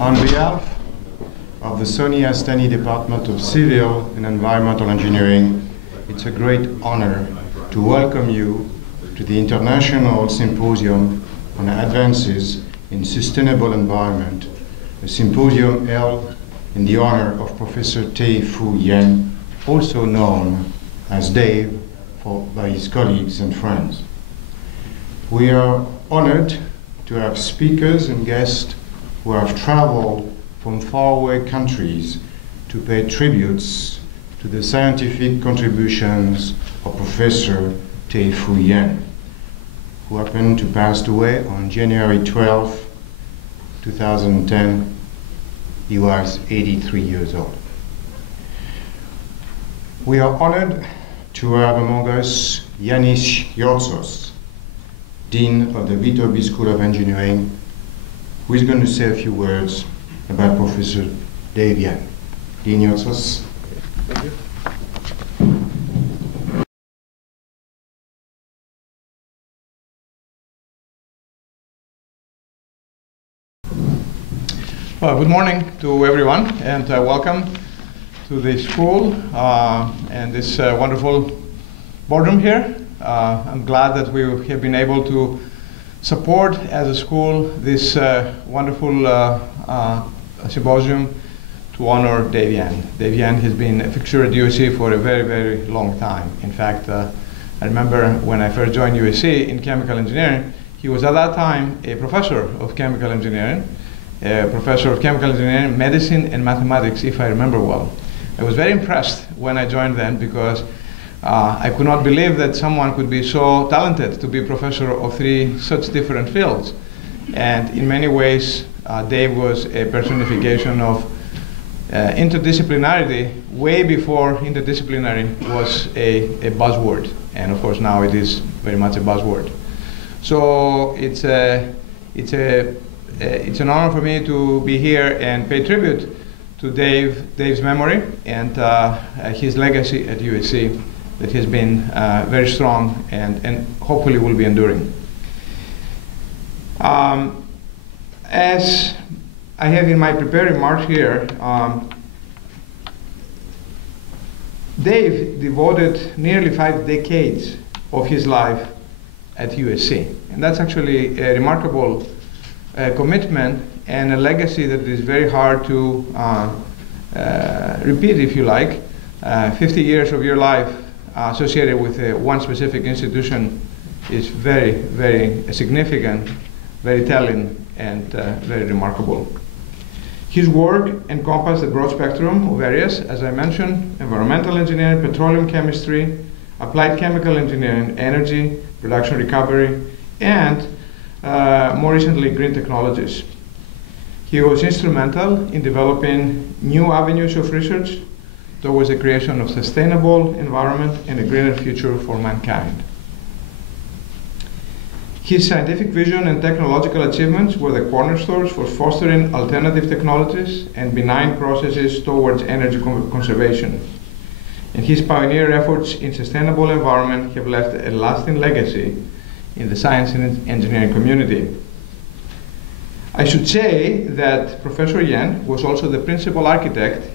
On behalf of the Sonny Astani Department of Civil and Environmental Engineering, it's a great honor to welcome you to the International Symposium on Advances in Sustainable Environment, a symposium held in the honor of Professor Teh Fu Yen, also known as Dave by his colleagues and friends. We are honored to have speakers and guests who have traveled from faraway countries to pay tributes to the scientific contributions of Professor Teh Fu Yen, who happened to pass away on January 12, 2010. He was 83 years old. We are honored to have among us Yanis Yortsos, Dean of the Viterbi School of Engineering, who is going to say a few words about Professor Dave Yen. Dean Yortsos. Thank you. Well, good morning to everyone, and welcome to the school and this wonderful boardroom here. I'm glad that we have been able to support as a school this wonderful symposium to honor Dave Yen. Dave Yen has been a fixture at USC for a very, very long time. In fact, I remember when I first joined USC in chemical engineering, he was at that time a professor of chemical engineering, medicine and mathematics, if I remember well. I was very impressed when I joined then because I could not believe that someone could be so talented to be professor of three such different fields. And in many ways, Dave was a personification of interdisciplinarity way before interdisciplinary was a buzzword. And of course now it is very much a buzzword. So it's an honor for me to be here and pay tribute to Dave's memory and his legacy at USC that has been very strong and hopefully will be enduring. As I have in my prepared remarks here, Dave devoted nearly 5 decades of his life at USC. And that's actually a remarkable commitment and a legacy that is very hard to repeat, if you like. 50 years of your life associated with one specific institution is very, very significant, very telling, and very remarkable. His work encompassed a broad spectrum of areas, as I mentioned: environmental engineering, petroleum chemistry, applied chemical engineering, energy, production recovery, and more recently, green technologies. He was instrumental in developing new avenues of research towards the creation of sustainable environment and a greener future for mankind. His scientific vision and technological achievements were the cornerstones for fostering alternative technologies and benign processes towards energy conservation. And his pioneer efforts in sustainable environment have left a lasting legacy in the science and engineering community. I should say that Professor Yen was also the principal architect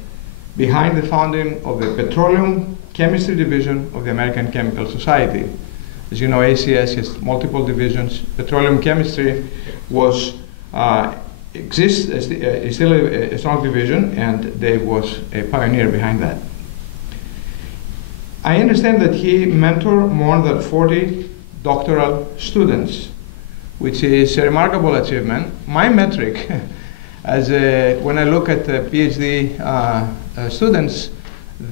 behind the founding of the Petroleum Chemistry Division of the American Chemical Society. As you know, ACS has multiple divisions. Petroleum chemistry is still a strong division, and Dave was a pioneer behind that. I understand that he mentored more than 40 doctoral students, which is a remarkable achievement. My metric, when I look at PhD students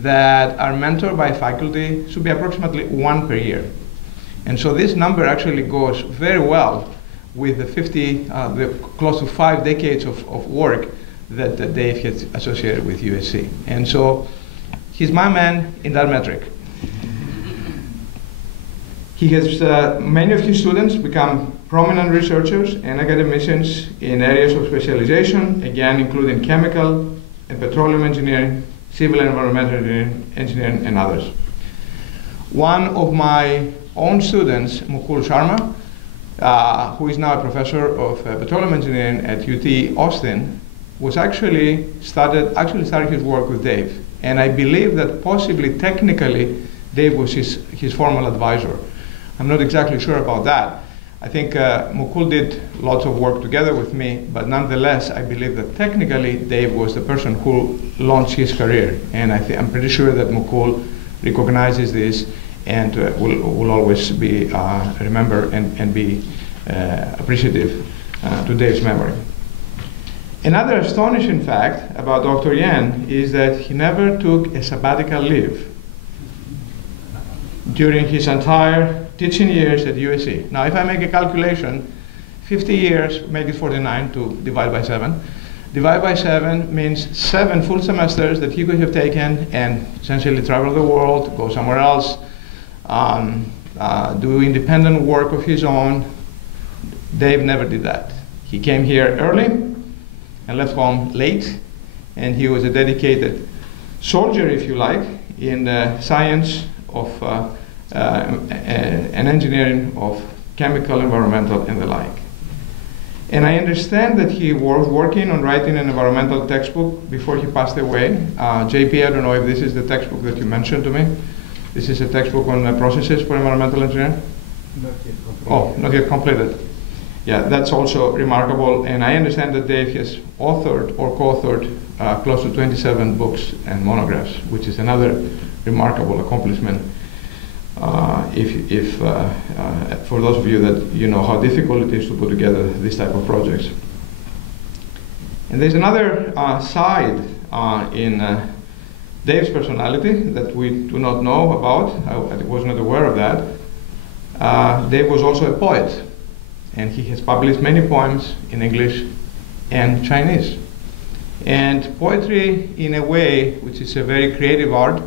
that are mentored by faculty, should be approximately 1 per year. And so this number actually goes very well with the close to 5 decades of work that Dave has associated with USC. And so he's my man in that metric. He has many of his students become prominent researchers and academicians in areas of specialization, again including chemical and petroleum engineering, civil and environmental engineering, and others. One of my own students, Mukul Sharma, who is now a professor of petroleum engineering at UT Austin, was actually started his work with Dave. And I believe that possibly technically Dave was his formal advisor. I'm not exactly sure about that. I think Mukul did lots of work together with me, but nonetheless, I believe that technically Dave was the person who launched his career. And I'm pretty sure that Mukul recognizes this and will always be remember and be appreciative to Dave's memory. Another astonishing fact about Dr. Yen is that he never took a sabbatical leave during his entire teaching years at USC. Now, if I make a calculation, 50 years, make it 49 to divide by 7. Divide by 7 means 7 full semesters that he could have taken and essentially travel the world, go somewhere else, do independent work of his own. Dave never did that. He came here early and left home late, and he was a dedicated soldier, if you like, in the science of and engineering of chemical, environmental, and the like. And I understand that he was working on writing an environmental textbook before he passed away. JP, I don't know if this is the textbook that you mentioned to me. This is a textbook on processes for environmental engineering? Not yet completed. Oh, not yet completed. Yeah, that's also remarkable. And I understand that Dave has authored or co-authored close to 27 books and monographs, which is another remarkable accomplishment. For those of you that you know how difficult it is to put together this type of projects. And there's another side in Dave's personality that we do not know about. I was not aware of that. Dave was also a poet, and he has published many poems in English and Chinese. And poetry, in a way, which is a very creative art,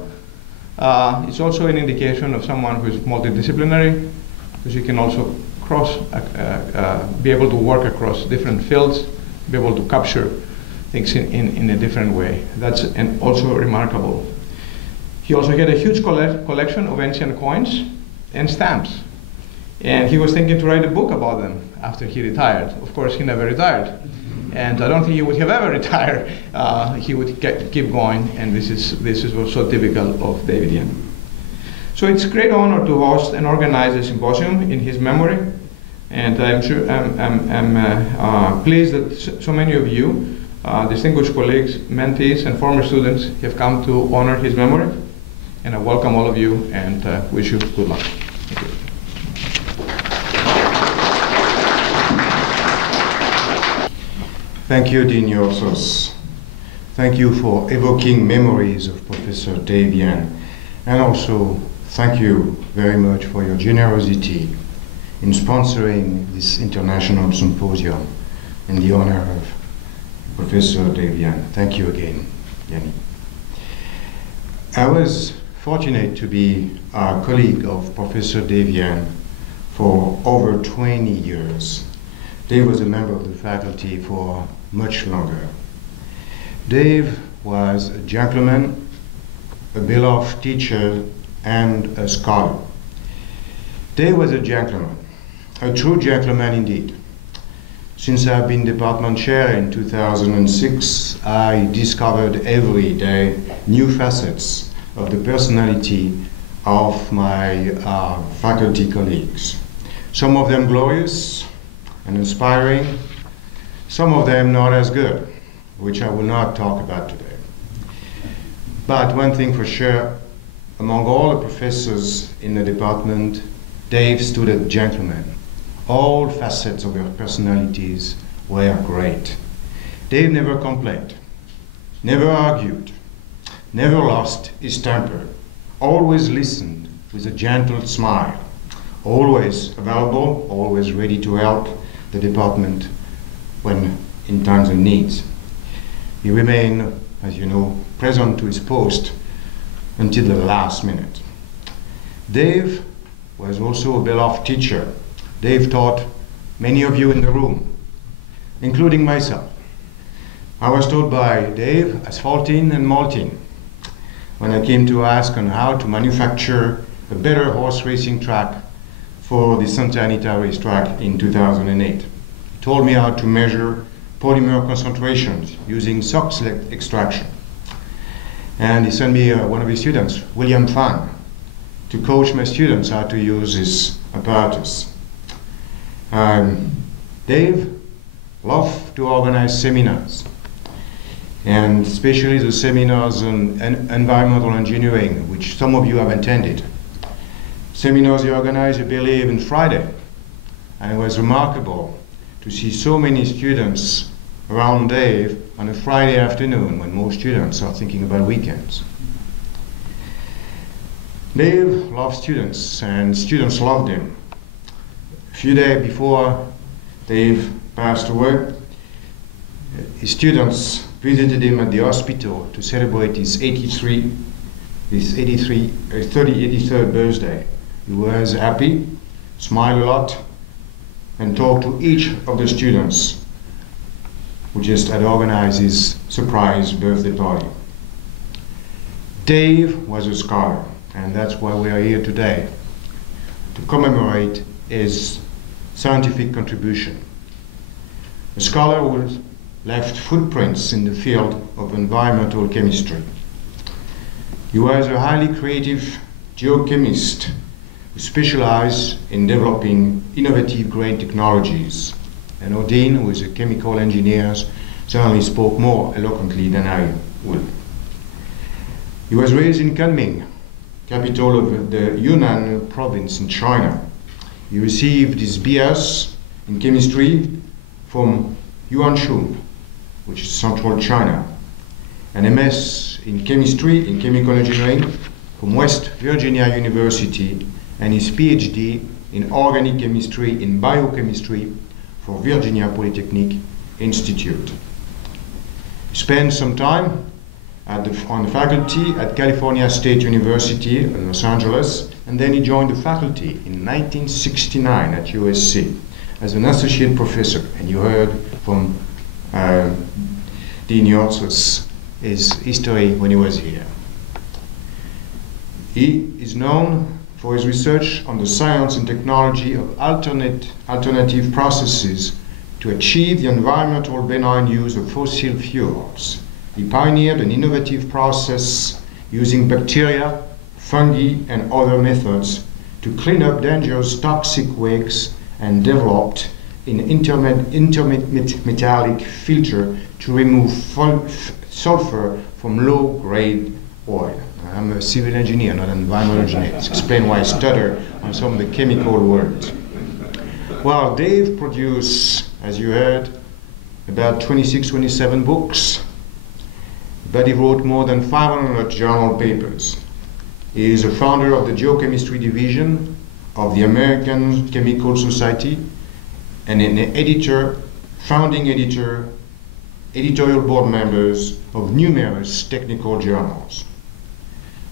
it's also an indication of someone who is multidisciplinary, because you can also be able to work across different fields, be able to capture things in a different way. That's also remarkable. He also had a huge collection of ancient coins and stamps. And he was thinking to write a book about them after he retired. Of course, he never retired. And I don't think he would have ever retired. He would keep going, and this is what's so typical of David Yen. So it's a great honor to host and organize a symposium in his memory. And I'm pleased that so many of you, distinguished colleagues, mentees, and former students have come to honor his memory. And I welcome all of you and wish you good luck. Thank you. Thank you, Dean Yorsos. Thank you for evoking memories of Professor Dave Yen. And also, thank you very much for your generosity in sponsoring this international symposium in the honor of Professor Dave Yen. Thank you again, Yanni. I was fortunate to be a colleague of Professor Dave Yen for over 20 years. Dave was a member of the faculty for much longer. Dave was a gentleman, a beloved teacher, and a scholar. Dave was a gentleman, a true gentleman indeed. Since I've been department chair in 2006, I discovered every day new facets of the personality of my faculty colleagues. Some of them glorious and inspiring, some of them not as good, which I will not talk about today. But one thing for sure, among all the professors in the department, Dave stood as a gentleman. All facets of their personalities were great. Dave never complained, never argued, never lost his temper, always listened with a gentle smile, always available, always ready to help the department when in times of needs. He remained, as you know, present to his post until the last minute. Dave was also a beloved teacher. Dave taught many of you in the room, including myself. I was taught by Dave asphalting and malting when I came to ask on how to manufacture a better horse racing track for the Santa Anita racetrack in 2008. He told me how to measure polymer concentrations using SOx extraction. And he sent me one of his students, William Fan, to coach my students how to use this apparatus. Dave loved to organize seminars, and especially the seminars on environmental engineering, which some of you have attended. Seminars he organized, I believe, on Friday, and it was remarkable to see so many students around Dave on a Friday afternoon when most students are thinking about weekends. Dave loved students, and students loved him. A few days before Dave passed away, his students visited him at the hospital to celebrate his 83rd birthday. He was happy, smiled a lot, and talked to each of the students who just had organized his surprise birthday party. Dave was a scholar, and that's why we are here today, to commemorate his scientific contribution. A scholar who left footprints in the field of environmental chemistry. He was a highly creative geochemist who specialized in developing innovative grain technologies. And Odin, who is a chemical engineer, certainly spoke more eloquently than I would. He was raised in Kunming, capital of the Yunnan province in China. He received his BS in chemistry from Yuanshu, which is central China, an MS in chemistry, in chemical engineering from West Virginia University, and his PhD in organic chemistry in biochemistry for Virginia Polytechnic Institute. He spent some time on the faculty at California State University in Los Angeles, and then he joined the faculty in 1969 at USC as an associate professor. And you heard from Dean Yortz's his history when he was here. He is known for his research on the science and technology of alternative processes to achieve the environmental benign use of fossil fuels. He pioneered an innovative process using bacteria, fungi, and other methods to clean up dangerous toxic wakes, and developed an intermetallic filter to remove sulfur from low-grade oil. I'm a civil engineer, not an environmental engineer. This explains why I stutter on some of the chemical words. Well, Dave produced, as you heard, about 26, 27 books, but he wrote more than 500 journal papers. He is a founder of the Geochemistry Division of the American Chemical Society, and an editor, founding editor, editorial board members of numerous technical journals.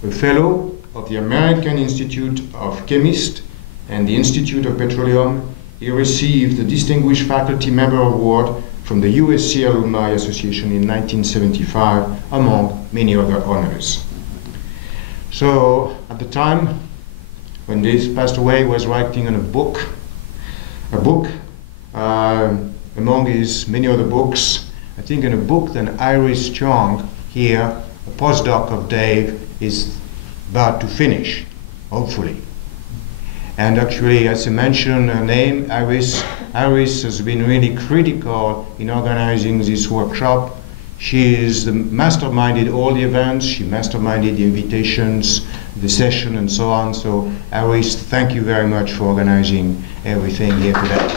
A fellow of the American Institute of Chemists and the Institute of Petroleum, he received the Distinguished Faculty Member Award from the USC Alumni Association in 1975, among many other honors. So at the time when Dave passed away, he was writing on a book among his many other books. I think in a book that Iris Chong here, a postdoc of Dave, is about to finish, hopefully. And actually, as I mentioned her name, Iris has been really critical in organizing this workshop. She is the masterminded all the events, she masterminded the invitations, the session, and so on. So Iris, thank you very much for organizing everything here today.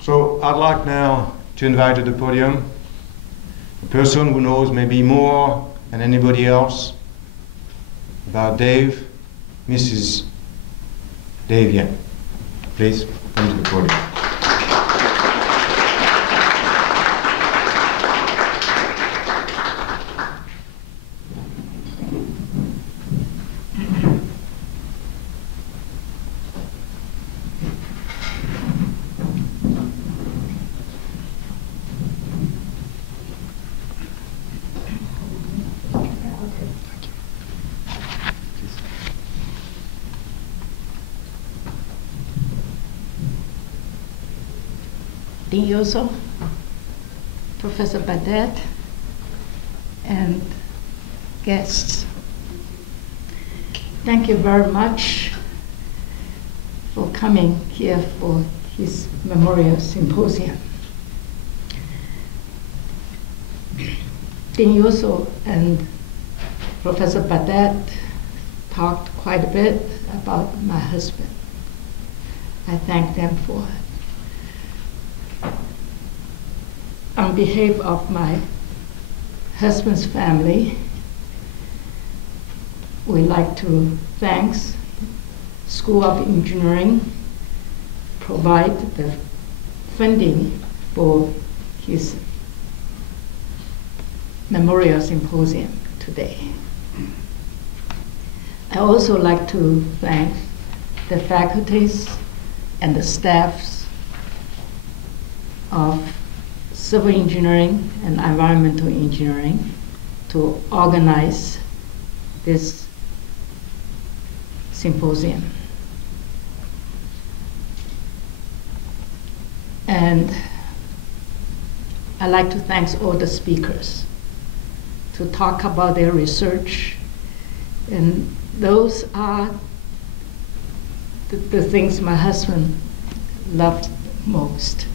So I'd like now to invite to the podium a person who knows maybe more than anybody else about Dave, Mrs. Teh Fu Yen. Please come to the podium. Dean Yoso, Professor Badet, and guests. Thank you very much for coming here for his memorial symposium. Dean Yoso and Professor Badet talked quite a bit about my husband. I thank them for it. On behalf of my husband's family, we'd like to thank School of Engineering provide the funding for his memorial symposium today. I also like to thank the faculties and the staffs of civil engineering and environmental engineering to organize this symposium. And I'd like to thank all the speakers to talk about their research, and those are the things my husband loved most.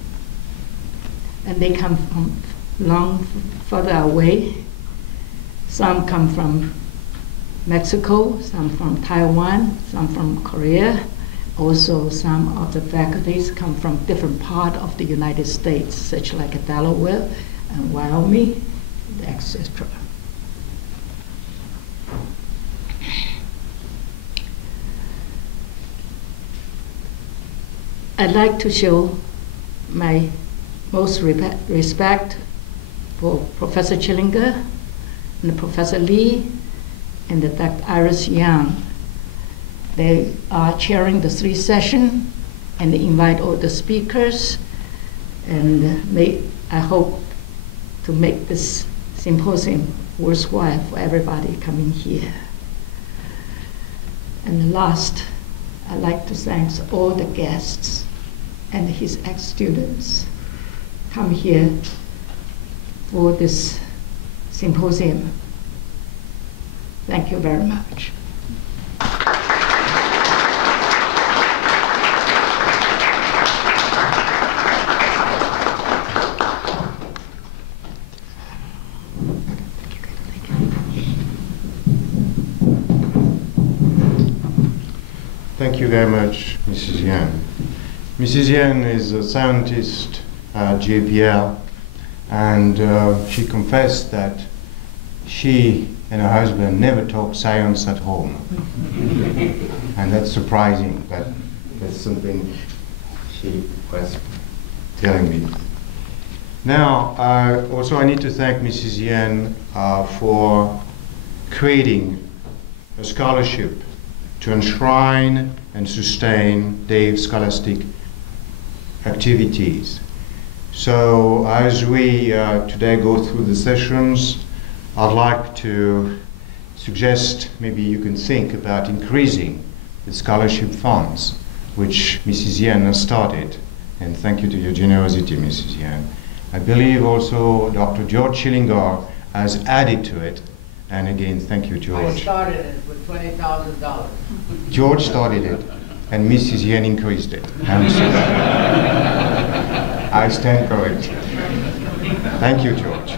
And they come from long further away. Some come from Mexico, some from Taiwan, some from Korea. Also, some of the faculties come from different parts of the United States, such like Delaware and Wyoming, etc. I'd like to show my most respect for Professor Chillinger and Professor Lee and Dr. Iris Young. They are chairing the 3 sessions, and they invite all the speakers, and I hope to make this symposium worthwhile for everybody coming here. And last, I'd like to thank all the guests and his ex-students come here for this symposium. Thank you very much. Thank you very much, Mrs. Yen. Mrs. Yen is a scientist at JPL, and she confessed that she and her husband never talk science at home. And that's surprising, but that's something she was telling me. Now, also I need to thank Mrs. Yen for creating a scholarship to enshrine and sustain Dave's scholastic activities. So as we today go through the sessions, I'd like to suggest maybe you can think about increasing the scholarship funds, which Mrs. Yen has started. And thank you to your generosity, Mrs. Yen. I believe also Dr. George Schillinger has added to it. And again, thank you, George. I started it with $20,000. George started it, and Mrs. Yen increased it. I stand corrected. Thank you, George.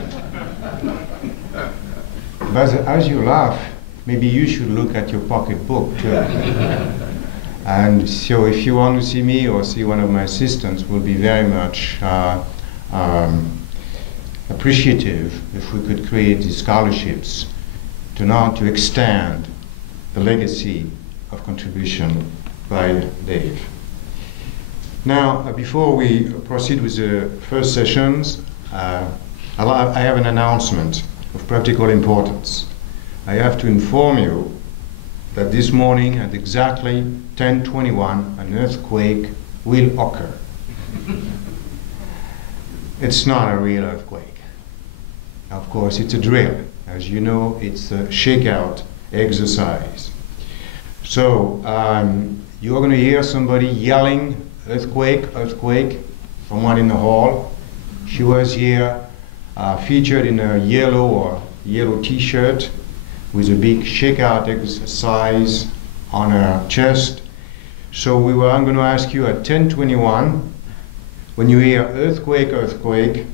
But as you laugh, maybe you should look at your pocketbook too. And so if you want to see me or see one of my assistants, we'll be very much appreciative if we could create these scholarships to extend the legacy of contribution by Dave. Now, before we proceed with the first sessions, I have an announcement of practical importance. I have to inform you that this morning at exactly 10:21, an earthquake will occur. It's not a real earthquake. Of course, it's a drill. As you know, it's a shakeout exercise. So you're going to hear somebody yelling, earthquake, earthquake. someone in the hall. She was here featured in a yellow t-shirt with a big shakeout exercise on her chest. So I'm going to ask you at 10:21, when you hear earthquake, earthquake,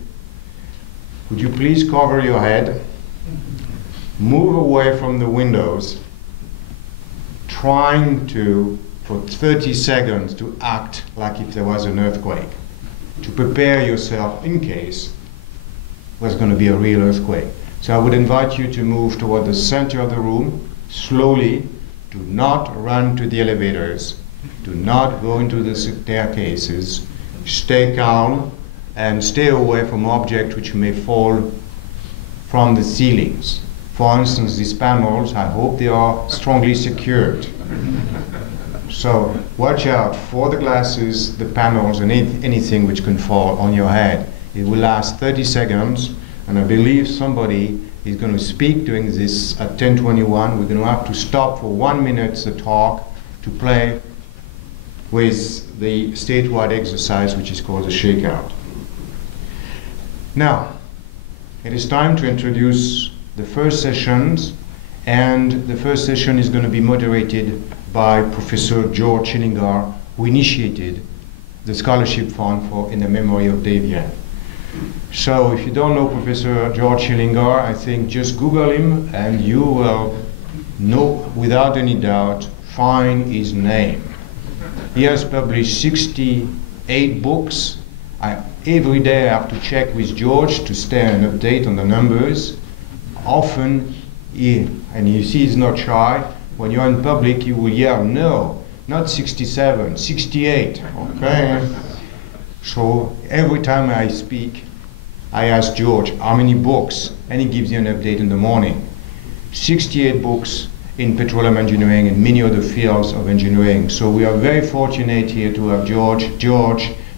would you please cover your head, move away from the windows, trying to, for 30 seconds, to act like if there was an earthquake, to prepare yourself in case there's going to be a real earthquake. So I would invite you to move toward the center of the room, slowly. Do not run to the elevators. Do not go into the staircases. Stay calm and stay away from objects which may fall from the ceilings. For instance, these panels, I hope they are strongly secured. So watch out for the glasses, the panels, and anything which can fall on your head. It will last 30 seconds, and I believe somebody is going to speak during this at 10:21. We're going to have to stop for 1 minute the talk to play with the statewide exercise, which is called the shakeout. Now, it is time to introduce the first sessions, and the first session is going to be moderated by Professor George Schillinger, who initiated the scholarship fund in the memory of Teh Fu Yen. So if you don't know Professor George Schillinger, I think just Google him and you will know without any doubt, find his name. He has published 68 books. Every day I have to check with George to stay an update on the numbers. Often, and you see he's not shy, when you're in public you will yell, no, not 67, 68, okay? So every time I speak, I ask George, how many books? And he gives you an update in the morning. 68 books in petroleum engineering and many other fields of engineering. So we are very fortunate here to have George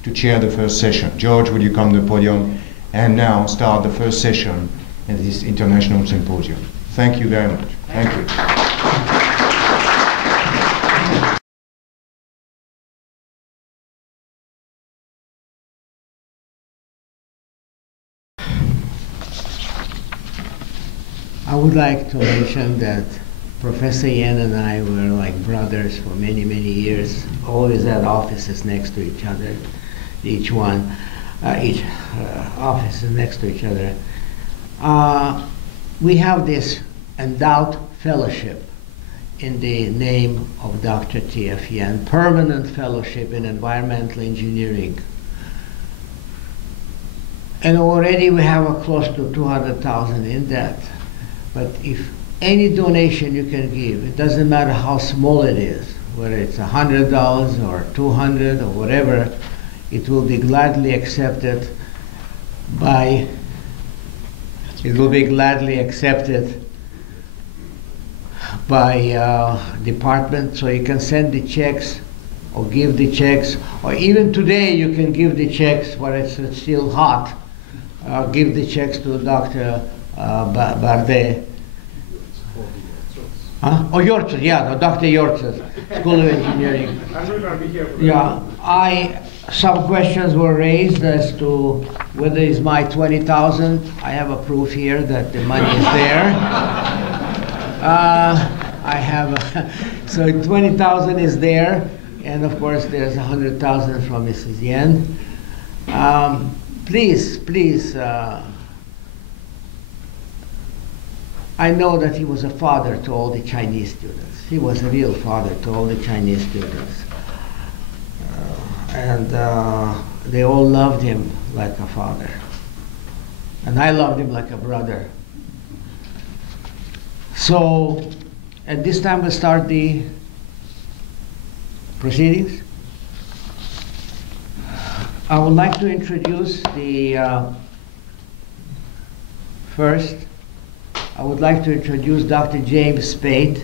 to chair the first session. George, will you come to the podium and now start the first session in this international symposium. Thank you very much. Thank you. I would like to mention that Professor Yen and I were like brothers for many, many years, always had offices next to each other, each office is next to each other. We have this endowed fellowship in the name of Dr. Teh Fu Yen, permanent fellowship in environmental engineering. And already we have close to 200,000 in that. But if any donation you can give, it doesn't matter how small it is, whether it's $100 or $200 or whatever, it will be gladly accepted by department. So you can send the checks or give the checks, or even today you can give the checks while it's still hot. Give the checks to Dr. Bardet. Huh? Oh, Yortzes, yeah, no, Dr. Yortzes, School of Engineering. Yeah, some questions were raised as to whether it's my 20,000. I have a proof here that the money is there. I have, so 20,000 is there, and of course there's 100,000 from Mrs. Yen. Please, I know that he was a father to all the Chinese students. He was a real father to all the Chinese students. And they all loved him like a father. And I loved him like a brother. So, at this time we'll start the proceedings. I would like to introduce the first. I would like to introduce Dr. James Spade,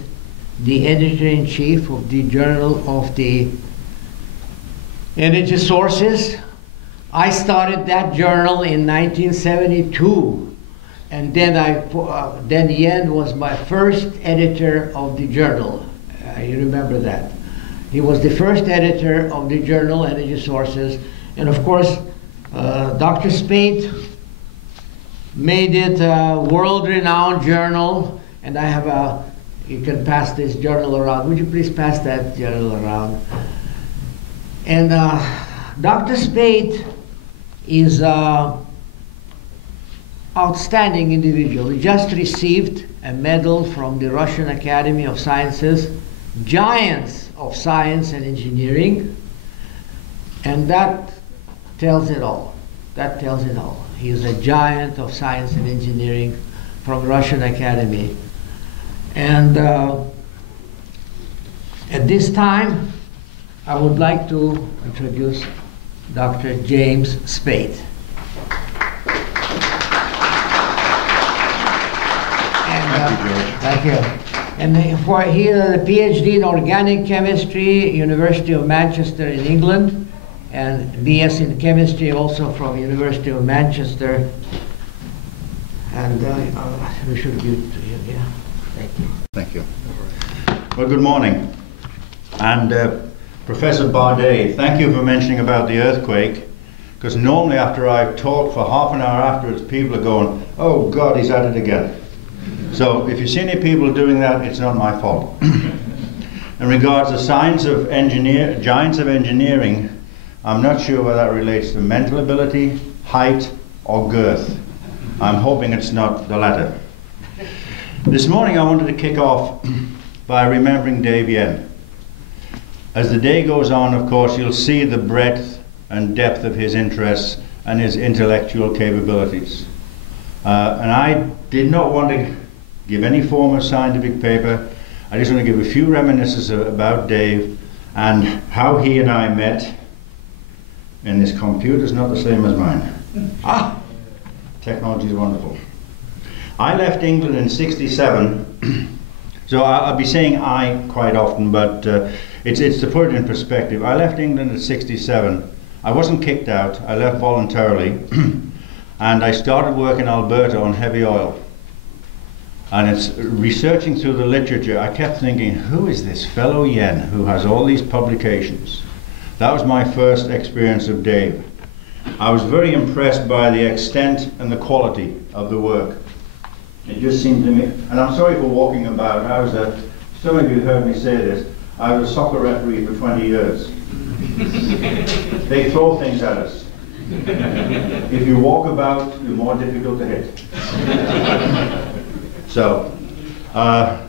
the editor-in-chief of the Journal of the Energy Sources. I started that journal in 1972, and then Yen was my first editor of the journal. You remember that. He was the first editor of the journal Energy Sources, and of course Dr. Spade made it a world-renowned journal, and I have a, you can pass this journal around. Would you please pass that journal around? And Dr. Spade is an outstanding individual. He just received a medal from the Russian Academy of Sciences, giants of science and engineering, and that tells it all. That tells it all. He is a giant of science and engineering from Russian Academy. And at this time, I would like to introduce Dr. James Spade. Thank you. And he is a PhD in organic chemistry, University of Manchester in England, and BS in chemistry also from University of Manchester. And we should give it to him, yeah. Thank you. Thank you. Well, good morning. And Professor Bardet, thank you for mentioning about the earthquake, because normally after I've talked for half an hour afterwards, people are going, oh God, he's at it again. So if you see any people doing that, it's not my fault. In regards to giants of engineering, I'm not sure whether that relates to mental ability, height, or girth. I'm hoping it's not the latter. This morning I wanted to kick off by remembering Teh Fu Yen. As the day goes on, of course, you'll see the breadth and depth of his interests and his intellectual capabilities. And I did not want to give any form of scientific paper. I just want to give a few reminiscences about Dave and how he and I met. And this computer's not the same as mine. Technology is wonderful. I left England in '67, so I'll be saying I quite often, but it's to put it in perspective. I left England at '67. I wasn't kicked out. I left voluntarily, and I started work in Alberta on heavy oil. And it's researching through the literature, I kept thinking, who is this fellow Yen who has all these publications? That was my first experience of Dave. I was very impressed by the extent and the quality of the work. It just seemed to me, and I'm sorry for walking about. Some of you heard me say this, I was a soccer referee for 20 years. They throw things at us. If you walk about, you're more difficult to hit. So, and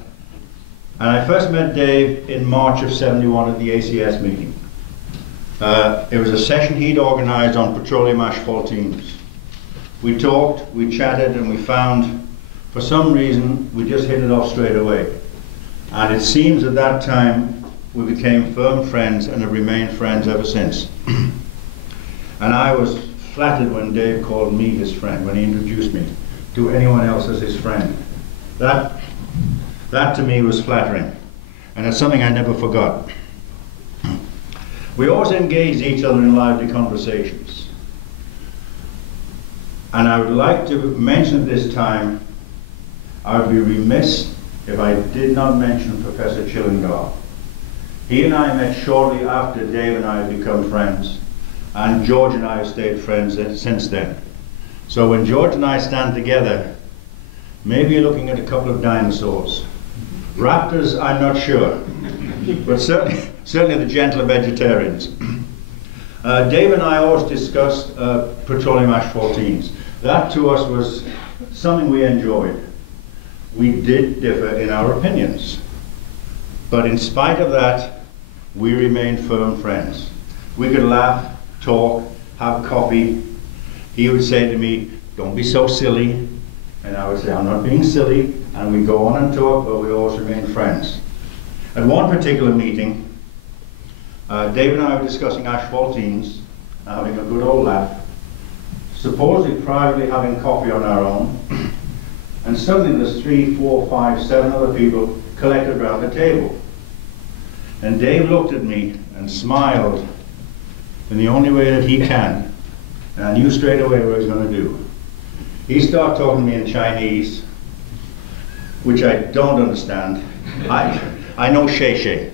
I first met Dave in March of '71 at the ACS meeting. It was a session he'd organized on petroleum asphaltenes. We talked, we chatted, and we found, for some reason, we just hit it off straight away. And it seems at that time, we became firm friends and have remained friends ever since. And I was flattered when Dave called me his friend, when he introduced me to anyone else as his friend. That to me was flattering, and it's something I never forgot. We always engaged each other in lively conversations. And I would like to mention at this time, I would be remiss if I did not mention Professor Chillingar. He and I met shortly after Dave and I had become friends, and George and I have stayed friends since then. So when George and I stand together, maybe you're looking at a couple of dinosaurs. Raptors, I'm not sure, but certainly the gentler vegetarians. Dave and I always discussed petroleum asphaltenes. That to us was something we enjoyed. We did differ in our opinions, but in spite of that, we remained firm friends. We could laugh, talk, have coffee. He would say to me, don't be so silly. And I would say, I'm not being silly. And we'd go on and talk, but we always remained friends. At one particular meeting, Dave and I were discussing asphaltenes, having a good old laugh, supposedly privately having coffee on our own. And suddenly there's 3, 4, 5, 7 other people collected around the table. And Dave looked at me and smiled in the only way that he can. And I knew straight away what he was going to do. He started talking to me in Chinese, which I don't understand. I know Shei Shei.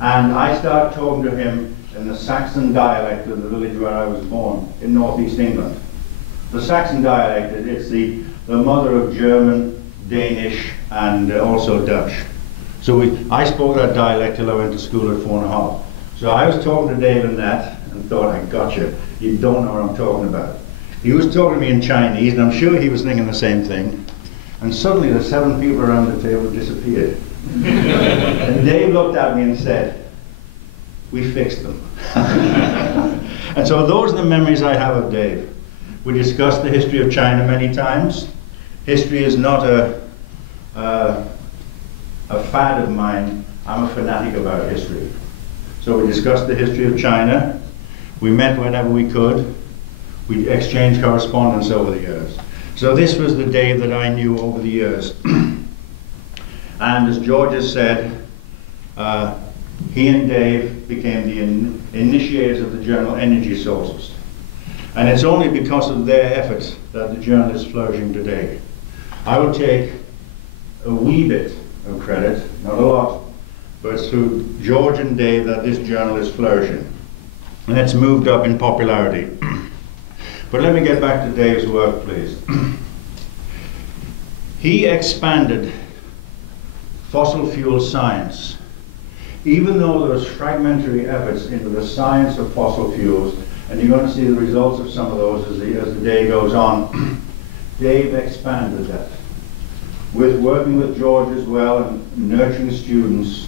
And I started talking to him in the Saxon dialect of the village where I was born in northeast England. The Saxon dialect, it's the mother of German, Danish, and also Dutch. So I spoke that dialect till I went to school at 4½. So I was talking to Dave in that and thought, I got you. You don't know what I'm talking about. He was talking to me in Chinese, and I'm sure he was thinking the same thing. And suddenly the 7 people around the table disappeared. And Dave looked at me and said, we fixed them. And so those are the memories I have of Dave. We discussed the history of China many times. History is not a fad of mine. I'm a fanatic about history. So we discussed the history of China. We met whenever we could. We exchanged correspondence over the years. So this was the Dave that I knew over the years. And as George has said, he and Dave became the initiators of the journal Energy Sources. And it's only because of their efforts that the journal is flourishing today. I will take a wee bit of credit, not a lot, but it's through George and Dave that this journal is flourishing. And it's moved up in popularity. But let me get back to Dave's work, please. He expanded fossil fuel science. Even though there was fragmentary efforts into the science of fossil fuels, and you're going to see the results of some of those as the day goes on, Dave expanded that. With working with George as well and nurturing students,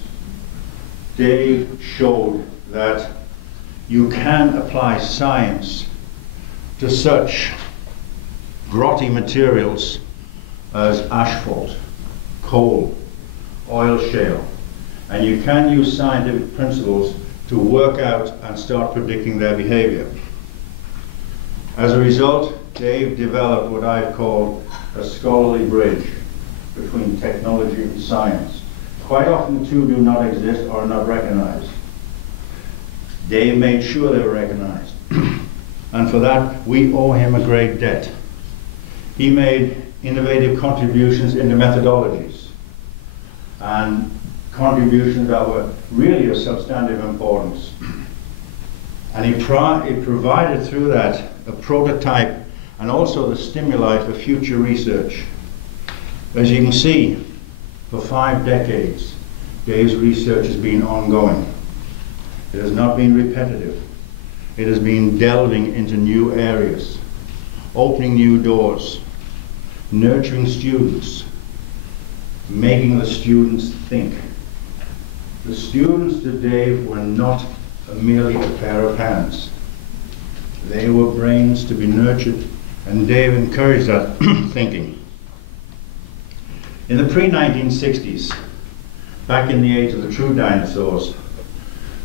Dave showed that you can apply science to such grotty materials as asphalt, coal, oil shale, and you can use scientific principles to work out and start predicting their behavior. As a result, Dave developed what I've called a scholarly bridge between technology and science. Quite often the two do not exist or are not recognized. Dave made sure they were recognized. And for that, we owe him a great debt. He made innovative contributions into methodologies and contributions that were really of substantive importance. And he provided through that a prototype and also the stimuli for future research. As you can see, for 5 decades, Dave's research has been ongoing. It has not been repetitive. It has been delving into new areas, opening new doors, nurturing students, making the students think. The students to Dave were not merely a pair of hands. They were brains to be nurtured, and Dave encouraged that thinking. In the pre-1960s, back in the age of the true dinosaurs,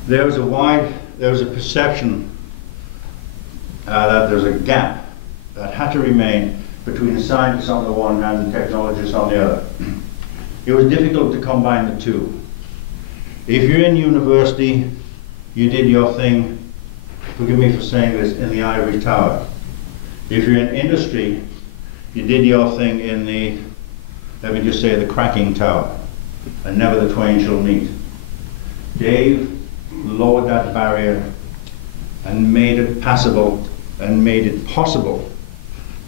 there was a perception that there's a gap that had to remain between the scientists on the one hand and technologists on the other. It was difficult to combine the two. If you're in university, you did your thing, forgive me for saying this, in the ivory tower. If you're in industry, you did your thing in the, let me just say, the cracking tower, and never the twain shall meet. Dave lowered that barrier and made it passable and made it possible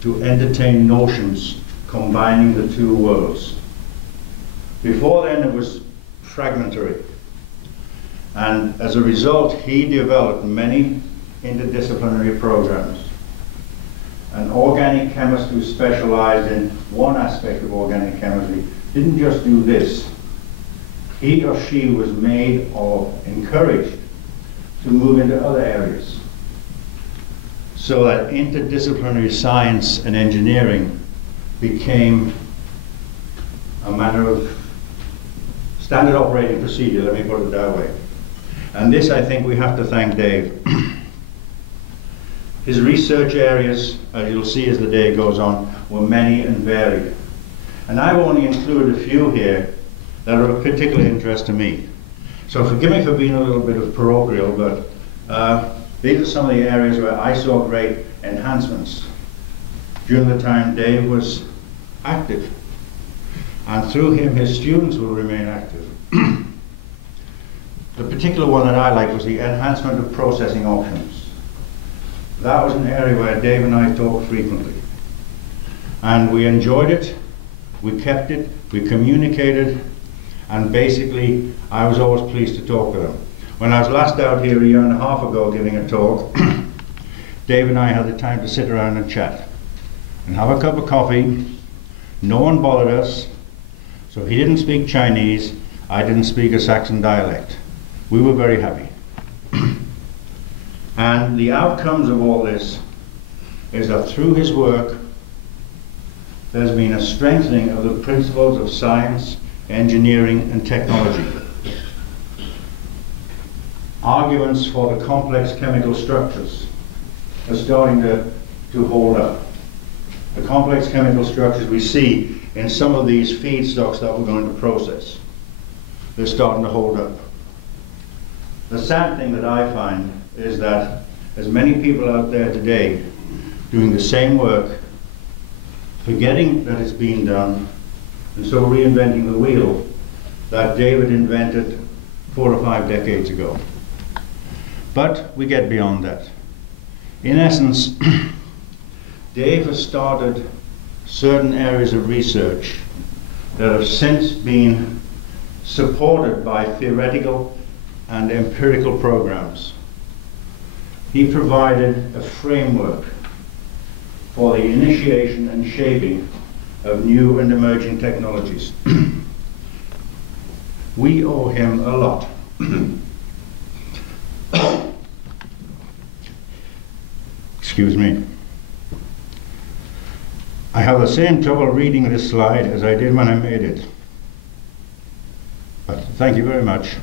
to entertain notions combining the two worlds. Before then it was fragmentary, and as a result he developed many interdisciplinary programs. An organic chemist who specialized in one aspect of organic chemistry didn't just do this. He or she was made or encouraged to move into other areas, so that interdisciplinary science and engineering became a matter of standard operating procedure, let me put it that way. And this, I think, we have to thank Dave. His research areas, as you'll see as the day goes on, were many and varied. And I've only included a few here that are of particular interest to me. So forgive me for being a little bit of parochial, but these are some of the areas where I saw great enhancements during the time Dave was active. And through him, his students will remain active. The particular one that I liked was the enhancement of processing options. That was an area where Dave and I talked frequently. And we enjoyed it, we kept it, we communicated, and basically I was always pleased to talk with him. When I was last out here a year and a half ago giving a talk, Dave and I had the time to sit around and chat and have a cup of coffee. No one bothered us, so he didn't speak Chinese, I didn't speak a Saxon dialect. We were very happy. And the outcomes of all this is that through his work, there's been a strengthening of the principles of science, engineering, and technology. Arguments for the complex chemical structures are starting to hold up. The complex chemical structures we see in some of these feedstocks that we're going to process, they're starting to hold up. The sad thing that I find is that there's many people out there today doing the same work, forgetting that it's being done, and so reinventing the wheel that David invented 4 or 5 decades ago. But we get beyond that. In essence, Dave has started certain areas of research that have since been supported by theoretical and empirical programs. He provided a framework for the initiation and shaping of new and emerging technologies. We owe him a lot. Excuse me. I have the same trouble reading this slide as I did when I made it. But thank you very much.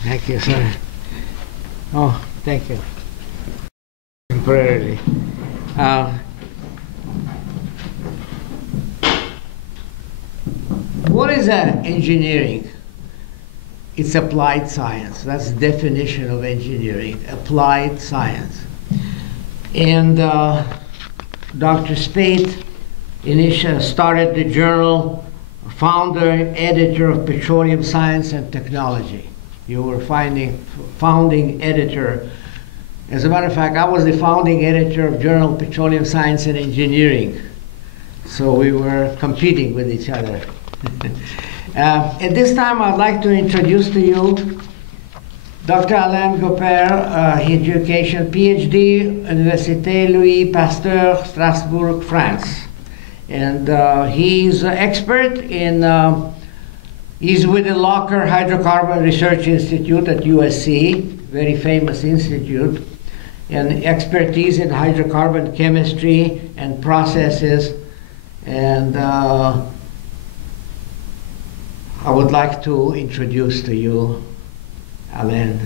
Thank you, sir. Oh, thank you. Temporarily. What is engineering? It's applied science. That's the definition of engineering, applied science. And Dr. Spate initially started the journal, founder, editor of Petroleum Science and Technology. You were founding editor. As a matter of fact, I was the founding editor of Journal Petroleum Science and Engineering. So we were competing with each other. At this time, I'd like to introduce to you Dr. Alain Goppert, education PhD, Université Louis Pasteur, Strasbourg, France. And he's an expert in, he's with the Locker Hydrocarbon Research Institute at USC, very famous institute, and expertise in hydrocarbon chemistry and processes. And I would like to introduce to you Alain.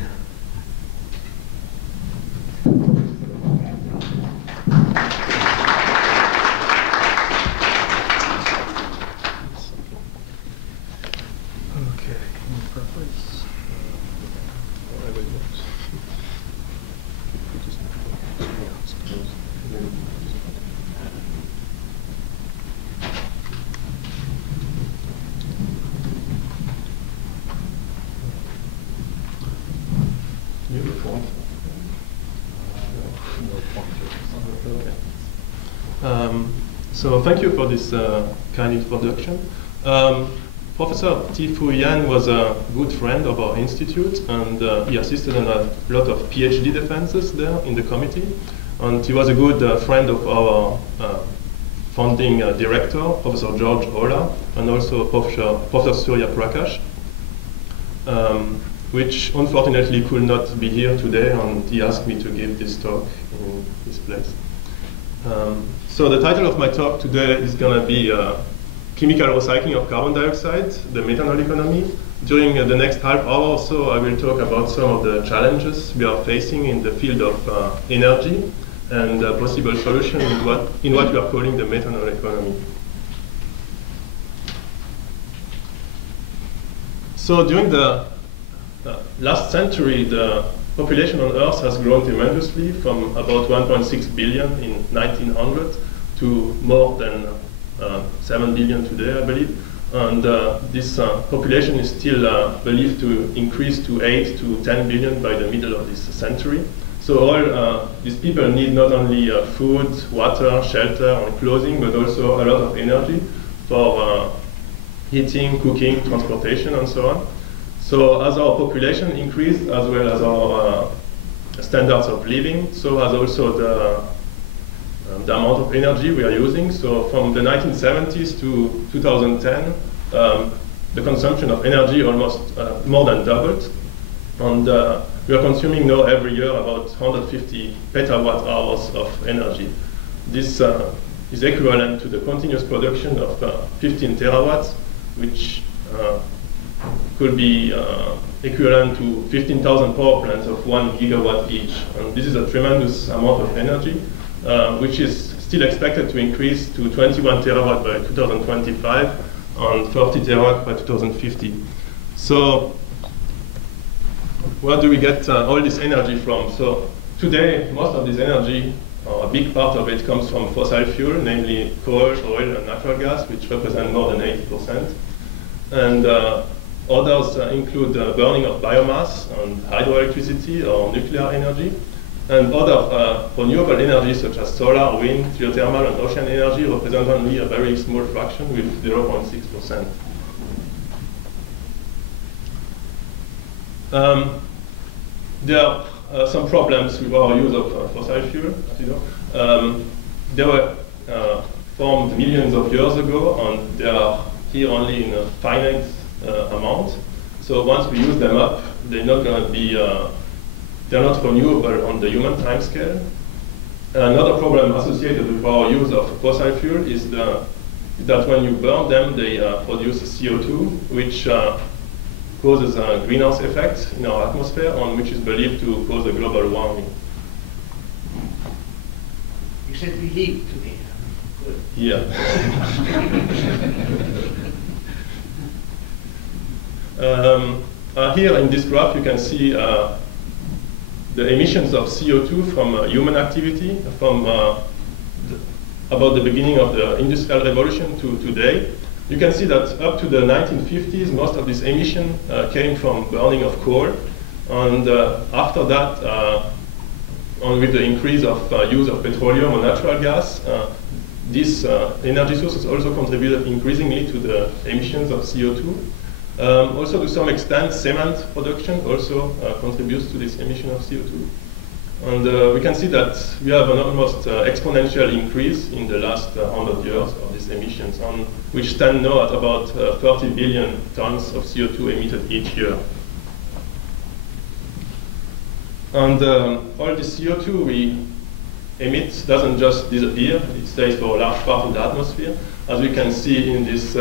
So thank you for this kind introduction. Professor Teh Fu Yen was a good friend of our institute, and he assisted in a lot of PhD defenses there in the committee. And he was a good friend of our founding director, Professor George Ola, and also Professor Surya Prakash, which unfortunately could not be here today, and he asked me to give this talk in his place. So the title of my talk today is going to be Chemical Recycling of Carbon Dioxide, the Methanol Economy. During the next half hour or so, I will talk about some of the challenges we are facing in the field of energy and possible solutions in what we are calling the methanol economy. So during the last century, the population on Earth has grown tremendously from about 1.6 billion in 1900 to more than 7 billion today, I believe. And this population is still believed to increase to 8 to 10 billion by the middle of this century. So all these people need not only food, water, shelter, and clothing, but also a lot of energy for heating, cooking, transportation, and so on. So as our population increased, as well as our standards of living, so has also the amount of energy we are using. So from the 1970s to 2010, the consumption of energy almost more than doubled. And we are consuming now every year about 150 petawatt hours of energy. This is equivalent to the continuous production of 15 terawatts, which could be equivalent to 15,000 power plants of 1 gigawatt each. And this is a tremendous amount of energy, which is still expected to increase to 21 terawatt by 2025 and 30 terawatt by 2050. So where do we get all this energy from? So today, most of this energy, a big part of it, comes from fossil fuel, namely coal, oil, and natural gas, which represent more than 80%. And others include burning of biomass and hydroelectricity or nuclear energy. And other renewable energies such as solar, wind, geothermal, and ocean energy represent only a very small fraction with 0.6%. There are some problems with our use of fossil fuel, as you know. They were formed millions of years ago, and they are here only in a finite amount. So once we use them up, they're not going to be, they're not renewable on the human timescale. Another problem associated with our use of fossil fuel is that when you burn them, they produce CO2, which causes a greenhouse effect in our atmosphere, and which is believed to cause a global warming. You said believed to me. Good. Yeah. Here in this graph, you can see the emissions of CO2 from human activity from about the beginning of the Industrial Revolution to today. You can see that up to the 1950s, most of this emission came from burning of coal. And after that, and with the increase of use of petroleum and natural gas, these energy sources also contributed increasingly to the emissions of CO2. Also, to some extent, cement production also contributes to this emission of CO2. And we can see that we have an almost exponential increase in the last 100 years of these emissions, which stand now at about 30 billion tons of CO2 emitted each year. And all this CO2 we emit doesn't just disappear, it stays for a large part in the atmosphere. As we can see in this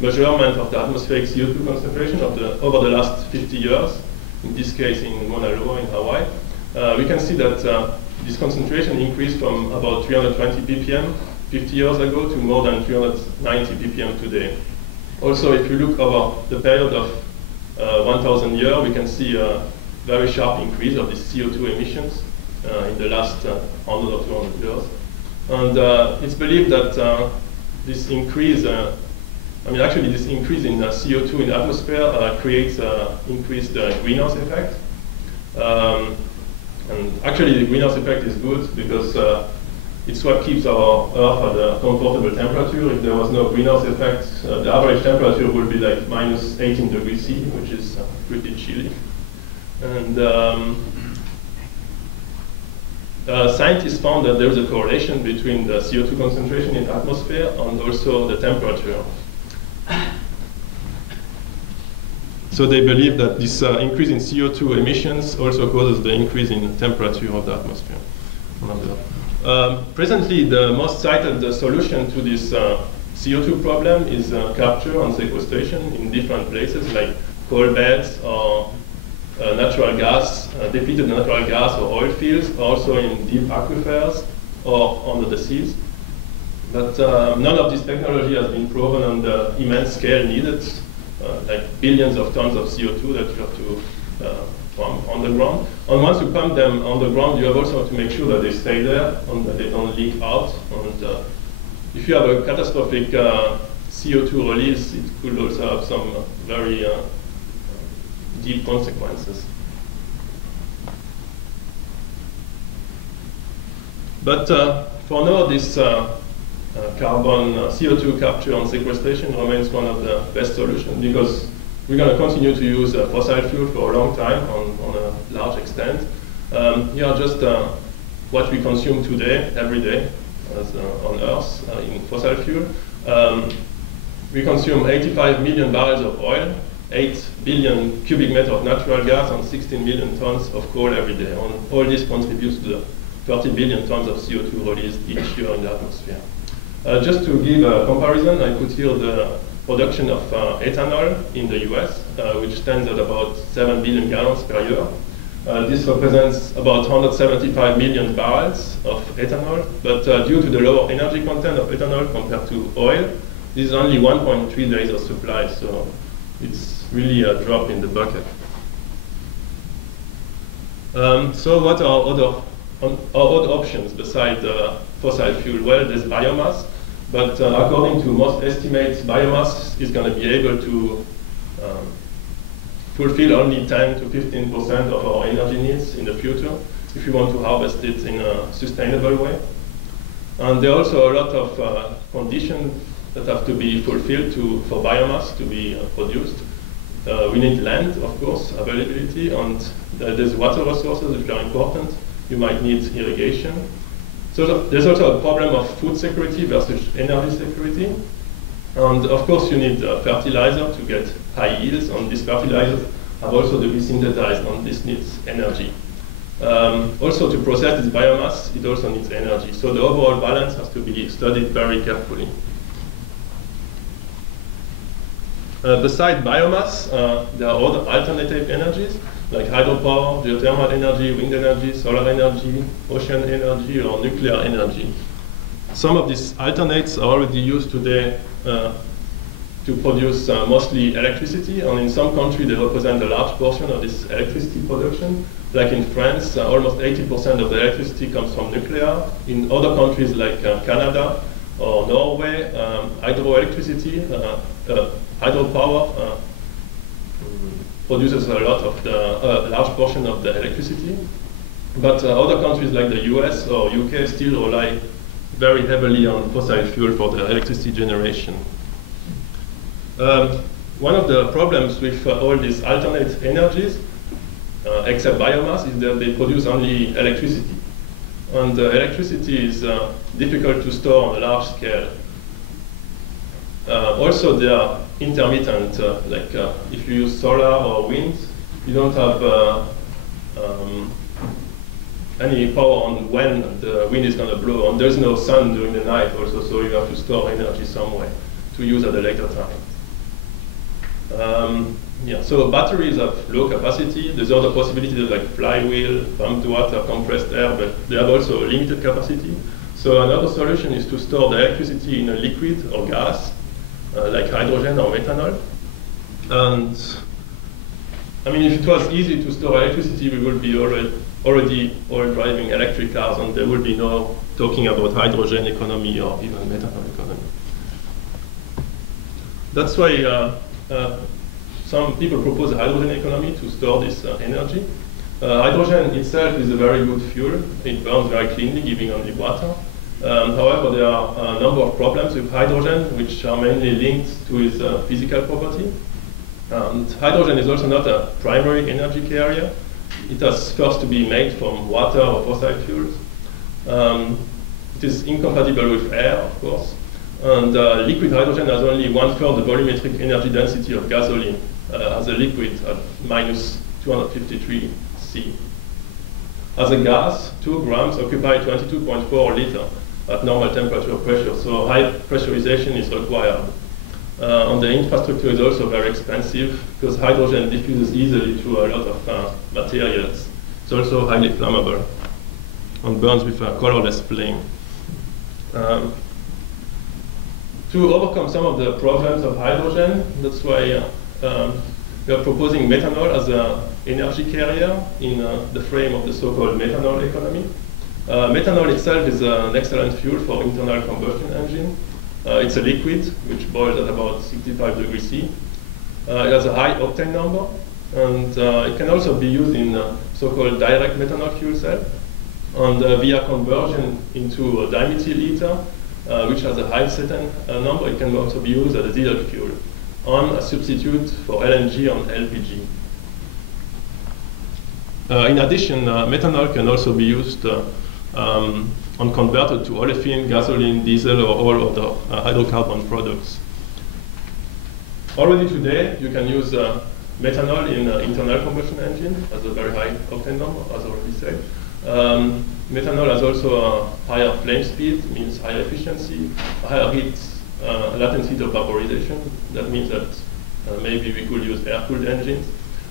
measurement of the atmospheric CO2 concentration over the last 50 years, in this case in Mauna Loa in Hawaii, we can see that this concentration increased from about 320 ppm 50 years ago to more than 390 ppm today. Also, if you look over the period of 1,000 years, we can see a very sharp increase of these CO2 emissions in the last 100 or 200 years. And it's believed that this increase, this increase in CO2 in the atmosphere creates increased greenhouse effect. And actually, the greenhouse effect is good because it's what keeps our Earth at a comfortable temperature. If there was no greenhouse effect, the average temperature would be like minus 18 degrees C, which is pretty chilly. And scientists found that there is a correlation between the CO2 concentration in the atmosphere and also the temperature. So they believe that this increase in CO2 emissions also causes the increase in temperature of the atmosphere. Presently, the most cited solution to this CO2 problem is capture and sequestration in different places like coal beds or natural gas, depleted natural gas or oil fields, also in deep aquifers or under the seas. But none of this technology has been proven on the immense scale needed, like billions of tons of CO2 that you have to pump on the ground. And once you pump them on the ground, you have also to make sure that they stay there and that they don't leak out. And if you have a catastrophic CO2 release, it could also have some very deep consequences. But for now, this carbon CO2 capture and sequestration remains one of the best solutions, because we're going to continue to use fossil fuel for a long time on a large extent. Here are just what we consume today, every day, on Earth in fossil fuel. We consume 85 million barrels of oil, 8 billion cubic meters of natural gas, and 16 million tons of coal every day. And all this contributes to the 30 billion tons of CO2 released each year in the atmosphere. Just to give a comparison, I put here the production of ethanol in the US, which stands at about 7 billion gallons per year. This represents about 175 million barrels of ethanol, but due to the lower energy content of ethanol compared to oil, this is only 1.3 days of supply, so it's really a drop in the bucket. So what are other options besides fossil fuel? Well, there's biomass, but according to most estimates, biomass is going to be able to fulfill only 10 to 15% of our energy needs in the future if you want to harvest it in a sustainable way. And there are also a lot of conditions that have to be fulfilled for biomass to be produced. We need land, of course, availability, and there's water resources which are important. You might need irrigation. So there's also a problem of food security versus energy security. And of course you need fertilizer to get high yields, and these fertilizers have also to be synthesized, and this needs energy. Also to process this biomass, it also needs energy. So the overall balance has to be studied very carefully. Besides biomass, there are other alternative energies, like hydropower, geothermal energy, wind energy, solar energy, ocean energy, or nuclear energy. Some of these alternates are already used today to produce mostly electricity, and in some countries they represent a large portion of this electricity production. Like in France, almost 80% of the electricity comes from nuclear. In other countries like Canada or Norway, hydroelectricity, hydropower produces a lot of the large portion of the electricity. But other countries like the US or UK still rely very heavily on fossil fuel for the electricity generation. One of the problems with all these alternate energies, except biomass, is that they produce only electricity. And electricity is difficult to store on a large scale. Also, they are intermittent, like if you use solar or wind, you don't have any power on when the wind is going to blow, and there's no sun during the night also, so you have to store energy somewhere to use at a later time. Yeah, so batteries have low capacity. There's other possibilities like flywheel, pumped water, compressed air, but they have also limited capacity. So another solution is to store the electricity in a liquid or gas, like hydrogen or methanol. And I mean, if it was easy to store electricity, we would be already all driving electric cars, and there would be no talking about hydrogen economy or even methanol economy. That's why some people propose a hydrogen economy to store this energy. Hydrogen itself is a very good fuel. It burns very cleanly, giving only water. However, there are a number of problems with hydrogen, which are mainly linked to its physical property. And hydrogen is also not a primary energy carrier. It has first to be made from water or fossil fuels. It is incompatible with air, of course. And liquid hydrogen has only 1/3 the volumetric energy density of gasoline as a liquid at -253 C. As a gas, 2 grams occupy 22.4 liters at normal temperature pressure, so high pressurization is required. And the infrastructure is also very expensive because hydrogen diffuses easily through a lot of materials. It's also highly flammable and burns with a colorless flame. To overcome some of the problems of hydrogen, that's why we are proposing methanol as an energy carrier in the frame of the so-called methanol economy. Methanol itself is an excellent fuel for internal combustion engine. It's a liquid which boils at about 65 degrees C. It has a high octane number, and it can also be used in so-called direct methanol fuel cell. And via conversion into a dimethyl ether, which has a high cetane number, it can also be used as a diesel fuel on a substitute for LNG and LPG. In addition, methanol can also be used and converted to olefin, gasoline, diesel, or all other hydrocarbon products. Already today, you can use methanol in internal combustion engine as a very high octane number, as already said. Methanol has also a higher flame speed, means higher efficiency, higher heat, latent heat of vaporization. That means that maybe we could use air-cooled engines.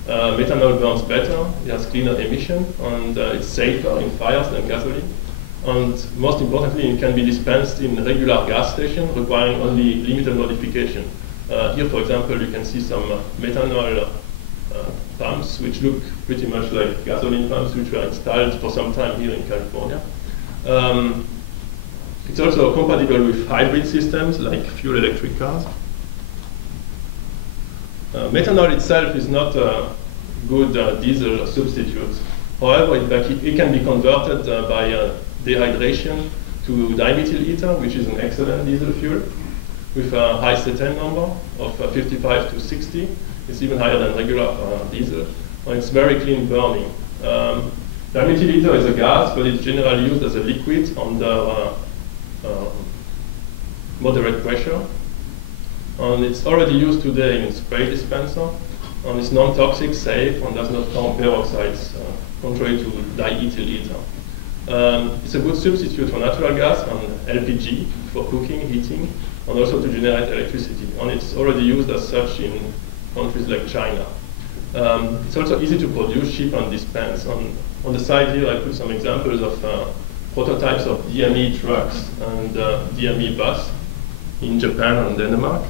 Methanol burns better, it has cleaner emission, and it's safer in fires than gasoline. And most importantly, it can be dispensed in regular gas stations, requiring only limited modification. Here, for example, you can see some methanol pumps, which look pretty much like gasoline pumps, which were installed for some time here in California. It's also compatible with hybrid systems, like fuel electric cars. Methanol itself is not a good diesel substitute. However, it can be converted by dehydration to dimethyl ether, which is an excellent diesel fuel, with a high cetane number of 55 to 60. It's even higher than regular diesel, and it's very clean burning. Dimethyl ether is a gas, but it's generally used as a liquid under moderate pressure. And it's already used today in spray dispenser, and it's non-toxic, safe, and does not form peroxides, contrary to diethyl ether. It's a good substitute for natural gas and LPG for cooking, heating, and also to generate electricity. And it's already used as such in countries like China. It's also easy to produce, ship, and dispense. On the side here, I put some examples of prototypes of DME trucks and DME bus in Japan and Denmark.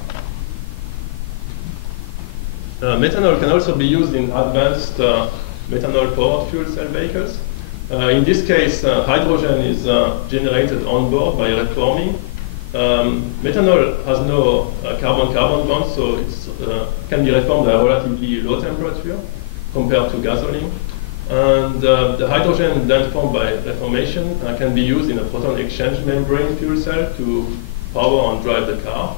Methanol can also be used in advanced methanol-powered fuel cell vehicles. In this case, hydrogen is generated on board by reforming. Methanol has no carbon-carbon bond, so it can be reformed at a relatively low temperature compared to gasoline. And the hydrogen then formed by reformation can be used in a proton exchange membrane fuel cell to power and drive the car.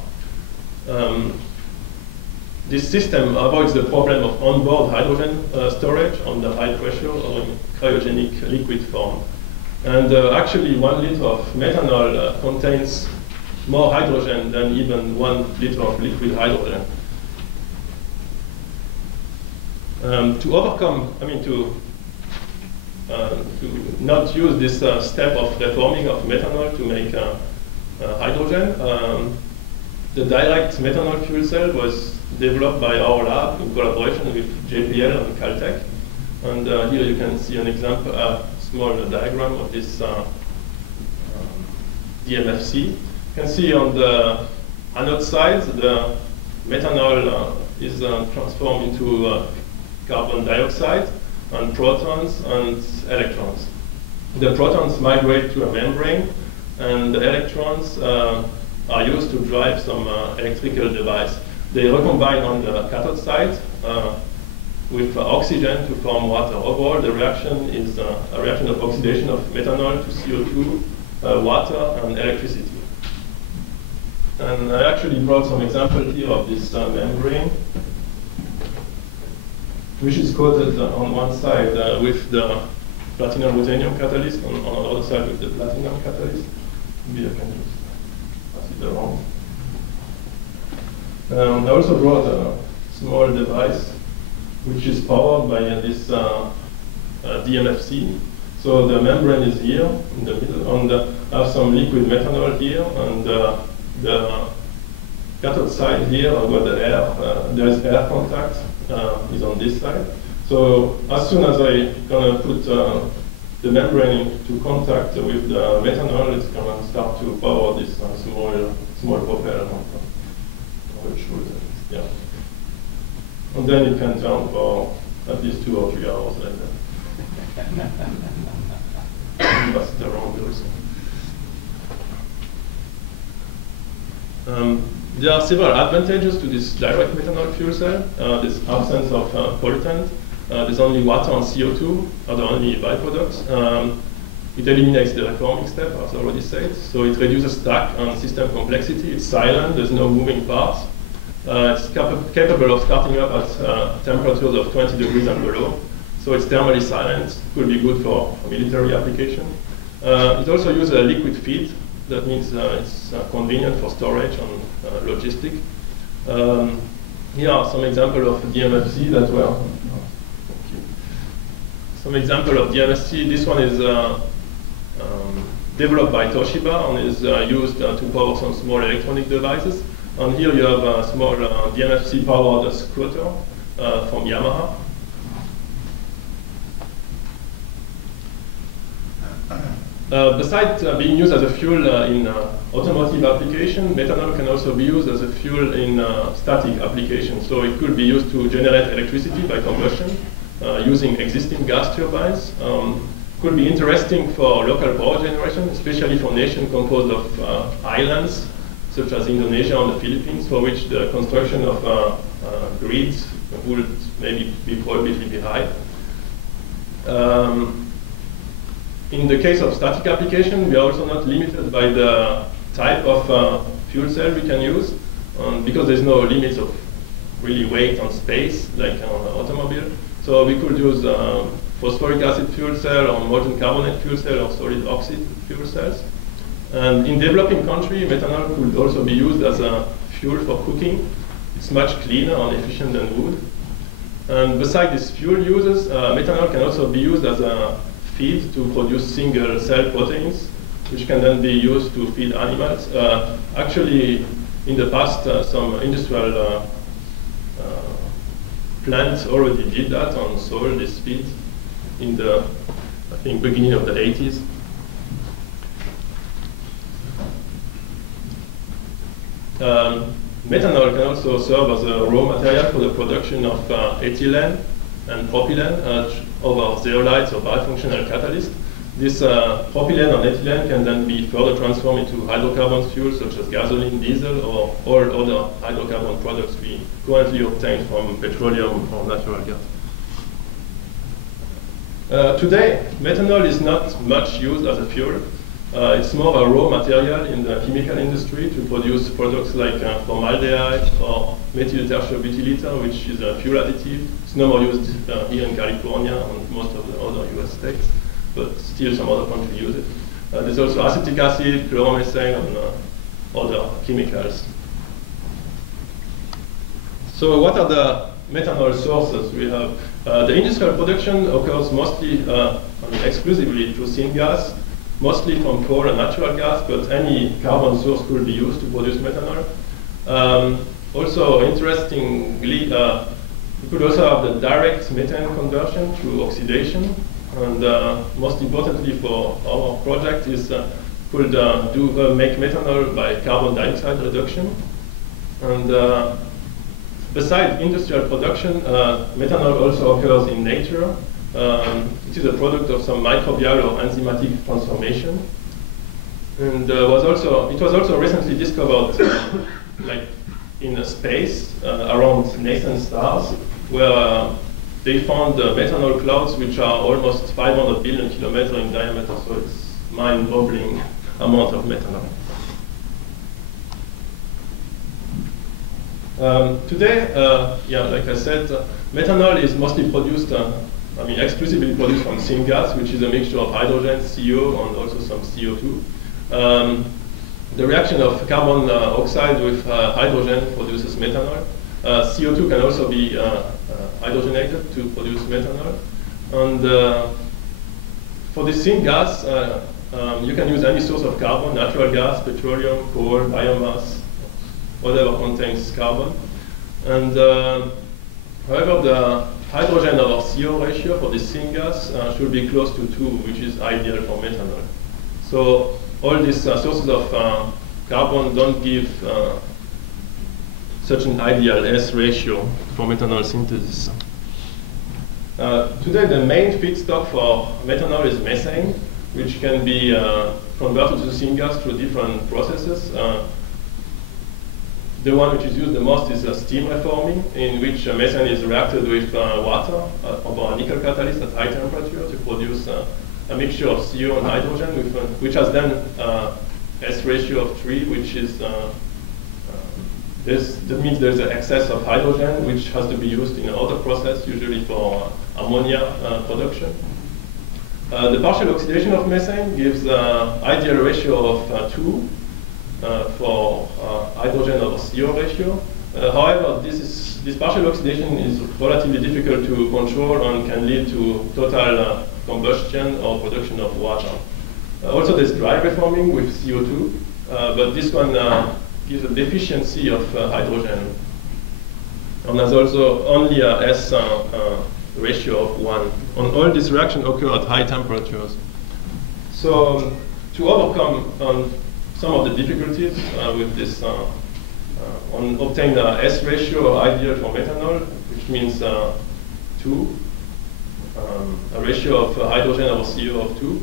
This system avoids the problem of onboard hydrogen storage under high pressure or in cryogenic liquid form. And actually, 1 liter of methanol contains more hydrogen than even 1 liter of liquid hydrogen. To overcome, to not use this step of reforming of methanol to make hydrogen, the direct methanol fuel cell was developed by our lab in collaboration with JPL and Caltech. And here you can see an example, a small diagram of this DMFC. You can see on the anode side, the methanol is transformed into carbon dioxide and protons and electrons. The protons migrate to a membrane, and the electrons are used to drive some electrical device. They recombine on the cathode side with oxygen to form water. Overall, the reaction is a reaction of oxidation of methanol to CO2, water, and electricity. And I actually brought some examples here of this membrane, which is coated on one side with the platinum ruthenium catalyst, and on the other side with the platinum catalyst. Maybe I can just pass it around. I also brought a small device which is powered by this DMFC. So the membrane is here in the middle, and I have some liquid methanol here, and the cathode side here, where the air, there's air contact, is on this side. So as soon as I'm gonna put the membrane into contact with the methanol, it's gonna start to power this small propeller. Which would, yeah. and then it can turn for at least 2 or 3 hours like that. Pass it around also. There are several advantages to this direct methanol fuel cell. This absence of pollutant. There's only water and CO2 are the only byproducts. It eliminates the reforming step, as I already said. So it reduces stack and system complexity. It's silent. There's no moving parts. It's capable of starting up at temperatures of 20 degrees and below. So it's thermally silent. Could be good for military application. It also uses a liquid feed. That means it's convenient for storage and logistic. Here are some examples of DMFC that were. Some example of DMFC. This one is developed by Toshiba and is used to power some small electronic devices. And here you have a small DMFC powered scooter from Yamaha. Besides being used as a fuel in automotive application, methanol can also be used as a fuel in static applications. So it could be used to generate electricity by combustion using existing gas turbines. Could be interesting for local power generation, especially for nations composed of islands, such as Indonesia and the Philippines, for which the construction of grids would maybe be prohibitively high. In the case of static application, we are also not limited by the type of fuel cell we can use, because there's no limits of really weight and space like on an automobile. So we could use phosphoric acid fuel cell or molten carbonate fuel cell or solid oxide fuel cells. And in developing countries, methanol could also be used as a fuel for cooking. It's much cleaner and efficient than wood. And besides these fuel uses, methanol can also be used as a feed to produce single cell proteins, which can then be used to feed animals. Actually, in the past, some industrial plants already did that and sold this feed in the, I think, beginning of the 80s. Methanol can also serve as a raw material for the production of ethylene and propylene over zeolites or bifunctional catalysts. This propylene and ethylene can then be further transformed into hydrocarbon fuels such as gasoline, diesel, or all other hydrocarbon products we currently obtain from petroleum or natural gas. Today, methanol is not much used as a fuel. It's more a raw material in the chemical industry to produce products like formaldehyde or methyl tertiobuthyl ether, which is a fuel additive. It's no more used here in California and most of the other US states, but still some other countries use it. There's also acetic acid, chloromethane, and other chemicals. So what are the methanol sources we have? The industrial production occurs mostly, exclusively through syngas, mostly from coal and natural gas, but any carbon source could be used to produce methanol. Also, interestingly, we could also have the direct methane conversion through oxidation, and most importantly for our project is could make methanol by carbon dioxide reduction. And besides industrial production, methanol also occurs in nature. It is a product of some microbial or enzymatic transformation, and it was also recently discovered, like in a space around nascent stars, where they found methanol clouds which are almost 500 billion kilometers in diameter. So it's mind-boggling amount of methanol. Today, like I said, methanol is mostly produced. Exclusively produced from syngas, which is a mixture of hydrogen, CO, and also some CO2. The reaction of carbon oxide with hydrogen produces methanol. CO2 can also be hydrogenated to produce methanol. And for this syngas, you can use any source of carbon, natural gas, petroleum, coal, biomass, whatever contains carbon. And however, the hydrogen over CO ratio for this syngas should be close to 2, which is ideal for methanol. So all these sources of carbon don't give such an ideal S ratio for methanol synthesis. Today, the main feedstock for methanol is methane, which can be converted to syngas through different processes. The one which is used the most is steam reforming, in which methane is reacted with water over a nickel catalyst at high temperature to produce a mixture of CO and hydrogen, which has then S ratio of 3, which is that means there's an excess of hydrogen, which has to be used in another process, usually for ammonia production. The partial oxidation of methane gives an ideal ratio of 2 for hydrogen over CO ratio. However, this partial oxidation is relatively difficult to control and can lead to total combustion or production of water. Also, there's dry reforming with CO2, but this one gives a deficiency of hydrogen. And there's also only a S ratio of 1. And all these reactions occur at high temperatures. So to overcome some of the difficulties with this, obtain a S ratio ideal for methanol, which means 2, a ratio of hydrogen over CO of 2.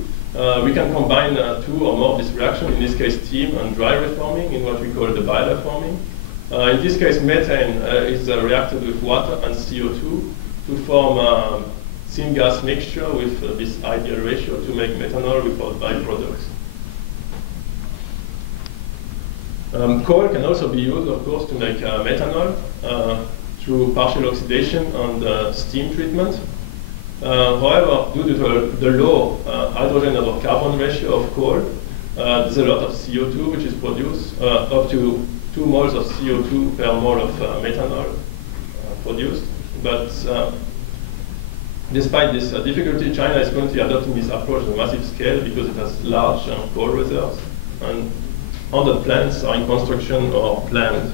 We can combine 2 or more of this reaction, in this case steam and dry reforming, in what we call the bioreforming. In this case, methane is reacted with water and CO2 to form a syngas mixture with this ideal ratio to make methanol without byproducts. Coal can also be used, of course, to make methanol through partial oxidation and steam treatment. However, due to the low hydrogen over carbon ratio of coal, there's a lot of CO2 which is produced, up to 2 moles of CO2 per mole of methanol produced. But despite this difficulty, China is currently adopting this approach on a massive scale because it has large coal reserves, and other plants are in construction or planned.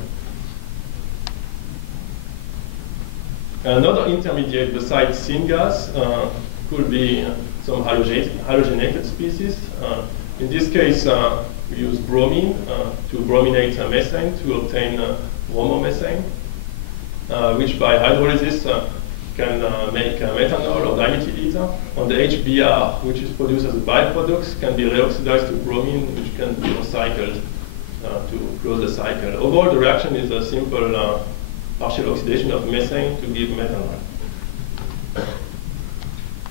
Another intermediate besides syngas could be some halogenated species. In this case, we use bromine to brominate methane to obtain bromomethane, which by hydrolysis can make methanol or dimethyl ether. And the HBr, which is produced as a byproduct, can be reoxidized to bromine, which can be recycled to close the cycle. Overall, the reaction is a simple partial oxidation of methane to give methanol.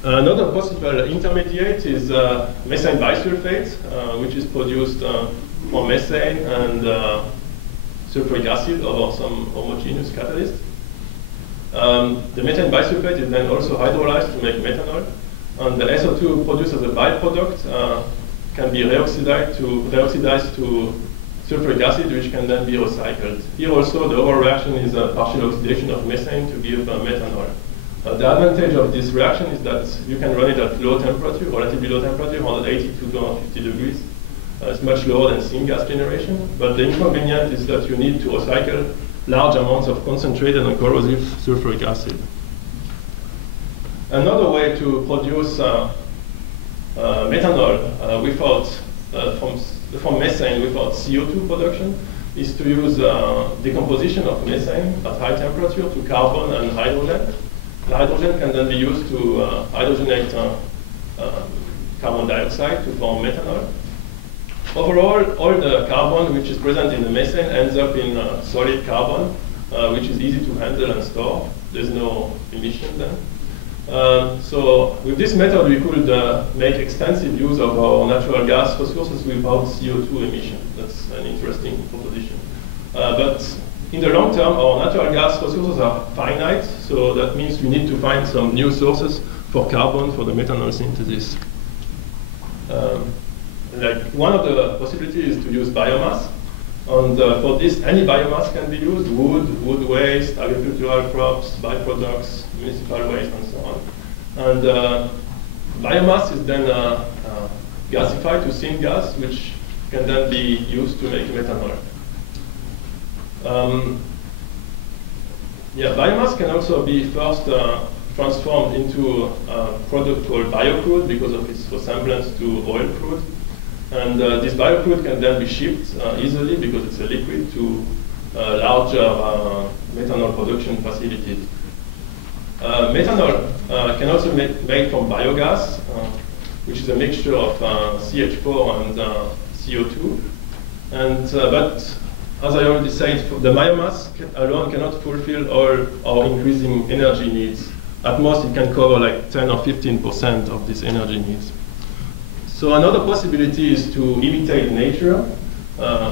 Another possible intermediate is methane bisulfate, which is produced from methane and sulfuric acid over some homogeneous catalyst. The methane bisulfate is then also hydrolyzed to make methanol, and the SO2 produced as a byproduct can be reoxidized to sulfuric acid, which can then be recycled. Here also, the overall reaction is a partial oxidation of methane to give methanol. The advantage of this reaction is that you can run it at low temperature, relatively low temperature, 180 to 250 degrees. It's much lower than syngas generation, but the inconvenience is that you need to recycle large amounts of concentrated and corrosive sulfuric acid. Another way to produce methanol from methane without CO2 production is to use decomposition of methane at high temperature to carbon and hydrogen. The hydrogen can then be used to hydrogenate carbon dioxide to form methanol. Overall, all the carbon which is present in the methane ends up in solid carbon, which is easy to handle and store. There's no emission then. So with this method, we could make extensive use of our natural gas resources without CO2 emission. That's an interesting proposition. But in the long term, our natural gas resources are finite, so that means we need to find some new sources for carbon for the methanol synthesis. Like one of the possibilities is to use biomass. And for this, any biomass can be used: wood waste, agricultural crops, byproducts, municipal waste, and so on. And biomass is then gasified to syngas, which can then be used to make methanol. Biomass can also be first transformed into a product called biocrude because of its resemblance to oil crude. And this biocrude can then be shipped easily because it's a liquid to larger methanol production facilities. Methanol can also be made from biogas, which is a mixture of CH4 and CO2. And, but as I already said, the biomass alone cannot fulfill all our increasing energy needs. At most, it can cover like 10 or 15% of these energy needs. So another possibility is to imitate nature.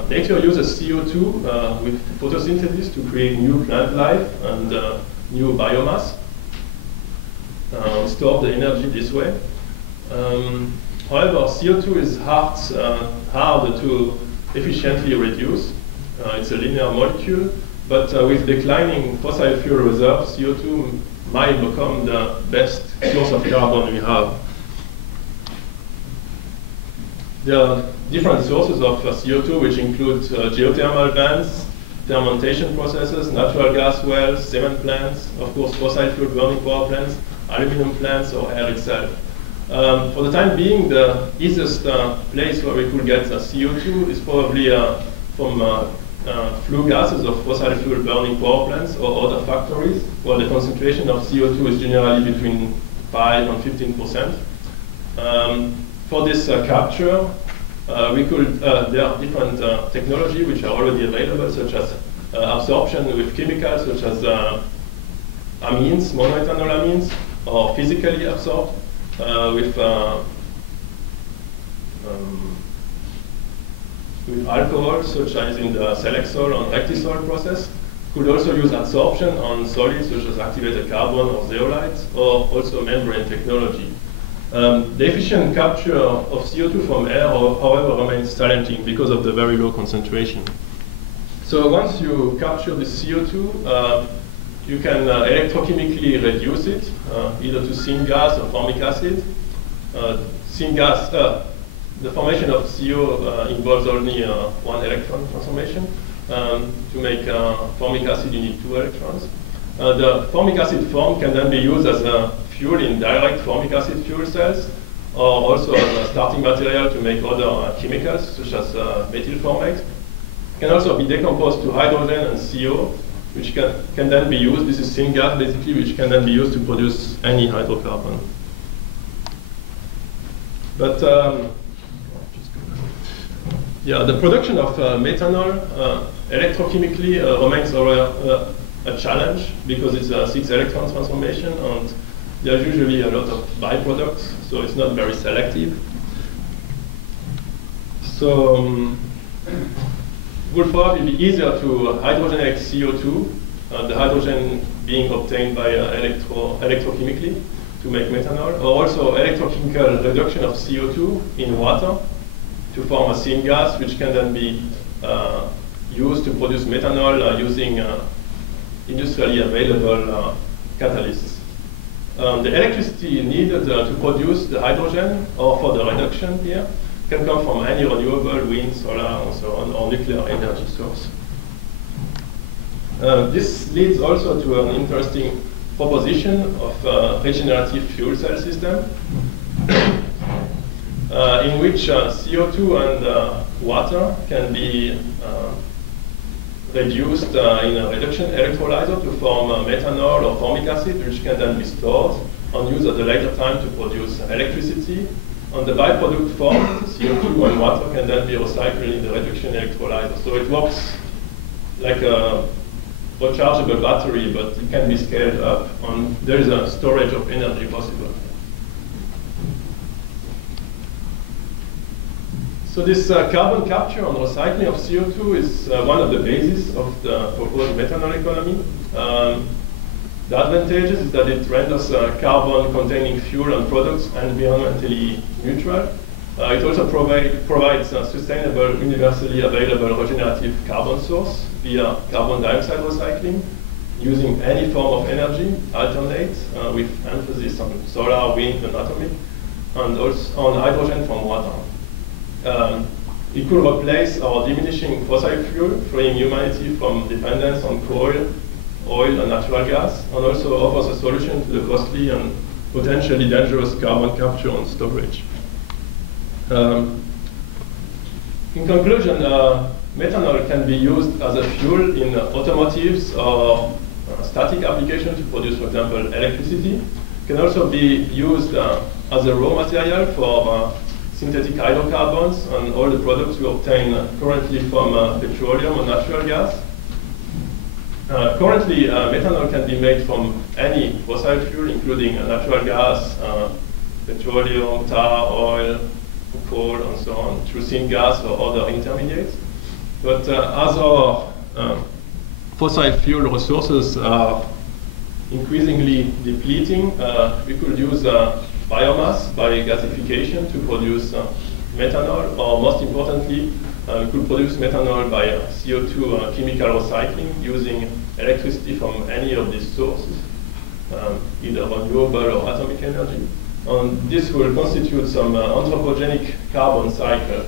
Nature uses CO2 with photosynthesis to create new plant life and new biomass. Store the energy this way. However, CO2 is harder to efficiently reduce. It's a linear molecule, but with declining fossil fuel reserves, CO2 might become the best source of carbon we have. There are different sources of CO2, which include geothermal vents, fermentation processes, natural gas wells, cement plants, of course fossil fuel burning power plants, aluminum plants, or air itself. For the time being, the easiest place where we could get CO2 is probably from flue gases of fossil fuel burning power plants or other factories, where the concentration of CO2 is generally between 5 and 15%. For this capture, we could, there are different technology which are already available, such as absorption with chemicals, such as amines, monoethanol amines, or physically absorbed with alcohol, such as in the Selexol and Rectisol process. Could also use adsorption on solids, such as activated carbon or zeolites, or also membrane technology. The efficient capture of CO2 from air, however, remains challenging because of the very low concentration. So once you capture the CO2, you can electrochemically reduce it, either to syngas or formic acid. Syngas, the formation of CO involves only one electron transformation. To make formic acid, you need 2 electrons. The formic acid form can then be used as a fuel in direct formic acid fuel cells, or also as a starting material to make other chemicals, such as methyl formate. It can also be decomposed to hydrogen and CO, which can then be used. This is syngas, basically, which can then be used to produce any hydrocarbon. But yeah, the production of methanol electrochemically remains a challenge because it's a 6 electron transformation, and there's usually a lot of byproducts, so it's not very selective. So it would probably be easier to hydrogenate CO2, the hydrogen being obtained by electrochemically to make methanol, or also electrochemical reduction of CO2 in water to form a syngas, which can then be used to produce methanol using industrially available catalysts. The electricity needed to produce the hydrogen, or for the reduction here, can come from any renewable, wind, solar, and so on, or nuclear energy source. This leads also to an interesting proposition of regenerative fuel cell system, in which CO2 and water can be reduced in a reduction electrolyzer to form methanol or formic acid, which can then be stored and used at a later time to produce electricity. And the byproduct formed, CO2 and water, can then be recycled in the reduction electrolyzer. So it works like a rechargeable battery, but it can be scaled up, and there is a storage of energy possible. So this carbon capture and recycling of CO2 is one of the bases of the proposed methanol economy. The advantages is that it renders carbon-containing fuel and products environmentally neutral. It also provides a sustainable, universally available regenerative carbon source via carbon dioxide recycling, using any form of energy, alternate, with emphasis on solar, wind, and atomic, and also on hydrogen from water. It could replace our diminishing fossil fuel, freeing humanity from dependence on coal, oil, and natural gas, and also offers a solution to the costly and potentially dangerous carbon capture and storage. In conclusion, methanol can be used as a fuel in automotives or static applications to produce, for example, electricity. It can also be used as a raw material for synthetic hydrocarbons and all the products we obtain currently from petroleum or natural gas. Currently, methanol can be made from any fossil fuel, including natural gas, petroleum, tar, oil, coal, and so on, through syngas or other intermediates. But as our fossil fuel resources are increasingly depleting, we could use biomass by gasification to produce methanol, or most importantly, we could produce methanol by CO2 chemical recycling using electricity from any of these sources, either renewable or atomic energy. And this will constitute some anthropogenic carbon cycle,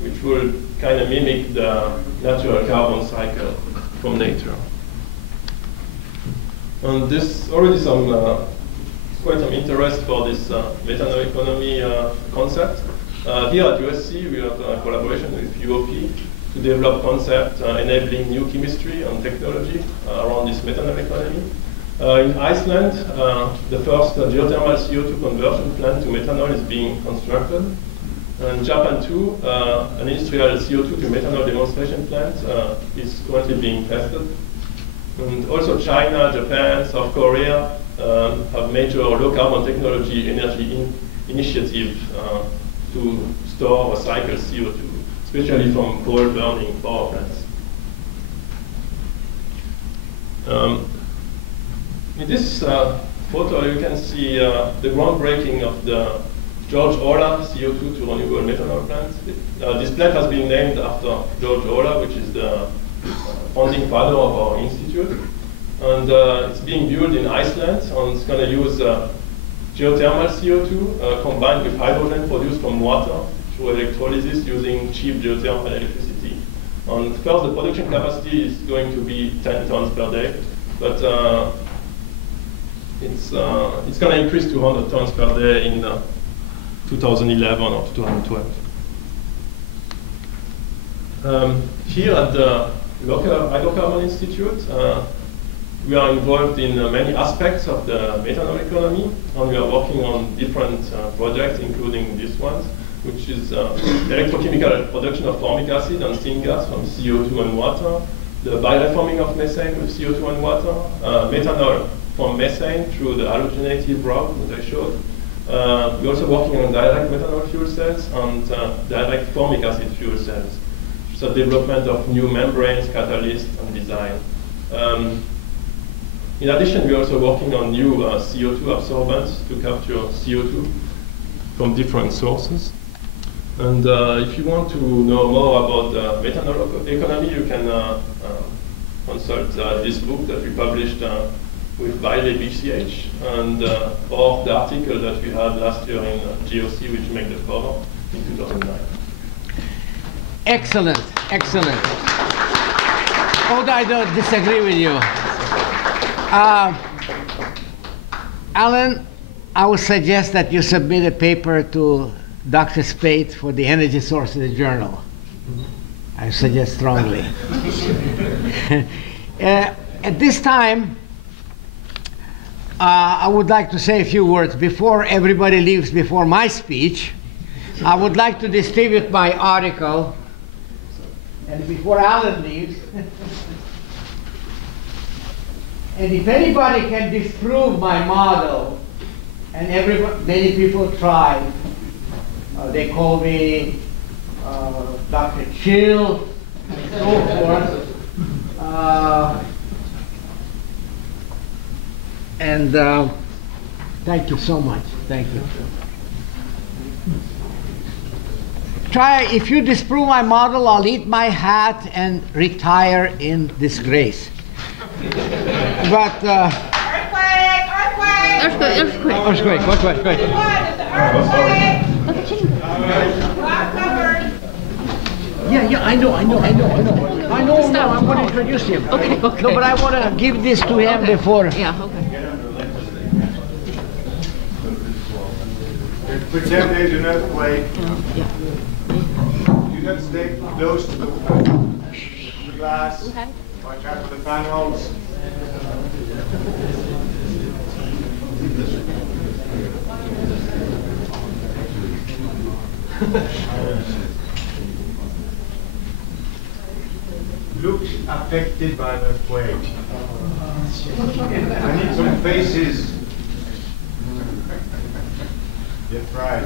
which will kind of mimic the natural carbon cycle from nature. And there's already quite some interest for this methanol economy concept. Here at USC, we have a collaboration with UOP to develop concept enabling new chemistry and technology around this methanol economy. In Iceland, the first geothermal CO2 conversion plant to methanol is being constructed. In Japan too, an industrial CO2 to methanol demonstration plant is currently being tested. And also China, Japan, South Korea have major low carbon technology energy initiatives to store or recycle CO2, especially from coal burning power plants. In this photo, you can see the groundbreaking of the George Olah CO2 to renewable methanol plant. This plant has been named after George Olah, which is the founding father of our institute. And it's being built in Iceland, and it's going to use geothermal CO2 combined with hydrogen produced from water through electrolysis using cheap geothermal electricity. And first, the production capacity is going to be 10 tons per day, but it's going to increase to 100 tons per day in 2011 or 2012. Here at the local Hydrocarbon Institute, we are involved in many aspects of the methanol economy, and we are working on different projects, including this one, which is electrochemical production of formic acid and syngas from CO2 and water, the bioreforming of methane with CO2 and water, methanol from methane through the halogenated route that I showed. We're also working on direct methanol fuel cells and direct formic acid fuel cells. So development of new membranes, catalysts, and design. In addition, we're also working on new CO2 absorbents to capture CO2 from different sources. And if you want to know more about the methanol economy, you can consult this book that we published with Bailey BCH, and or the article that we had last year in GOC, which made the cover in 2009. Excellent, excellent. Although I don't disagree with you. Alan, I would suggest that you submit a paper to Dr. Spate for the Energy Sources Journal. I suggest strongly. At this time, I would like to say a few words before everybody leaves, before my speech. I would like to distribute my article, and before Alan leaves. And if anybody can disprove my model, and many people try, they call me Dr. Chill, and so forth. Thank you so much. Thank you. If you disprove my model, I'll eat my hat and retire in disgrace. But earthquake. Yeah, I know. No, I'm going to introduce him. Okay. No, but I want to give this to him before. Yeah, okay. Pretend there's an earthquake. Yeah. Do not stay close to the glass. Watch out for the panels. Looks affected by the earthquake. I need some faces. Get right.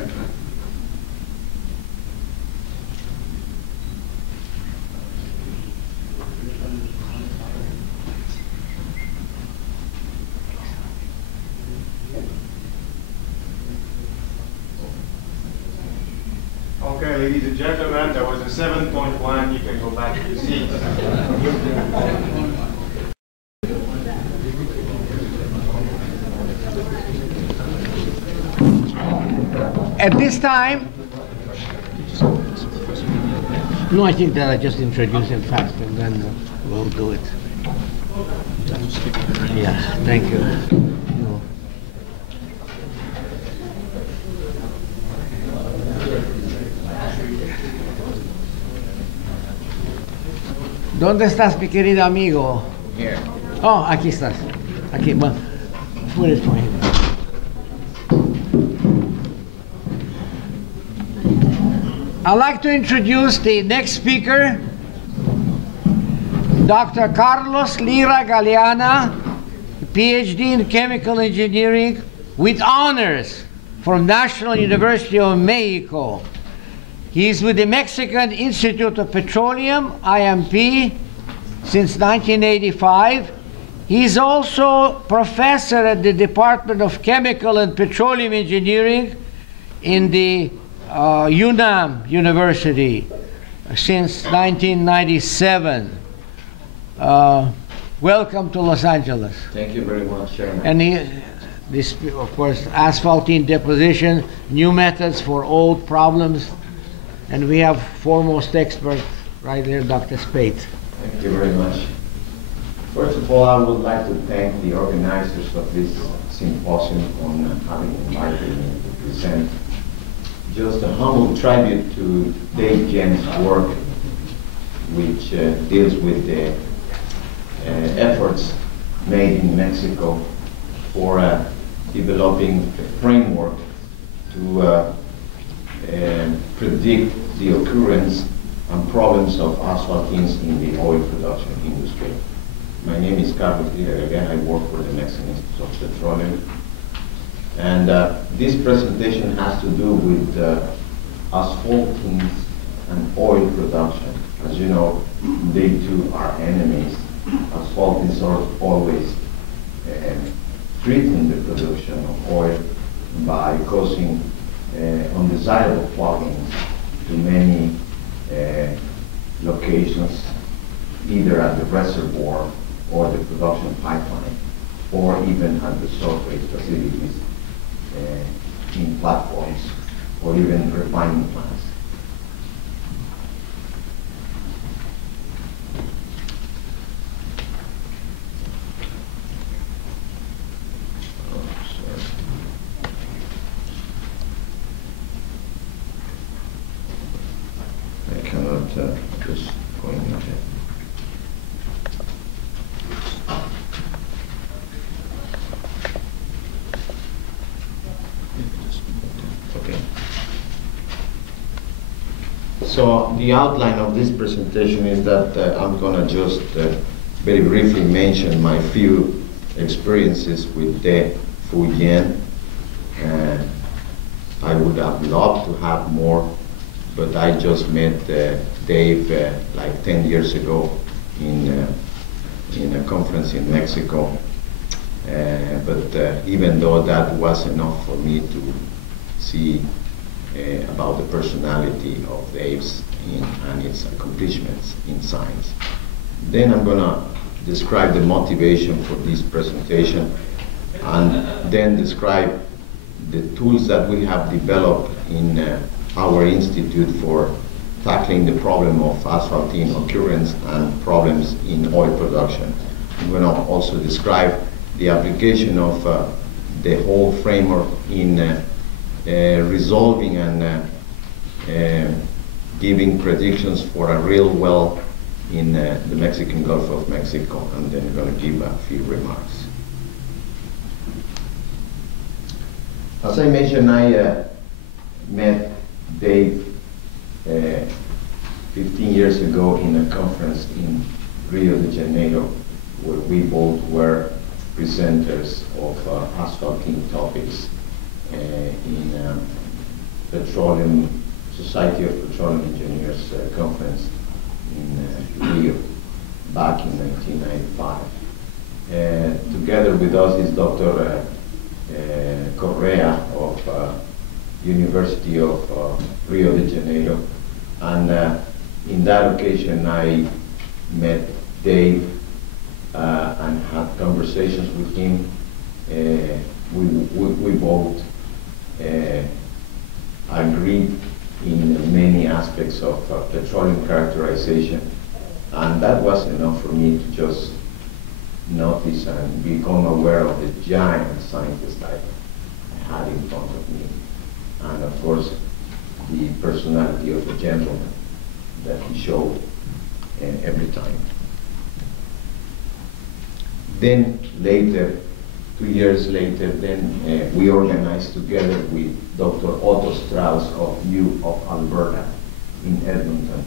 Okay, ladies and gentlemen, that was a 7.1. You can go back to your seats. At this time, no, I think that I just introduce him fast and then we'll do it. Yeah, thank you. No. ¿Dónde estás, mi querido amigo? Here. Oh, aquí estás. Aquí, bueno, put it for him. I'd like to introduce the next speaker, Dr. Carlos Lira Galeana, PhD in chemical engineering with honors from National University of Mexico. He is with the Mexican Institute of Petroleum, IMP, since 1985. He is also professor at the Department of Chemical and Petroleum Engineering in the UNAM University since 1997. Welcome to Los Angeles. Thank you very much, Chairman. And this, of course, asphaltene deposition, new methods for old problems. And we have foremost expert right there, Dr. Spade. Thank you very much. First of all, I would like to thank the organizers of this symposium on having invited me to present just a humble tribute to Dave Jen's work, which deals with the efforts made in Mexico for developing a framework to predict the occurrence and problems of asphaltenes in the oil production industry. My name is Carlos Lira. Again, I work for the Mexican Institute of Petroleum. And this presentation has to do with asphaltenes and oil production. As you know, they too are enemies. Asphaltenes are always threatening the production of oil by causing undesirable plugging to many locations, either at the reservoir or the production pipeline, or even at the surface facilities in platforms, or even refining plants. I cannot just going ahead. Okay. So the outline of this presentation is that I'm going to just very briefly mention my few experiences with Teh Fu Yen. I would have loved to have more, but I just met Dave like 10 years ago in a conference in Mexico. But even though that was enough for me to see about the personality of Dave's and its accomplishments in science. Then I'm going to describe the motivation for this presentation, and then describe the tools that we have developed in our institute for tackling the problem of asphaltene occurrence and problems in oil production. I'm going to also describe the application of the whole framework in resolving and giving predictions for a real well in the Mexican Gulf of Mexico, and then going to give a few remarks. As I mentioned, I met Dave 15 years ago in a conference in Rio de Janeiro, where we both were presenters of asphalting topics in Petroleum Society of Petroleum Engineers conference in Rio back in 1995. Together with us is Dr. Correa of University of Rio de Janeiro, and in that occasion I met Dave and had conversations with him. We both agreed in many aspects of petroleum characterization, and that was enough for me to just notice and become aware of the giant scientist I had in front of me, and of course the personality of a gentleman that he showed every time. Then later, 2 years later, then we organized together with Dr. Otto Strauss of U of Alberta in Edmonton,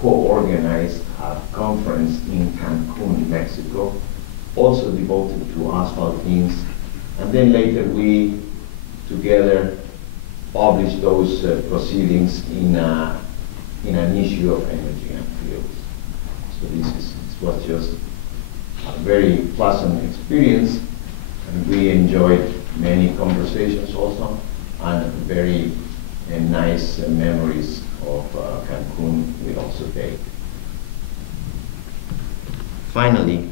co-organized a conference in Cancun, Mexico, also devoted to asphaltenes. And then later we together published those proceedings in an issue of Energy and Fields. So this was just a very pleasant experience, and we enjoyed many conversations also, and very nice memories of Cancun with also Dave. Finally,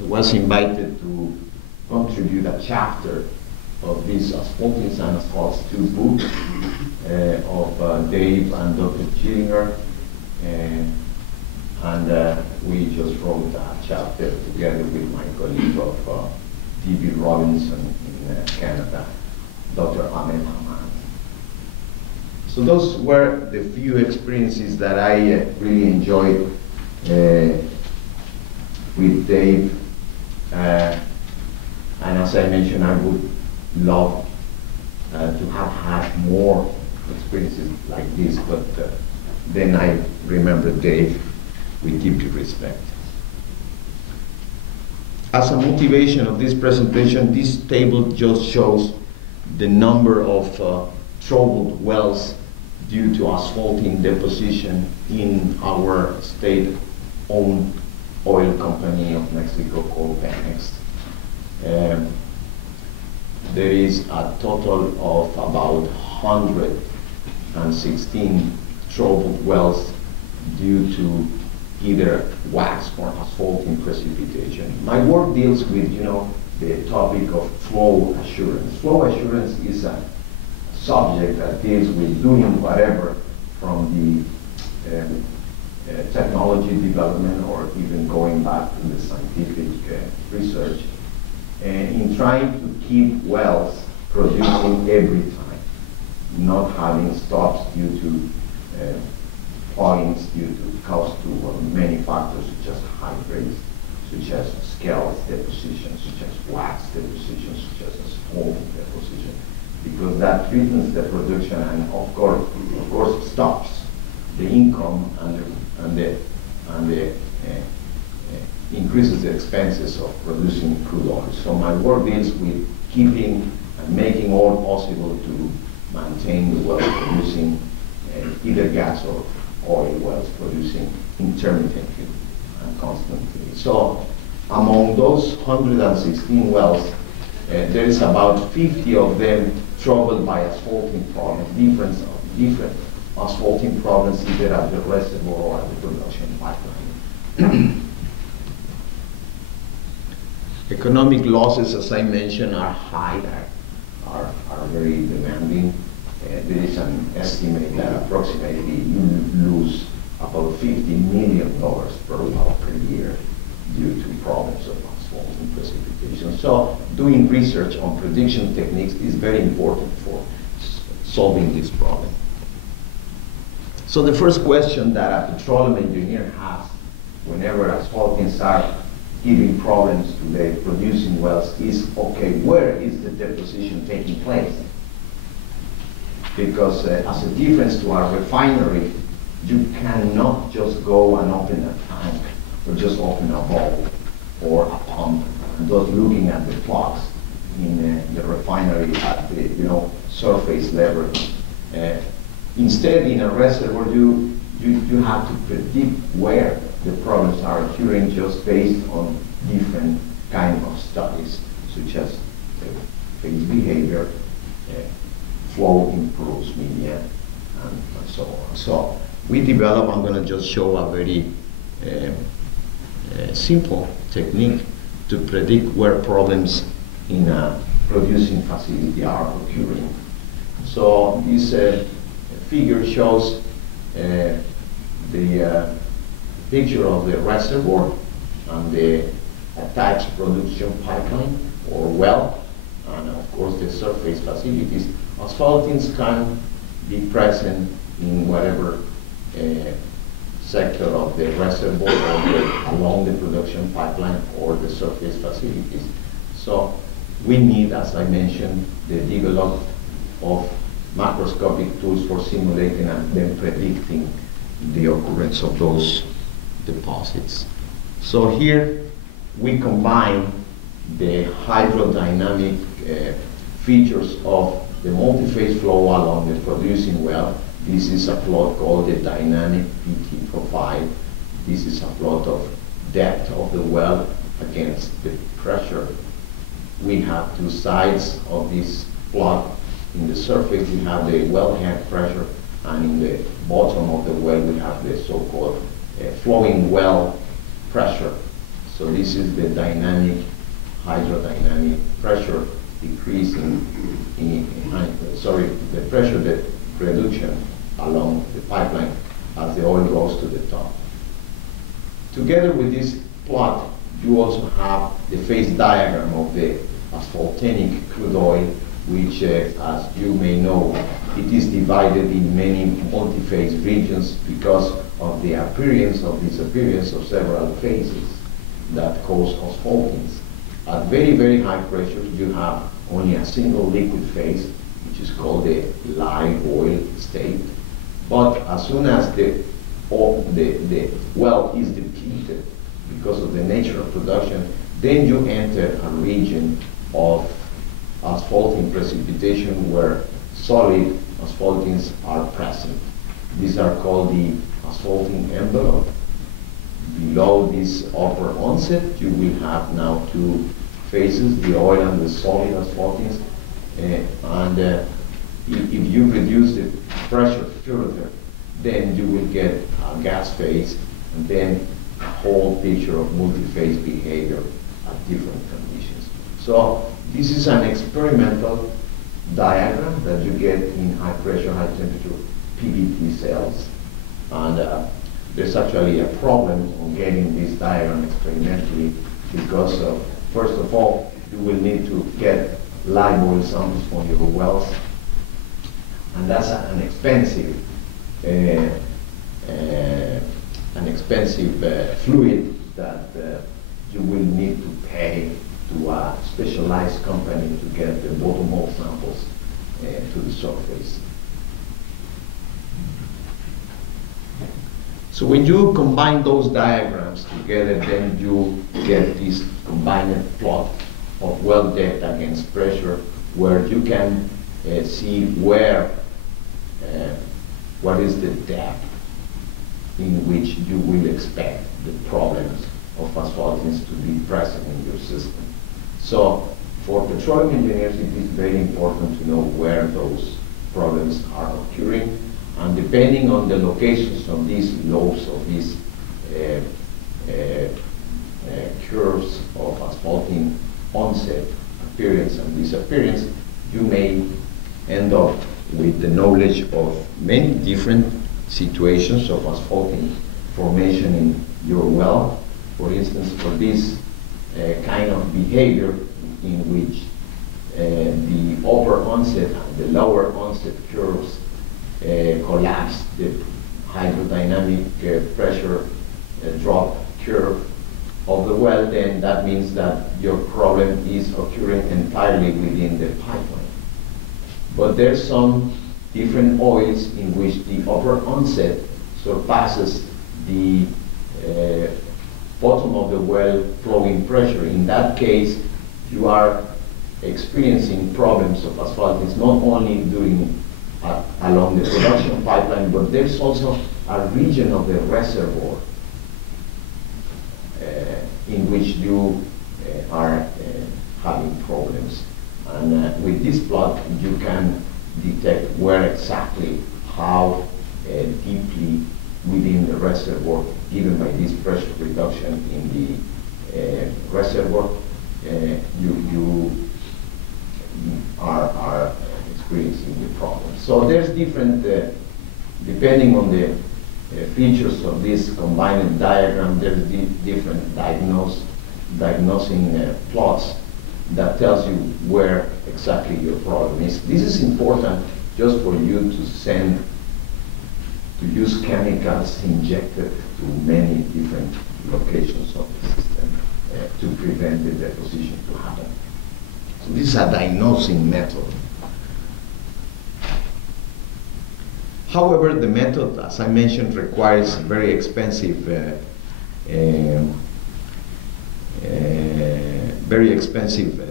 I was invited to contribute a chapter of this Asphaltings and Asphalts 2 book of Dave and Dr. Schillinger, and we just wrote a chapter together with my colleague of D.B. Robinson in Canada, Dr. Ahmed Hamad. So those were the few experiences that I really enjoyed with Dave. And as I mentioned, I would love to have had more experiences like this, but then I remember Dave with deep respect. As a motivation of this presentation, this table just shows the number of troubled wells due to asphalting deposition in our state-owned oil company of Mexico called Pemex. There is a total of about 116 troubled wells due to either wax or asphalting precipitation. My work deals with, the topic of flow assurance. Flow assurance is a subject that deals with doing whatever from the technology development or even going back to the scientific research, in trying to keep wells producing every time, not having stops due to points due to caused to many factors such as hydrates, such as scales deposition, such as wax deposition, such as asphalt deposition, because that threatens the production and of course stops the income and increases the expenses of producing crude oil. So my work deals with keeping and making all possible to maintain the wells producing either gas or oil wells producing intermittently and constantly. So among those 116 wells, there is about 50 of them troubled by asphalting problems, different asphalting problems either at the reservoir or at the production pipeline. Economic losses, as I mentioned, are high, are very demanding. There is an estimate that approximately you lose about $50 million per well per year due to problems of asphalting precipitation. So doing research on prediction techniques is very important for solving this problem. So the first question that a petroleum engineer has whenever asphaltings are giving problems to the producing wells is, okay, where is the deposition taking place? Because as a difference to our refinery, you cannot just go and open a tank or just open a valve or a pump and just looking at the plugs in the refinery at the surface level. Instead, in a reservoir, you have to predict where the problems are occurring just based on different kind of studies, such as phase behavior, flow improves media, and so on. So we develop, I'm going to just show a very simple technique to predict where problems in a producing facility are occurring. So this figure shows the picture of the reservoir and the attached production pipeline or well, and of course the surface facilities. Asphaltings can be present in whatever sector of the reservoir or along the production pipeline or the surface facilities. So we need, as I mentioned, the development of macroscopic tools for simulating and then predicting the occurrence of those deposits. So here we combine the hydrodynamic features of the multi-phase flow along the producing well. This is a plot called the dynamic PT profile. This is a plot of depth of the well against the pressure. We have two sides of this plot. In the surface we have the wellhead pressure, and in the bottom of the well we have the so-called flowing well pressure. So this is the dynamic hydrodynamic pressure decreasing the pressure, the reduction along the pipeline as the oil goes to the top. Together with this plot, you also have the phase diagram of the asphaltenic crude oil, which, as you may know, it is divided in many multi-phase regions because of the appearance or disappearance of several phases that cause asphaltings. At very, very high pressure, you have only a single liquid phase, which is called the live oil state. But as soon as the well is depleted because of the nature of production, then you enter a region of asphalting precipitation where solid asphaltings are present. These are called the asphalting envelope. Below this upper onset, you will have now two phases, the oil and the solid asphaltings. If you reduce the pressure further, then you will get a gas phase and then a whole picture of multi-phase behavior at different conditions. So this is an experimental diagram that you get in high pressure, high temperature PVT cells. And there's actually a problem on getting this diagram experimentally because first of all, you will need to get live oil samples from your wells. And that's an expensive fluid that you will need to pay to a specialized company to get the bottom hole samples to the surface. So when you combine those diagrams together, then you get this combined plot of well depth against pressure, where you can see where what is the depth in which you will expect the problems of asphaltings to be present in your system. So for petroleum engineers, it is very important to know where those problems are occurring. And depending on the locations of these lobes of these curves of asphalting onset, appearance, and disappearance, you may end up with the knowledge of many different situations of asphalting formation in your well. For instance, for this kind of behavior in which the upper onset and the lower onset curves collapse, the hydrodynamic pressure drop curve of the well, then that means that your problem is occurring entirely within the pipeline. But there's some different oils in which the upper onset surpasses the bottom of the well flowing pressure. In that case, you are experiencing problems of asphaltis not only along the production pipeline, but there's also a region of the reservoir in which you are having problems. And with this plot, you can detect where exactly, how deeply within the reservoir, given by this pressure reduction in the reservoir, you are experiencing the problem. So there's different, depending on the features of this combined diagram, there's different diagnosing plots that tells you where exactly your problem is. This is important just for you to use chemicals injected to many different locations of the system to prevent the deposition to happen. So this is a diagnosing method. However, the method, as I mentioned, requires very expensive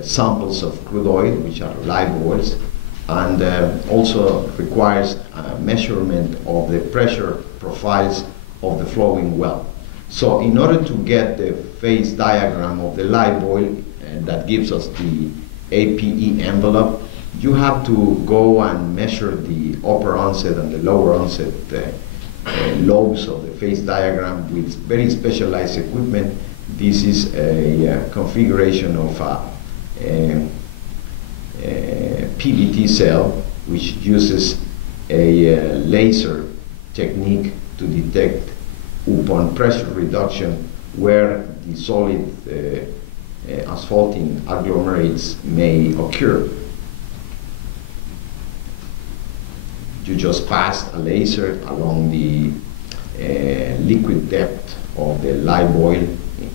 samples of crude oil, which are live oils, and also requires a measurement of the pressure profiles of the flowing well. So in order to get the phase diagram of the live oil that gives us the APE envelope, you have to go and measure the upper onset and the lower onset lobes of the phase diagram with very specialized equipment. This is a configuration of a PVT cell, which uses a laser technique to detect upon pressure reduction where the solid asphalting agglomerates may occur. You just pass a laser along the liquid depth of the live oil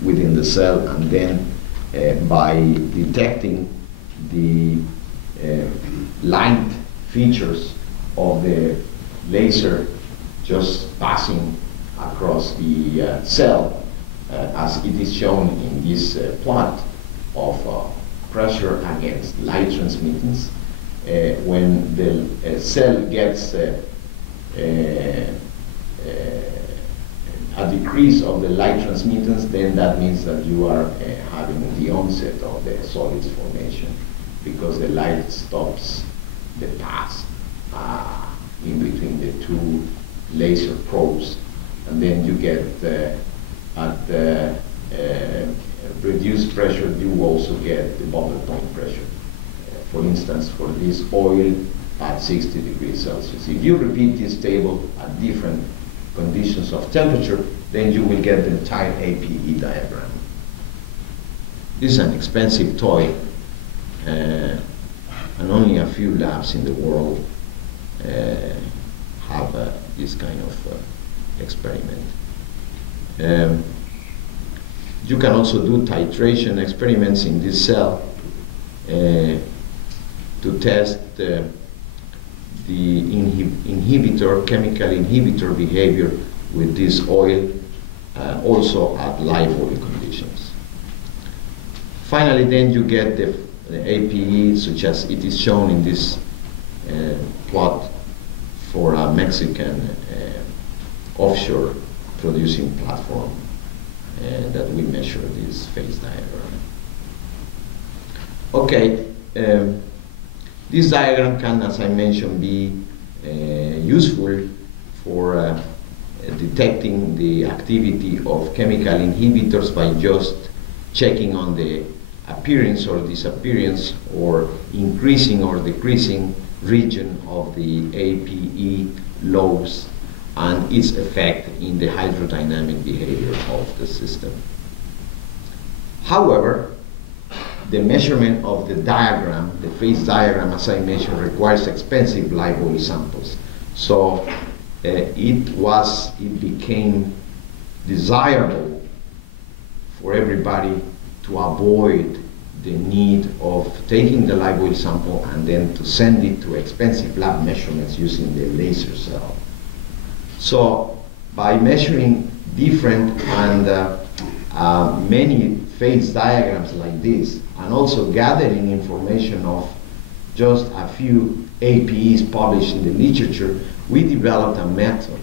within the cell, and then by detecting the light features of the laser just passing across the cell, as it is shown in this plot of pressure against light transmittance. When the cell gets a decrease of the light transmittance, then that means that you are having the onset of the solids formation, because the light stops the path in between the two laser probes, and then you get at the reduced pressure, you also get the bubble point pressure. For instance, for this oil at 60 degrees Celsius. If you repeat this table at different conditions of temperature, then you will get the entire APE diagram. This is an expensive toy, and only a few labs in the world have this kind of experiment. You can also do titration experiments in this cell to test the chemical inhibitor behavior with this oil, also at live oil conditions. Finally, then you get the APE, such as it is shown in this plot for a Mexican offshore producing platform that we measure this phase diagram. Okay. This diagram can, as I mentioned, be useful for detecting the activity of chemical inhibitors by just checking on the appearance or disappearance or increasing or decreasing region of the APE lobes and its effect in the hydrodynamic behavior of the system. However, the measurement of the diagram, the phase diagram, as I mentioned, requires expensive live oil samples. So it became desirable for everybody to avoid the need of taking the live oil sample and then to send it to expensive lab measurements using the laser cell. So by measuring different and many phase diagrams like this, and also gathering information of just a few APEs published in the literature, we developed a method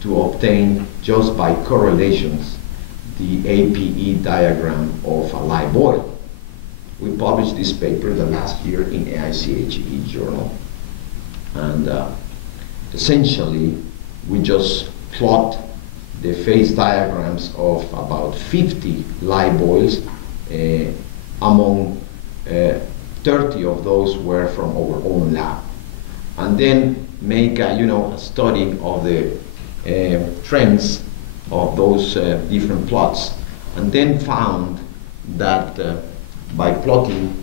to obtain, just by correlations, the APE diagram of a live oil. We published this paper the last year in AICHE journal. And essentially, we just plot the phase diagrams of about 50 live oils. Among 30 of those were from our own lab. And then make a study of the trends of those different plots. And then found that by plotting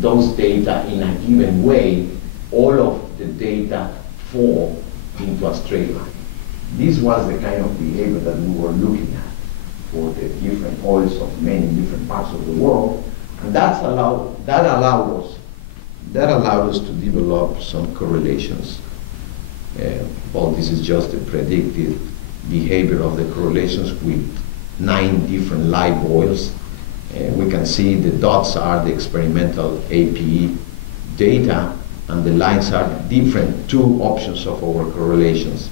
those data in a given way, all of the data fall into a straight line. This was the kind of behavior that we were looking at for the different oils of many different parts of the world, and that allowed us to develop some correlations. Well, this is just the predicted behavior of the correlations with 9 different live oils. We can see the dots are the experimental APE data, and the lines are different 2 options of our correlations.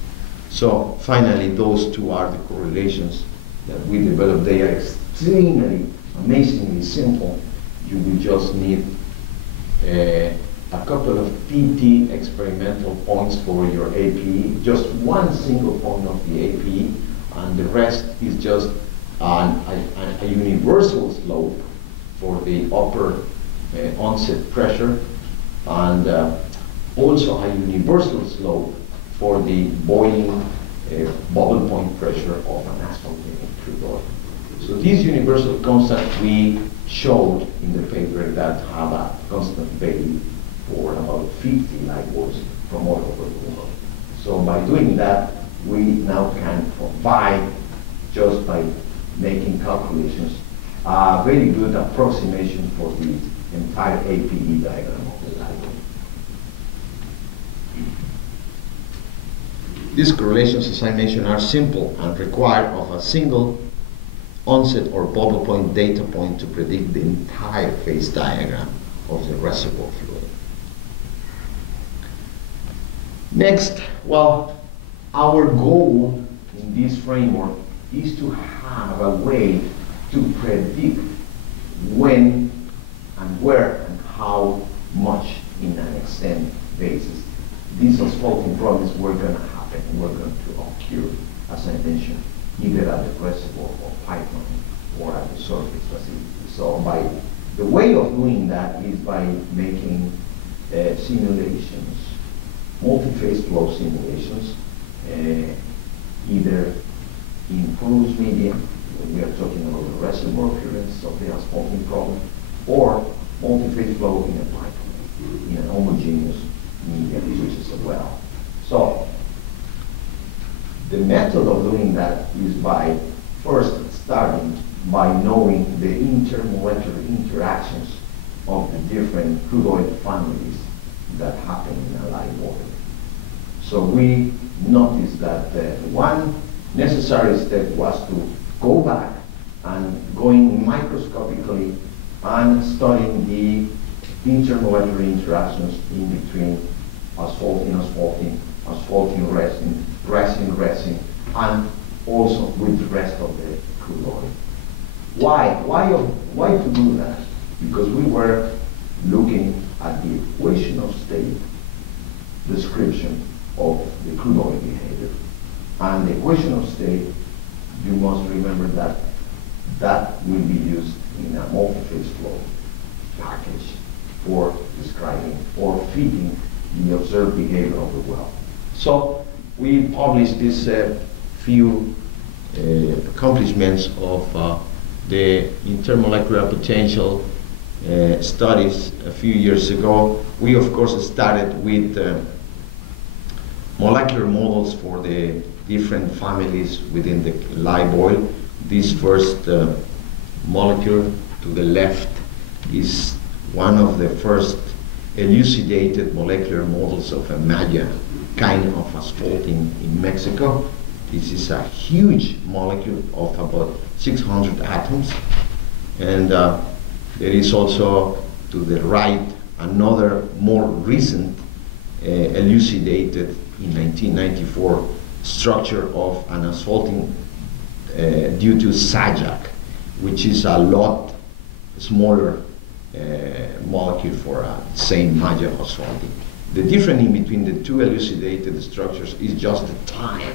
So finally, those 2 are the correlations that we developed. They are extremely, amazingly simple. You will just need a couple of PT experimental points for your APE, just one single point of the APE, and the rest is just a universal slope for the upper onset pressure, and also a universal slope for the boiling bubble point pressure of an asphaltated crude oil. So this universal constant we showed in the paper that have a constant value for about 50 live oils from all over the world. So by doing that, we now can provide, just by making calculations, a very good approximation for the entire APE diagram of the live oil. These correlations, as I mentioned, are simple and require of a single onset or bubble point data point to predict the entire phase diagram of the reservoir fluid. Next, well, our goal in this framework is to have a way to predict when and where and how much in an extent basis these asphalting problems were going to happen, were going to occur, as I mentioned, either at the reservoir or pipeline or at the surface facility. So by the way of doing that is by making simulations, multi-phase flow simulations, either in porous medium, when we are talking about the reservoir occurrence of the asphalting problem, or multi-phase flow in a pipeline, in an homogeneous medium, which is a well. So the method of doing that is by first starting by knowing the intermolecular interactions of the different crude oil families that happen in a live oil. So we noticed that one necessary step was to go back and going microscopically and studying the intermolecular interactions in between asphalting, resin, and also with the rest of the crude oil. Why to do that? Because we were looking at the equation of state description of the crude oil behavior. And the equation of state, you must remember that that will be used in a multi-phase flow package for describing or fitting the observed behavior of the well. So we published these few accomplishments of the intermolecular potential studies a few years ago. We of course started with molecular models for the different families within the live oil. This first molecule to the left is one of the first elucidated molecular models of a Maya kind of asphalting in Mexico. This is a huge molecule of about 600 atoms. And there is also to the right another more recent elucidated in 1994 structure of an asphalting due to Sajak, which is a lot smaller molecule for same Maya asphalting. The difference in between the two elucidated structures is just the time.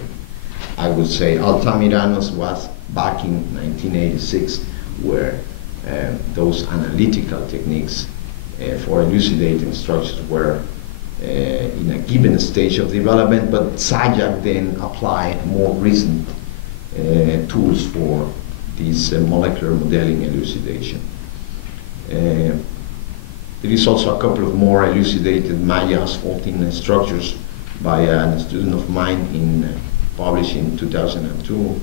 I would say Altamiranos was back in 1986, where those analytical techniques for elucidating structures were in a given stage of development, but Sajak then applied more recent tools for this molecular modeling elucidation. There is also a couple of more elucidated Maya asphalting structures by a student of mine published in 2002.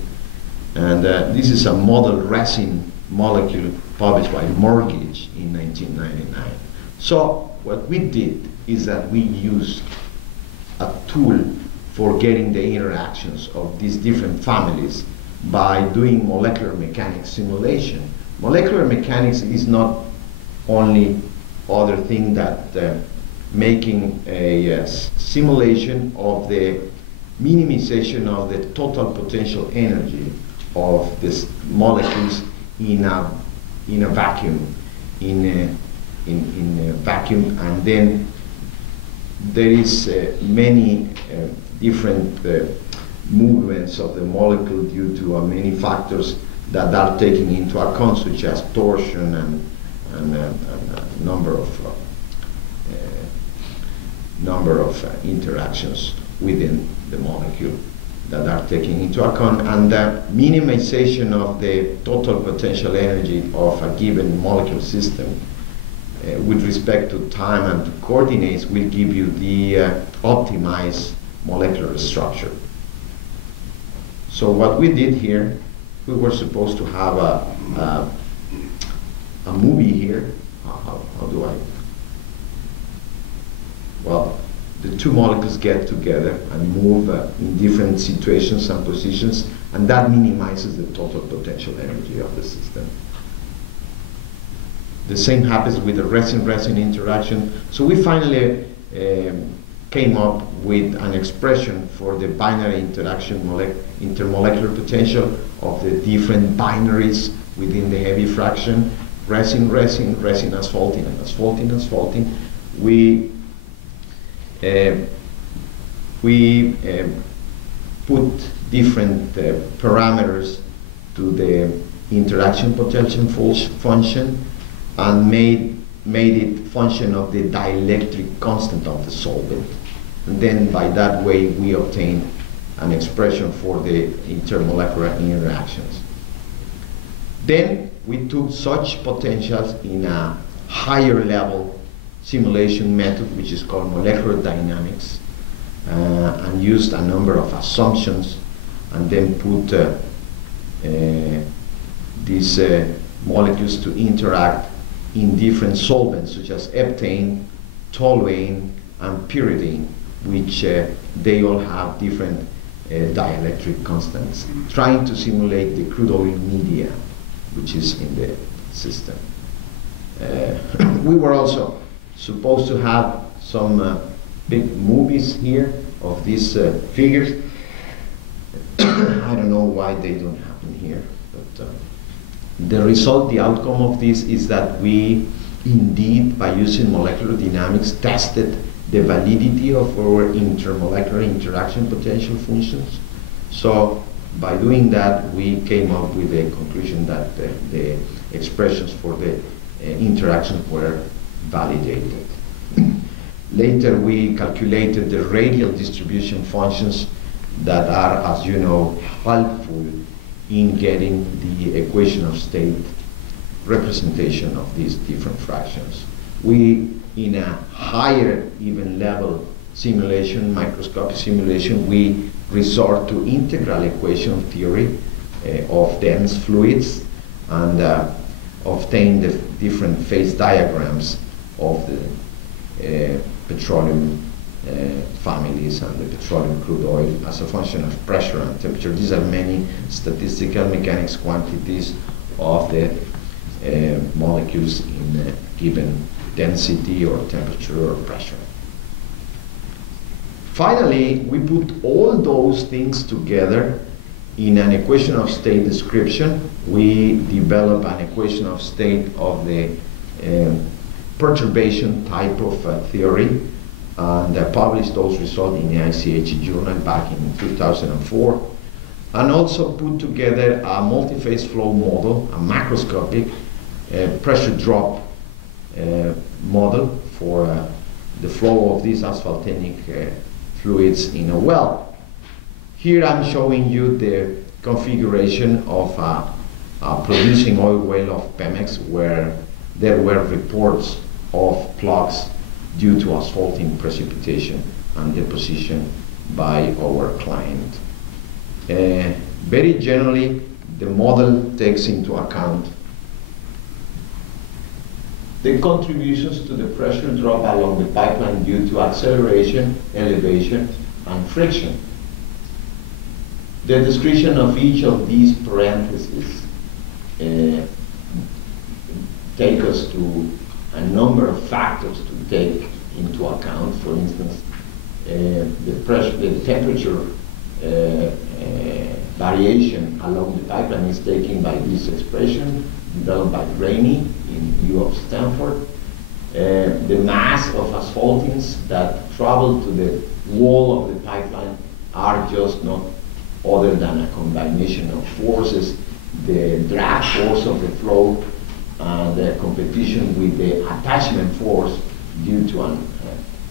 And this is a model resin molecule published by Mortgage in 1999. So what we did is that we used a tool for getting the interactions of these different families by doing molecular mechanics simulation. Molecular mechanics is not only other thing that making a simulation of the minimization of the total potential energy of these molecules in a vacuum, in a vacuum, and then there is many different movements of the molecule due to many factors that are taken into account, such as torsion and a number of interactions within the molecule that are taken into account, and the minimization of the total potential energy of a given molecule system with respect to time and to coordinates will give you the optimized molecular structure. So what we did here, we were supposed to have a movie here. How do I? Well, the two molecules get together and move in different situations and positions, and that minimizes the total potential energy of the system. The same happens with the resin-resin interaction. So we finally came up with an expression for the binary interaction intermolecular potential of the different binaries within the heavy fraction, resin-resin, resin asphalting, and asphalting, asphalting. We put different parameters to the interaction potential function and made it function of the dielectric constant of the solvent. And then by that way we obtain an expression for the intermolecular interactions. Then we took such potentials in a higher level simulation method, which is called molecular dynamics, and used a number of assumptions, and then put these molecules to interact in different solvents, such as heptane, toluene, and pyridine, which they all have different dielectric constants, trying to simulate the crude oil media, which is in the system. We were also supposed to have some big movies here of these figures. I don't know why they don't happen here, but the result, the outcome of this is that we indeed, by using molecular dynamics, tested the validity of our intermolecular interaction potential functions. So by doing that, we came up with the conclusion that the expressions for the interactions were validated. Later, we calculated the radial distribution functions that are, as you know, helpful in getting the equation of state representation of these different fractions. We, in a higher even level simulation, microscopic simulation, we resort to integral equation theory of dense fluids and obtain the different phase diagrams of the petroleum families and the petroleum crude oil as a function of pressure and temperature. These are many statistical mechanics quantities of the molecules in a given density or temperature or pressure. Finally, we put all those things together in an equation of state description. We develop an equation of state of the perturbation type of theory and published those results in the ICH journal back in 2004. And also put together a multi-phase flow model, a macroscopic pressure drop model for the flow of these asphaltenic fluids in a well. Here I'm showing you the configuration of a producing oil well of Pemex where there were reports of plugs due to asphalting precipitation and deposition by our client. Very generally, the model takes into account the contributions to the pressure drop along the pipeline due to acceleration, elevation, and friction. The description of each of these parentheses take us to a number of factors to take into account. For instance, the pressure, the temperature variation along the pipeline is taken by this expression developed by Rainey in U of Stanford. The mass of asphaltings that travel to the wall of the pipeline are just not other than a combination of forces, the drag force of the flow and the competition with the attachment force due to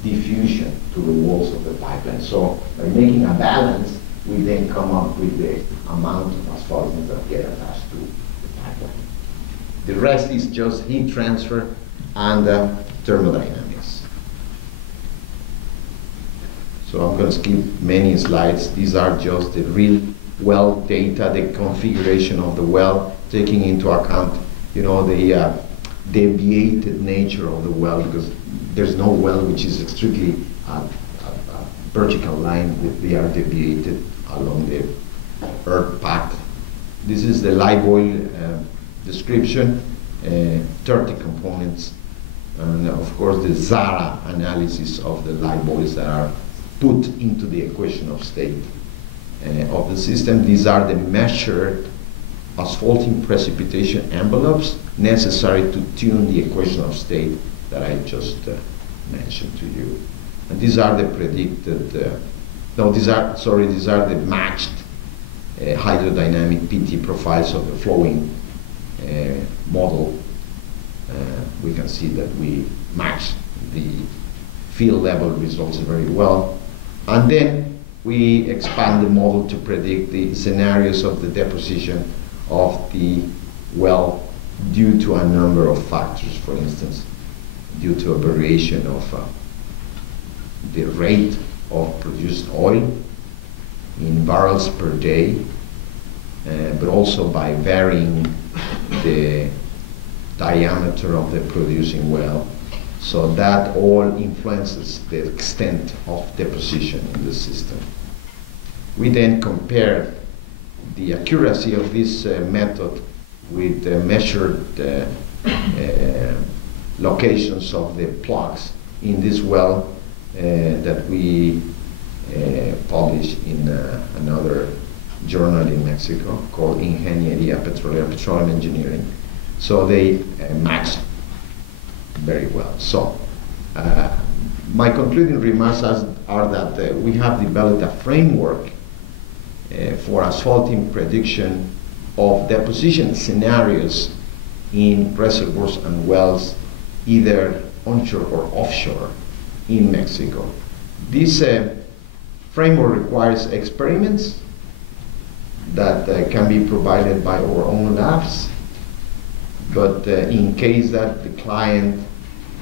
diffusion to the walls of the pipeline. So by making a balance, we then come up with the amount of asphaltings that get attached to the pipeline. The rest is just heat transfer and thermodynamics. So I'm going to skip many slides. These are just the real well data, the configuration of the well, taking into account, you know, the deviated nature of the well, because there's no well which is strictly a vertical line. They are deviated along the earth path. This is the live oil description, 30 components, and of course the Zara analysis of the live oils that are put into the equation of state of the system. These are the measured asphalting precipitation envelopes necessary to tune the equation of state that I just mentioned to you. And these are the predicted, these are the matched hydrodynamic PT profiles of the flowing model. We can see that we match the field level results very well. And then we expand the model to predict the scenarios of the deposition of the well due to a number of factors. For instance, due to a variation of the rate of produced oil in barrels per day, but also by varying the diameter of the producing well. So that all influences the extent of deposition in the system. We then compare the accuracy of this method with the measured locations of the plugs in this well that we published in another journal in Mexico called Ingeniería Petrolera, Petroleum Engineering. So they matched very well. So my concluding remarks are that we have developed a framework for asphalting prediction of deposition scenarios in reservoirs and wells, either onshore or offshore in Mexico. This framework requires experiments that can be provided by our own labs, but in case that the client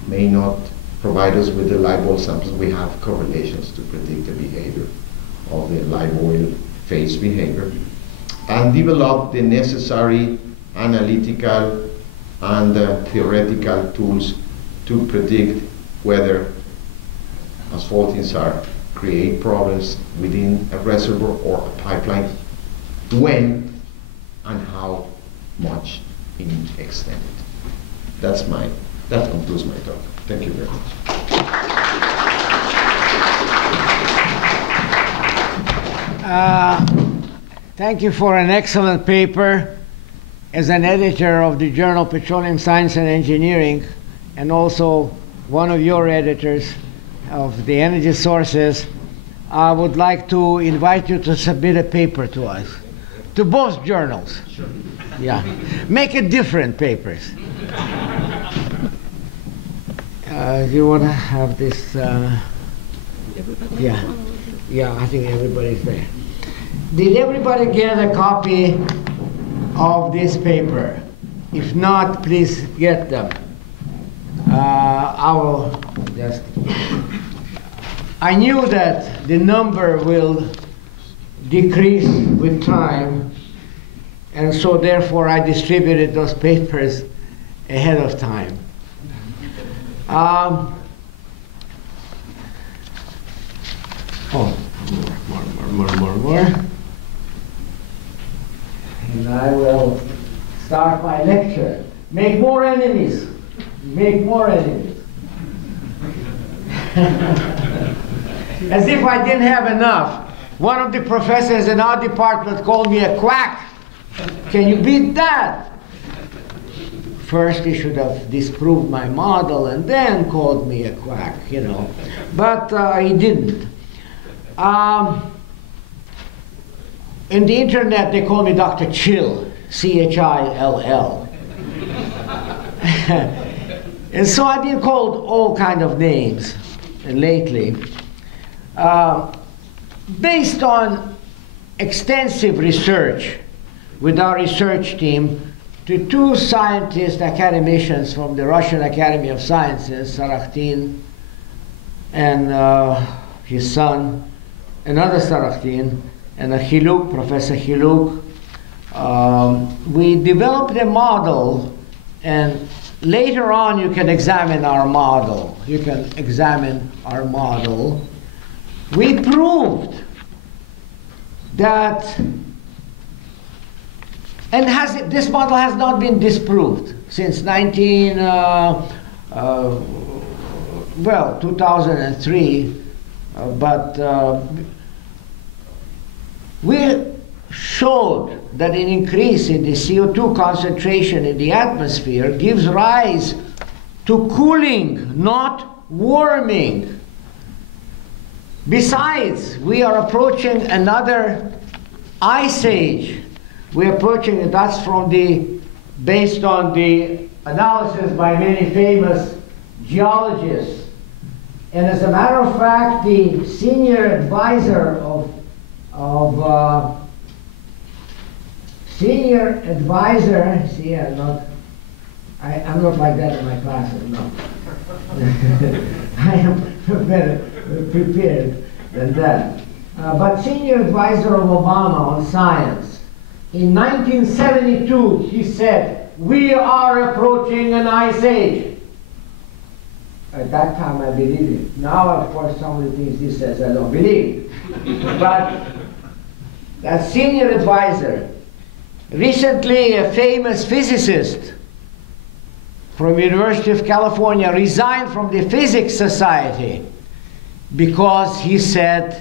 may not provide us with the live oil samples, we have correlations to predict the behavior of the live oil phase behavior, and develop the necessary analytical and theoretical tools to predict whether asphaltings create problems within a reservoir or a pipeline, when and how much in extent. That concludes my talk. Thank you very much. Thank you for an excellent paper. As an editor of the journal Petroleum Science and Engineering, and also one of your editors of the energy sources, I would like to invite you to submit a paper to us, to both journals. Sure. Yeah, make it different papers. You want to have this? Yeah, I think everybody's there. Did everybody get a copy of this paper? If not, please get them. I knew that the number will decrease with time, and so therefore I distributed those papers ahead of time. More. And I will start my lecture. Make more enemies. Make more enemies. As if I didn't have enough. One of the professors in our department called me a quack. Can you beat that? First he should have disproved my model and then called me a quack, you know. But he didn't. In the internet, they call me Dr. Chill, C-H-I-L-L. And so I've been called all kind of names lately. Based on extensive research with our research team, to two scientists, academicians from the Russian Academy of Sciences, Sarakhtin and his son, another Sarakhtin, and a Khiluk, Professor Khiluk. We developed a model, and later on you can examine our model. You can examine our model. We proved that, and this model has not been disproved since 2003, but we showed that an increase in the CO2 concentration in the atmosphere gives rise to cooling, not warming. Besides, we are approaching another ice age. We're approaching, and that's based on the analysis by many famous geologists. And as a matter of fact, the senior advisor see, I'm not like that in my classes, no. I am better prepared than that. But senior advisor of Obama on science, in 1972, he said, "We are approaching an ice age." At that time, I believed it. Now, of course, some of the things he says I don't believe. But that senior advisor, recently a famous physicist from University of California resigned from the Physics Society because he said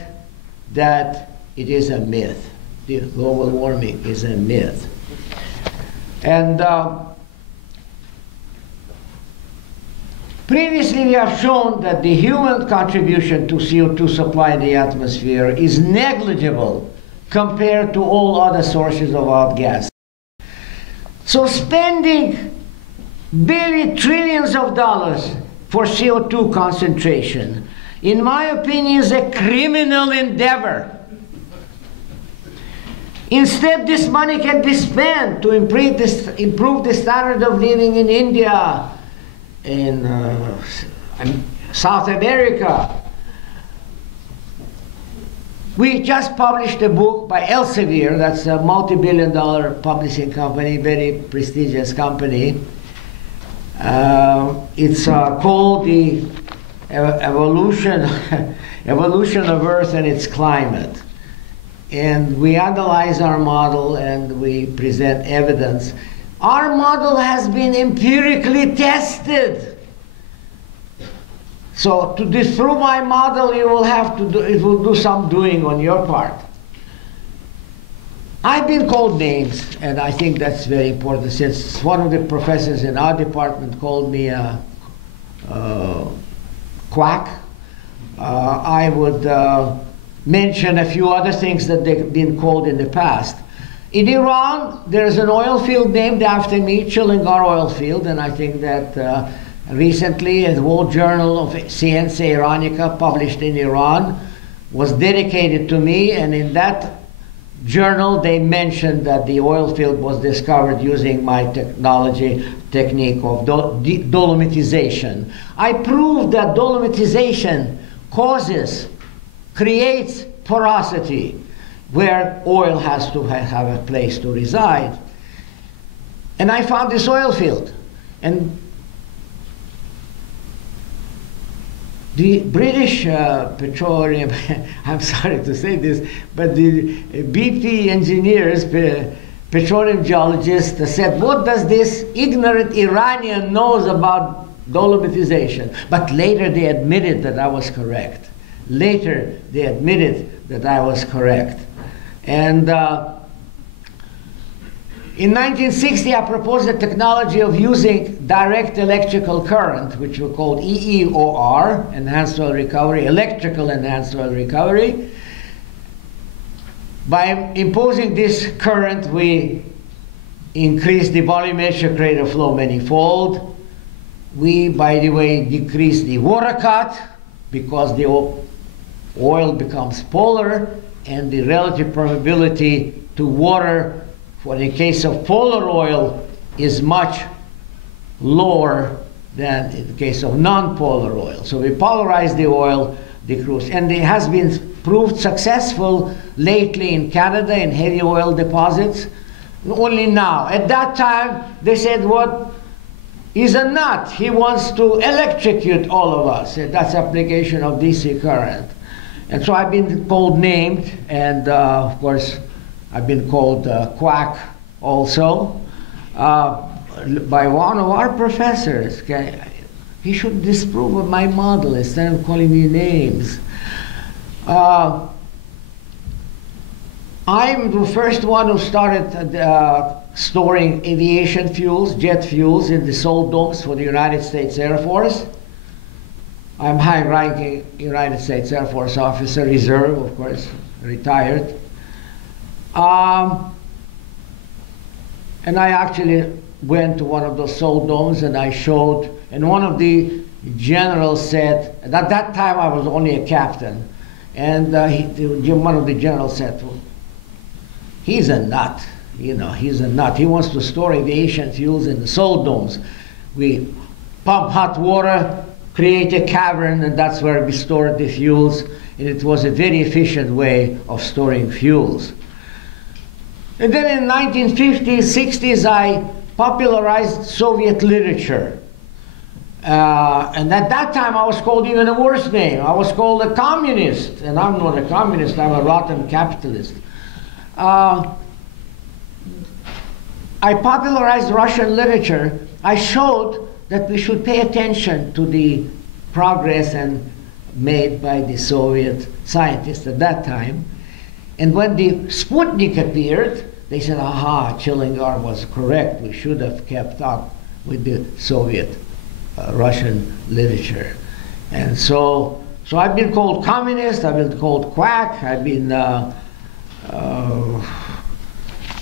that it is a myth. The global warming is a myth. And previously we have shown that the human contribution to CO2 supply in the atmosphere is negligible compared to all other sources of outgas. So spending trillions of dollars for CO2 concentration, in my opinion, is a criminal endeavor. Instead, this money can be spent to improve the standard of living in India, in South America. We just published a book by Elsevier, that's a multi-billion-dollar publishing company, very prestigious company. It's called the Evolution of Earth and Its Climate. And we analyze our model and we present evidence. Our model has been empirically tested. So to disprove my model, you will have to do, it will do some doing on your part. I've been called names, and I think that's very important, since one of the professors in our department called me a quack. I would mention a few other things that they've been called in the past. In Iran, there's an oil field named after me, Chillingar oil field, and I think that recently a World Journal of Scienza Iranica published in Iran was dedicated to me, and in that journal they mentioned that the oil field was discovered using my technique of dolomitization. I proved that dolomitization creates porosity where oil has to have a place to reside. And I found this oil field. And the British petroleum, I'm sorry to say this, but the BP engineers, petroleum geologists said, what does this ignorant Iranian knows about dolomitization? But later they admitted that I was correct. Later they admitted that I was correct. And in 1960, I proposed the technology of using direct electrical current, which we called EEOR, enhanced oil recovery, electrical enhanced oil recovery. By imposing this current, we increased the volumetric rate of flow manyfold. We, by the way, decreased the water cut because the oil becomes polar, and the relative permeability to water for the case of polar oil is much lower than in the case of non-polar oil. So we polarize the oil, decrease, and it has been proved successful lately in Canada in heavy oil deposits. Only now. At that time, they said, what? He's a nut. He wants to electrocute all of us. That's application of DC current. And so I've been called named, and of course, I've been called quack also by one of our professors. He should disprove of my model instead of calling me names. I'm the first one who started storing aviation fuels, jet fuels, in the salt domes for the United States Air Force. I'm high-ranking United States Air Force officer, reserve, of course, retired. And I actually went to one of those salt domes and I showed, and one of the generals said, and at that time I was only a captain, and one of the generals said, well, he's a nut, you know, he's a nut. He wants to store aviation fuels in the salt domes. We pump hot water, create a cavern, and that's where we stored the fuels, and it was a very efficient way of storing fuels. And then in the 1950s, 60s, I popularized Soviet literature. And at that time, I was called even a worse name. I was called a communist, and I'm not a communist, I'm a rotten capitalist. I popularized Russian literature. I showed that we should pay attention to the progress made by the Soviet scientists at that time. And when the Sputnik appeared, they said, aha, Chillingar was correct. We should have kept up with the Soviet Russian literature. And so I've been called communist, I've been called quack, I've been,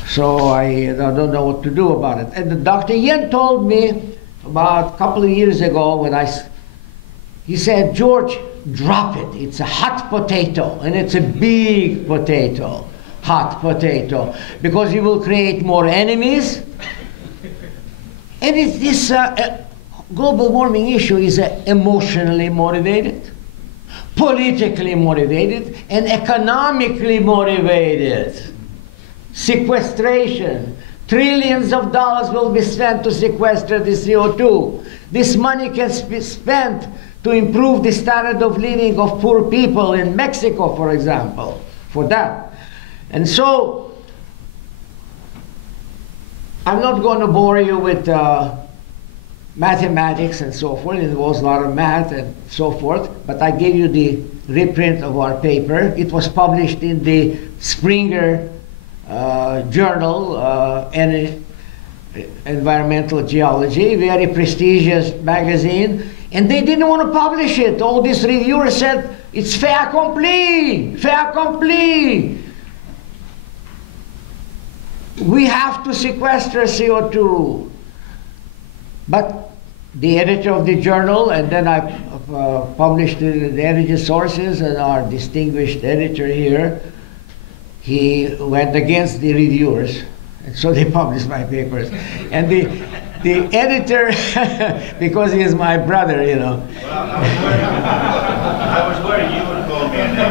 so I don't know what to do about it. And Dr. Yen told me about a couple of years ago when he said, George, drop it. It's a hot potato, and it's a big potato, hot potato, because you will create more enemies. And it's this global warming issue is emotionally motivated, politically motivated, and economically motivated. Sequestration. Trillions of dollars will be spent to sequester the CO2. This money can be spent to improve the standard of living of poor people in Mexico, for example, for that. And so, I'm not going to bore you with mathematics and so forth. It involves a lot of math and so forth, but I gave you the reprint of our paper. It was published in the Springer journal, Environmental Geology, very prestigious magazine, and they didn't want to publish it. All these reviewers said, it's fait accompli, fait accompli. We have to sequester CO2. But the editor of the journal, and then I published it in the Energy Sources, and our distinguished editor here, he went against the reviewers, and so they published my papers. And the editor, because he is my brother, you know. Well, I was worried you would call me a name.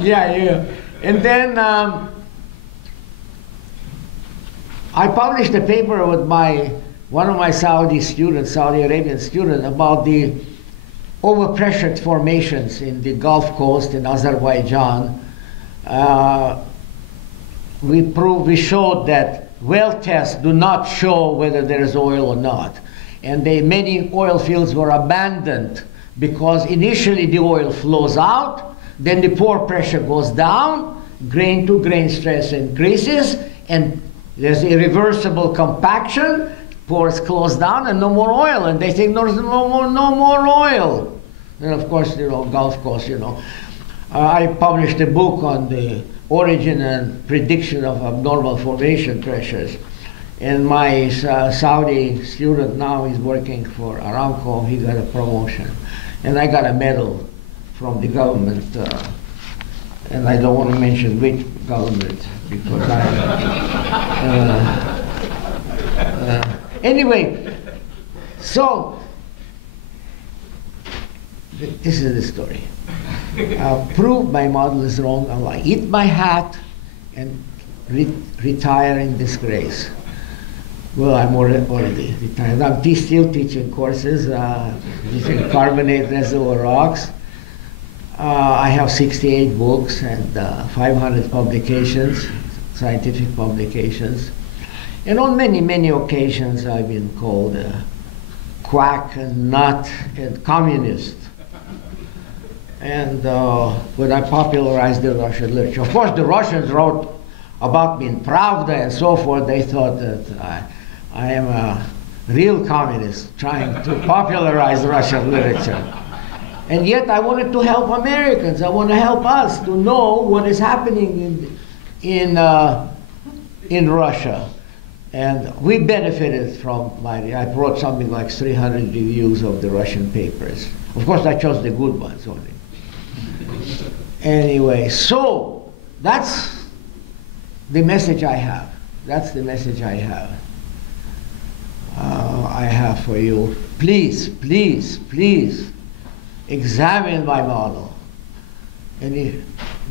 Yeah. And then I published a paper with one of my Saudi Arabian students, about the overpressured formations in the Gulf Coast in Azerbaijan. We showed that well tests do not show whether there is oil or not. And many oil fields were abandoned because initially the oil flows out, then the pore pressure goes down, grain to grain stress increases, and there's irreversible compaction, pores close down, and no more oil. And they think there's no more oil. And of course, Gulf Coast, I published a book on the origin and prediction of abnormal formation pressures. And my Saudi student now is working for Aramco. He got a promotion. And I got a medal from the government. And I don't want to mention which government, because anyway, so this is the story. Prove my model is wrong. I eat my hat and retire in disgrace. Well, I'm already retired. I'm still teaching courses, teaching carbonate reservoir rocks. I have 68 books and 500 publications, scientific publications. And on many, many occasions I've been called a quack and nut and communist. And when I popularized the Russian literature, of course the Russians wrote about me in Pravda and so forth. They thought that I am a real communist trying to popularize Russian literature. And yet I wanted to help Americans. I want to help us to know what is happening in Russia. And we benefited from I brought something like 300 reviews of the Russian papers. Of course, I chose the good ones only. Anyway, so that's the message I have. That's the message I have. I have for you. Please, please, please examine my model and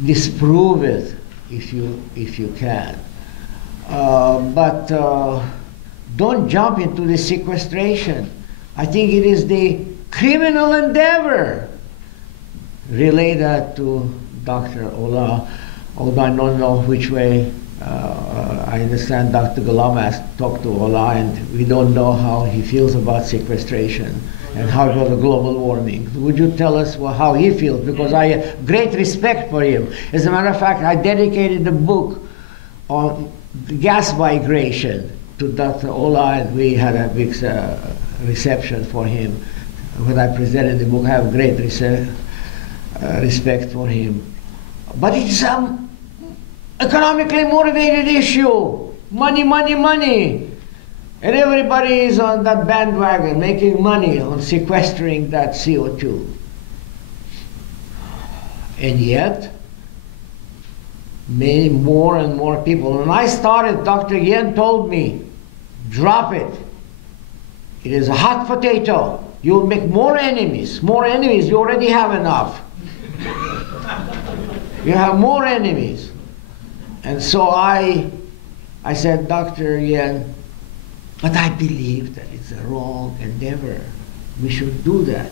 disprove it if you can. But don't jump into the sequestration. I think it is the criminal endeavor. Relay that to Dr. Ola, although I don't know which way. I understand Dr. Ghulam has talked to Ola, and we don't know how he feels about sequestration and how about the global warming. Would you tell us how he feels? Because I have great respect for him. As a matter of fact, I dedicated a book on gas migration to Dr. Ola, and we had a big reception for him. When I presented the book, I have great respect for him. But it's an economically motivated issue. Money, money, money. And everybody is on that bandwagon making money on sequestering that CO2. And yet, more and more people. When I started, Dr. Yen told me, drop it. It is a hot potato. You'll make more enemies. More enemies. You already have enough. You have more enemies. And so I said, Dr. Yen, but I believe that it's a wrong endeavor. We should do that.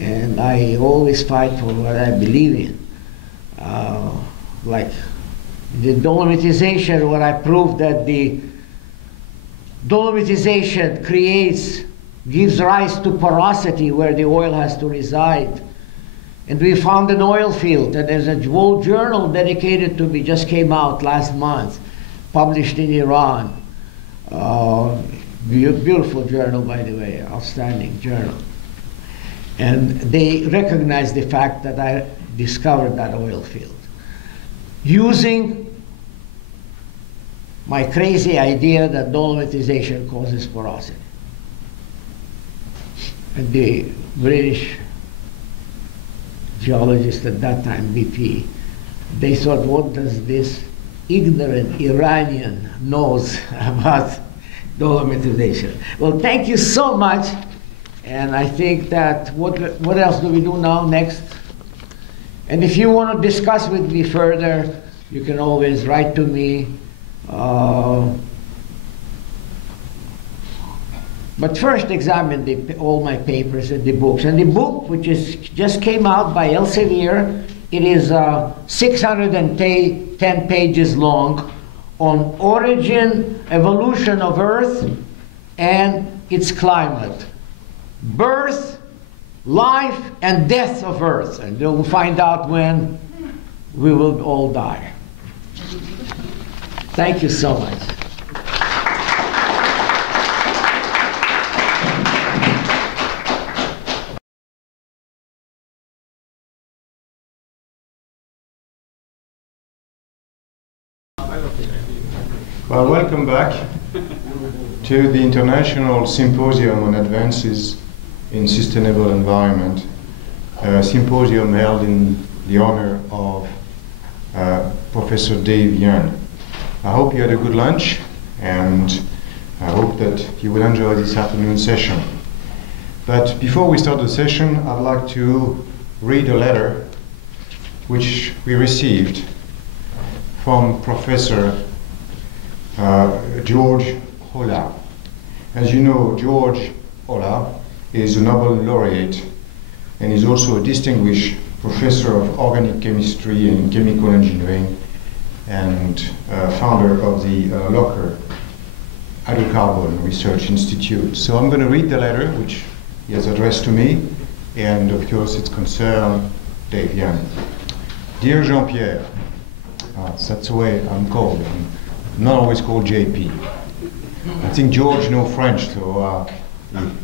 And I always fight for what I believe in. Like the dolomitization, when I proved that the dolomitization gives rise to porosity where the oil has to reside. And we found an oil field, and there's a whole journal dedicated to me, just came out last month, published in Iran. Beautiful journal, by the way, outstanding journal. And they recognized the fact that I discovered that oil field using my crazy idea that dolomitization causes porosity. And the British geologist at that time, BP, they thought, what does this ignorant Iranian knows about dolomitization? Well, thank you so much. And I think that, what else do we do now, next? And if you want to discuss with me further, you can always write to me. But first examine all my papers and the books. And the book, which just came out by Elsevier, it is 610 pages long on origin, evolution of Earth, and its climate. Birth, life, and death of Earth. And you'll find out when we will all die. Thank you so much. Well, welcome back to the International Symposium on Advances in Sustainable Environment, a symposium held in the honor of Professor Teh Fu Yen. I hope you had a good lunch, and I hope that you will enjoy this afternoon session. But before we start the session, I'd like to read a letter which we received from Professor George Olah. As you know, George Olah is a Nobel laureate and is also a distinguished professor of organic chemistry and chemical engineering and founder of the Locker Hydrocarbon Research Institute. So I'm going to read the letter which he has addressed to me, and of course it concerns Teh Fu Yen. Dear Jean-Pierre, that's the way I'm called. I'm not always called JP. I think George knows French, so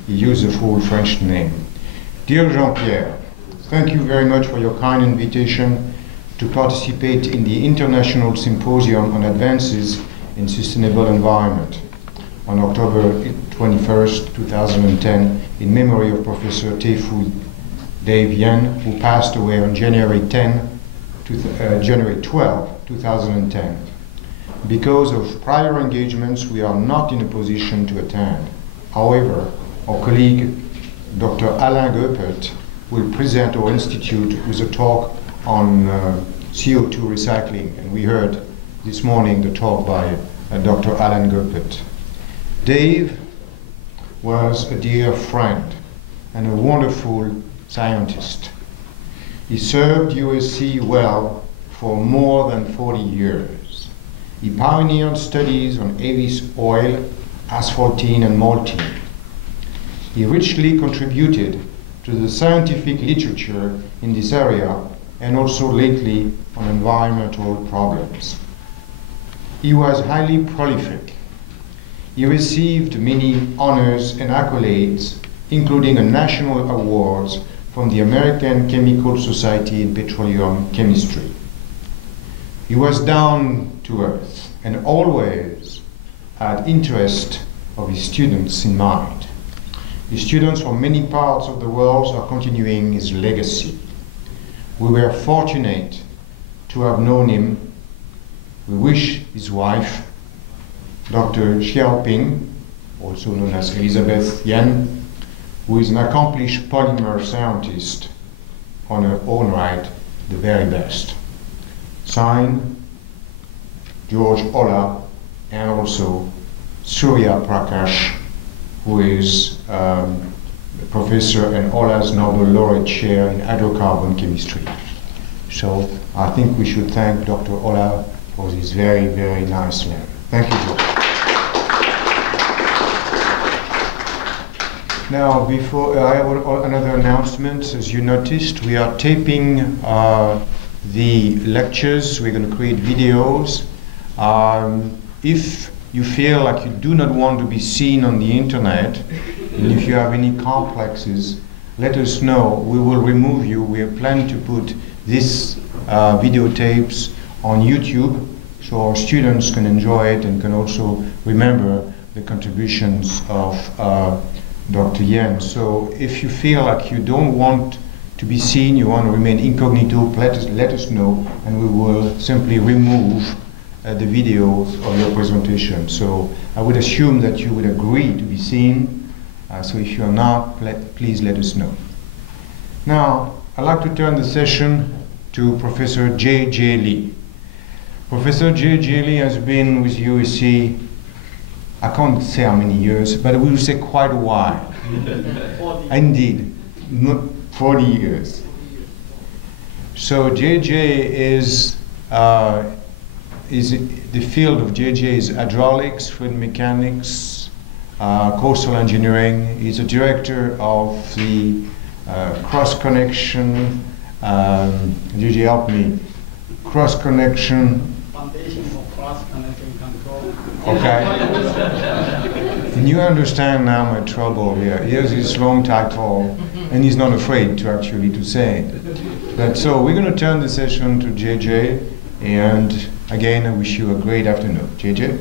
he used a full French name. Dear Jean-Pierre, thank you very much for your kind invitation to participate in the International Symposium on Advances in Sustainable Environment on October 21st, 2010, in memory of Professor Teh Fu Yen, who passed away on January 12, 2010. Because of prior engagements, we are not in a position to attend. However, our colleague, Dr. Alain Goeppert, will present our institute with a talk on CO2 recycling. And we heard this morning the talk by Dr. Alain Goeppert. Dave was a dear friend and a wonderful scientist. He served USC well for more than 40 years. He pioneered studies on Avis oil, asphaltene, and maltine. He richly contributed to the scientific literature in this area and also lately on environmental problems. He was highly prolific. He received many honors and accolades, including a national award from the American Chemical Society in Petroleum Chemistry. He was down to earth and always had interest of his students in mind. His students from many parts of the world are continuing his legacy. We were fortunate to have known him. We wish his wife, Dr. Xiaoping, also known as Elizabeth Yen, who is an accomplished polymer scientist on her own right, the very best. Signed, George Ola, and also Surya Prakash, who is a professor and Ola's Nobel laureate chair in hydrocarbon chemistry. So I think we should thank Dr. Ola for this very, very nice letter. Thank you, George. Now, before I have another announcement. As you noticed, we are taping the lectures. We're going to create videos. If you feel like you do not want to be seen on the internet, and if you have any complexes, let us know. We will remove you. We are planning to put these videotapes on YouTube so our students can enjoy it and can also remember the contributions of Dr. Yen. So if you feel like you don't want to be seen, you want to remain incognito, let us know, and we will simply remove the video of your presentation. So I would assume that you would agree to be seen. So if you're not, please let us know. Now, I'd like to turn the session to Professor J.J. Lee. Professor J.J. Lee has been with USC, I can't say how many years, but we will say quite a while. 40. Indeed, 40 years. So J.J. is the field of J.J. is hydraulics, fluid mechanics, coastal engineering. He's a director of the cross-connection, J.J. help me, cross-connection. Foundation for cross-connection control. Okay. And you understand now my trouble here. Here's this long title, and he's not afraid to actually to say it. But so we're going to turn the session to JJ, and again, I wish you a great afternoon. JJ?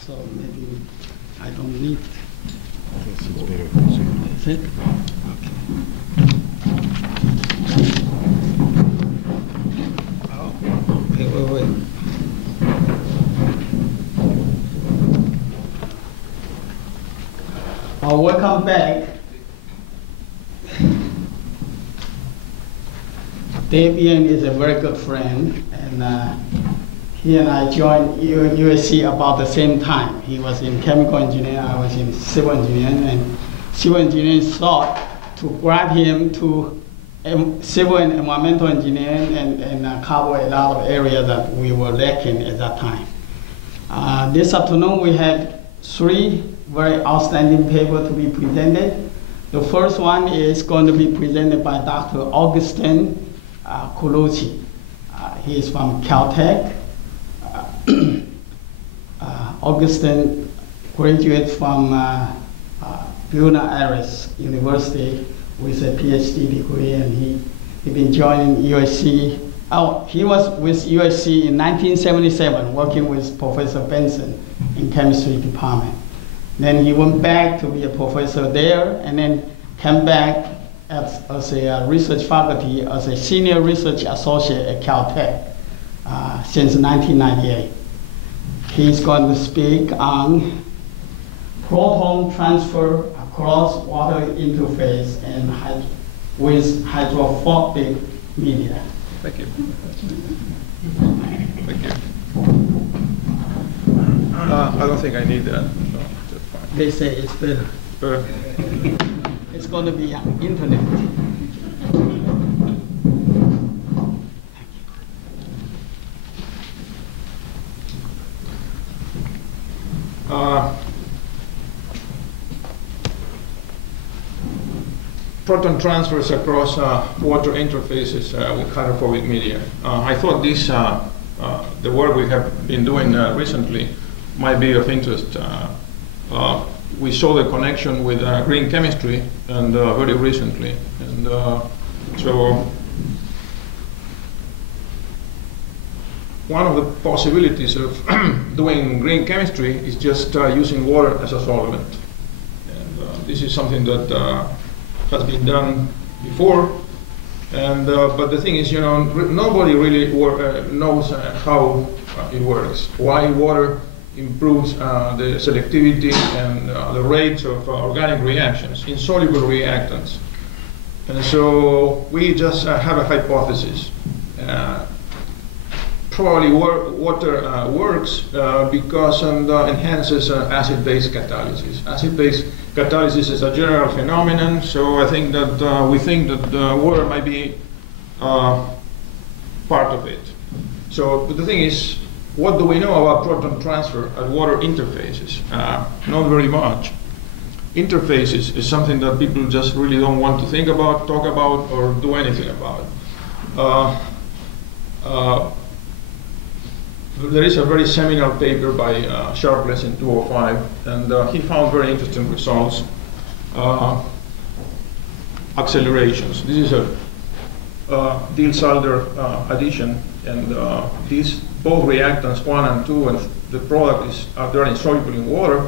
So maybe I don't need. Yes, it's better. Is it? Wait. Welcome back. Teh Fu Yen is a very good friend, and he and I joined USC about the same time. He was in chemical engineering, I was in civil engineering, and civil engineering sought to grab him to civil and environmental engineering and cover a lot of areas that we were lacking at that time. This afternoon we had 3 very outstanding papers to be presented. The first one is going to be presented by Dr. Augustin Colucci. He is from Caltech. Augustin graduated from Buenos Aires University with a PhD degree, and he been joining USC. Oh, he was with USC in 1977, working with Professor Benson in chemistry department. Then he went back to be a professor there, and then came back as a research faculty, as a senior research associate at Caltech since 1998. He's going to speak on proton transfer across water interface and with hydrophobic media. Thank you. Thank you. I don't think I need that. So that's fine. They say it's better. Better. It's going to be on internet. Proton transfers across water interfaces with hydrophobic media. I thought this, the work we have been doing recently might be of interest. We saw the connection with green chemistry and very recently. And so one of the possibilities of doing green chemistry is just using water as a solvent. And this is something that has been done before, and but the thing is, you know, nobody really knows how it works, why water improves the selectivity and the rates of organic reactions, insoluble reactants. And so we just have a hypothesis. Probably water works because it enhances acid-base catalysis. Acid-base catalysis is a general phenomenon, so I think that we think that water might be part of it. So but the thing is, what do we know about proton transfer at water interfaces? Not very much. Interfaces is something that people just really don't want to think about, talk about, or do anything about. There is a very seminal paper by Sharpless in 2005, and he found very interesting results. Accelerations. This is a Diels-Alder addition, and these both reactants 1 and 2, and the product are insoluble in water.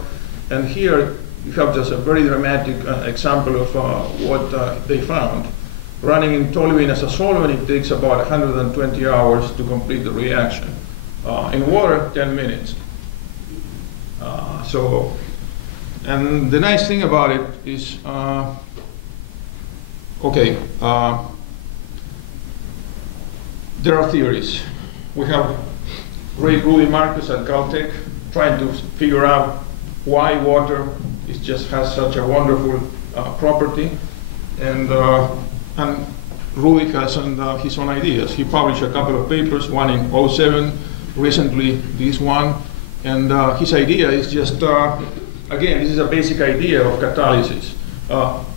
And here you have just a very dramatic example of what they found. Running in toluene as a solvent, it takes about 120 hours to complete the reaction. In water, 10 minutes. And the nice thing about it is, there are theories. We have Rudy Marcus at Caltech trying to figure out why water has such a wonderful property, and Rudy has his own ideas. He published a couple of papers, one in 2007, recently this one, and his idea is just, again, this is a basic idea of catalysis.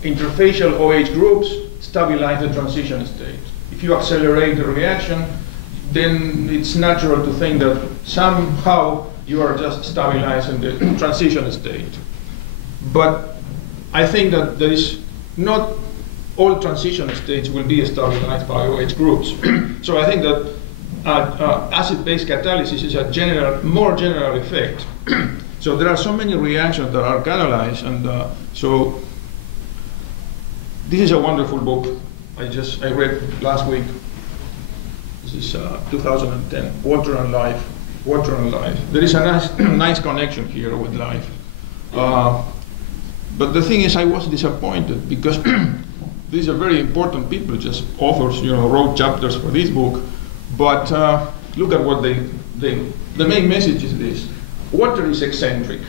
Interfacial OH groups stabilize the transition state. If you accelerate the reaction, then it's natural to think that somehow you are just stabilizing the transition state. But I think that there is not all transition states will be stabilized by OH groups. So I think that acid-base catalysis is a more general effect. So there are so many reactions that are catalyzed, and so this is a wonderful book I read last week. This is 2010, Water and Life. Water and Life. There is a nice connection here with life. But the thing is, I was disappointed because these are very important people, just authors, wrote chapters for this book. But look at what the main message is this: water is eccentric.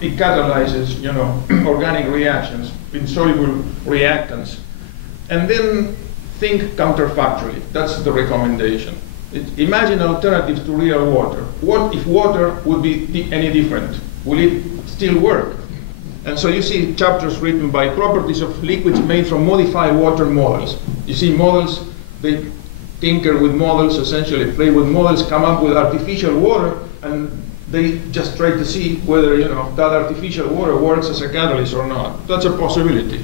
It catalyzes, organic reactions, insoluble reactants, and then think counterfactually. That's the recommendation. Imagine alternatives to real water. What if water would be any different? Will it still work? And so you see chapters written by properties of liquids made from modified water models. You see models, they tinker with models, essentially play with models, come up with artificial water, and they just try to see whether that artificial water works as a catalyst or not. That's a possibility.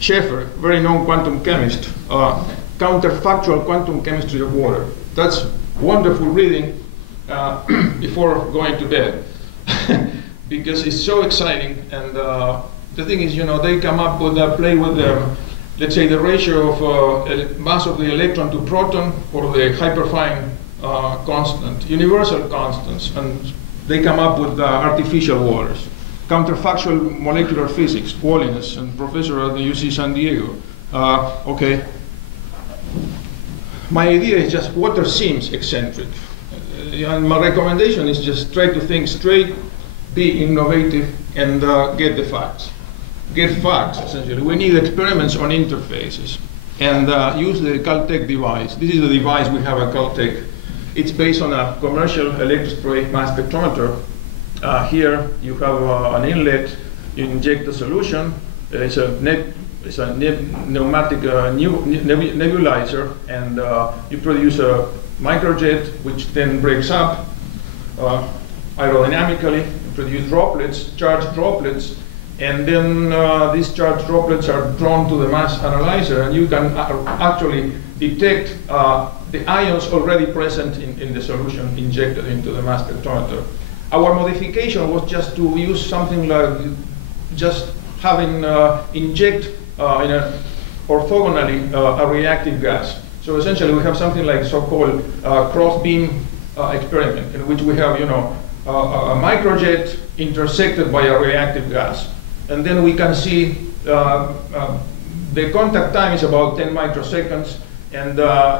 Schaeffer, very known quantum chemist, counterfactual quantum chemistry of water. That's wonderful reading before going to bed because it's so exciting. And the thing is, they come up with play with let's say the ratio of mass of the electron to proton or the hyperfine constant, universal constants, and they come up with artificial waters. Counterfactual molecular physics, Walliness, and professor at the UC San Diego. Okay. My idea is just water seems eccentric. And my recommendation is just try to think straight, be innovative, and get the facts. Get facts, essentially. We need experiments on interfaces. And use the Caltech device. This is the device we have at Caltech. It's based on a commercial electrospray mass spectrometer. Here you have an inlet, you inject the solution. It's a pneumatic nebulizer, and you produce a microjet which then breaks up aerodynamically. You produce droplets, charged droplets, and then these charged droplets are drawn to the mass analyzer, and you can actually detect the ions already present in the solution injected into the mass spectrometer. Our modification was just to use something like just having inject orthogonally a reactive gas. So essentially, we have something like so-called cross-beam experiment, in which we have, a microjet intersected by a reactive gas, and then we can see the contact time is about 10 microseconds, and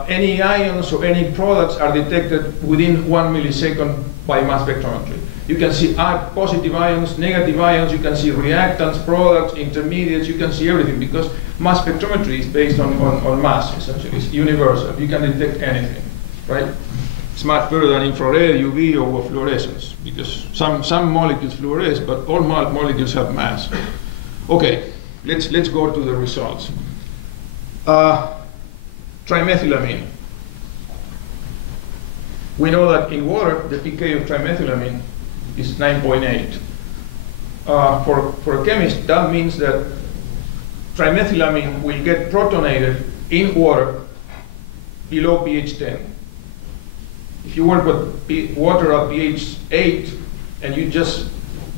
any ions or any products are detected within 1 millisecond by mass spectrometry. You can see positive ions, negative ions, you can see reactants, products, intermediates, you can see everything, because mass spectrometry is based on mass, essentially. It's universal. You can detect anything, right? It's much better than infrared, UV, or fluorescence, because some molecules fluoresce, but all molecules have mass. Okay, let's go to the results. Trimethylamine. We know that in water, the pK of trimethylamine is 9.8. For a chemist, that means that trimethylamine will get protonated in water below pH 10. If you work with water at pH 8 and you just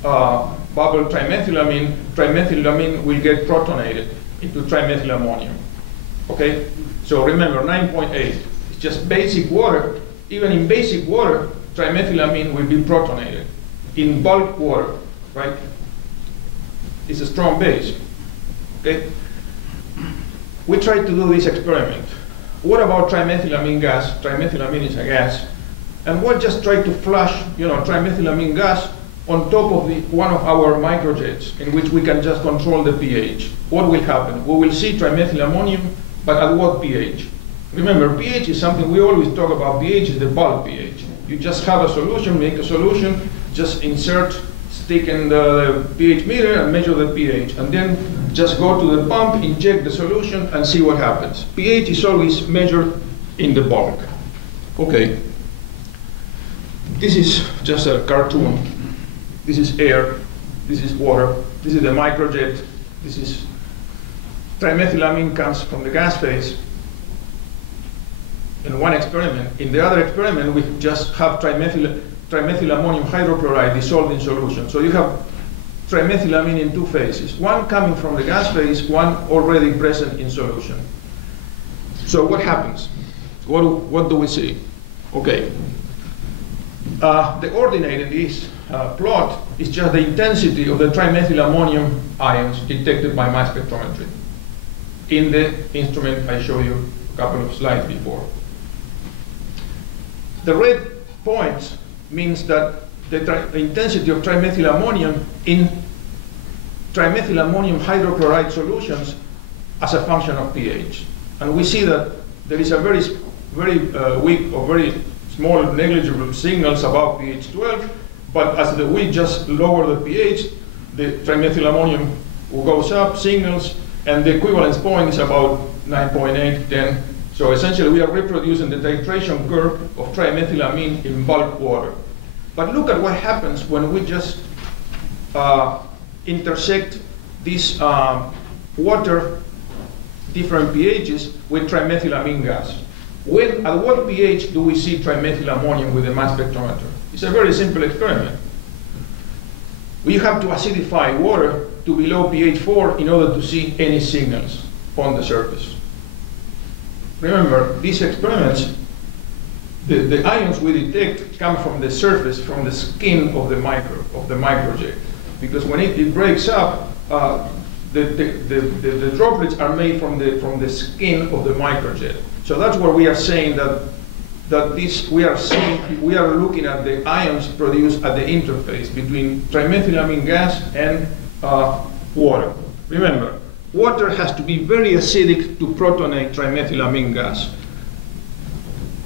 bubble trimethylamine, trimethylamine will get protonated into trimethylammonium. Okay? So remember, 9.8. It's just basic water. Even in basic water, trimethylamine will be protonated. In bulk water, right? It's a strong base. Okay? We tried to do this experiment. What about trimethylamine gas? Trimethylamine is a gas. And we'll just try to flush, trimethylamine gas on top of one of our microjets, in which we can just control the pH. What will happen? We will see trimethylammonium, but at what pH? Remember, pH is something we always talk about. pH is the bulk pH. You just have a solution, make a solution, just insert, stick in the pH meter and measure the pH. And then just go to the pump, inject the solution, and see what happens. pH is always measured in the bulk. Okay. This is just a cartoon. This is air. This is water. This is the microjet. This is trimethylamine comes from the gas phase in one experiment. In the other experiment, we just have trimethylammonium hydrochloride dissolved in solution. So you have trimethylamine in two phases, one coming from the gas phase, one already present in solution. So what happens? What do we see? Okay. The ordinate in this plot is just the intensity of the trimethylammonium ions detected by mass spectrometry in the instrument I showed you a couple of slides before. The red points means that the intensity of trimethylammonium in trimethylammonium hydrochloride solutions as a function of pH. And we see that there is a very weak or very small negligible signals above pH 12, but as we just lower the pH, the trimethylammonium goes up, signals, and the equivalence point is about 9.8, 10. So essentially we are reproducing the titration curve of trimethylamine in bulk water. But look at what happens when we just intersect this water, different pHs, with trimethylamine gas. At what pH do we see trimethylammonium with the mass spectrometer? It's a very simple experiment. We have to acidify water to below pH 4 in order to see any signals on the surface. Remember, these experiments, the ions we detect come from the surface, from the skin of the microjet. Because when it breaks up, the droplets are made from the skin of the microjet. So that's where we are saying we are looking at the ions produced at the interface between trimethylamine gas and water. Remember, water has to be very acidic to protonate trimethylamine gas.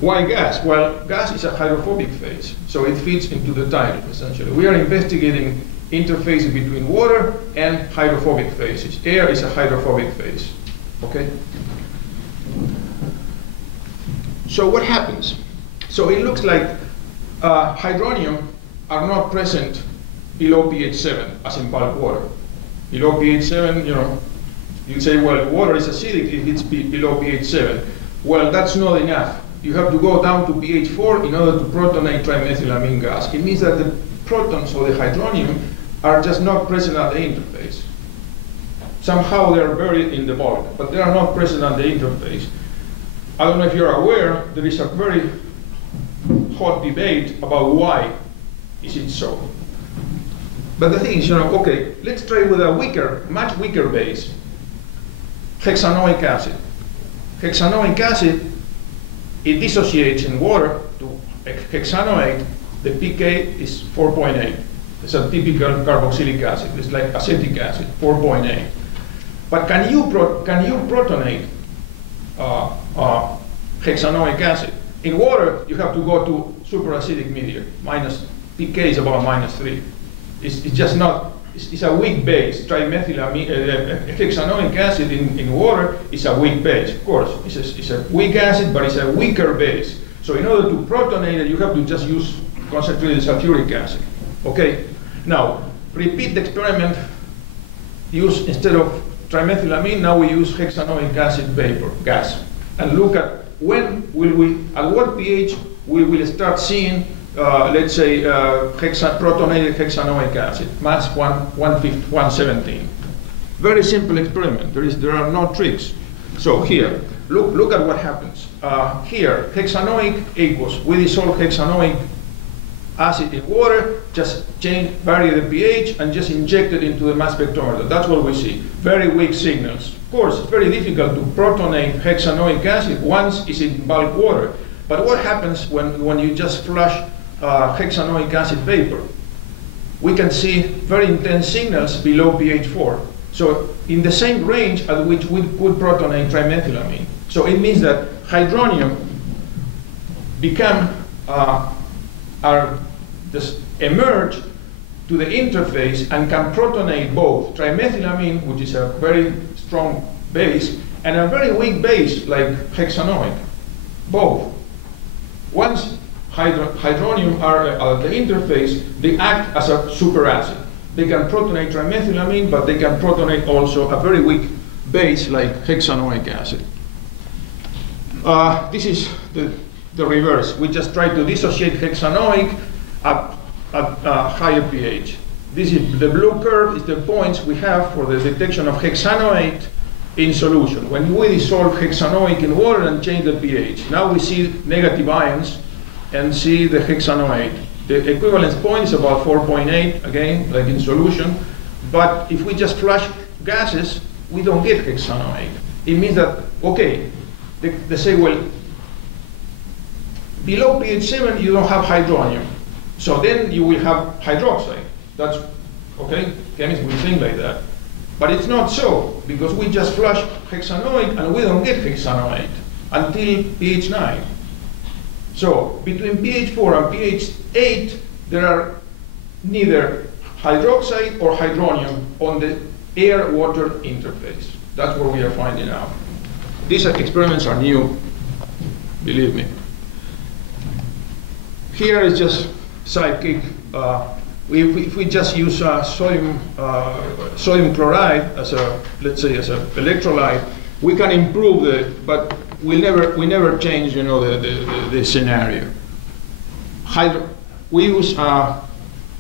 Why gas? Well, gas is a hydrophobic phase, so it fits into the title, essentially. We are investigating interfaces between water and hydrophobic phases. Air is a hydrophobic phase, okay? So what happens? So it looks like hydronium are not present below pH 7, as in bulk water. Below pH 7, you say, well, water is acidic if it's below pH 7. Well, that's not enough. You have to go down to pH 4 in order to protonate trimethylamine gas. It means that the protons or the hydronium are just not present at the interface. Somehow they are buried in the bulk, but they are not present at the interface. I don't know if you're aware, there is a very hot debate about why is it so. But the thing is, okay, let's try with a weaker, much weaker base, hexanoic acid. Hexanoic acid, it dissociates in water to hexanoate. The pK is 4.8. It's a typical carboxylic acid. It's like acetic acid, 4.8. But can you protonate hexanoic acid? In water, you have to go to superacidic media. pK is about -3. It's just not, it's a weak base. Trimethylamine, hexanoic acid in water is a weak base. Of course, it's a weak acid, but it's a weaker base. So in order to protonate it, you have to just use concentrated sulfuric acid. Okay, now repeat the experiment. Use, instead of trimethylamine, now we use hexanoic acid vapor, gas. And look at when will we, at what pH we will start seeing, let's say, protonated hexanoic acid, mass 117. Very simple experiment. There are no tricks. So here, look at what happens. Here, hexanoic aqueous. We dissolve hexanoic acid in water, just vary the pH, and just inject it into the mass spectrometer. That's what we see. Very weak signals. Of course, it's very difficult to protonate hexanoic acid once it's in bulk water. But what happens when you just flush hexanoic acid vapor? We can see very intense signals below pH 4. So in the same range at which we could protonate trimethylamine. So it means that hydronium just emerge to the interface and can protonate both trimethylamine, which is a very strong base, and a very weak base like hexanoic. Both. Once hydronium are at the interface, they act as a superacid. They can protonate trimethylamine, but they can protonate also a very weak base like hexanoic acid. This is the reverse. We just try to dissociate hexanoic at higher pH. This is the blue curve, is the points we have for the detection of hexanoate in solution. When we dissolve hexanoic in water and change the pH, now we see negative ions and see the hexanoate. The equivalence point is about 4.8, again, like in solution. But if we just flush gases, we don't get hexanoate. It means that, okay, they say, well, below pH 7, you don't have hydronium. So then you will have hydroxide. That's, okay, chemists will think like that. But it's not so, because we just flush hexanoic and we don't get hexanoate until pH 9. So between pH 4 and pH 8, there are neither hydroxide or hydronium on the air-water interface. That's what we are finding out. These experiments are new, believe me. Here is just sidekick. If we just use sodium chloride as a, let's say, as an electrolyte, we can improve but we never change, the scenario. We use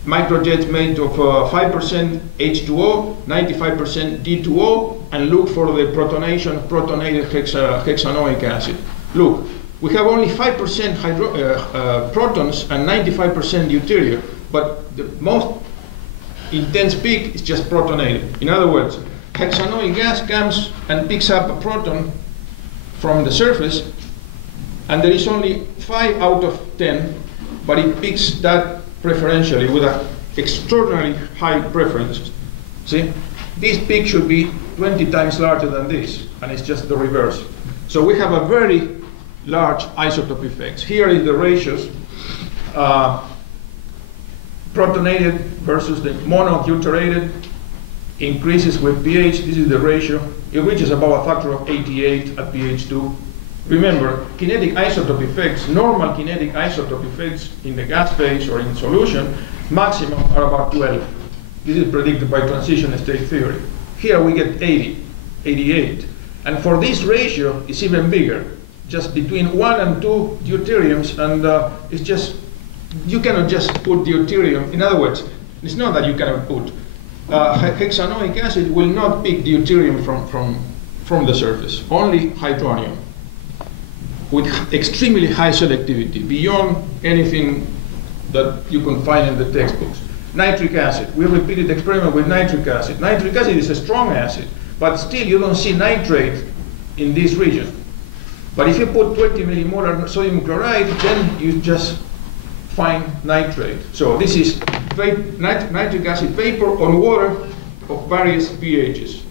microjets made of 5% H2O, 95% D2O, and look for the protonation of protonated hexanoic acid. Look, we have only 5% protons and 95% deuterium, but the most intense peak is just protonated. In other words, hexanoic gas comes and picks up a proton from the surface, and there is only 5 out of 10, but it picks that preferentially with an extraordinarily high preference. See, this peak should be 20 times larger than this, and it's just the reverse. So we have a very large isotope effects. Here is the ratios, protonated versus the monodeuteurated, increases with pH. This is the ratio. It reaches about a factor of 88 at pH 2. Remember, kinetic isotope effects, normal kinetic isotope effects in the gas phase or in solution, maximum are about 12. This is predicted by transition state theory. Here we get 80, 88. And for this ratio, it's even bigger. Just between 1 and 2 deuteriums, and it's just, you cannot just put deuterium. In other words, it's not that you cannot put. Hexanoic acid will not pick deuterium from the surface, only hydronium. with extremely high selectivity, beyond anything that you can find in the textbooks. Nitric acid. We repeated the experiment with nitric acid. Nitric acid is a strong acid, but still you don't see nitrate in this region. But if you put 20 millimolar sodium chloride, then you just find nitrate. So this is nitric acid vapor on water of various pHs.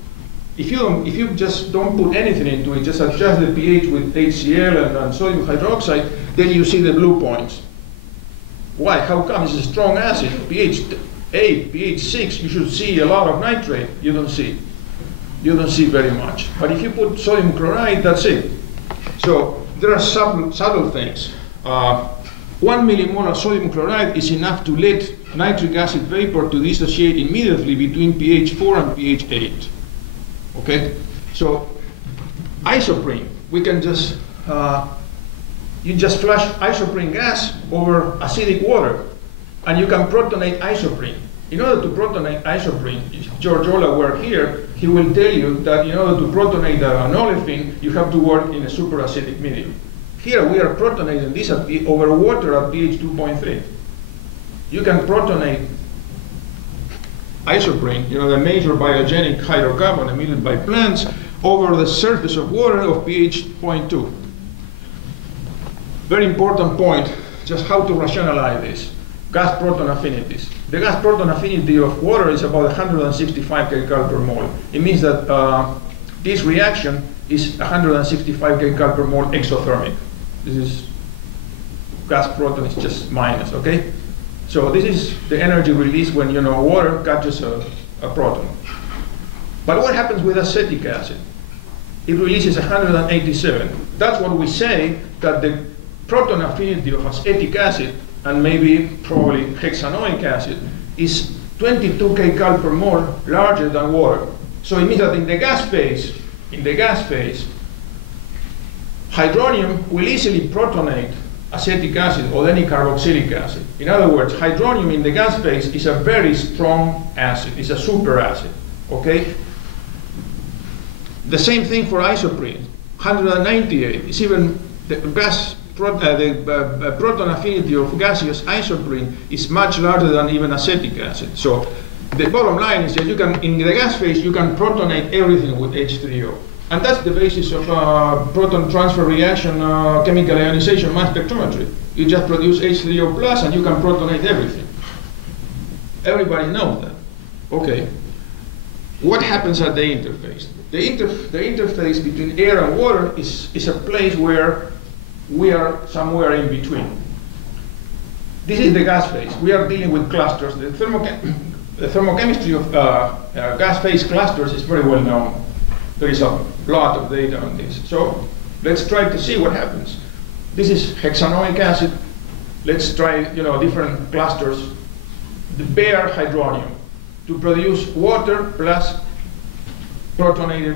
If you just don't put anything into it, just adjust the pH with HCl and sodium hydroxide, then you see the blue points. Why? How come? It's a strong acid, pH 8, pH 6, you should see a lot of nitrate. You don't see. You don't see very much. But if you put sodium chloride, that's it. So there are subtle things. 1 millimolar sodium chloride is enough to let nitric acid vapor to dissociate immediately between pH 4 and pH 8. Okay? So isoprene, we can just, you just flush isoprene gas over acidic water, and you can protonate isoprene. In order to protonate isoprene, if George Ola were here, he will tell you that in order to protonate an olefin, you have to work in a superacidic medium. Here we are protonating this over water at pH 2.3. You can protonate isoprene, the major biogenic hydrocarbon emitted by plants, over the surface of water of pH 0.2. Very important point, just how to rationalize this. Gas proton affinities. The gas proton affinity of water is about 165 kcal per mole. It means that this reaction is 165 kcal per mole exothermic. This is gas proton is just minus, okay? So this is the energy released when water catches a proton. But what happens with acetic acid? It releases 187. That's what we say, that the proton affinity of acetic acid and probably hexanoic acid is 22 kcal per mole larger than water. So it means that in the gas phase, hydronium will easily protonate acetic acid or any carboxylic acid. In other words, hydronium in the gas phase is a very strong acid. It's a superacid, okay? The same thing for isoprene, 198. It's even the proton affinity of gaseous isoprene is much larger than even acetic acid. So the bottom line is that in the gas phase, you can protonate everything with H3O. And that's the basis of proton transfer reaction chemical ionization mass spectrometry. You just produce H3O plus and you can protonate everything. Everybody knows that. Okay. What happens at the interface? The interface between air and water is a place where we are somewhere in between. This is the gas phase. We are dealing with clusters. The thermochemistry of gas phase clusters is very well known. There is a lot of data on this. So let's try to see what happens. This is hexanoic acid. Let's try different clusters. The bare hydronium to produce water plus protonated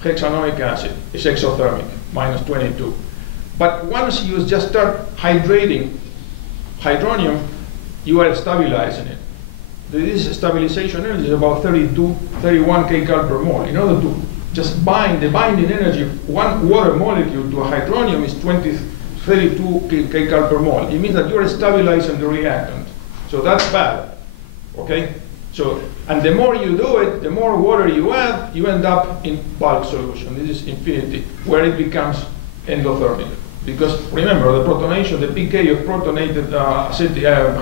hexanoic acid is exothermic, minus 22. But once you just start hydrating hydronium, you are stabilizing it. This stabilization energy is about 31 kcal per mole. In order to just bind, the binding energy of one water molecule to a hydronium is 32 kcal per mole. It means that you are stabilizing the reactant. So that's bad, okay? So, and the more you do it, the more water you add, you end up in bulk solution. This is infinity, where it becomes endothermic. Because remember, the protonation, the pK of protonated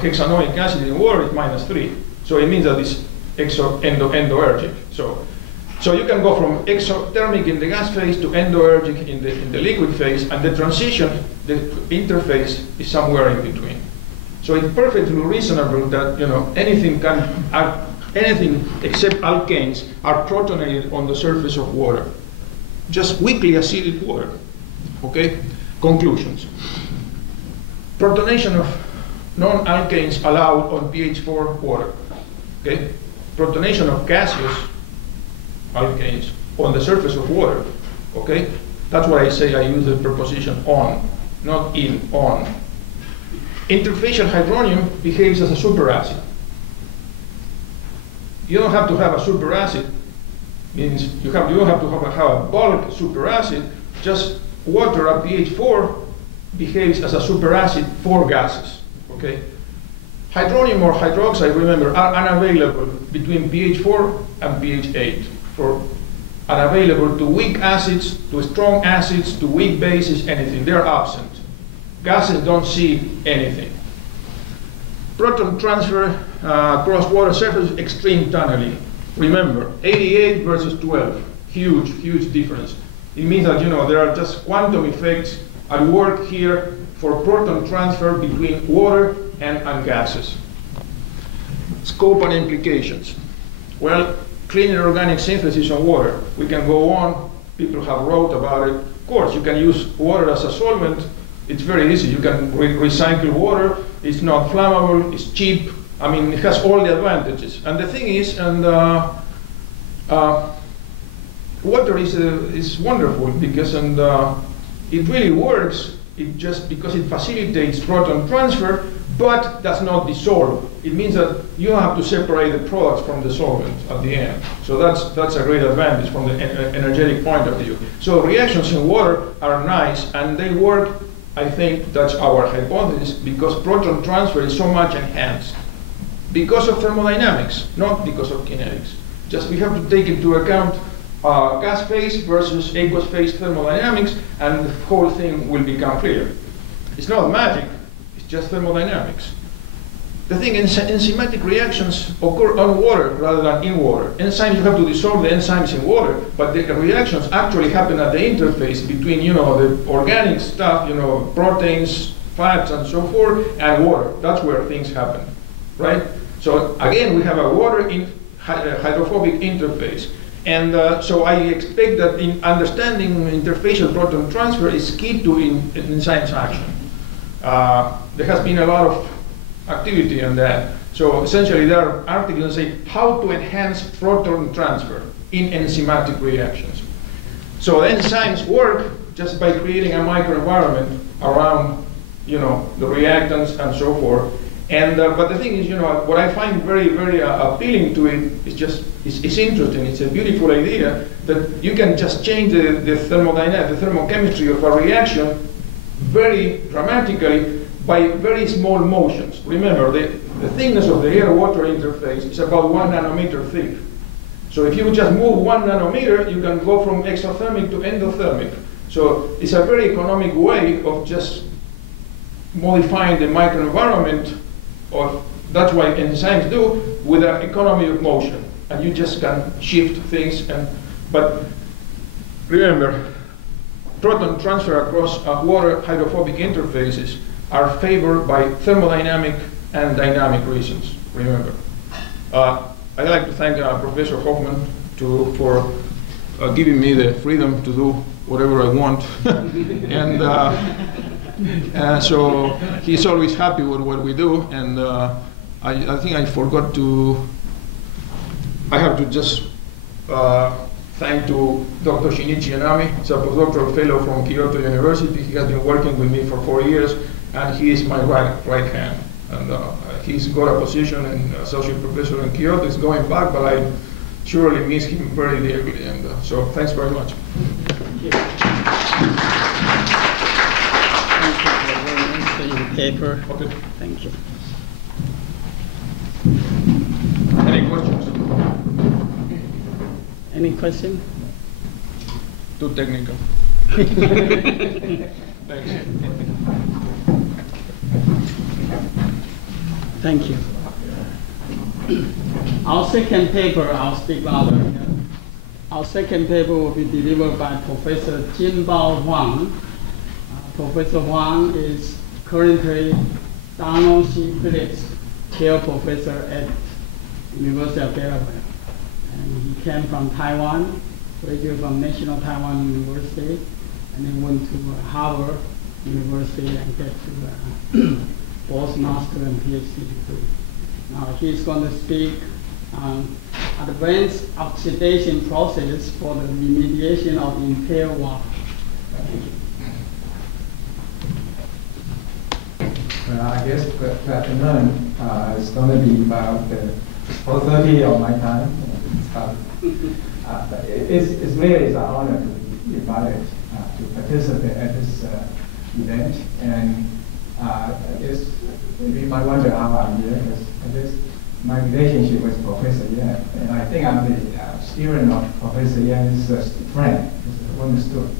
hexanoic acid in water is -3. So it means that it's endoergic. So you can go from exothermic in the gas phase to endoergic in the liquid phase, and the transition, the interface is somewhere in between. So it's perfectly reasonable that anything except alkanes are protonated on the surface of water, just weakly acidic water. Okay. Conclusions. Protonation of non-alkanes allowed on pH 4 water. Okay? Protonation of gaseous alkanes on the surface of water. Okay? That's why I say I use the preposition on, not in, on. Interfacial hydronium behaves as a superacid. You don't have to have a superacid, means you don't have to have a bulk superacid, just water at pH 4 behaves as a superacid for gases. Okay? Hydronium or hydroxide, remember, are unavailable between pH 4 and pH 8. Unavailable to weak acids, to strong acids, to weak bases, anything. They're absent. Gases don't see anything. Proton transfer across water surface, extreme tunneling. Remember, 88 versus 12, huge, huge difference. It means that there are just quantum effects at work here for proton transfer between water and gases. Scope and implications. Well, clean organic synthesis on water. We can go on. People have wrote about it. Of course, you can use water as a solvent. It's very easy. You can recycle water. It's not flammable. It's cheap. I mean, it has all the advantages. And the thing is, water is wonderful because it really works. Because it facilitates proton transfer, but does not dissolve. It means that you have to separate the products from the solvent at the end. So that's a great advantage from the energetic point of view. So reactions in water are nice, and they work. I think that's our hypothesis, because proton transfer is so much enhanced because of thermodynamics, not because of kinetics. Just we have to take into account gas phase versus aqueous phase thermodynamics, and the whole thing will become clear. It's not magic, it's just thermodynamics. The thing enzymatic reactions occur on water rather than in water. Enzymes, you have to dissolve the enzymes in water, but the reactions actually happen at the interface between, the organic stuff, proteins, fats, and so forth, and water. That's where things happen, right? So again, we have a water hydrophobic interface. And so I expect that in understanding interfacial proton transfer is key to enzymes action. There has been a lot of activity on that. So essentially there are articles that say how to enhance proton transfer in enzymatic reactions. So enzymes work just by creating a microenvironment around the reactants and so forth. And but the thing is, what I find very, very appealing to it is just it's interesting. It's a beautiful idea that you can just change the thermochemistry of a reaction very dramatically by very small motions. Remember, the thickness of the air-water interface is about 1 nanometer thick. So if you just move 1 nanometer, you can go from exothermic to endothermic. So it's a very economic way of just modifying the microenvironment. That's what enzymes do with an economy of motion, and you just can shift things. But remember, proton transfer across water hydrophobic interfaces are favored by thermodynamic and dynamic reasons. Remember, I'd like to thank Professor Hoffman for giving me the freedom to do whatever I want, and so he's always happy with what we do. And I think I forgot to. I have to just thank to Dr. Shinichi Yanami. He's a postdoctoral fellow from Kyoto University. He has been working with me for 4 years, and he is my right hand. And he's got a position in associate professor in Kyoto. He's going back, but I surely miss him very dearly. And so thanks very much. Thank you. Paper. Okay. Thank you. Any questions? Any question? Too technical. Thanks. Thank you. Our second paper, I'll speak louder. Our second paper will be delivered by Professor Jinbao Huang. Professor Huang is currently Donald C. Phillips Chair Professor at University of Delaware. And he came from Taiwan, graduated from National Taiwan University, and then went to Harvard University and get to both master and PhD degree. Now he's going to speak on advanced oxidation process for the remediation of impaired water. Thank you. I guess good afternoon. It's going to be about 4:30 of my time. It's really an honor to be invited to participate at this event. And I guess maybe you might wonder how I'm here, because I guess my relationship with Professor Yen, and I think I'm the student of Professor Yen's friend, one student.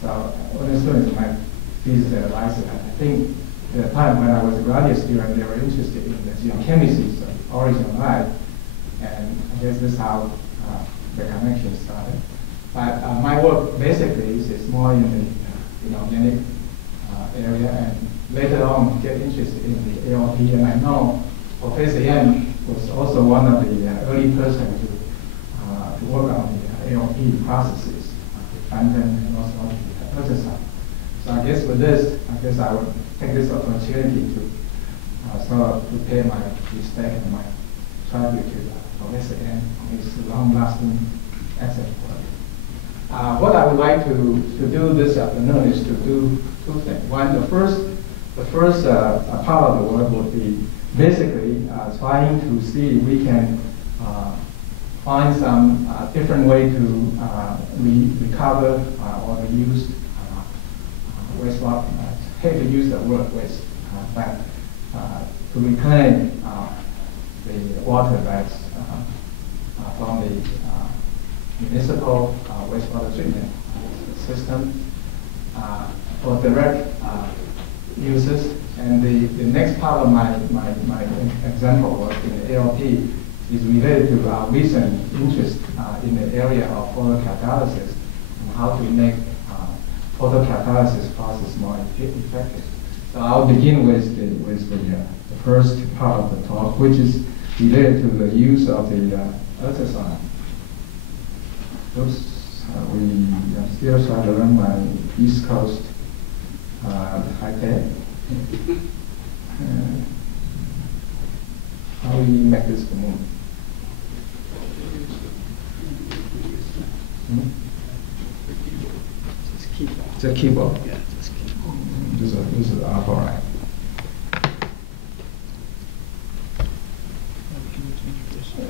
So one student is my thesis advisor. I think at the time when I was a graduate student, they were interested in the geochemistry of origin of life, and I guess this is how the connection started. But my work basically is more in the inorganic area, and later on get interested in the ALP, and I know Professor Yen was also one of the early person to work on the ALP processes, the Banten and also the ultrasound. So I guess with this, I would take this opportunity to sort of pay my respect and my tribute to Professor Yen on his long-lasting excellent work. What I would like to do this afternoon is to do two things. One, the first part of the work would be basically trying to see if we can find some different way to recover or reuse wastewater. I hate to use the word waste, but to reclaim the water that's from the municipal wastewater treatment system for direct uses. And the next part of my example work in the ALP is related to our recent interest in the area of photocatalysis and how to make photocatalysis process more effective. So I'll begin with the first part of the talk, which is related to the use of the ultrasound. Oops, we still trying to learn my East Coast high-tech. How do we make this move? It's a keyboard. Yeah, just keyboard. This is all right.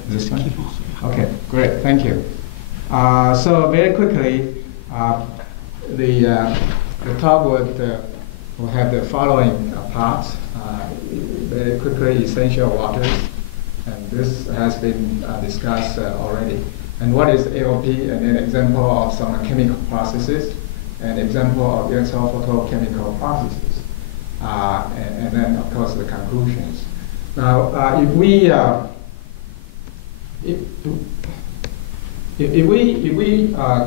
This one? Okay, great, thank you. So very quickly, the talk will have the following parts. Very quickly, essential waters, and this has been discussed already. And what is AOP? And an example of some chemical processes, an example of electrophotochemical processes, and then of course the conclusions. Now, if we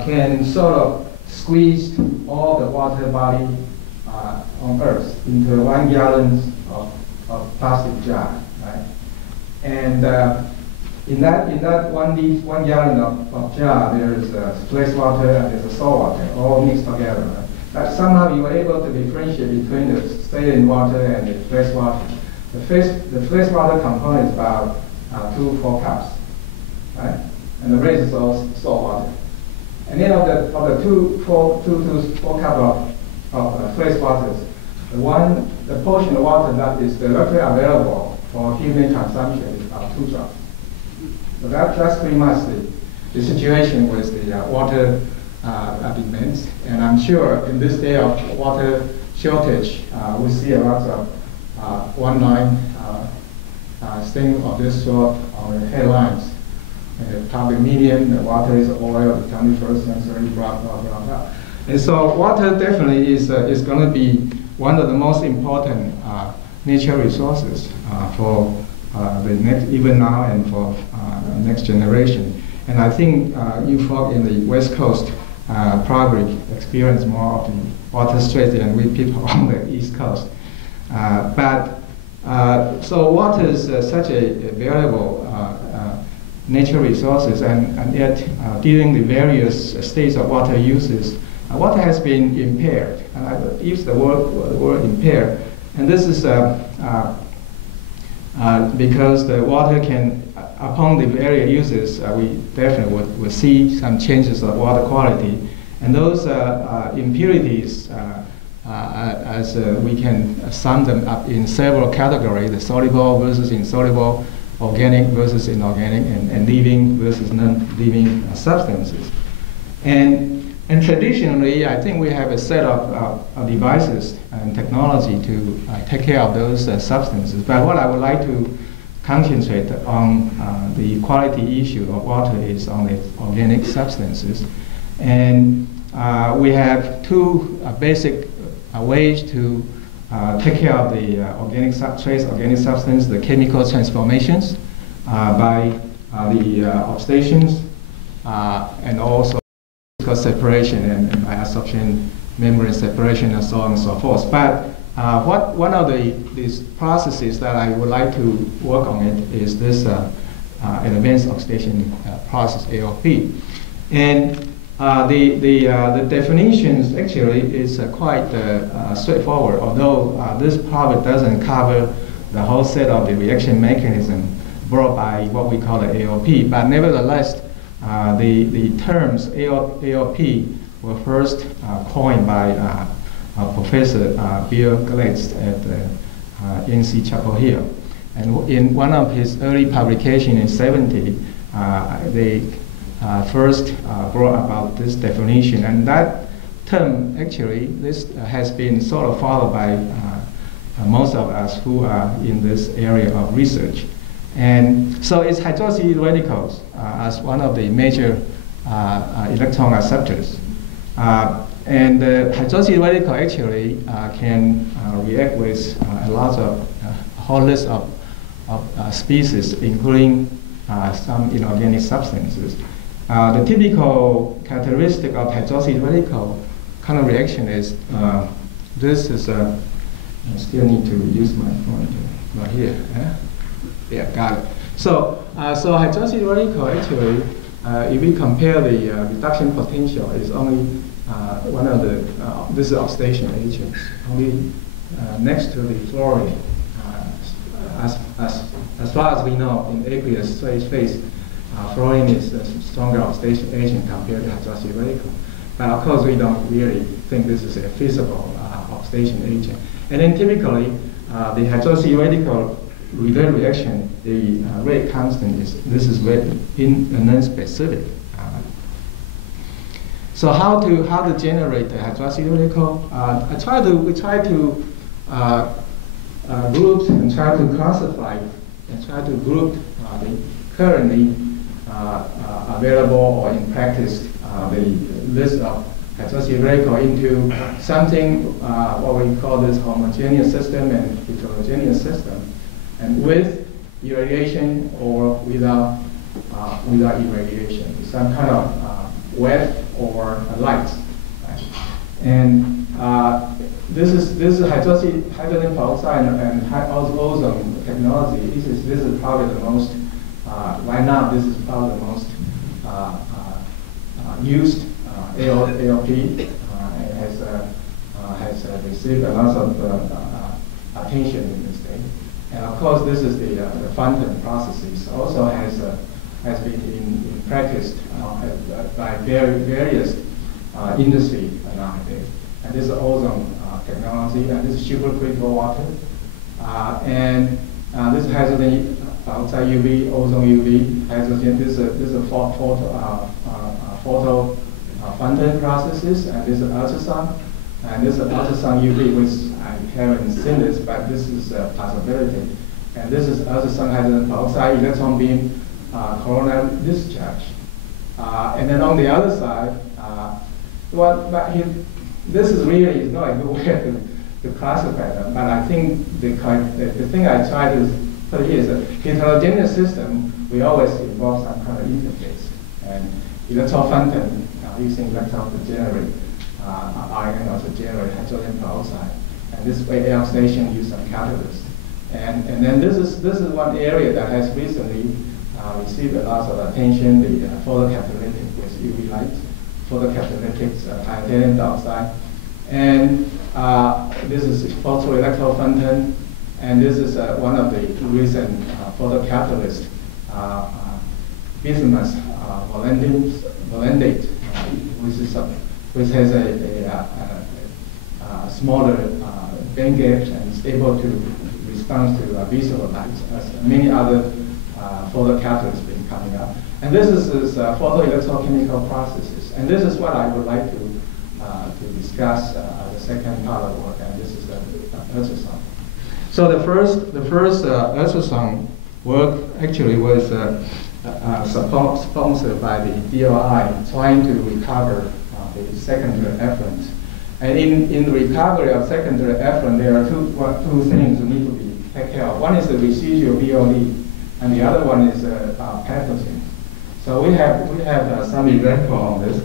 can sort of squeeze all the water body on Earth into 1 gallon of plastic jar, right? And in that 1 gallon of jar, there is fresh water and there's a salt water, all mixed together. Right? But somehow you were able to differentiate between the saline water and the fresh water. The fresh water component is about 2 to 4 cups, right? And the rest is all salt water. And then of the 2 to 4 cups of fresh waters, the portion of water that is directly available for human consumption is about 2 drops. So that's pretty much the situation with the water demands. And I'm sure in this day of water shortage, we see a lot of one-line things of this sort on the headlines. Public medium, the water is oil, the 21st century, blah, blah, blah, blah. And so water definitely is going to be one of the most important natural resources for the next, even now and for next generation. And I think you folk in the West Coast probably experience more of the water stress than we people on the East Coast. So water is such a valuable natural resources, and yet during the various states of water uses, water has been impaired. And I use the word impaired, and this is because the water can, upon the various uses, we definitely would see some changes of water quality, and those impurities, as we can sum them up in several categories: the soluble versus insoluble, organic versus inorganic, and living versus non-living substances. And And traditionally, I think we have a set of devices and technology to take care of those substances. But what I would like to concentrate on the quality issue of water is on the organic substances. And we have two basic ways to take care of the trace organic substance, the chemical transformations by the oxidations and also separation and by absorption, membrane separation, and so on and so forth. But one of these processes that I would like to work on it is this advanced oxidation process, AOP. And the definitions actually is quite straightforward, although this probably doesn't cover the whole set of the reaction mechanism brought by what we call the AOP. But nevertheless, the terms AOP were first coined by Professor Bill Glatz at NC Chapel Hill. And in one of his early publications in '70, they first brought about this definition. And that term, actually, this has been sort of followed by most of us who are in this area of research. And so it's hydroxy radicals as one of the major electron acceptors. And the hydroxy radical actually can react with a whole list of species, including some inorganic substances. The typical characteristic of hydroxy radical kind of reaction is this is I still need to use my phone right here. Yeah, got it. So, hydroxy radical actually, if we compare the reduction potential, is only one of the this is oxidation agents, only next to the fluorine. As far as we know, in aqueous phase, fluorine is a stronger oxidation agent compared to hydroxy radical. But of course, we don't really think this is a feasible oxidation agent. And then typically, the hydroxy radical related reaction, the rate constant is very non-specific. So how to generate the hydroxy radical? We try to group and try to classify and try to group the currently available or in practice the list of hydroxy radical into something what we call this homogeneous system and heterogeneous system, and with irradiation or without irradiation, some kind of wet or light. Right? And this is hydrogen peroxide and ozone technology. This is probably the most right now. This is probably the most used AOP. Has received a lot of attention in this day. And of course, this is the fountain processes. Also has been in practice by various industry nowadays. And this is ozone technology, and this is supercritical water, and this hydrogen outside UV, ozone UV, hydrogen. This is a photo fountain processes, and this is ultrasound, and this is ultrasound UV, which I haven't seen this, but this is a possibility. And this is ultrasound hydrogen peroxide electron beam coronal discharge. And then on the other side, this is really not a good way to classify them. But I think the thing I try to put here is that heterogeneous system, we always involve some kind of interface. And electron fountain using electron to generate iron or to generate hydrogen peroxide. And this way air oxidation use some catalyst. And then this is one area that has recently received a lot of attention, the photocatalytic with UV light, photocatalytic titanium dioxide. And this is photoelectro fountain, and this is one of the recent photocatalysts, bismuth volendate, which has a smaller band gap and is able to respond to visible light, as many other photocatalysts been coming up. And this is photoelectrochemical processes. And this is what I would like to discuss the second part of the work, and this is the ultrasound. So the first ultrasound work actually was sponsored by the DOI, trying to recover the secondary effluent. And in the recovery of secondary effluent, there are two things that need to be taken care of. One is the residual VOD, and the other one is pathogen. So we have some example on this.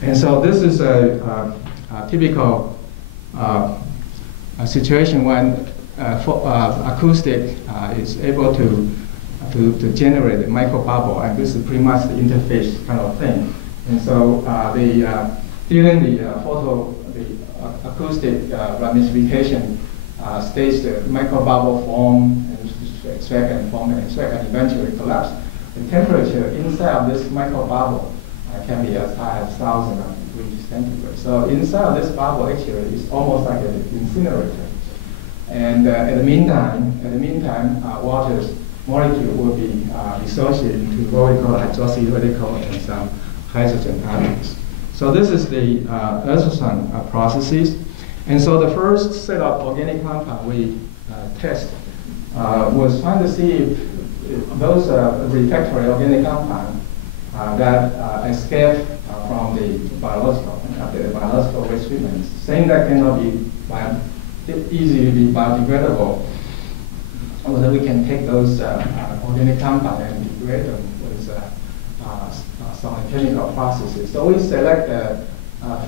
And so this is a typical situation when acoustic is able to generate a microbubble, and this is pretty much the interface kind of thing. And so during the acoustic ramification stage, the microbubble form and extract and form and extract and eventually collapse. The temperature inside of this microbubble can be as high as 1,000 degrees centigrade. So inside of this bubble actually is almost like an incinerator. And at the meantime, water's molecule will be dissociated into what we call hydroxy radical and some hydrogen atoms. So this is the ultrasound processes. And so the first set of organic compound we test was trying to see if those refractory organic compounds that escape from the biological waste treatments, saying that cannot be easily be biodegradable, whether we can take those organic compounds and degrade them with some chemical processes. So we select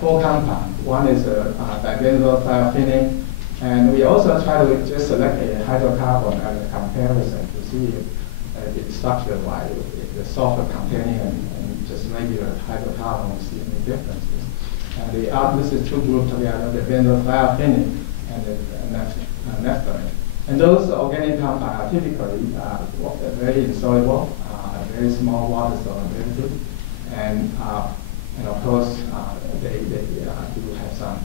4 compounds. One is dibenzoyl thiophene, and we also try to just select a hydrocarbon as a comparison to see if it's structured by the sulfur containing and just regular hydrocarbon, we see any differences. And this is 2 groups together, the benzoyl thiophene and the naphthalene. And those organic compounds are typically very insoluble, very small water solubility, and of course they do have some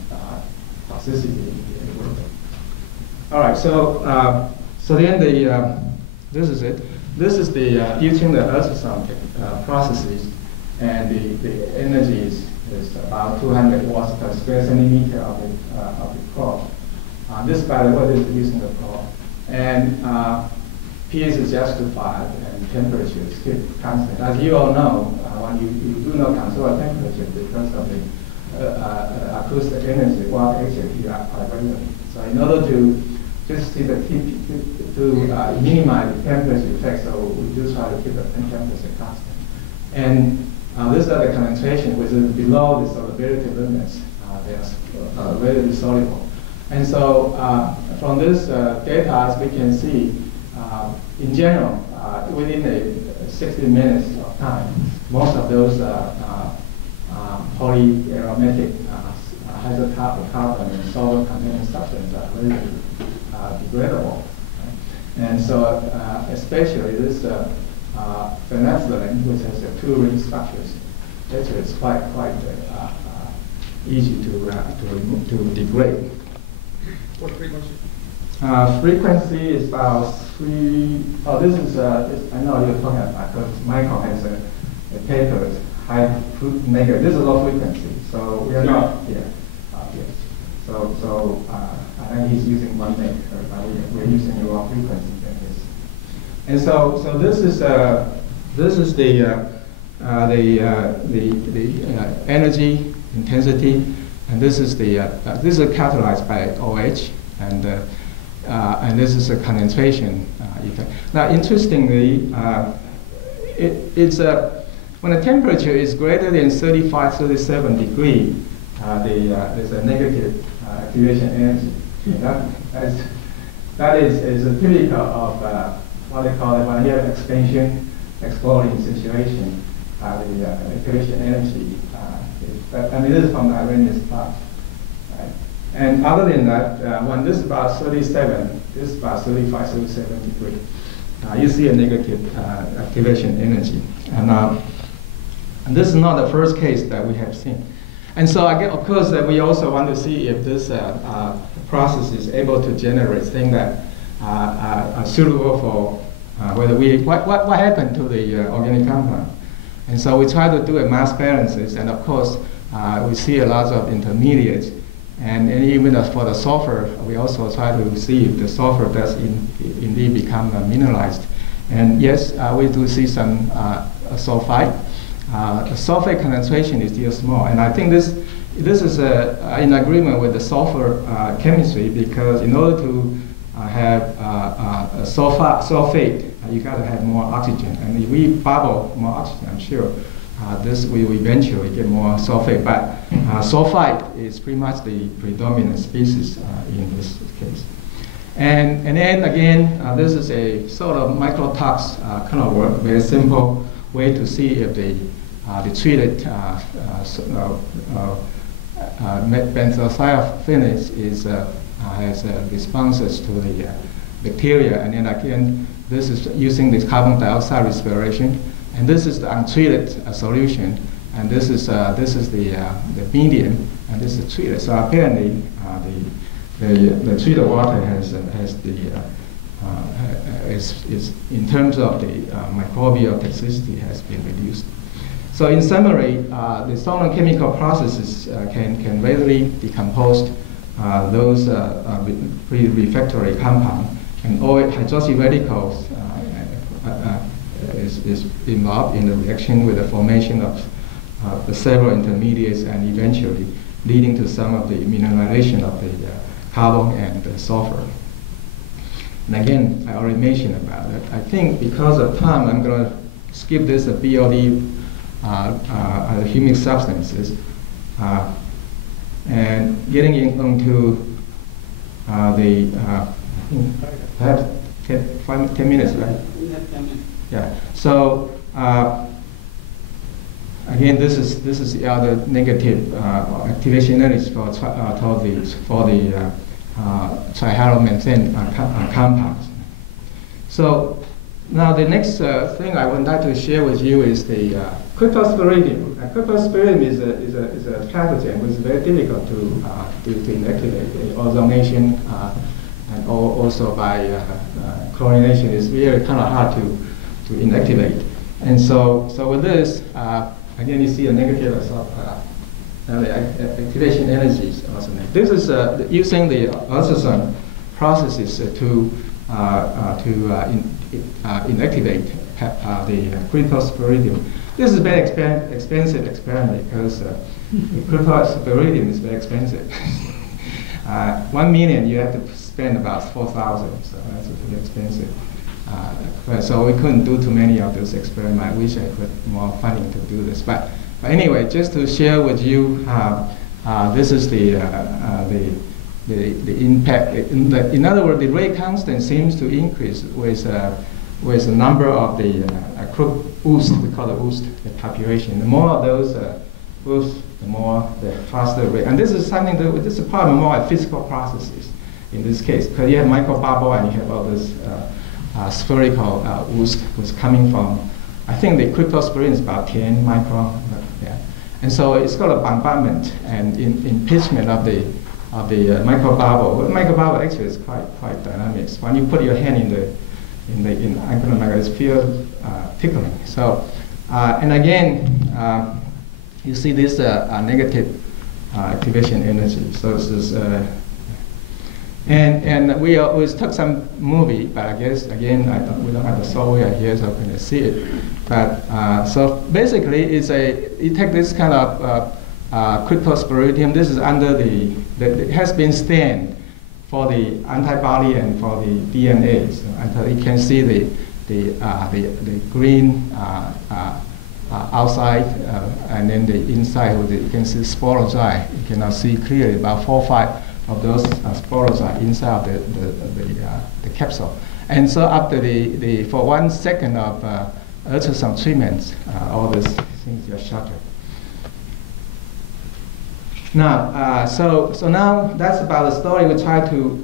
toxicity with them. All right, so then this is it. This is the using the ultrasound processes, and the energy is about 200 watts per square centimeter of the probe. This, by the way, is using the probe, and pH is justified, and temperature is kept constant. As you all know, when you do not control temperature because of the acoustic energy, water actually are available. So in order to just see to minimize the temperature effect, so we do try to keep the temperature constant. And these are the concentration, which is below the solubility limits. They are very insoluble. And so from this data, as we can see, in general, within 60 minutes of time, most of those polyaromatic hydrocarbon and solvent-containing substances are very degradable. Right? And so especially this phenolphthalein, which has 2 ring structures, actually it's quite easy to degrade. What frequency? Frequency is about 3. Oh, this is. I know you're talking about because Michael has a paper high negative. This is low frequency, so we are not here. Yes. So I think he's using 1 meg, but we're using a low frequency. And so this is the energy intensity, and this is this is characterized by OH, and this is a concentration effect. Now, interestingly, it's when the temperature is greater than 35, 37 degrees, there's a negative activation energy. That is a typical of what they call it when you have expansion, exploding situation. The activation energy. This is from the Arrhenius plot. Right? And other than that, when this is about 37, this is about 35, 37 degrees, you see a negative activation energy. And this is not the first case that we have seen. And so, again, of course, we also want to see if this process is able to generate things that are suitable for what happened to the organic compound. And so we try to do a mass balances, and of course, we see a lot of intermediates. And even for the sulfur, we also try to see if the sulfur does indeed become mineralized. And yes, we do see some sulfide. The sulfate concentration is still small, and I think this is in agreement with the sulfur chemistry, because in order to have a sulfate, you got to have more oxygen. And if we bubble more oxygen, I'm sure this will eventually get more sulfate. But sulfite is pretty much the predominant species in this case. And then again, this is a sort of microtox kind of work, very simple way to see if the treated benzothiophene has responses to the bacteria. And then again, this is using this carbon dioxide respiration. And this is the untreated solution. And this is the medium, and this is treated. So apparently, the treated water has is in terms of the microbial toxicity has been reduced. So in summary, the solvent chemical processes can readily decompose those pre-refractory compounds, and oil hydroxy radicals is involved in the reaction with the formation of the several intermediates, and eventually leading to some of the mineralization of the carbon and the sulfur. And again, I already mentioned about it. I think because of time, I'm going to skip this BOD humic substances and getting into perhaps 10 minutes, right? We have 10 minutes. Yeah. So again, this is the other negative activation energy for the trihalomethane compounds. So now the next thing I would like to share with you is the cryptosporidium. Cryptosporidium is a pathogen which is very difficult to inactivate. The ozonation and also by chlorination is really kind of hard to inactivate. And so with this, again, you see a negative the activation energy is also negative. This is using the ultrasound processes to inactivate the cryptosporidium. This is a very expensive experiment because cryptosporidium is very expensive. 1 million, you have to spend about 4,000, so that's very expensive. So we couldn't do too many of those experiments. I wish I could more funding to do this. But anyway, just to share with you, this is the impact. In other words, the rate constant seems to increase with the number of the oost, we call it oost, the population. The more of those oost, the faster rate. And this is something that this is probably more like physical processes in this case, because you have microbubble and you have all this spherical oost was coming from, I think the cryptosporidium is about 10 micron. Yeah. And so it's got a bombardment and impeachment of the microbubble. Well, microbubble actually is quite dynamic. When you put your hand in it's pure tickling. So and again, you see this negative activation energy. So this is and we took some movie, but I guess again we don't have the software here, so we can see it. But so basically, you take this kind of cryptosporidium. This is under it has been stained for the antibody and for the DNA. So until you can see the green outside, and then the inside, you can see sporozoa. You cannot see clearly about 4 or 5 of those sporozoa inside the capsule. And so after for 1 second of ultrasound treatments, all these things are shattered. Now, so now that's about the story. We try to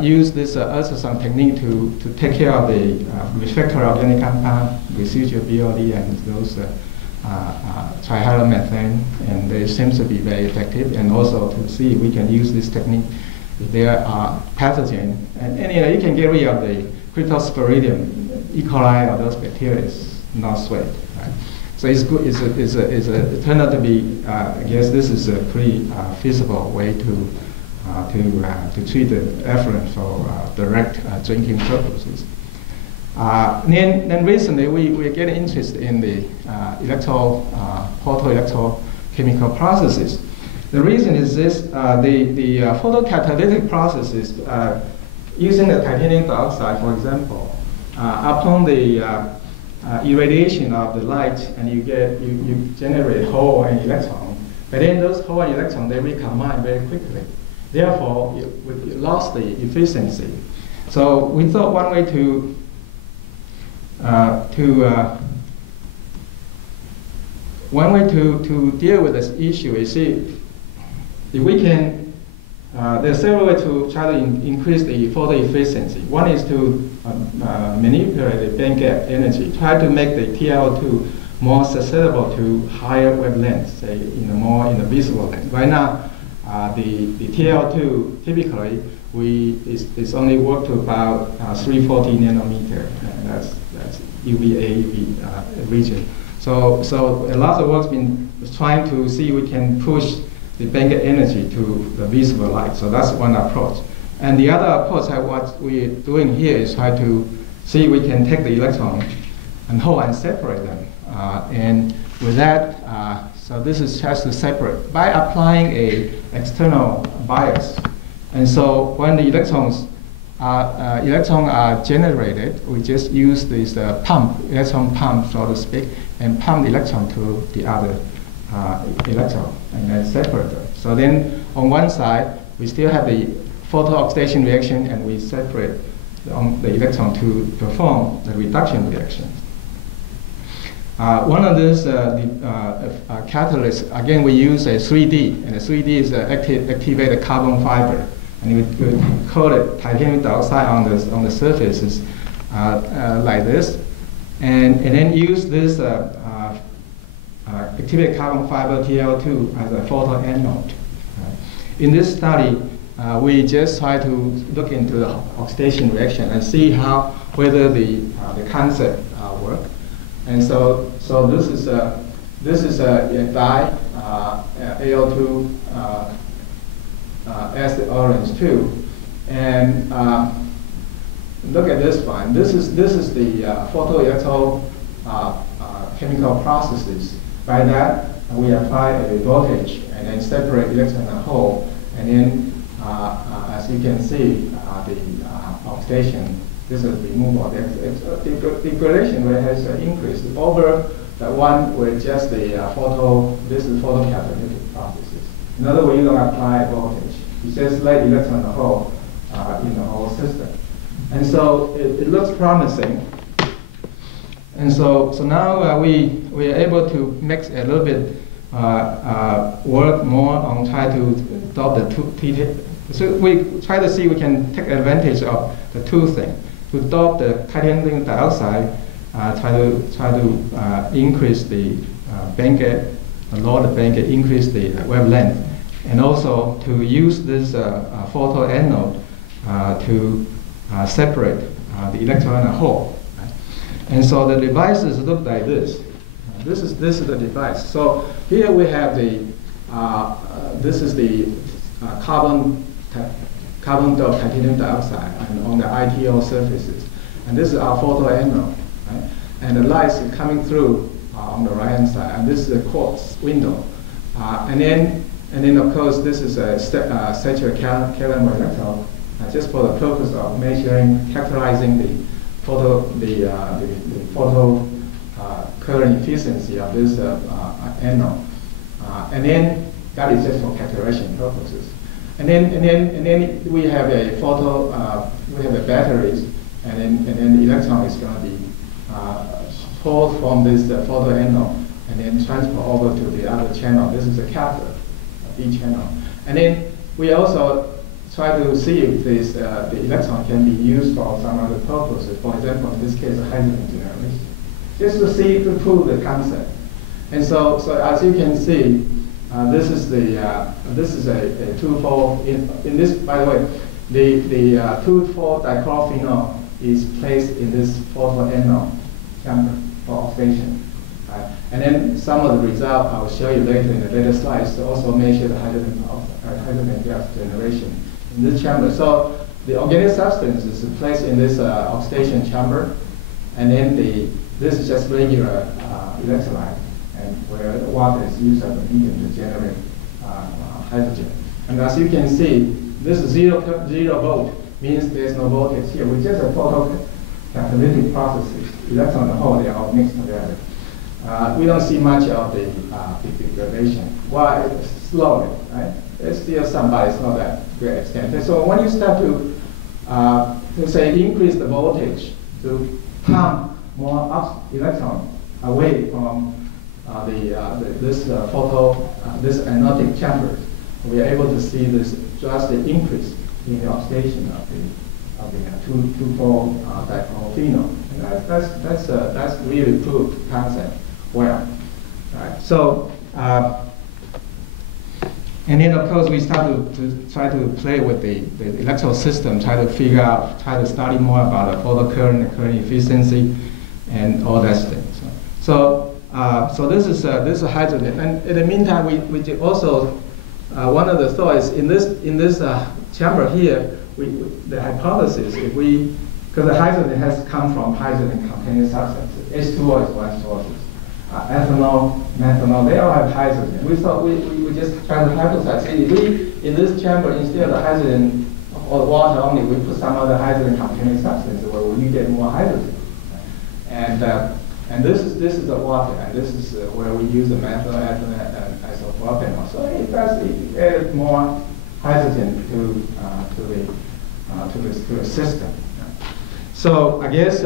use this ultrasound technique to take care of the refractory organic compound, residual BOD, and those trihalomethane, and they seem to be very effective. And also to see if we can use this technique if there are pathogen, and you can get rid of the cryptosporidium, E. coli, or those bacteria is not sweat. Right? So it's good. It turned out to be. I guess this is a pretty feasible way to treat the effluent for direct drinking purposes. Then recently we get interested in the photoelectrochemical processes. The reason is this: the photocatalytic processes using the titanium dioxide, for example, upon the irradiation of the light, and you generate hole and electron. But then those hole and electron, they recombine very quickly. Therefore, we lost the efficiency. So we thought one way to deal with this issue is see if we can. There are several ways to try to increase the photo efficiency. One is to manipulate the bandgap energy, try to make the TiO2 more susceptible to higher wavelengths, say more in the visible length. Right now, the TiO2 typically it's only work to about 340 nanometer, and that's UVA region. So a lot of work's been trying to see if we can push the bandgap energy to the visible light. So that's one approach. And the other approach, what we're doing here is try to see if we can take the electron and hole and separate them. And with that, so this is just to separate by applying a external bias. And so when the electrons are generated, we just use this electron pump, so to speak, and pump the electron to the other electron and then separate them. So then on one side, we still have the photo-oxidation reaction, and we separate the electron to perform the reduction reaction. One of these catalysts, again, we use a 3D, and the 3D is activated carbon fiber, and we coat it titanium dioxide on the surfaces like this, and then use this activated carbon fiber TiO2 as a photoanode. In this study, we just try to look into the oxidation reaction and see whether the concept work. And so this is a dye Al2 acid orange 2, and look at this one. This is the photoelectrochemical processes. By that, we apply a voltage and then separate electron and hole, and then as you can see, the oxidation. This is removal. The degradation rate has increased over the one with just the this is photocatalytic processes. In other words, you don't apply voltage. You just let electron and hole in the whole system. And so it looks promising. And so now we are able to make a little bit work more on try to adopt the two. So we try to see if we can take advantage of the two things. To adopt the titanium dioxide, try to increase the bandgap, lower the bandgap, increase the wavelength, and also to use this photoanode to separate the electron and hole. Right? And so the devices look like this. This is the device. So here we have the this is the carbon titanium dioxide and on the ITO surfaces, and this is our photoanode, right? And the light is coming through on the right hand side, and this is a quartz window, and then of course this is a saturated calcium electrode, just for the purpose of measuring, characterizing the photo current efficiency of this anode, and then that is just for calculation purposes. And then we have a we have the batteries, and then the electron is going to be pulled from this photoanode and then transferred over to the other channel. This is a cathode, each channel. And then we also try to see if this the electron can be used for some other purposes. For example, in this case, hydrogen generation, just to see to prove the concept. And so as you can see. This is a 2,4 in this. By the way, the 2,4 dichlorophenol is placed in this photoanode chamber for oxidation, And then some of the results I will show you later in the later slides to also measure the hydrogen gas generation in this chamber. So the organic substance is placed in this oxidation chamber, and then this is just regular electrolyte, and where the water is used as a medium to generate hydrogen. And as you can see, this is zero volt means there's no voltage here. We just a photocatalytic processes. Electron and hole, they are all mixed together. We don't see much of the degradation. Why? It's slowly, right? It's still some, but it's not that great extent. And so when you start to say increase the voltage to pump more electron away from this anodic chamber, we are able to see this drastic increase in the oxidation of the 2,4-diphenol. That's really proved concept well. Right. So, and then of course we start to try to play with the electrical system, try to study more about the photocurrent, the current efficiency, and all that things. So this is hydrogen. And in the meantime, we did also one of the thoughts in this chamber here. The hypothesis, because the hydrogen has come from hydrogen-containing substances. H2O is one source. Ethanol, methanol, they all have hydrogen. We thought we just try to hypothesize. If we, in this chamber, instead of hydrogen or water only, we put some other hydrogen-containing substance where we get more hydrogen. And this is the water, and this is where we use the methanol, ethanol, and isopropanol. So it added more hydrogen to the system. So I guess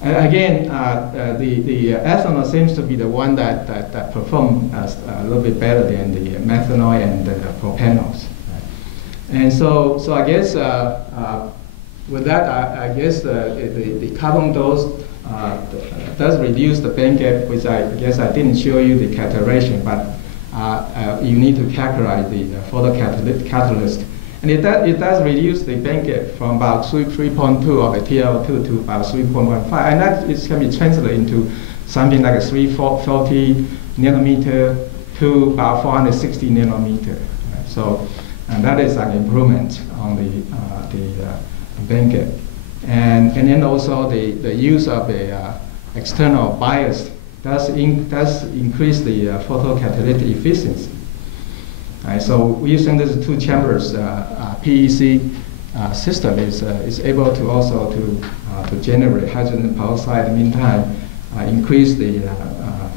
again the ethanol seems to be the one that perform a little bit better than the methanol and the propanols. And so I guess with that I guess the carbon dose does reduce the band gap, which I guess I didn't show you the calculation, but you need to calculate the photocatalyst. And it does reduce the band gap from about 3.2 of the TiO2 to about 3.15. And that can be translated into something like a 340 nanometer to about 460 nanometer. So, and that is an improvement on the band gap. And then also the use of the external bias does increase the photocatalytic efficiency. So using these two chambers, PEC system is able to also to generate hydrogen peroxide. In the meantime, increase the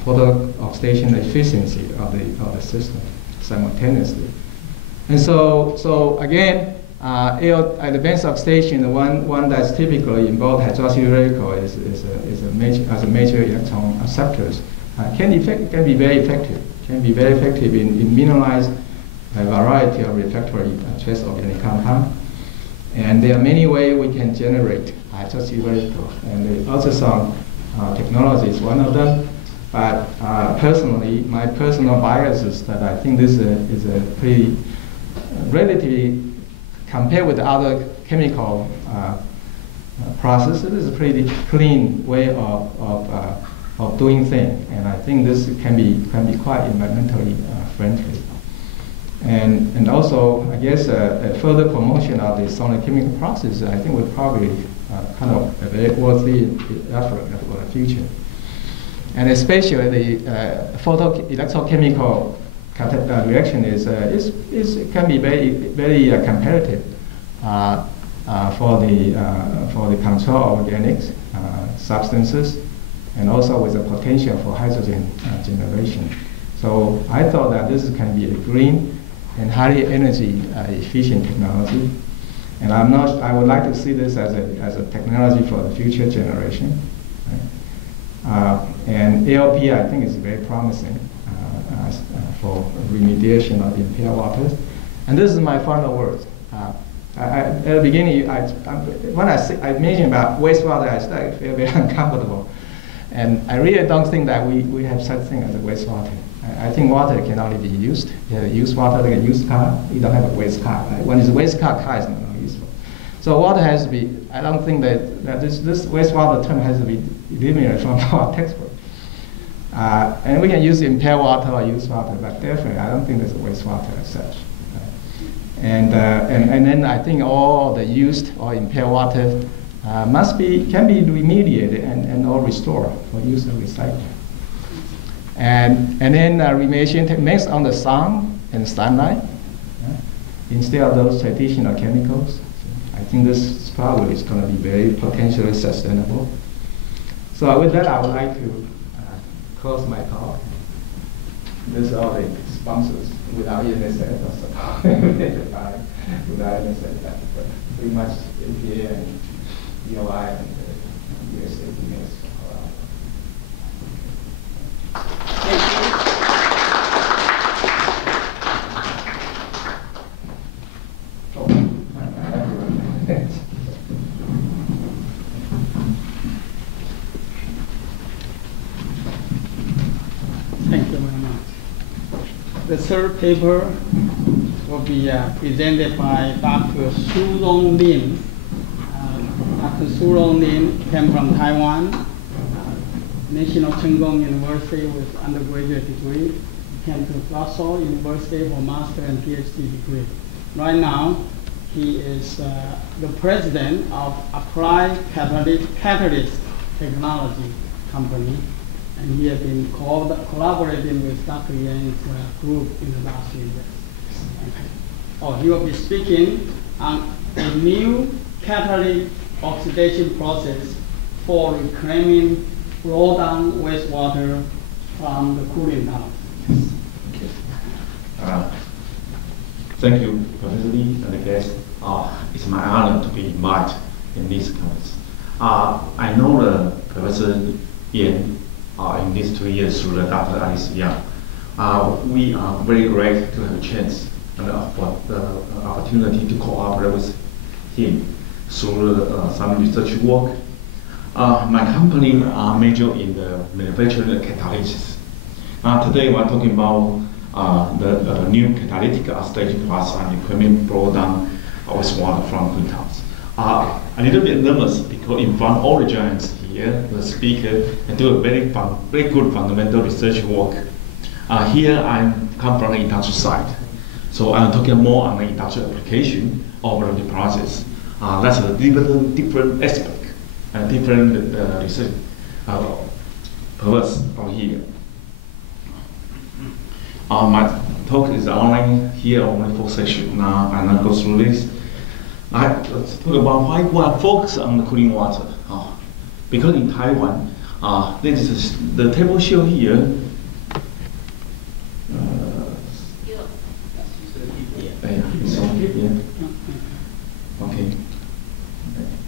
photo-oxidation efficiency of the system simultaneously. And so again, advanced oxidation, the one that's typically involved hydroxyurea is a major electron acceptors. Can be very effective. Can be very effective in mineralized a variety of refractory trace organic compound. And there are many ways we can generate hydroxyurea, and the ultrasound technology is one of them. But personally, my personal bias is that I think this is a pretty relatively, compared with other chemical processes, it is a pretty clean way of doing things, and I think this can be quite environmentally friendly. And also, I guess a further promotion of the Sonny chemical process, I think will probably kind of a very worthy effort for the future. And especially the photoelectrochemical reaction can be very competitive for the control of organic substances, and also with the potential for hydrogen generation. So I thought that this can be a green and highly energy efficient technology, and I would like to see this as a technology for the future generation. Right? And ALP I think is very promising for remediation of impaired waters. And this is my final words. At the beginning, when I mentioned about wastewater, I started to feel very uncomfortable. And I really don't think that we have such thing as a wastewater. I think water can only be used. You have to use water like a used car. You don't have a waste car. Right? When it's a waste car is not useful. So water has to be, I don't think that this wastewater term has to be eliminated from our textbook. And we can use impaired water or used water, but definitely I don't think there's a wastewater as such. And then I think all the used or impaired water can be remediated and or restored for use and recycling. And then remediation techniques on the sun and sunlight instead of those traditional chemicals. I think this probably is going to be very potentially sustainable. So with that, I would like to close my talk. These are the sponsors without any set or support. Without any set, but pretty much APA and EOI and USA Business. Thank you very much. The third paper will be presented by Dr. Su Rong Lin. Dr. Su Rong Lin came from Taiwan, National Cheng Kung University with undergraduate degree. He came to Brussels University for master and PhD degree. Right now, he is the president of Applied Catalyst Technology Company, and he has been collaborating with Dr. Yen's group in the last few years. Oh, he will be speaking on a new catalytic oxidation process for reclaiming raw-down wastewater from the cooling tower. Thank you, Professor Lee and the guests. It's my honor to be invited in this conference. I know the Professor Yen in these 2 years through the Dr. Alice Yang. We are very great to have a chance and for the opportunity to cooperate with him through some research work. My company major in the manufacturing catalysis. Today we're talking about the new catalytic oxidation process and reclaiming raw-down wastewater from greenhouse. A little bit nervous because in front of all the giants here, the speaker, and do a very good fundamental research work. Here I come from the industrial side, so I'm talking more on the industrial application of the process. That's a different aspect and different research purpose over here. My talk is online here, only 4 sessions. Now I'm not go through this. Let's talk about why we are focused on the cooling water. Because in Taiwan, this is the table show here. Okay.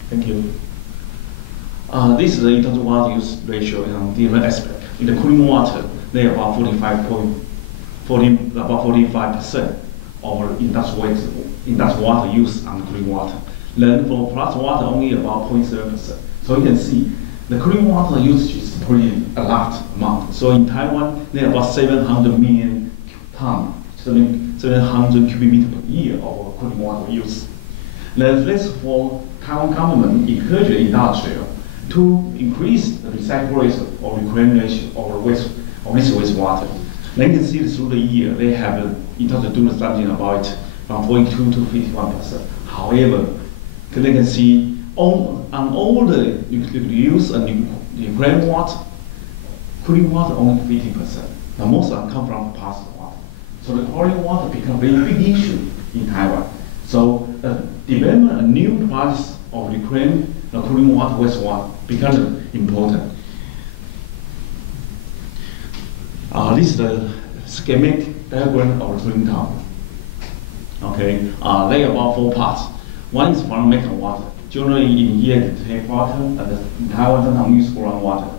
Thank you. This is the internal water use ratio in different aspects. In the cooling water, they are about 45% of industrial water use on cooling water. Then for processed water, only about 0.7%. So you can see the cooling water usage is pretty a lot amount. So in Taiwan, there are about 700 million tons, 700 cubic meters per year of cooling water use. This for Taiwan government encourage the industry to increase the recycle rate or reclamation of this wastewater. Then you can see through the year they have industry doing something about from 42 to 51%. However, they can see on all the use and reclaimed water, cooling water only 50%. Now most of them come from processed water. So the chlorine water becomes a very big issue in Taiwan. So development a new process of reclaiming the cooling water, wastewater becomes important. This is the schematic diagram of the cooling tower. Okay, they are about 4 parts. One is from make water. Generally in here they take water, and in Taiwan sometimes use groundwater.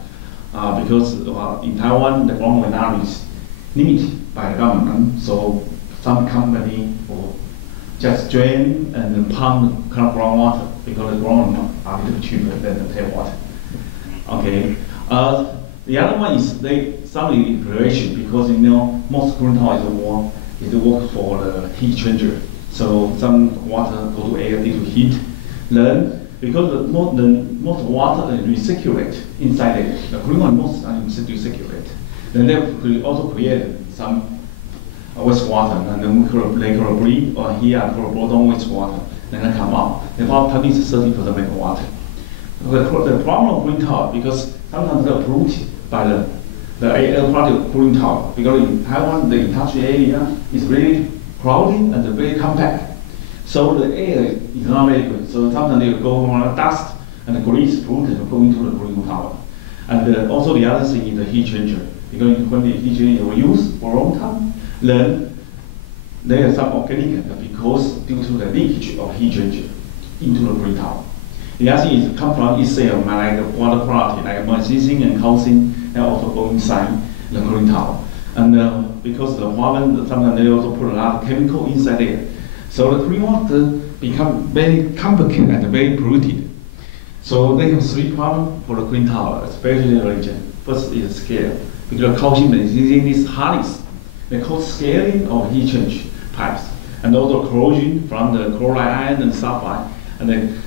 Because in Taiwan the groundwater is limited by the government, so some company will just drain and then pump kind of groundwater because the groundwater are a little cheaper than the tap water. Okay. The other one is some preparation because you know most cooling tower is work for the heat changer. So some water go to air due to heat. Then because the most water recirculate inside it. The cooling water most recirculate. Then they also create some wastewater, and then they could breathe, or here I could blow down wastewater, then they come out. About 30% of water. The problem of cooling tower, because sometimes they're polluted by the air quality cooling tower, because in Taiwan, the industrial area is really crowded and very compact. So the air is not very good. So sometimes they go on dust and the grease polluted go into the cooling tower. And also the other thing is the heat changer. Because when the heat changer is used for a long time, then there are some organic because due to the leakage of heat changer into the cooling tower. The other thing is come from itself, like water quality, like magnesium and calcium, they also go inside the cooling tower. And because the problem, sometimes they also put a lot of chemical inside there. So the cooling water become very complicated and very polluted. So they have three problems for the cooling tower, especially the region. First is scale, because calcium is using this hardness. They cause scaling of heat change pipes, and also corrosion from the chloride ion and sulfide. And then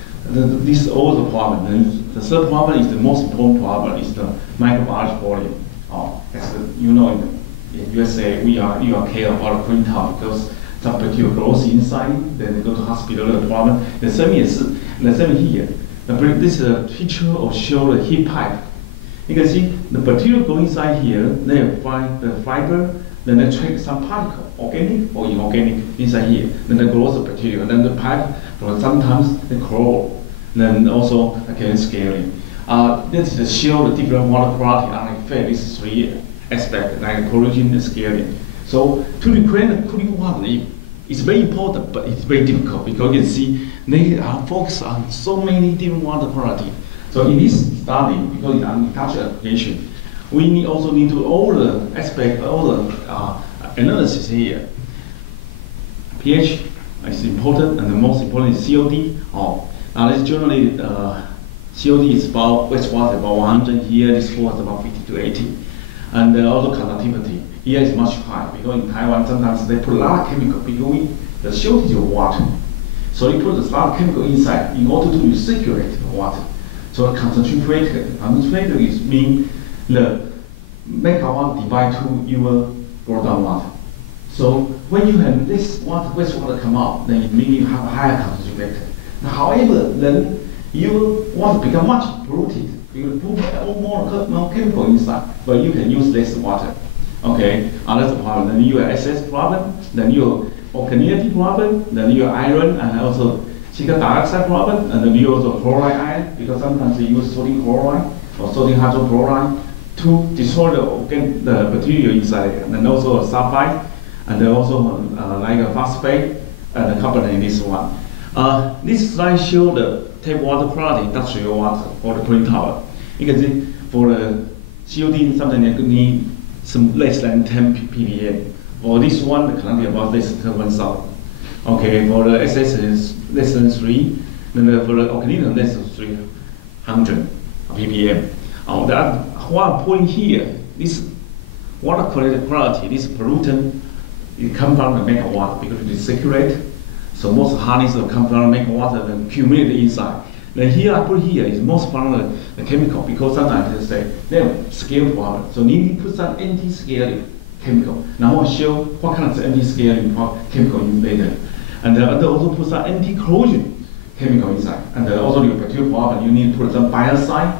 this is all the problem. And the third problem is the most important problem, is the microbiology volume. As you know, in USA, you are care about the cooling tower because some bacteria grows inside, then they go to hospital, the problem. The same here. This is a picture of show the heat pipe. You can see the bacteria go inside here, they find the fiber, then they track some particle, organic or inorganic, inside here. Then they grow the bacteria, then the pipe, sometimes they crawl. Then also again scaling. This is show the different water quality on effect. This is three aspects, like corrosion and scaling. So to create the cooling water, it's very important, but it's very difficult because you see they are focused on so many different water quality. So in this study, because it's an industrial application, we also need to all the aspects, all the analysis here. pH is important, and the most important is COD. Now this generally COD is about wastewater about 100 here. This flow is about 50 to 80, and also conductivity here is much higher because in Taiwan sometimes they put a lot of chemical because the shortage of water. So you put a lot of chemical inside in order to recirculate the water. So concentrated is mean the make our water divide to your brought down water. So when you have this wastewater come out, then it means you have a higher concentrated. However, then your water become much polluted. You put more chemical inside, but you can use less water. Okay, that's the problem. Then you have SS problem, then you alkalinity problem, then you have iron and also silicon dioxide problem, and then you also chloride ion, because sometimes they use sodium chloride or sodium hydrochloride to destroy the bacteria inside it, and then also sulfide, and then also like a phosphate and the carbon in this one. This slide shows the tap water quality, industrial water for the cooling tower. You can see for the COD, sometimes you need some less than 10 ppm. For this one, the quantity about less than 1,000. Okay, for the SS is less than 3, then for the alkaline less than 300 ppm. What I'm putting here, this water quality, this pollutant, it comes from the make water because it is circulate. So most hardness will come from the make water and accumulate inside. Then here I put here is most from the chemical because sometimes they say they have scale problem. So need to put some anti-scaling chemical. Now I'll show what kind of anti-scaling chemical in later. And also put some anti-corrosion chemical inside. And also your bacterial problem, you need to put some biocide.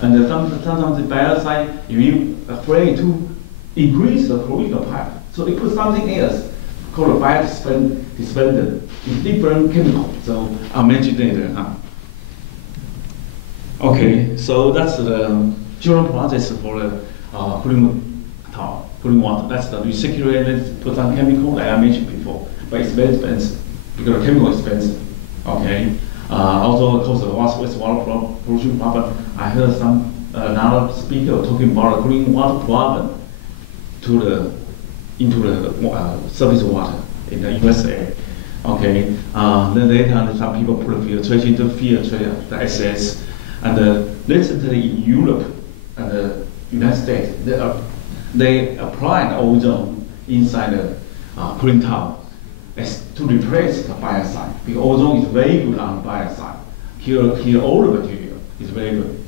And sometimes the biocide, you're afraid to increase the corrosion of pipe. So they put something else called a biodispenser. It's different chemical. So I'll mention later. Okay, so that's the general process for the cooling water. That's the recirculate, put some chemical like I mentioned before, but it's very expensive because the chemical is expensive. Okay, also because of the wastewater pollution problem, I heard some another speaker talking about the cooling water problem into the surface water in the USA. Okay, then later some people put a filtration to filtrate the SS. And recently in Europe and the United States, they applied ozone inside the cooling tower to replace the biocide, because ozone is very good on biocide, clear all the material. It's very good.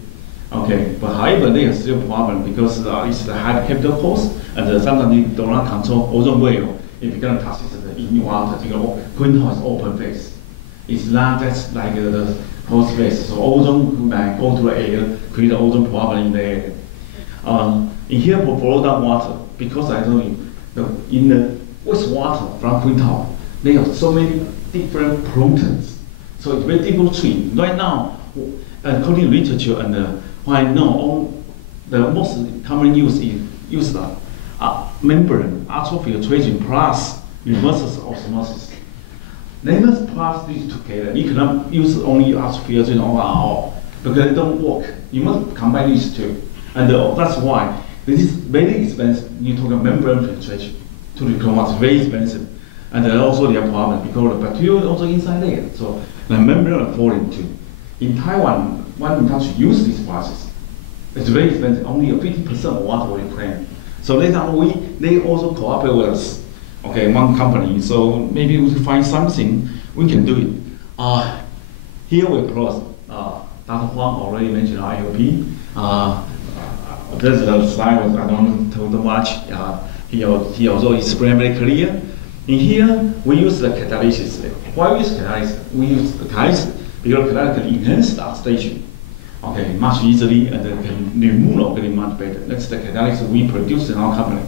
Okay, but however, there is still a problem because it's the high capital cost, and sometimes you do not control ozone layer. If you're going to touch it in water, greenhouse open phase. It's not just like the whole space. So ozone might go to the air, create ozone problem in the air. In here for Florida water, because I told you, in the wastewater from greenhouse, they have so many different pollutants. So it's very difficult to treat. Right now, according to literature and what I know, the most common use is membrane ultrafiltration plus reverse osmosis. They must pass these together. You cannot use only ultrafiltration overall because they don't work. You must combine these two, and that's why this is very expensive. You talk about membrane filtration to the chromatography, very expensive, and also their problem because the bacteria is also inside there. So the membrane are falling too. In Taiwan, one country use this process. It's very expensive. Only 50% of water will claim. So later on, they also cooperate with us. Okay, one company. So maybe we can find something we can do it. Here we cross. Dr. Huang already mentioned IOP. There's the slide I don't tell too much. He also explained very clear. In here, we use the catalysis. Why we use catalysis? We use the catalysis because catalysis can enhance the oxidation. Okay, much easily and can remove organic much better. That's the catalysis we produce in our company.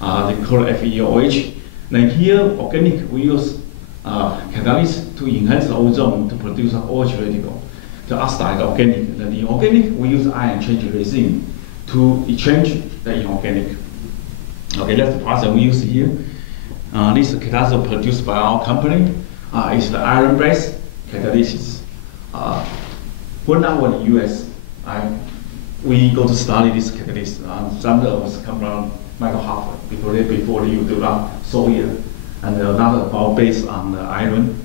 They call it FeOH. Then here, organic, we use catalysis to enhance the ozone to produce an OH radical. The Astani, the organic. Then the inorganic, we use ion change resin to exchange the inorganic. Okay, that's the process we use here. This catalysis produced by our company is the iron-based catalysis. When I was in the US, we go to study this catalyst. Some of us come from Michael Hartford before you do that soil, and another about based on the iron.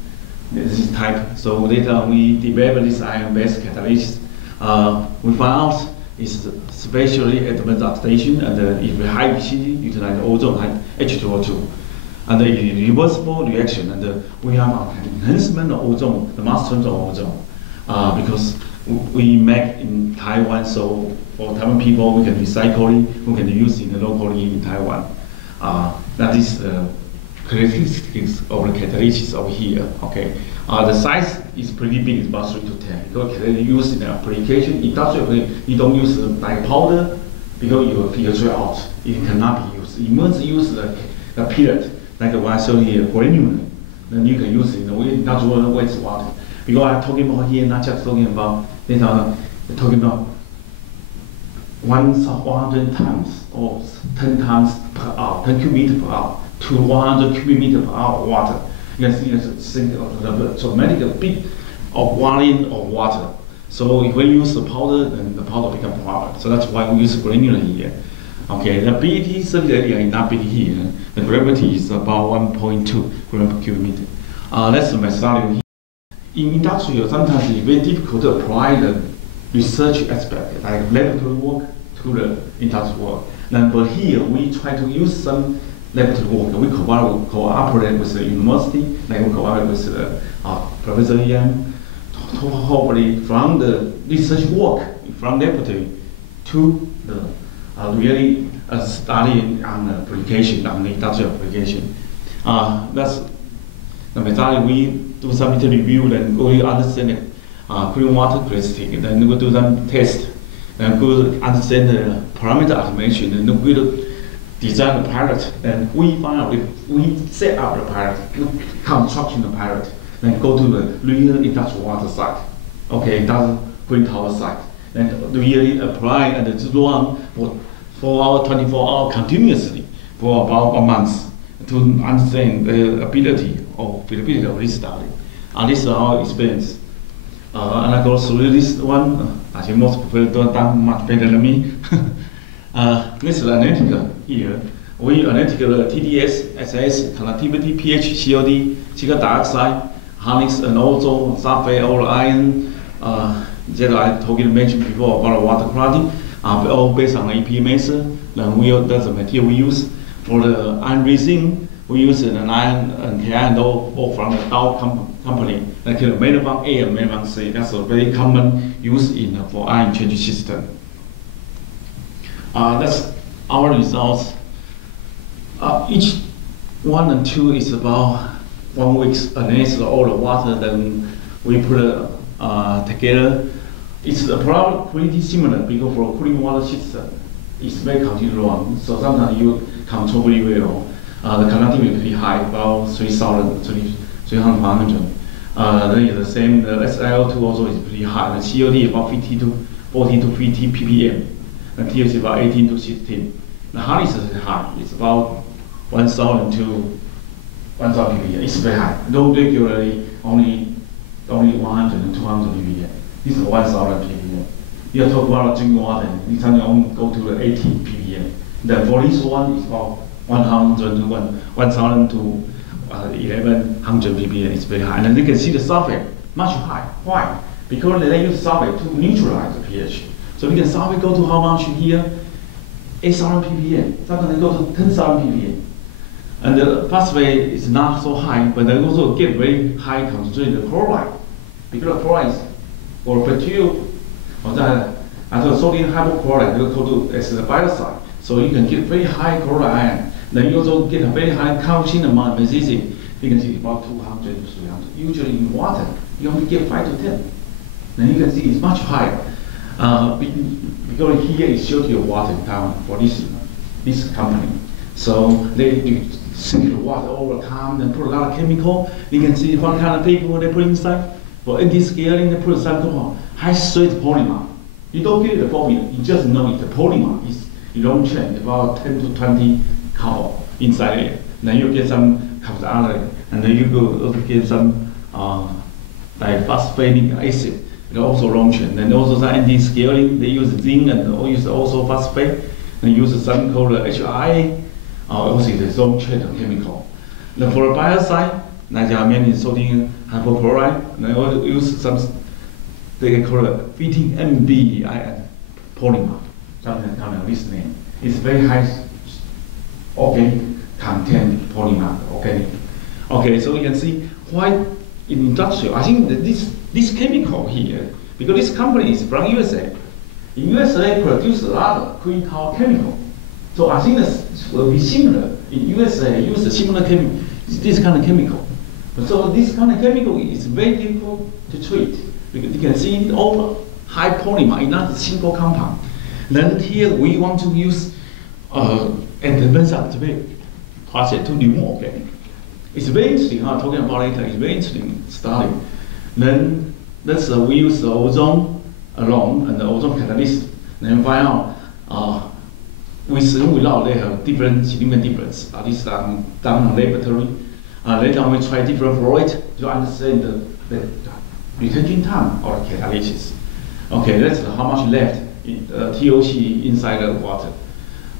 This is type. So later we developed this iron-based catalyst. We found out it's especially advanced oxidation, and if we high efficiency utilize ozone H2O2, and the reversible reaction, and we have an enhancement of ozone, the mass transfer of ozone, because we make in Taiwan, so for Taiwan people, we can recycle it, we can use it locally in Taiwan. That is the characteristics of the catalysis over here. Okay, the size is pretty big, it's about 3 to 10. Because catalysis used in the application, industrial, you don't use like powder because you will filter out. It cannot be used. You must use the pellet, like what I showed here, granular. Then you can use it in the industrial wastewater. Because I'm talking about here, not just talking about, talking about 100 tons or 10 tons per hour, 10 cubic meters per hour to 100 cubic meters per hour water. You can see the dramatic big of volume of water. So if we use the powder, then the powder becomes powder. So that's why we use granular here. Okay, the BET surface area is not big here. The gravity is about 1.2 gram per cubic meter. That's my study here. In industrial, sometimes it's very difficult to apply the research aspect, like laboratory work, to the industrial work. But here, we try to use some laboratory work. We cooperate with the university, like we cooperate with Professor Yen, hopefully from the research work, from laboratory to the really study on the application, on the industrial application. That's the method. We do some review and go to understand clean water characteristic, then we do some test, then go to understand the parameter estimation, and we design the pilot. Then we find out if we set up the pilot, construction the pilot, then go to the real industrial water site. Okay, that's green tower site. Then really apply and run for our 24-hour continuously for about a month to understand the ability or feasibility of this study. And this is our experience. And I go through this one. I think most people don't done much better than me. This is analytical here. We analytical TDS, SS, conductivity, pH, COD, silicon dioxide, harness, and also sulfate or iron. That I mentioned before about water quality. All based on EP method. Then that's the material we use. For the iron resin, we use an iron and iron ore from the Dow company, like made from A and made from C. That's a very common use in for ion change system. That's our results. Each 1 and 2 is about 1 week's analysis of all the water. Then we put it together. It's probably pretty similar because for a cooling water system, it's very continuous. So sometimes you control very well. The conductivity is pretty high, about 3,000, 300. Then it's the same. The SiO2 also is pretty high. The COD about 40 to 50 ppm. And TOC about 18 to 16. The hardness is high. It's about 1,000 to 1,000 ppm. It's very high. No regularly, only 100 and 200 ppm. This is 1,000 ppm. You talk about drinking water, you can only go to the 80 ppm. Then for this one, it's about 100 to 1,000 to 1,100 ppm. It's very high. And then you can see the sulfate much high. Why? Because they use sulfate to neutralize the pH. So we can sulfate go to how much here? 8,000 ppm. Sometimes they go to 10,000 ppm. And the phosphate is not so high, but they also get very high concentration of chloride. Because the chloride or bacterial, or the sodium hypochlorite, they go to as the biocide. So you can get very high chloride ion. Then you also get a very high calcium amount of magnesium. You can see about 200 to 300. Usually in water, you only get 5 to 10. Then you can see it's much higher. Because here is shortage of water down for this company. So they sink the water over time and put a lot of chemical. You can see what kind of paper they put inside. For anti-scaling, they put some high-strength polymer. You don't get the formula, you just know it's a polymer. You don't change about 10 to 20 carbon inside it. Then you get some carbon, and then you go get some diphosphonic acid. They also long chain. Then also some anti-scaling, they use zinc and use also phosphate. They use something called HIA, also the long chain chemical. Then for the biocide, Nigeria sodium hypochlorite, they also use some, they call it fitting MBIN polymer, something like this name. It's very high organic content polymer, organic. Okay, so you can see why in industrial, I think that this chemical here, because this company is from USA. In USA produce a lot of clean power chemical. So I think this will be similar. In USA use a similar chemical, this kind of chemical. So this kind of chemical is very difficult to treat because you can see all high polymer in not a single compound. Then here we want to use intervention process to remove organic. It's very interesting. I'm talking about later. It's very interesting study. Then we use the ozone alone and the ozone catalyst. Then find out with and without they have different significant difference. This is done in laboratory. Later we try different fluoride to understand the retention time or catalysis. Okay, that's how much left in TOC inside the water.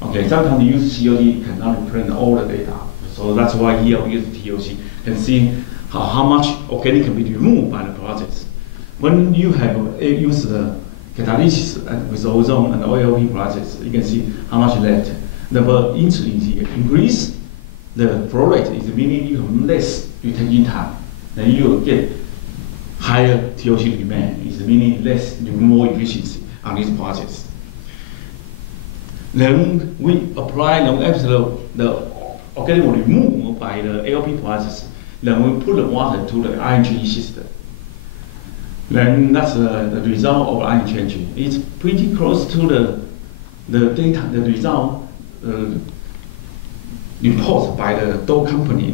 Okay, sometimes you use COD cannot represent all the data. So that's why here we use TOC. You can see how much organic can be removed by the process. When you have used the catalysis with ozone and OLP process, you can see how much left. The insulin here increase the flow rate is meaning you have less retention time. Then you will get higher TOC demand, is meaning less, more efficiency on this process. Then we apply after the organic will removed by the ALP process. Then we put the water to the ion changing system. Then that's the result of ion changing. It's pretty close to the data, the result reported by the Dow company.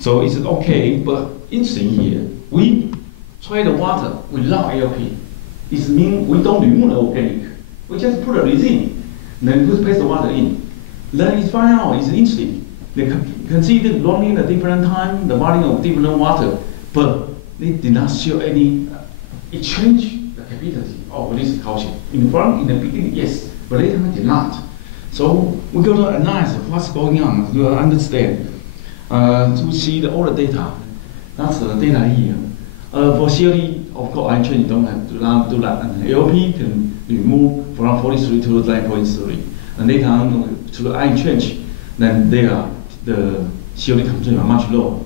So it's okay, but interesting here, we try the water without ALP. It means we don't remove the organic. We just put a resin, then we place the water in. Then it's find out, it's interesting. They can see the running at different time, the volume of different water, but they did not show any, it changed the capacity of this calcium. In the beginning, yes, but later it did not. So we go to analyze what's going on to understand, to see all the data. That's the data here. For COD, of course, ion change don't have to do that. And ALP can remove from 43 to 9.3. And later on, to the ion change, then they are the CO2 consumption are much lower.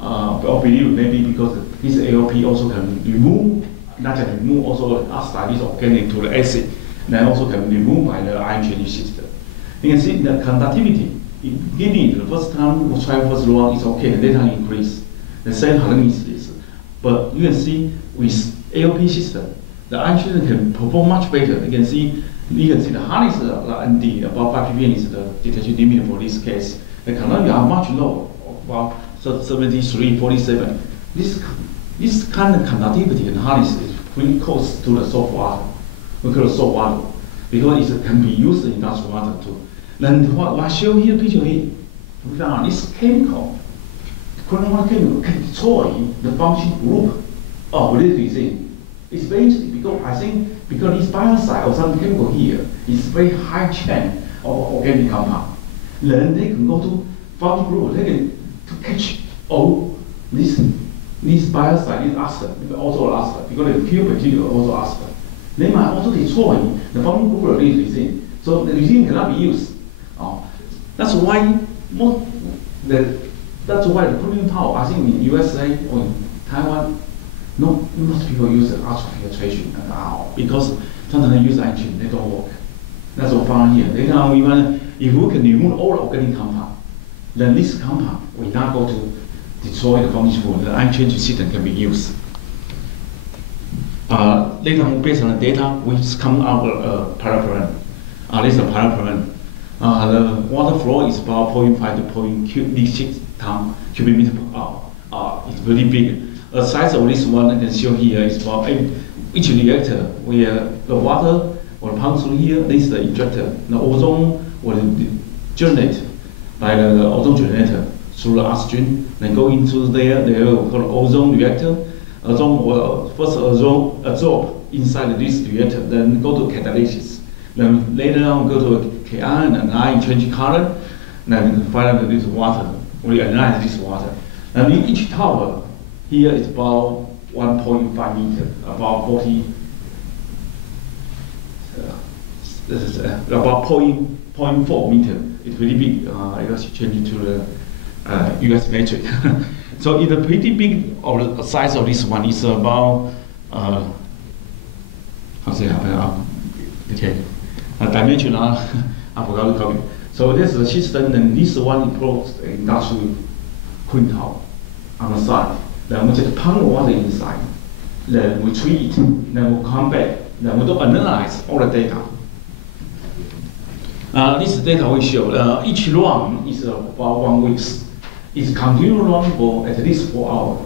I believe maybe because this AOP also can remove, not just remove also Astani, this organic to the acid, then also can be removed by the ion changing system. You can see the conductivity. In beginning, the first time we try first run, it's okay, the data increase. The same hardening is this. But you can see with AOP system, the ion changing can perform much better. You can see the hardness ND, about 5 ppm is the detection limit for this case. The conductivity are much lower, about 73, 47. This kind of conductivity and hardness is pretty close to the salt water. We call it salt water because it can be used in industrial water too. Then what I show here picture here, we found this chemical. Chemical can destroy the function group of this resin. It's basically because I think because this biocide or some chemical here is very high chain of organic compound. Then they can go to function group. They can to catch all this biocide, this aster, also aster, because the pure bacteria also aster. They might also destroy the function group of this resin. So the resin cannot be used. That's why that's why the cooling tower, I think in USA or in Taiwan, most people use ultrafiltration because sometimes they use engine, they don't work. That's what found here. They can even if we can remove all organic compound, then this compound will not go to destroy the function group. The ion changing system can be used. Later on, based on the data, we come out with paraffin. This is a paraffin. The water flow is about 0.5 to 0.6 ton cubic meter per hour. It's very big. The size of this one I can show here is about each reactor where the water will pump through here. This is the injector. The ozone will generate by the ozone generator through the oxygen. Then go into there. They will call ozone reactor. Ozone will first absorb inside this reactor, then go to catalysis. Then later on go to Ki and I change current. Then finally this water. We analyze this water. And in each tower here is about 1.5 meter, about 40. This is about 0.4 meter. It's really big. I just change it to the US metric. So it's a pretty big of the size of this one. It's about dimensional. I forgot to copy. So this is the system, and this one includes the industrial cooling tower on the side. Then we just pump water inside. Then we treat it. Then we come back. Then we do analyze all the data. This data we show. Each run is about 1 week. It's continuous run for at least 4 hours.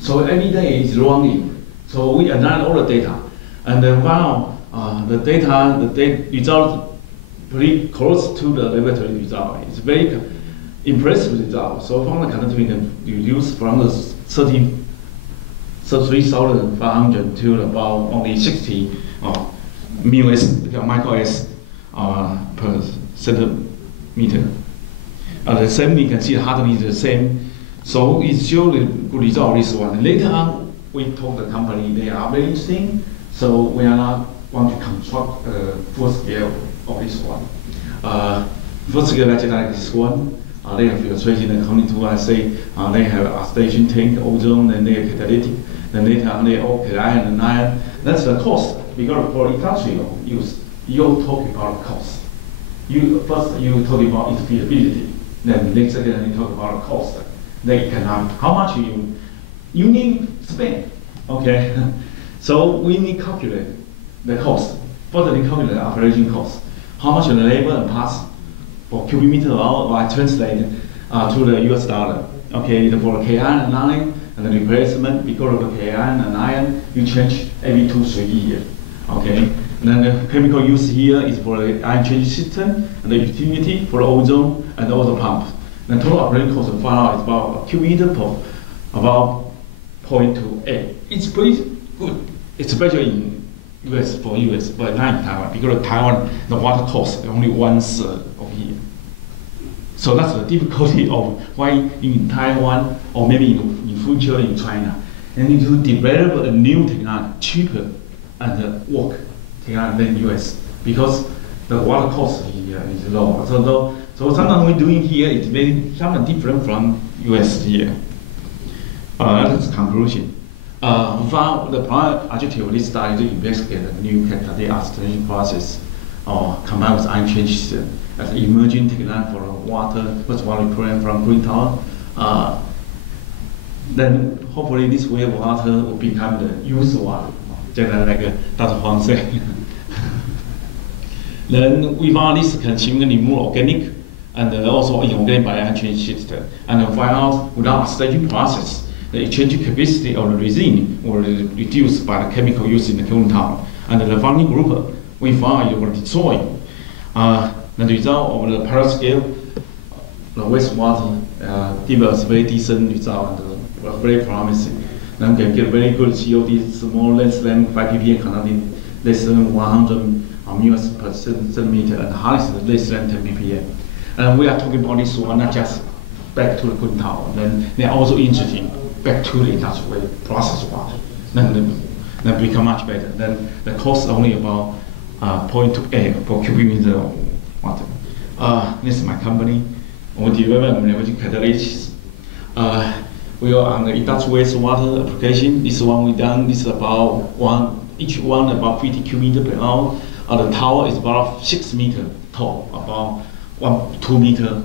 So every day it's running. So we analyze all the data, and then found the data, the result pretty close to the laboratory result. It's very impressive result. So from the conductivity can reduce from the 33,500 to about only 60 micro-s per centimeter. The same, we can see the hardening is the same. So it shows the good result this one. Later on, we told the company they are very interesting, so we are not want to construct a full scale of this one. Full scale like this one, they have filtration and according to I say they have a station tank, ozone, and they have catalytic. Then later on they all iron and iron. That's the cost because for industrial use, you talk about cost. First you talk about its feasibility. Then next again you talk about cost. The economic, how much you need to spend. Okay, so we need to calculate the cost. First we calculate the operation cost. How much the labor and parts for cubic meter hour I translate to the US dollar. Okay, for Ki and iron and the replacement because of the Ki and iron you change every 2-3 years. Okay, and then the chemical use here is for the ion change system and the utility for the ozone and also pump. The total operating cost of far out is about a cubic meter per about 0.28. It's pretty good, especially in US for US, but not in Taiwan because Taiwan the water cost is only 1/3 of here. So that's the difficulty of why in Taiwan or maybe in future in China, and need to develop a new technology cheaper and work technology than US because the water cost here is low. So something we're doing here is very something different from US here. That's the conclusion. For the prime objective of this study to investigate the new catalytic Astani process or combined with ion change system as an emerging technology for water, first water current from green tower. Then hopefully this way water will become the used water, just like Dr. Huang said. Then we found this can significantly more organic and also inorganic by ion change system. And find out without staging process, the exchange capacity of the resin was reduced by the chemical used in the cooling tower. And the founding group, we found it will destroy. The result of the perovskite, the wastewater give us very decent result and very promising. Then we can get very good COD, small less than 5 ppm, conducting less than 100 mUs per centimeter, and hardest less than 10 ppm. And we are talking about this one not just back to the cooling tower. Then they are also interesting back to the industrial process water. Then become much better. Then the cost only about 0.28 per cubic meter of water. This is my company. We develop emerging catalysts. We are on the industrial wastewater application. This one we done. This is about each one about 50 cubic meter per hour. The tower is about 6 meters tall, about 2 meter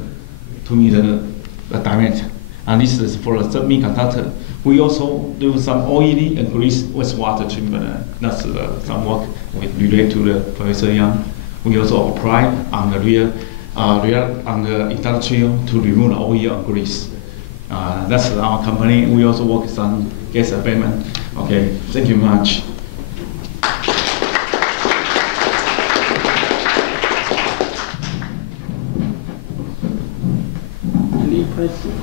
diameter. And this is for a semiconductor. We also do some OED and grease wastewater treatment. That's some work related to the Professor Yang. We also apply on the on the industrial to remove the oil and grease. That's our company. We also work on gas abatement. Okay, thank you much. Any questions?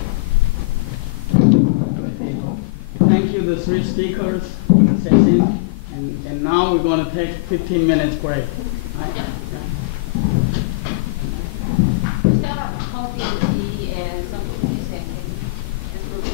Thank you, the three speakers for the session. And now we're going to take 15 minutes break. Right? Yeah. Still have coffee, tea, and some cookies and fruits.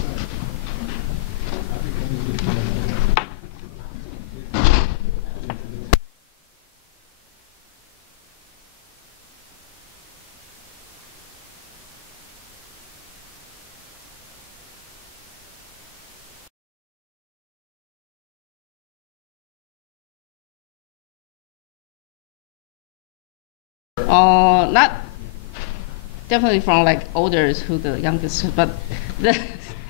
Not definitely from like oldest who the youngest, but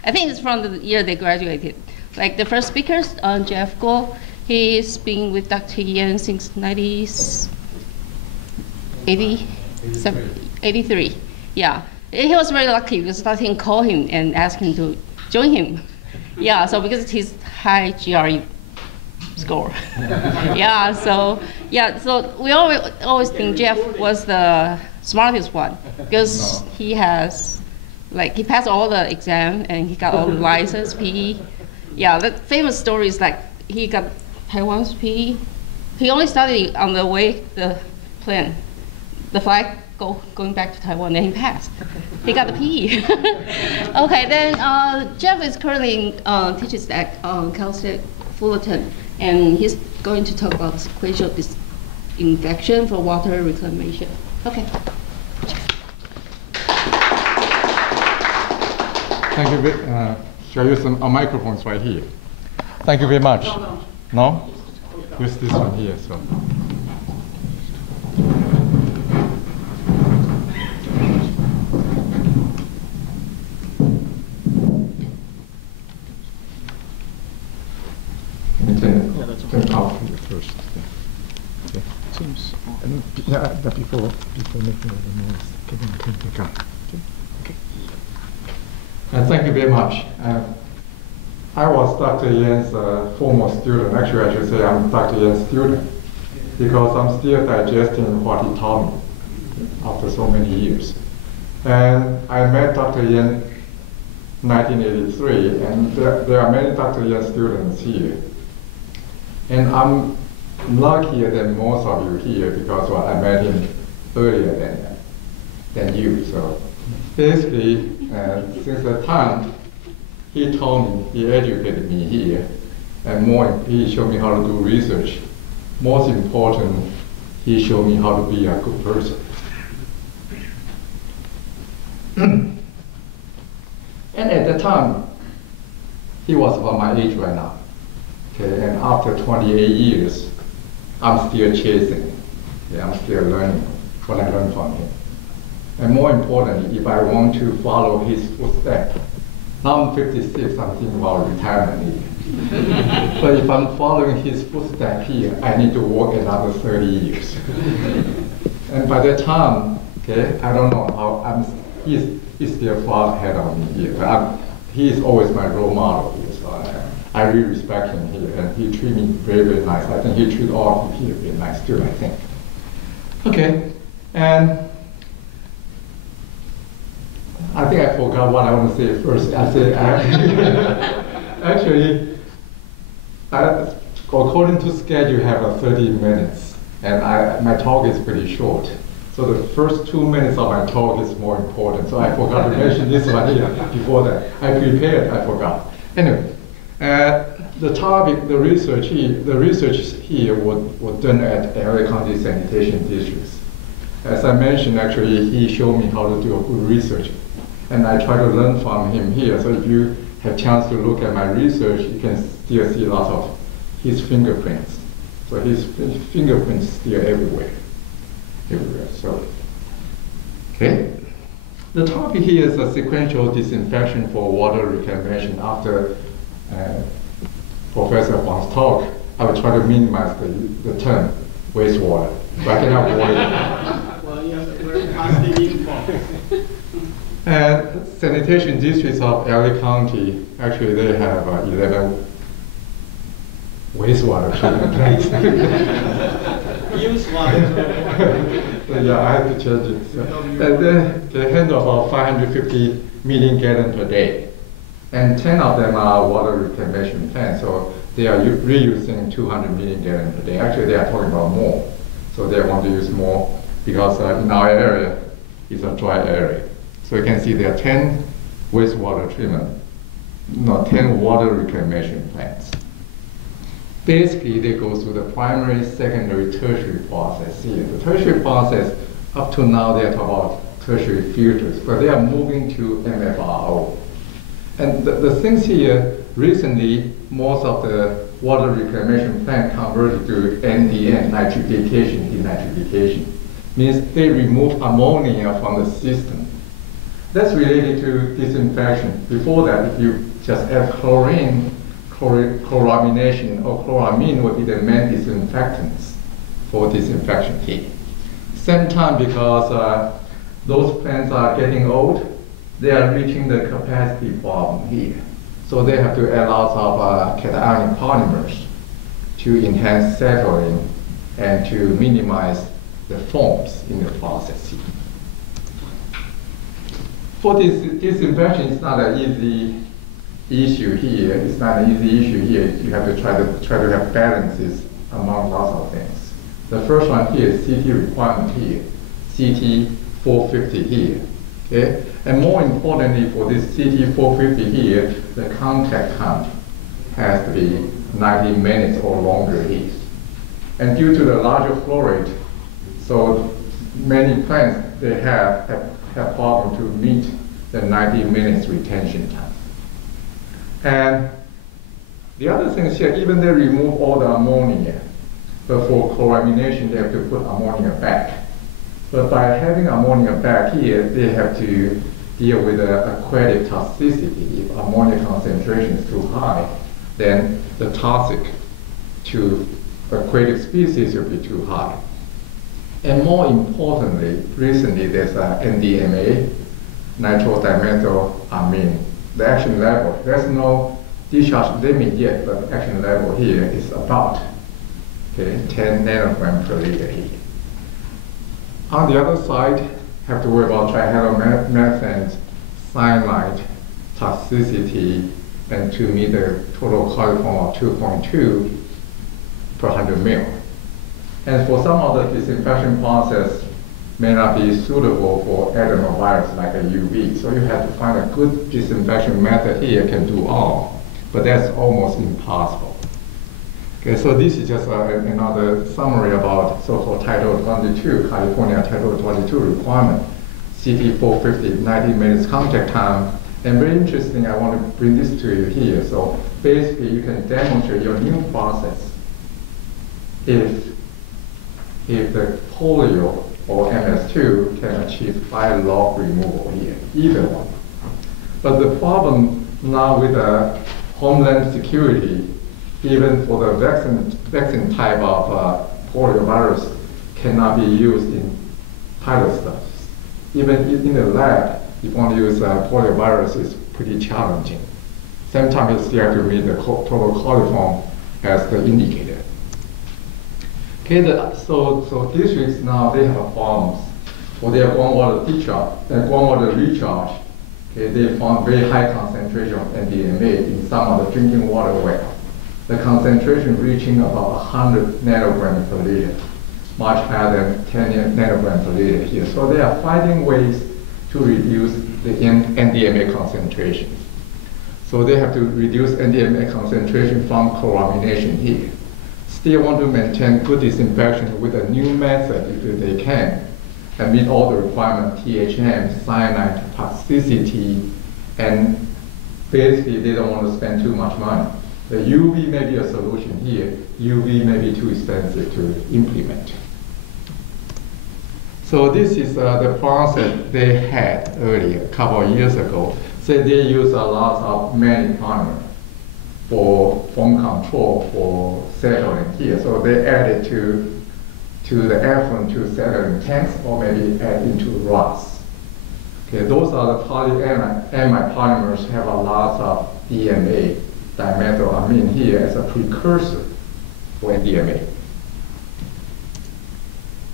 I think it's from the year they graduated. Like the first speaker, Jeff Guo, he's been with Dr. Yen since 1983. Yeah, he was very lucky because Dr. called him and asked him to join him. Yeah, so because his high GRE score. Yeah, so we always think Jeff was the smartest one because he has, like, he passed all the exam and he got all the license, PE. Yeah, the famous story is like he got Taiwan's PE. He only studied on the way the plane, the flight going back to Taiwan, then he passed. He got the PE. Okay, then Jeff is currently teaches at Cal State Fullerton. And he's going to talk about sequential disinfection for water reclamation. Okay. Thank you. Shall I use some microphones right here? Thank you very much. No? Use this one here. So. Turn off here first. Okay. Seems. Before making all the noise, can you turn the gun? Okay. Thank you very much. I was Dr. Yen's former student. Actually, I should say I'm Dr. Yen's student because I'm still digesting what he taught me after so many years. And I met Dr. Yen in 1983, and there are many Dr. Yen students here. And I'm luckier than most of you here because I met him earlier than you. So basically, since that time, he taught me, he educated me here, and he showed me how to do research. Most important, he showed me how to be a good person. And at that time, he was about my age right now. Okay, and after 28 years, I'm still chasing. Okay, I'm still learning what I learned from him. And more importantly, if I want to follow his footsteps, now I'm 56, I'm thinking about retirement. But if I'm following his footsteps here, I need to work another 30 years. And by that time, okay, I don't know how he's still far ahead of me here. But he is always my role model here, so I really respect him here, and he treats me very, very nice. I think he treats all of you here very nice too, I think. Okay, and I think I forgot what I want to say first. I said, actually, according to schedule, I have 30 minutes, and my talk is pretty short. So the first 2 minutes of my talk is more important. So I forgot to mention this one here before that. I prepared, I forgot. Anyway, the topic, the research here was done at LA County Sanitation Districts. As I mentioned, actually, he showed me how to do a good research. And I try to learn from him here. So if you have a chance to look at my research, you can still see lots of his fingerprints. So his fingerprints still everywhere. So, okay. The topic here is a sequential disinfection for water reclamation. After Professor Huang's talk, I will try to minimize the term wastewater, but I cannot avoid it. Well, yes, we're asking for. And sanitation districts of LA County, actually they have 11 wastewater treatment plants. Use water. Yeah, I have to change it. So, and then they handle about 550 million gallons per day. And 10 of them are water reclamation plants, so they are reusing 200 million gallons per day. Actually, they are talking about more. So they want to use more because in our area, it's a dry area. So you can see there are 10 wastewater treatment, 10 water reclamation plants. Basically, they go through the primary, secondary, tertiary process here. The tertiary process, up to now, they are talking about tertiary filters, but they are moving to MFRO. And the things here, recently, most of the water reclamation plant converted to NDN, nitrification, denitrification. Means they remove ammonia from the system. That's related to disinfection. Before that, if you just add chlorine, chloramination or chloramine would be the main disinfectants for disinfection here. Same time, because those plants are getting old, they are reaching the capacity problem here. So they have to add lots of cationic polymers to enhance settling and to minimize the foams in the process here. For this disinfection, it's not an easy issue here. It's not an easy issue here. You have to try to have balances among lots of things. The first one here is CT requirement here, CT 450 here. Okay? And more importantly, for this CT 450 here, the contact time has to be 90 minutes or longer here. And due to the larger flow rate, so many plants, they have problem to meet the 90 minutes retention time. And the other thing is here, even they remove all the ammonia, but for chloramination, they have to put ammonia back. But by having ammonia back here, they have to deal with the aquatic toxicity. If ammonia concentration is too high, then the toxic to aquatic species will be too high. And more importantly, recently there's NDMA, nitrodimethylamine. The action level, there's no discharge limit yet, but the action level here is about 10 nanograms per liter here. On the other side, have to worry about trihalomethanes, cyanide, toxicity, and to meet the total coliform of 2.2 per 100 ml. And for some of the disinfection process may not be suitable for adenovirus like a UV. So you have to find a good disinfection method here can do all, but that's almost impossible. Okay, so this is just another summary about so-called Title 22, California Title 22 requirement. CT 450, 90 minutes contact time. And very interesting, I want to bring this to you here. So basically, you can demonstrate your new process if the polio or MS2 can achieve 5 log removal here, either one. But the problem now with the homeland security, even for the vaccine type of poliovirus, cannot be used in pilot studies. Even in the lab, if you want to use poliovirus, it's pretty challenging. Same time, you still have to meet the total coliform as the indicator. Okay, so districts now, they have farms for their groundwater recharge. Okay, they found very high concentration of NDMA in some of the drinking water wells. The concentration reaching about 100 nanograms per liter, much higher than 10 nanograms per liter here. So they are finding ways to reduce the NDMA concentration. So they have to reduce NDMA concentration from chloramination here. Still want to maintain good disinfection with a new method if they can, and meet all the requirements, THM, cyanide, toxicity, and basically they don't want to spend too much money. The UV may be a solution here. UV may be too expensive to implement. So this is the process they had earlier, a couple of years ago. So they use a lot of many polymer for foam control for settling here. So they added to the effluent to settling tanks, or maybe add into rocks. Okay, those are the polyamide polymers have a lot of DMA, dimethylamine here as a precursor for NDMA.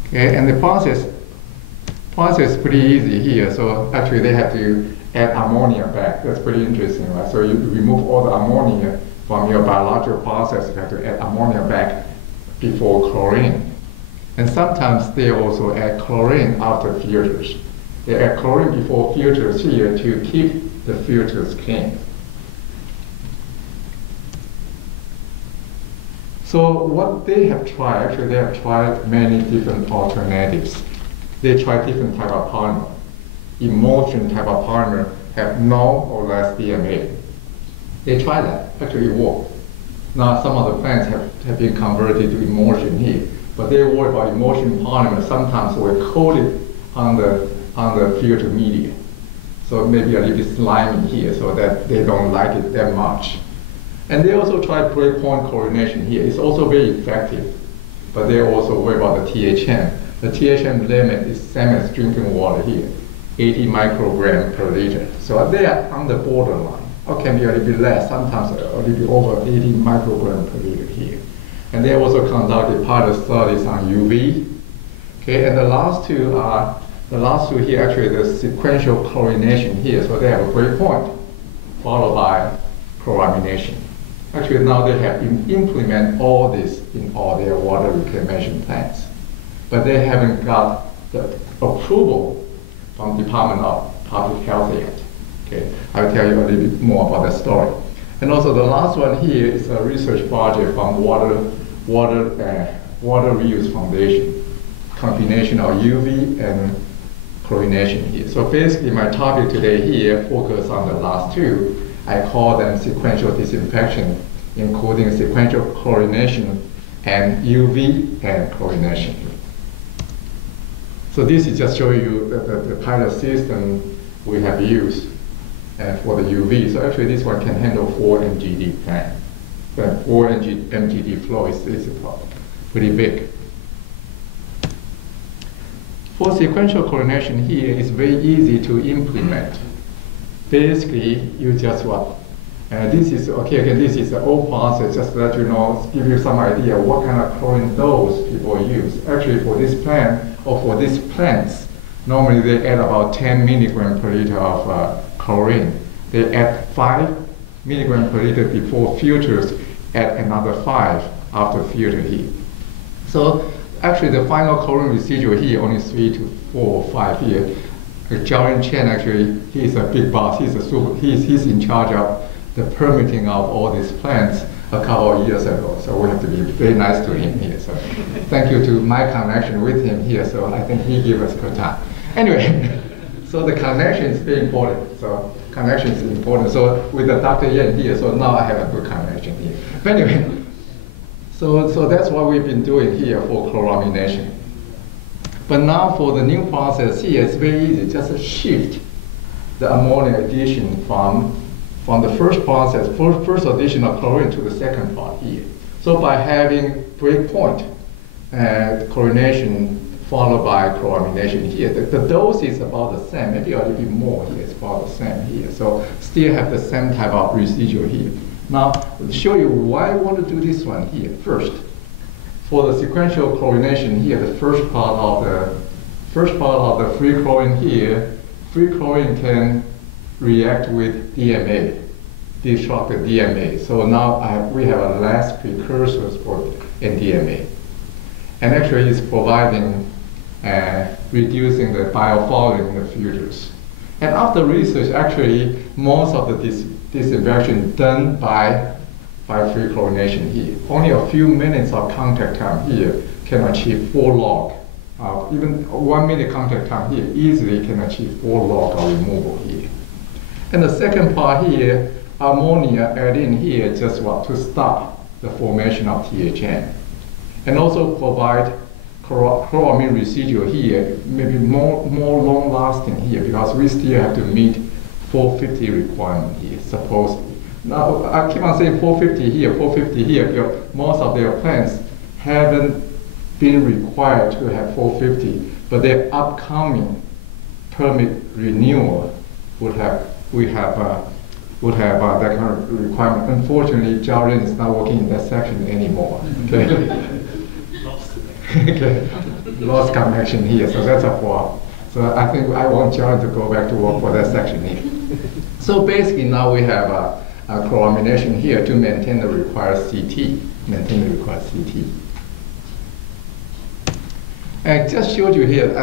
Okay, and the process is pretty easy here. So actually they have to add ammonia back. That's pretty interesting, right? So you remove all the ammonia from your biological process, you have to add ammonia back before chlorine. And sometimes they also add chlorine after filters. They add chlorine before filters here to keep the filters clean. So what they have tried, actually they have tried many different alternatives. They tried different type of polymer. Emulsion type of polymer have no or less DMA. They tried that, actually it worked. Now some of the plants have been converted to emulsion here, but they worry about emulsion polymer sometimes we're coated on the filter media. So maybe a little bit slimy here so that they don't like it that much. And they also tried breakpoint chlorination here. It's also very effective, but they also worry about the THM. The THM limit is same as drinking water here, 80 microgram per liter. So they are on the borderline, or can be a little bit less, sometimes a little bit over 80 microgram per liter here. And they also conducted pilot studies on UV. Okay, and the last two here, actually the sequential chlorination here. So they have a breakpoint followed by chloramination. Actually now they have implement all this in all their water reclamation plants. But they haven't got the approval from Department of Public Health yet. Okay, I'll tell you a little bit more about the story. And also the last one here is a research project from Water Reuse Foundation, combination of UV and chlorination here. So basically my topic today here focus on the last two. I call them sequential disinfection, including sequential chlorination and UV and chlorination. So this is just showing you the pilot system we have used for the UV. So actually this one can handle 4 mgd plant. The 4 mgd flow is pretty big. For sequential chlorination here, it's very easy to implement. Basically, you just what? This is, okay, again, this is the old process, just to let you know, give you some idea what kind of chlorine dose people use. Actually, for this plant, or for these plants, normally they add about 10 milligrams per liter of chlorine. They add 5 milligrams per liter before filters, add another 5 after filter heat. So actually the final chlorine residual here, only 3 to 4 or 5 here. Jiaoren Chen, actually, he's a big boss. He's in charge of the permitting of all these plants. a couple of years ago. So we have to be very nice to him here. So thank you to my connection with him here. So I think he gave us a good time. Anyway, so the connection is very important. So connection is important. So with the Dr. Yen here, so now I have a good connection here. But anyway, so that's what we've been doing here for chloramination. But now for the new process here, it's very easy. Just shift the ammonia addition from the first process, first addition of chlorine to the second part here. So by having breakpoint chlorination followed by chloramination here, the dose is about the same, maybe a little bit more here, it's about the same here. So still have the same type of residual here. Now, to show you why I want to do this one here first. For the sequential chlorination here, the first part of the free chlorine here, free chlorine can react with DMA, destruct the DMA. So now we have a less precursors for NDMA. And actually it's providing, reducing the biofouling in the filters. And after research, actually, most of the disinfection done by free chlorination here. Only a few minutes of contact time here can achieve 4 log. Even 1 minute contact time here easily can achieve 4 log of removal here. And the second part here, ammonia added in here just to stop the formation of THN. And also provide chloramine residual here, maybe more long lasting here, because we still have to meet 450 requirement here, supposedly. Now, I keep on saying 450 here, 450 here. Most of their plants haven't been required to have 450, but their upcoming permit renewal would have that kind of requirement. Unfortunately, Jiaoren is not working in that section anymore. Okay. Okay. Lost connection here, so that's a flaw. So I think I want Jiaoren to go back to work for that section here. So basically now we have a chloramination here to maintain the required CT. I just showed you here,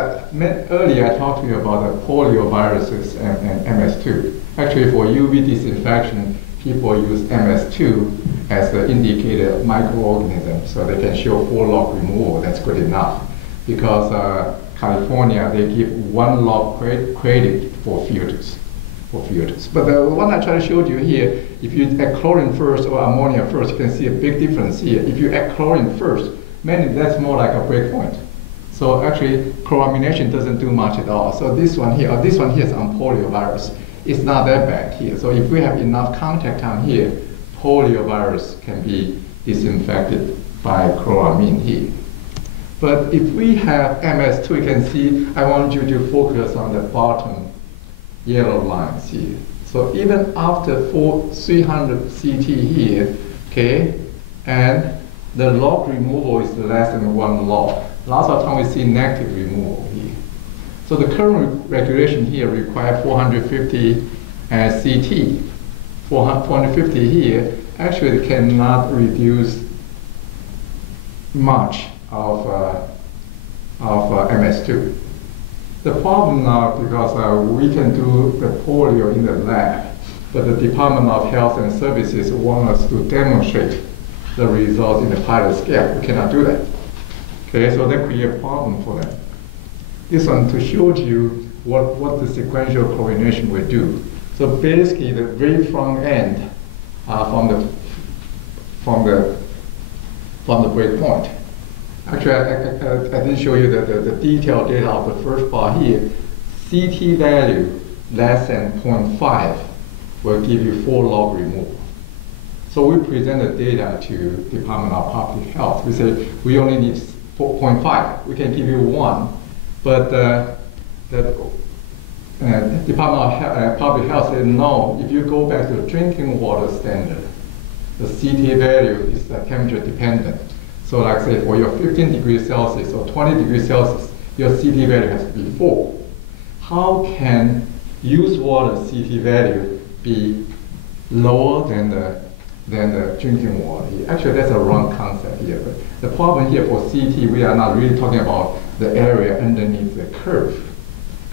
earlier I talked to you about the polioviruses and MS2. Actually for UV disinfection, people use MS2 as the indicator microorganism, so they can show 4 log removal, that's good enough. Because California, they give 1 log credit for filters. But the one I try to show you here, if you add chlorine first or ammonia first, you can see a big difference here. If you add chlorine first, mainly that's more like a breakpoint. So actually, chloramination doesn't do much at all. So this one here is on poliovirus. It's not that bad here. So if we have enough contact time here, poliovirus can be disinfected by chloramine here. But if we have MS2, you can see, I want you to focus on the bottom yellow lines here. So even after 300 CT here, okay, and the log removal is less than 1 log. Lots of time we see negative removal here. So the current regulation here requires 450 CT. 450 here actually cannot reduce much of MS2. The problem now, because we can do the polio in the lab, but the Department of Health and Services want us to demonstrate the results in the pilot scale. We cannot do that. Okay, so that creates a problem for them. This one to show you what the sequential chlorination will do. So basically, the very front end from the breakpoint. Actually, I didn't show you the detailed data of the first part here. CT value less than 0.5 will give you 4 log removal. So we present the data to Department of Public Health. We say we only need 0.5. We can give you 1, but the Department of Public Health said no. If you go back to the drinking water standard, the CT value is temperature dependent. So like say for your 15 degrees Celsius or 20 degrees Celsius, your CT value has to be 4. How can used water CT value be lower than the drinking water here? Actually, that's a wrong concept here. But the problem here for CT, we are not really talking about the area underneath the curve.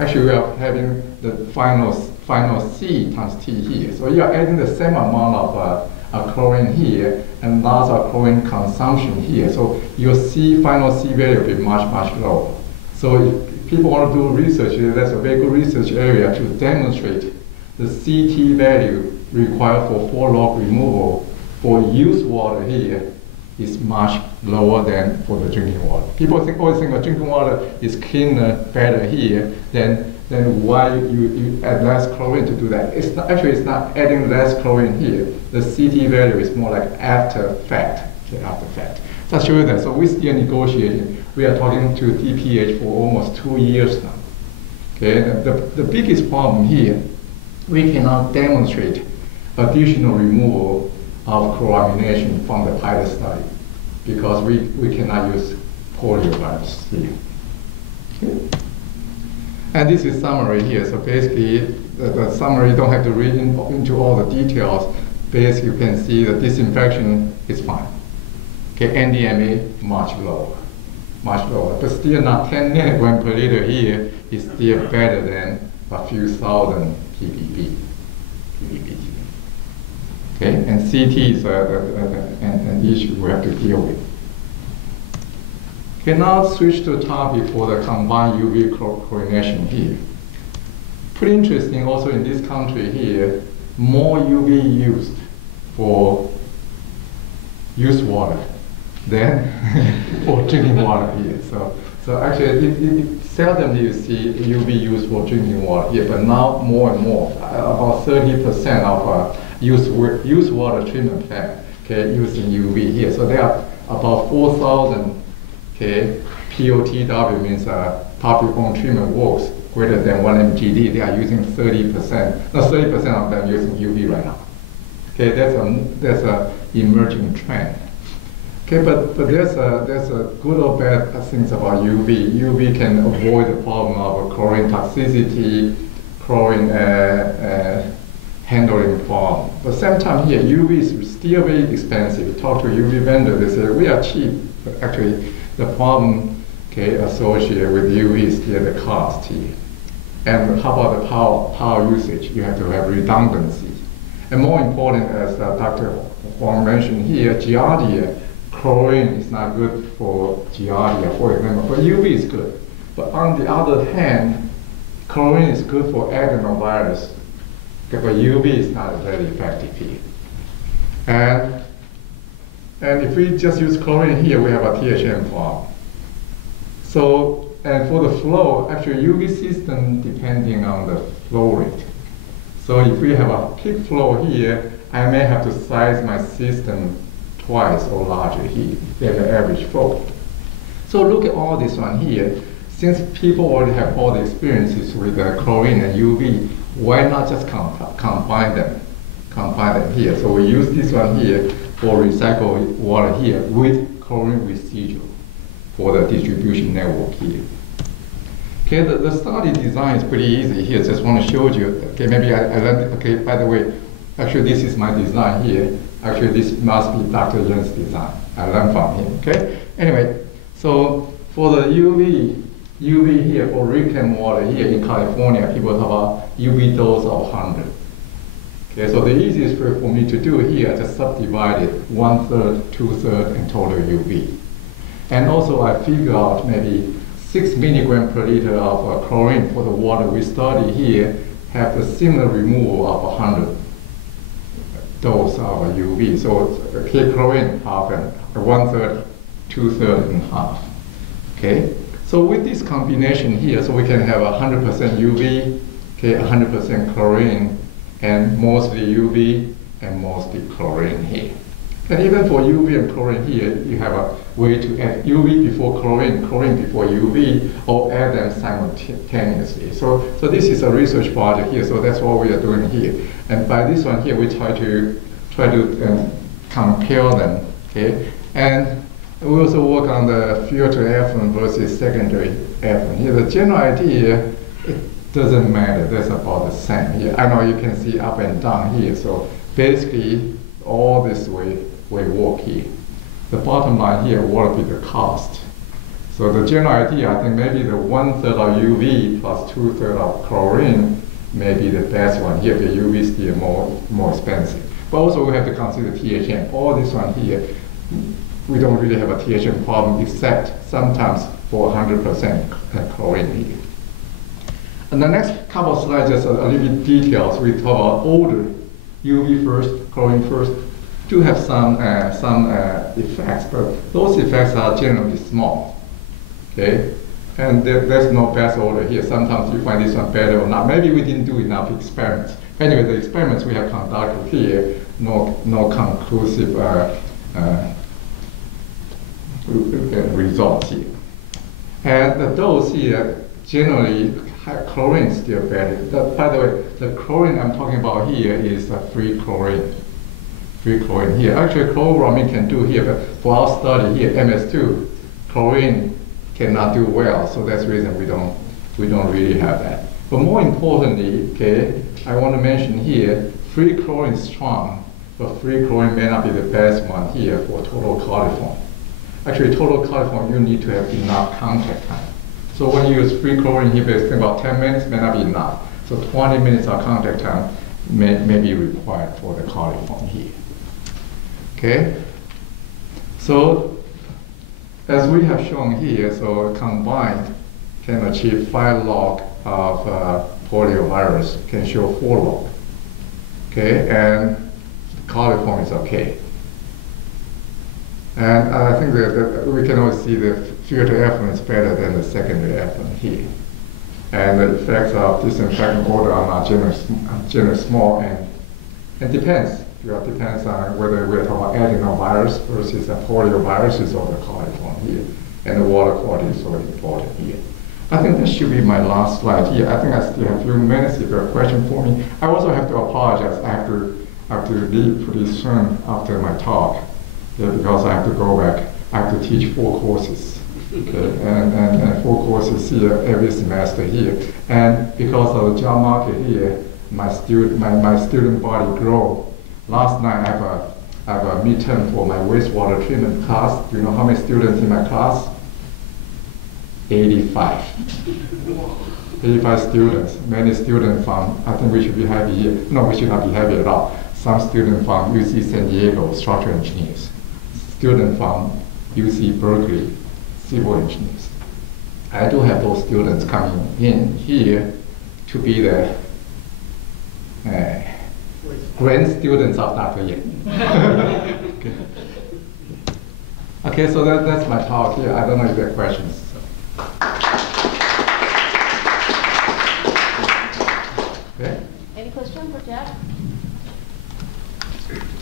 Actually, we are having the final C times T here. So you are adding the same amount of chlorine here and lots of chlorine consumption here. So your final C value will be much, much lower. So if people want to do research, that's a very good research area to demonstrate the CT value required for 4-log removal for used water here is much lower than for the drinking water. People always think drinking water is cleaner, better here, then why you add less chlorine to do that? Actually, it's not adding less chlorine here. The CT value is more like after fact. Okay, after fact. So I'll show you that. So we're still negotiating. We are talking to DPH for almost 2 years now. Okay, the biggest problem here, we cannot demonstrate additional removal of chloramination from the pilot study because we cannot use polyovirus here. Okay. And this is summary here. So basically, the summary, you don't have to read into all the details. Basically, you can see that disinfection is fine. Okay, NDMA much lower, but still not 10 milligram per liter here is still better than a few thousand ppb. Okay, and CT is an issue we have to deal with. Okay, now switch to topic for the combined UV chlorination here. Pretty interesting also in this country here, more UV used for used water than for drinking water here. So actually, it seldom you see UV used for drinking water here, but now more and more, about 30% of used water treatment plant using UV here. So there are about 4,000 POTW means public owned treatment works greater than 1 mgd. They are using 30%. Not 30% of them using UV right now. Okay, that's a emerging trend. Okay, but there's a good or bad things about UV. UV can avoid the problem of chlorine toxicity, chlorine handling problem. But same time here, UV is still very expensive. You talk to a UV vendor, they say we are cheap, but actually the problem associated with UV is still the cost here. And how about the power usage? You have to have redundancy. And more important, as Dr. Huang mentioned here, Giardia, chlorine is not good for Giardia, for example, but UV is good. But on the other hand, chlorine is good for adenovirus, but UV is not very effective here. And if we just use chlorine here, we have a THM problem. So, and for the flow, actually UV system depending on the flow rate. So if we have a peak flow here, I may have to size my system twice or larger here than the average flow. So look at all this one here. Since people already have all the experiences with chlorine and UV, why not just combine them here? So we use this one here for recycled water here with chlorine residual for the distribution network here. Okay, the study design is pretty easy here. Just want to show you. Okay, maybe I learned. Okay, by the way, actually this is my design here. Actually, this must be Dr. Yen's design. I learned from him. Okay. Anyway, so for the UV here for reclaimed water here in California, people talk about UV dose of 100. Okay, so the easiest way for me to do here, I just subdivide it 1/3, 2/3, and total UV. And also I figure out maybe 6 milligram per liter of chlorine for the water we study here have the similar removal of 100 dose of UV. So chlorine half and 1/3, 2/3, and half. Okay. So with this combination here, so we can have 100% UV, 100% chlorine, and mostly UV and mostly chlorine here. And even for UV and chlorine here, you have a way to add UV before chlorine, chlorine before UV, or add them simultaneously. So this is a research project here, so that's what we are doing here. And by this one here, we try to compare them, okay? And we also work on the filter effluent versus secondary effluent. Here, the general idea, it doesn't matter, that's about the same here. I know you can see up and down here, so basically, all this way work here. The bottom line here will be the cost. So the general idea, I think maybe the 1/3 of UV plus 2/3 of chlorine may be the best one here. The UV is still more expensive. But also we have to consider THM. All this one here, we don't really have a THM problem except sometimes for 100% chlorine here. And the next couple of slides, just a little bit details. We talk about older UV first, chlorine first, do have some effects, but those effects are generally small. Okay, and there's no best order here. Sometimes you find this one better or not. Maybe we didn't do enough experiments. Anyway, the experiments we have conducted here, no conclusive results here. And the dose here, generally, chlorine is still better. By the way, the chlorine I'm talking about here is free chlorine. Free chlorine here. Actually, chlorbromine can do here, but for our study here, MS2, chlorine cannot do well. So that's the reason we don't really have that. But more importantly, okay, I want to mention here, free chlorine is strong, but free chlorine may not be the best one here for total coliform. Actually, total coliform, you need to have enough contact time. So when you use free chlorine inhibitors, think about 10 minutes may not be enough. So 20 minutes of contact time may be required for the coliform here. Okay? So as we have shown here, so combined can achieve 5 log of poliovirus, can show 4 log. Okay, and the coliform is okay. And I think that we can always see the filter effluent is better than the secondary effluent here. And the effects of disinfectant odor are not generally small, and it depends. It depends on whether we're talking about adenovirus versus a poliovirus or the coliform here. And the water quality is so important here. I think this should be my last slide here. I think I still have a few minutes if you have a question for me. I also have to apologize. I have to leave pretty soon after my talk, because I have to go back. I have to teach 4 courses. Okay, and 4 courses here every semester here. And because of the job market here, my student body grow. Last night I have a midterm for my wastewater treatment class. Do you know how many students in my class? 85. 85 students. Many students from, I think we should be happy here. No, we should not be happy at all. Some students from UC San Diego, structural engineers. Students from UC Berkeley, civil engineers. I do have those students coming in here to be the grand students of Dr. Yen. Okay, so that's my talk here. I don't know if there are questions. Okay. Any question for Jeff?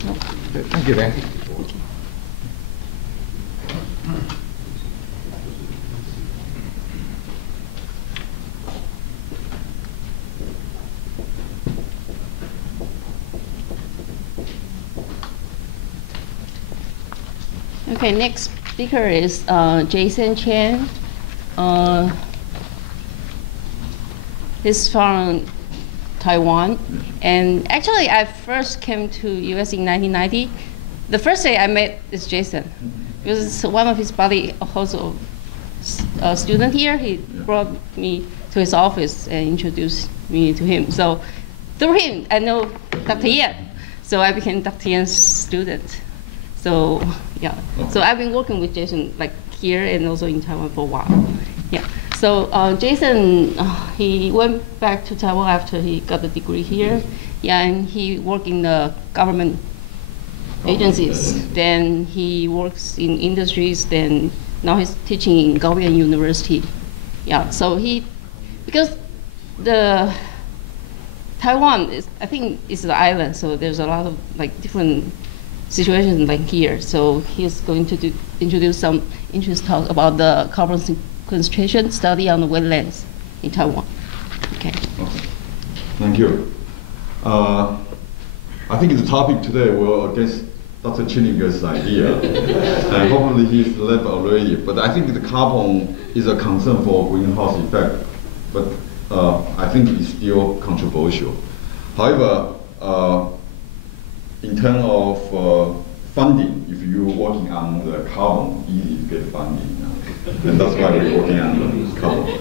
No. Okay, thank you, Dan. Okay, next speaker is Jason Chen. He's from Taiwan, and actually I first came to US in 1990. The first day I met is Jason, because one of his buddy also a student here. He brought me to his office and introduced me to him. So through him, I know Dr. Yen. So I became Dr. Yen's student. So yeah, so I've been working with Jason like here and also in Taiwan for a while. Yeah. So Jason, he went back to Taiwan after he got the degree here. Yeah, and he worked in the government agencies. Then he works in industries. Then now he's teaching in Gaoyuan University. Yeah. So because the Taiwan is, I think, is the island. So there's a lot of like different situations like here. So he's going to introduce some interest talk about the carbon concentration study on the wetlands in Taiwan. Okay. Thank you. I think the topic today will against Dr. Chillinger's idea, and hopefully he's left already. But I think the carbon is a concern for greenhouse effect, but I think it's still controversial. However, in terms of funding, if you're working on the carbon, easy to get funding. And that's why we're working on the carbon.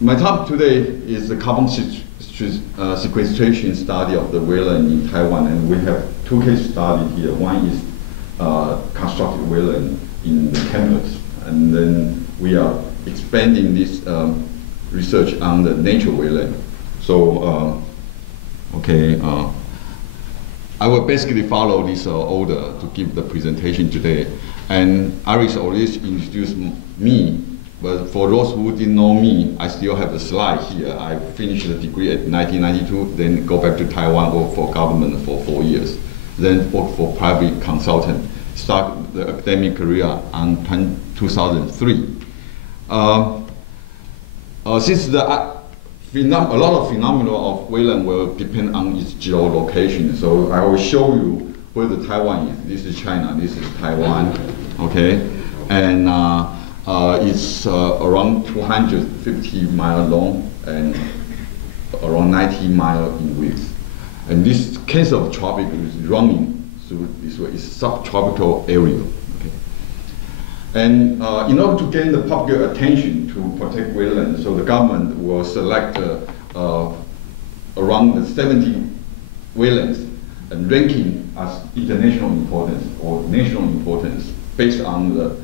my topic today is the carbon sequestration study of the wetland in Taiwan, and we have two case studies here. One is constructed wetland in the campus, and then we are expanding this research on the nature wetland. So, I will basically follow this order to give the presentation today. And Iris already introduced me, but for those who didn't know me, I still have the slide here. I finished the degree at 1992, then go back to Taiwan, work for government for 4 years, then work for private consultant, start the academic career in 2003. Since a lot of phenomena of wetland will depend on its geolocation, so I will show you where the Taiwan is. This is China, this is Taiwan, okay? And it's around 250 miles long and around 90 miles in width. And this case of tropic is running through this way. It's a subtropical area. And in order to gain the public attention to protect wetlands, so the government will select around the 70 wetlands and ranking as international importance or national importance based on the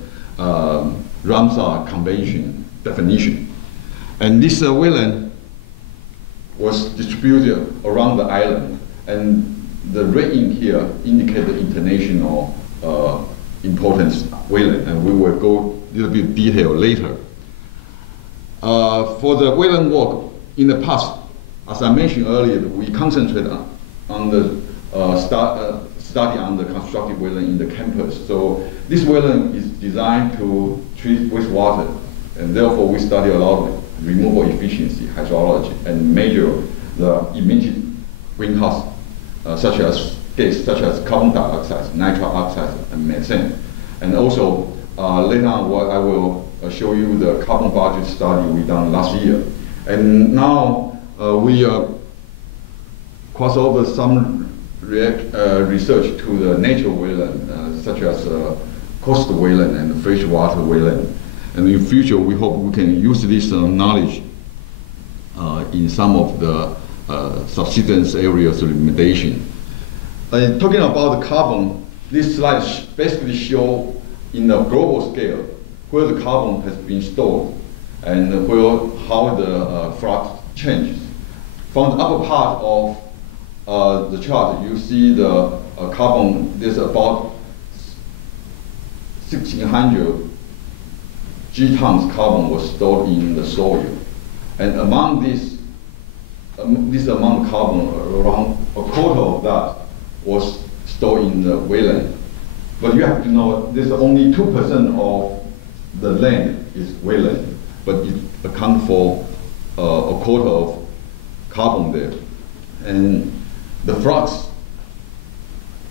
Ramsar Convention definition. And this wetland was distributed around the island, and the rating here indicates the international importance wetland, and we will go a little bit detail later. For the wetland work in the past, as I mentioned earlier, we concentrate on the study on the constructed wetland in the campus. So this wetland is designed to treat wastewater, and therefore we study a lot of removal efficiency, hydrology, and measure the emitted greenhouse such as gas, such as carbon dioxide, nitrous oxide, and methane. And also, later on, I will show you the carbon budget study we done last year. And now we cross over some research to the nature wetland, such as coastal wetland and freshwater wetland. And in future, we hope we can use this knowledge in some of the subsidence areas of limitation. Talking about the carbon, this slide basically shows in a global scale where the carbon has been stored and how the flux changes. From the upper part of the chart, you see the carbon. There's about 1,600 G-tons carbon was stored in the soil, and among this amount of carbon, around a quarter of that was stored in the wetland. But you have to know there's only 2% of the land is wetland, but it accounts for a quarter of carbon there. And the flux,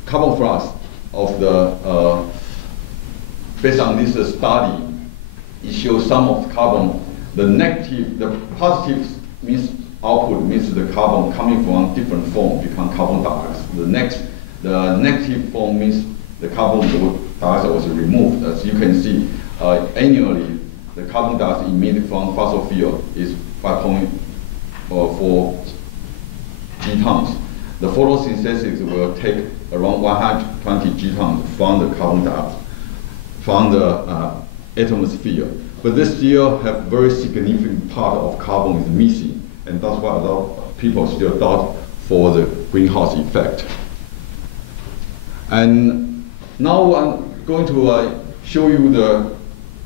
carbon flux of the, based on this study, it shows some of the carbon, the positive means output means the carbon coming from different form become carbon dioxide. The negative form means the carbon dioxide was removed. As you can see, annually, the carbon dioxide emitted from fossil fuel is 5.4 G-tons. The photosynthesis will take around 120 G-tons from the carbon dioxide, from the atmosphere. But this still have very significant part of carbon is missing, and that's why a lot of people still doubt for the greenhouse effect. And now I'm going to show you the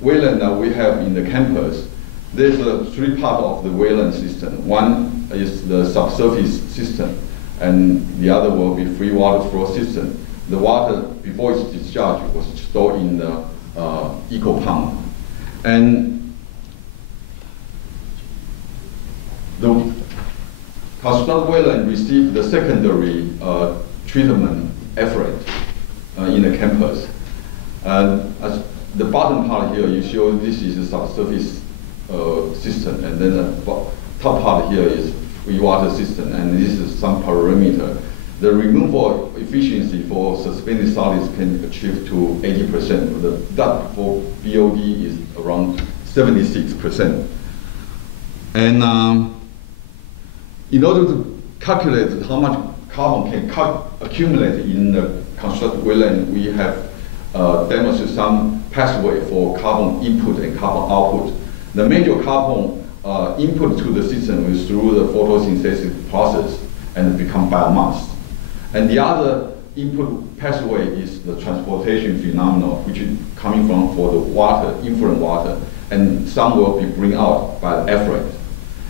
wetland that we have in the campus. There's three parts of the wetland system. One is the subsurface system, and the other will be free water flow system. The water, before it's discharged, was stored in the eco pond. And the constructed wetland received the secondary treatment effort in the campus. As the bottom part here, you show this is a subsurface system, and then the top part here is free water system, and this is some parameter. The removal efficiency for suspended solids can achieve to 80%. That for BOD is around 76%. And in order to calculate how much carbon can accumulate in the constructed wetland, we have demonstrated some pathway for carbon input and carbon output. The major carbon input to the system is through the photosynthesis process and become biomass. And the other input pathway is the transportation phenomenon, which is coming from for the water, influent water, and some will be bring out by the effluent.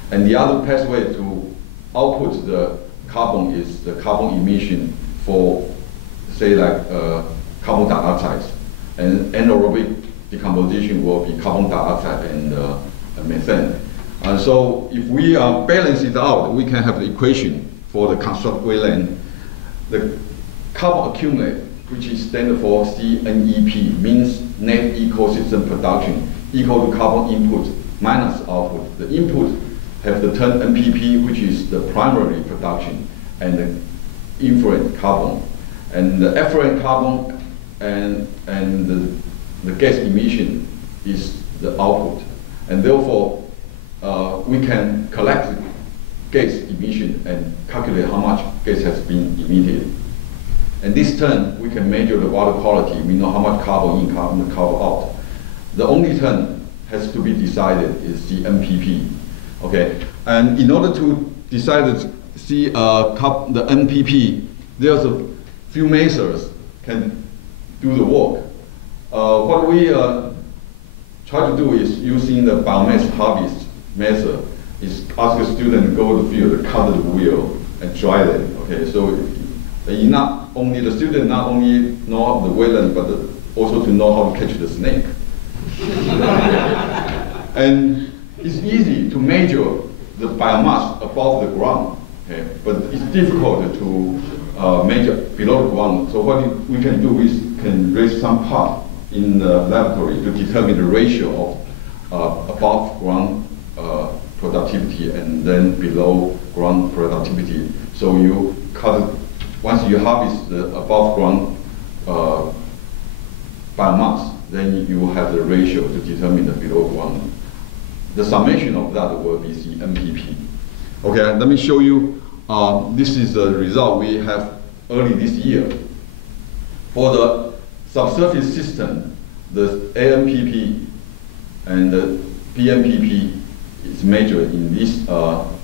And the other pathway to output the carbon is the carbon emission for, say, like carbon dioxide. And anaerobic decomposition will be carbon dioxide and methane. So if we balance it out, we can have the equation for the constructed wetland. The carbon accumulate, which is standard for CNEP, means net ecosystem production, equal to carbon input minus output. The input have the term NPP, which is the primary production, and the influent carbon. And the effluent carbon and the gas emission is the output. And therefore, we can collect the gas emission and calculate how much gas has been emitted. And this term, we can measure the water quality. We know how much carbon in, carbon out. The only term has to be decided is the NPP. Okay, and in order to decide the NPP, there's a few methods can do the work. What we try to do is using the biomass harvest method. Is ask a student to go to the field, cut the wheel, and dry them. Okay, so not only the student not only know the wetland, but also to know how to catch the snake. And it's easy to measure the biomass above the ground, okay? But it's difficult to measure below the ground. So what we can do is can raise some part in the laboratory to determine the ratio of above ground productivity and then below ground productivity. So you cut, once you harvest the above ground biomass, then you have the ratio to determine the below ground. The summation of that will be the NPP. Okay, let me show you. This is the result we have early this year. For the subsurface system, the ANPP and the BNPP is measured in this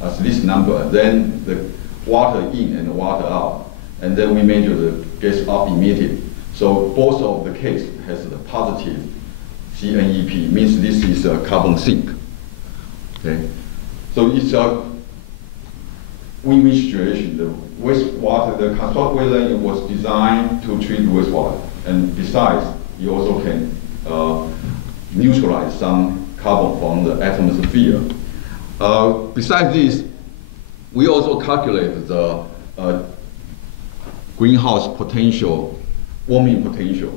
as this number. Then the water in and the water out, and then we measure the gas out emitted. So both of the case has the positive CNEP, means this is a carbon sink. Okay, so it's a win-win situation. The wastewater, the construct wetland was designed to treat wastewater, and besides, you also can neutralize some carbon from the atmosphere. Besides this, we also calculate the greenhouse potential, warming potential.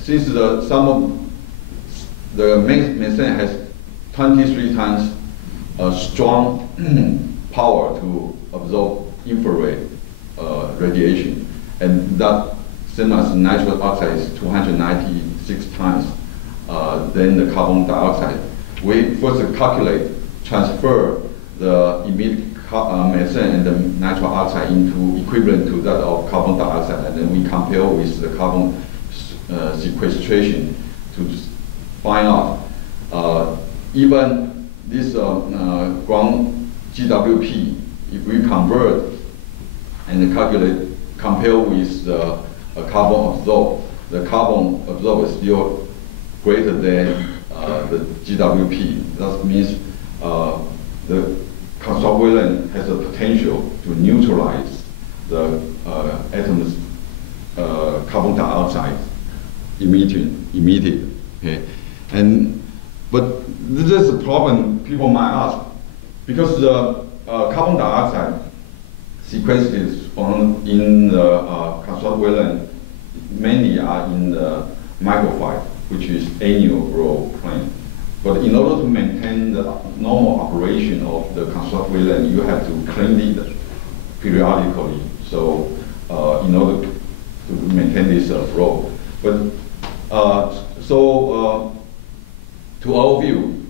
Since some of the methane has 23 times strong power to absorb infrared radiation, and that same as nitrous oxide is 296 times than the carbon dioxide. We first calculate, transfer the emitted methane and the nitrous oxide into equivalent to that of carbon dioxide, and then we compare with the carbon sequestration to find out even this ground GWP, if we convert and calculate, compare with the carbon absorbed, the carbon absorbed is still greater than the GWP. That means the construct wetland has the potential to neutralize the atoms carbon dioxide emitted. Okay, but this is a problem people might ask, because the carbon dioxide sequences in the construct wetland mainly are in the microphyte, which is annual growth plant. But in order to maintain the normal operation of the construct wetland, you have to clean it periodically. So in order to maintain this flow. But to our view,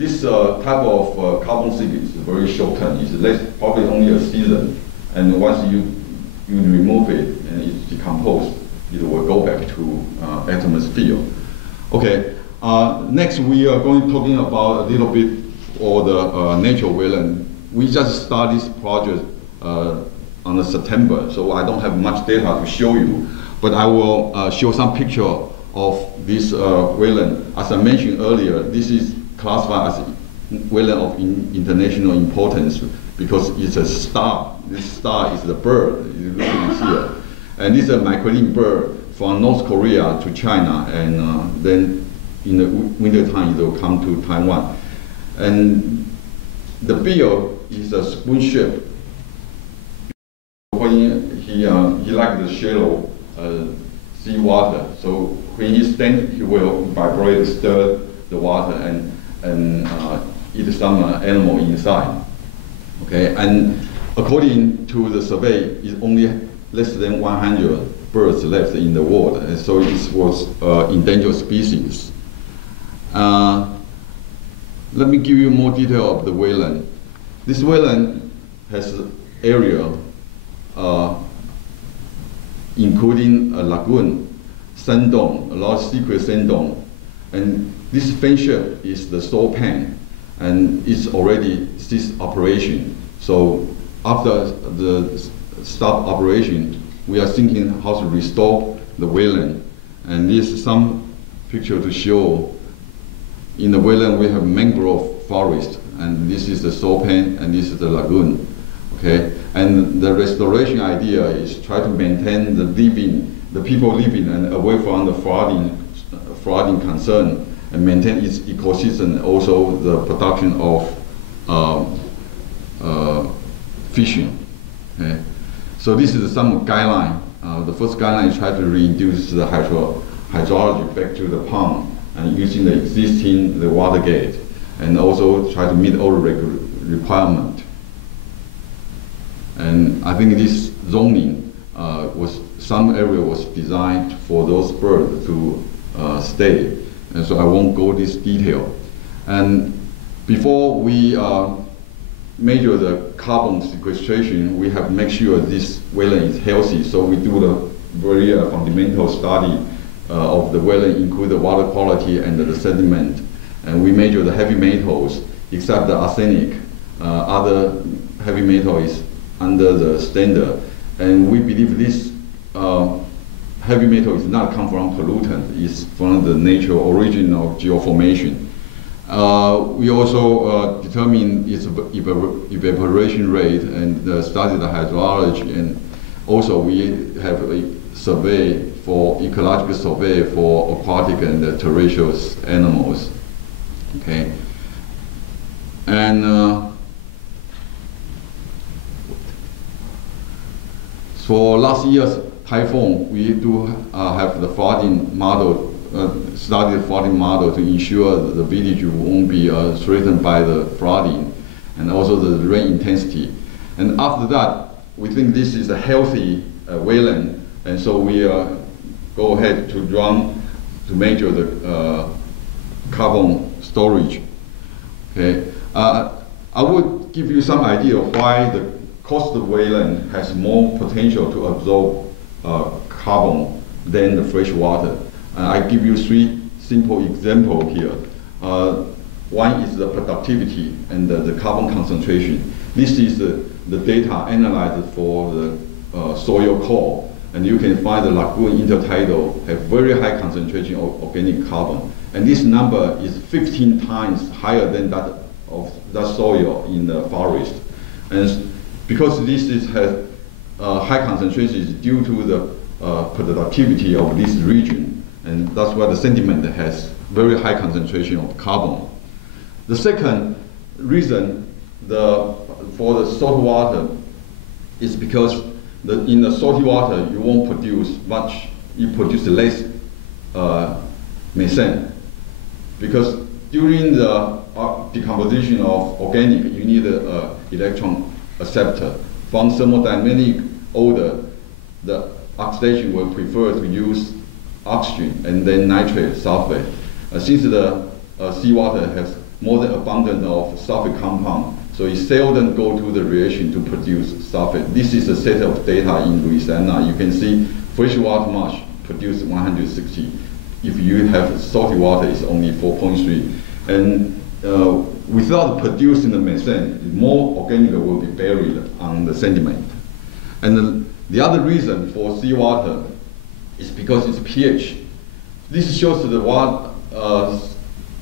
this type of carbon sink is very short term. It's less, probably only a season. And once you remove it and it's decomposed, it will go back to atmosphere. Okay. Next, we are talking about a little bit for the natural wetland. We just started this project on September, so I don't have much data to show you, but I will show some picture of this wetland. As I mentioned earlier, this is classified as wetland of international importance because it's a star. This star is the bird you look here, and this is a migrating bird from North Korea to China, and then in the winter time it will come to Taiwan. And the bill is a spoon shape. When he likes the shallow sea water, so when he stands, he will vibrate, stir the water, and eat some animal inside. Okay, and according to the survey, it's only less than 100 birds left in the world, and so it was endangered species. Let me give you more detail of the wetland. This wetland has area including a lagoon, sandong, a large secret sandong, and this fan shape is the salt pan, and it's already ceased operation. So after the stop operation, we are thinking how to restore the wetland, and this is some picture to show. In the wetland, we have mangrove forest, and this is the salt pan, and this is the lagoon. Okay, and the restoration idea is try to maintain the people living and away from the flooding concern, and maintain its ecosystem, and also the production of fishing. Okay, so this is some guideline. The first guideline is try to reduce the hydrology back to the pond, and using the existing water gate, and also try to meet all the requirement. And I think this zoning some area was designed for those birds to stay, and so I won't go this detail. And before we measure the carbon sequestration, we have to make sure this wetland is healthy. So we do the very fundamental study of the wetland, include the water quality and the sediment, and we measure the heavy metals, except the arsenic. Other heavy metal is under the standard, and we believe this heavy metal is not come from pollutant; it's from the natural origin of geoformation. We also determine its evaporation rate and study the hydrology, and also we have a survey for ecological survey for aquatic and terrestrial animals. Okay, and for last year's typhoon, we do have the flooding model, study the flooding model to ensure that the village won't be threatened by the flooding, and also the rain intensity. And after that, we think this is a healthy wetland, and so we go ahead to measure the carbon storage. Okay, I would give you some idea of why the coastal wetland has more potential to absorb carbon than the fresh water. I give you three simple examples here. One is the productivity and the carbon concentration. This is the data analyzed for the soil core. And you can find the lagoon intertidal have very high concentration of organic carbon. And this number is 15 times higher than that of that soil in the forest. And because this has high concentrations due to the productivity of this region, and that's why the sediment has very high concentration of carbon. The second reason for the salt water is because in the salty water, you won't produce much, you produce less methane. Because during the decomposition of organic, you need an electron acceptor. From thermodynamic order, the oxidation will prefer to use oxygen and then nitrate, sulfate. Since the seawater has more than abundant of sulfate compound. So it seldom go to the reaction to produce sulfate. This is a set of data in Louisiana. You can see freshwater marsh produce 160. If you have salty water, it's only 4.3. And without producing the methane, more organic will be buried on the sediment. And the other reason for seawater is because its pH. This shows the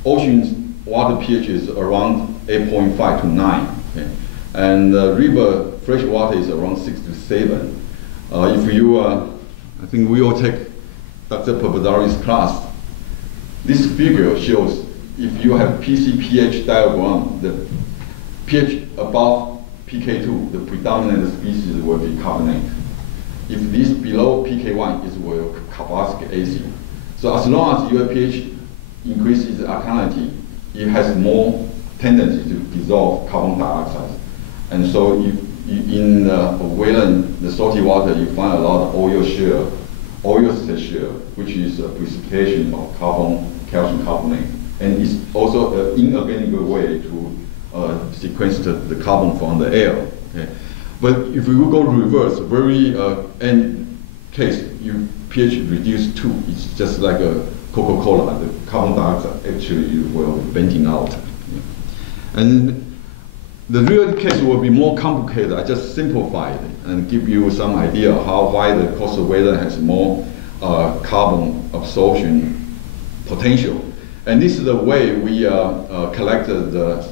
ocean water pH is around 8.5 to 9. Okay? And river fresh water is around 6 to 7. If you, I think we all take Dr. Papadari's class, this figure shows if you have PC-pH diagram, the pH above pK2, the predominant species will be carbonate. If this below pK1 is will carboxylic acid. So as long as your pH increases alkalinity, it has more tendency to dissolve carbon dioxide. And so if in Wayland, the salty water, you find a lot of oil shale, which is a precipitation of calcium carbonate. And it's also an inorganic way to sequence the carbon from the air. Okay? But if we will go reverse, very end case, your pH reduced 2, it's just like a Coca-Cola, the carbon dioxide actually will be venting out. Yeah. And the real case will be more complicated. I just simplified it and give you some idea why the coastal wetland has more carbon absorption potential. And this is the way we collected the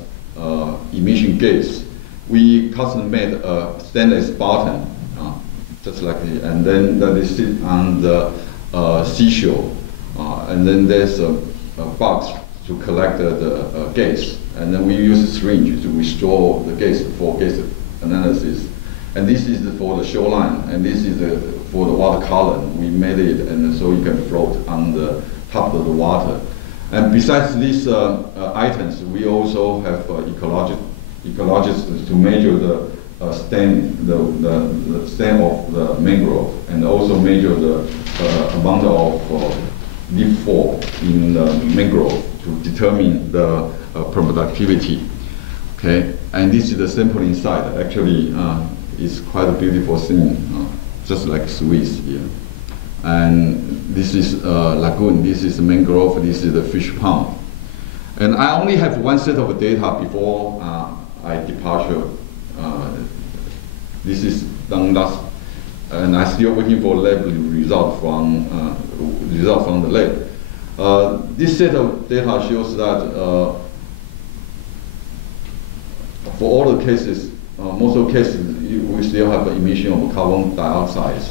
emission gas. We custom made a stainless bottom, just like this, and then that is sit on the seashore. And then there's a box to collect the gas. And then we use a syringe to restore the gas for gas analysis. And this is for the shoreline, and this is for the water column. We made it, and so you can float on the top of the water. And besides these items, we also have ecologists to measure the stem, the stem of the mangrove, and also measure the amount of leaf fall in the mangrove to determine the productivity. Okay, and this is the sample inside. Actually, it's quite a beautiful thing, just like Swiss here. And this is lagoon, this is mangrove, this is the fish pond. And I only have one set of data before I departure. This is done last, and I'm still waiting for lab result from the lab. This set of data shows that for all the cases, most of the cases, we still have emission of carbon dioxide.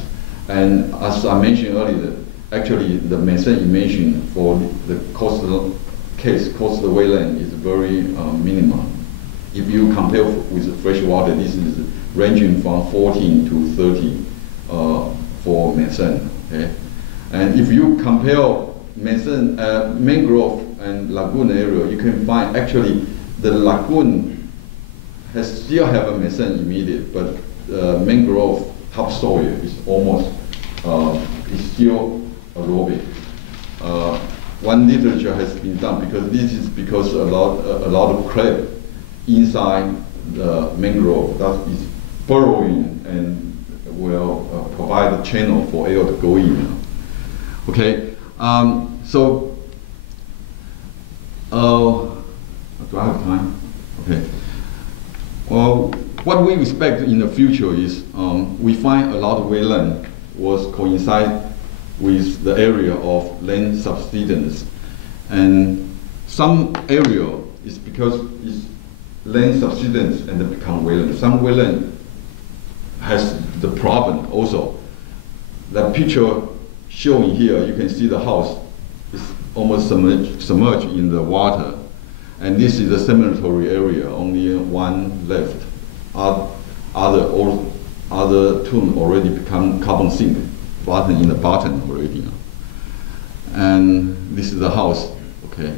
And as I mentioned earlier, actually the methane emission for the coastal wetland is very minimal. If you compare with fresh water, this is ranging from 14 to 30 for methane. Okay? And if you compare methane, mangrove and lagoon area, you can find actually the lagoon still have a methane emitted, but mangrove topsoil is almost is still aerobic. One literature has been done because this is because a lot of crab inside the mangrove that is burrowing and will provide a channel for air to go in. Okay, so do I have time? Okay. Well, what we expect in the future is we find a lot of wetland was coincide with the area of land subsidence, and some area is because it's land subsidence and then become wetland. Some wetland has the problem also. The picture showing here, you can see the house is almost submerged in the water. And this is the cemetery area, only one left. Other tomb already become carbon sink, bottom in the bottom already. And this is the house, okay.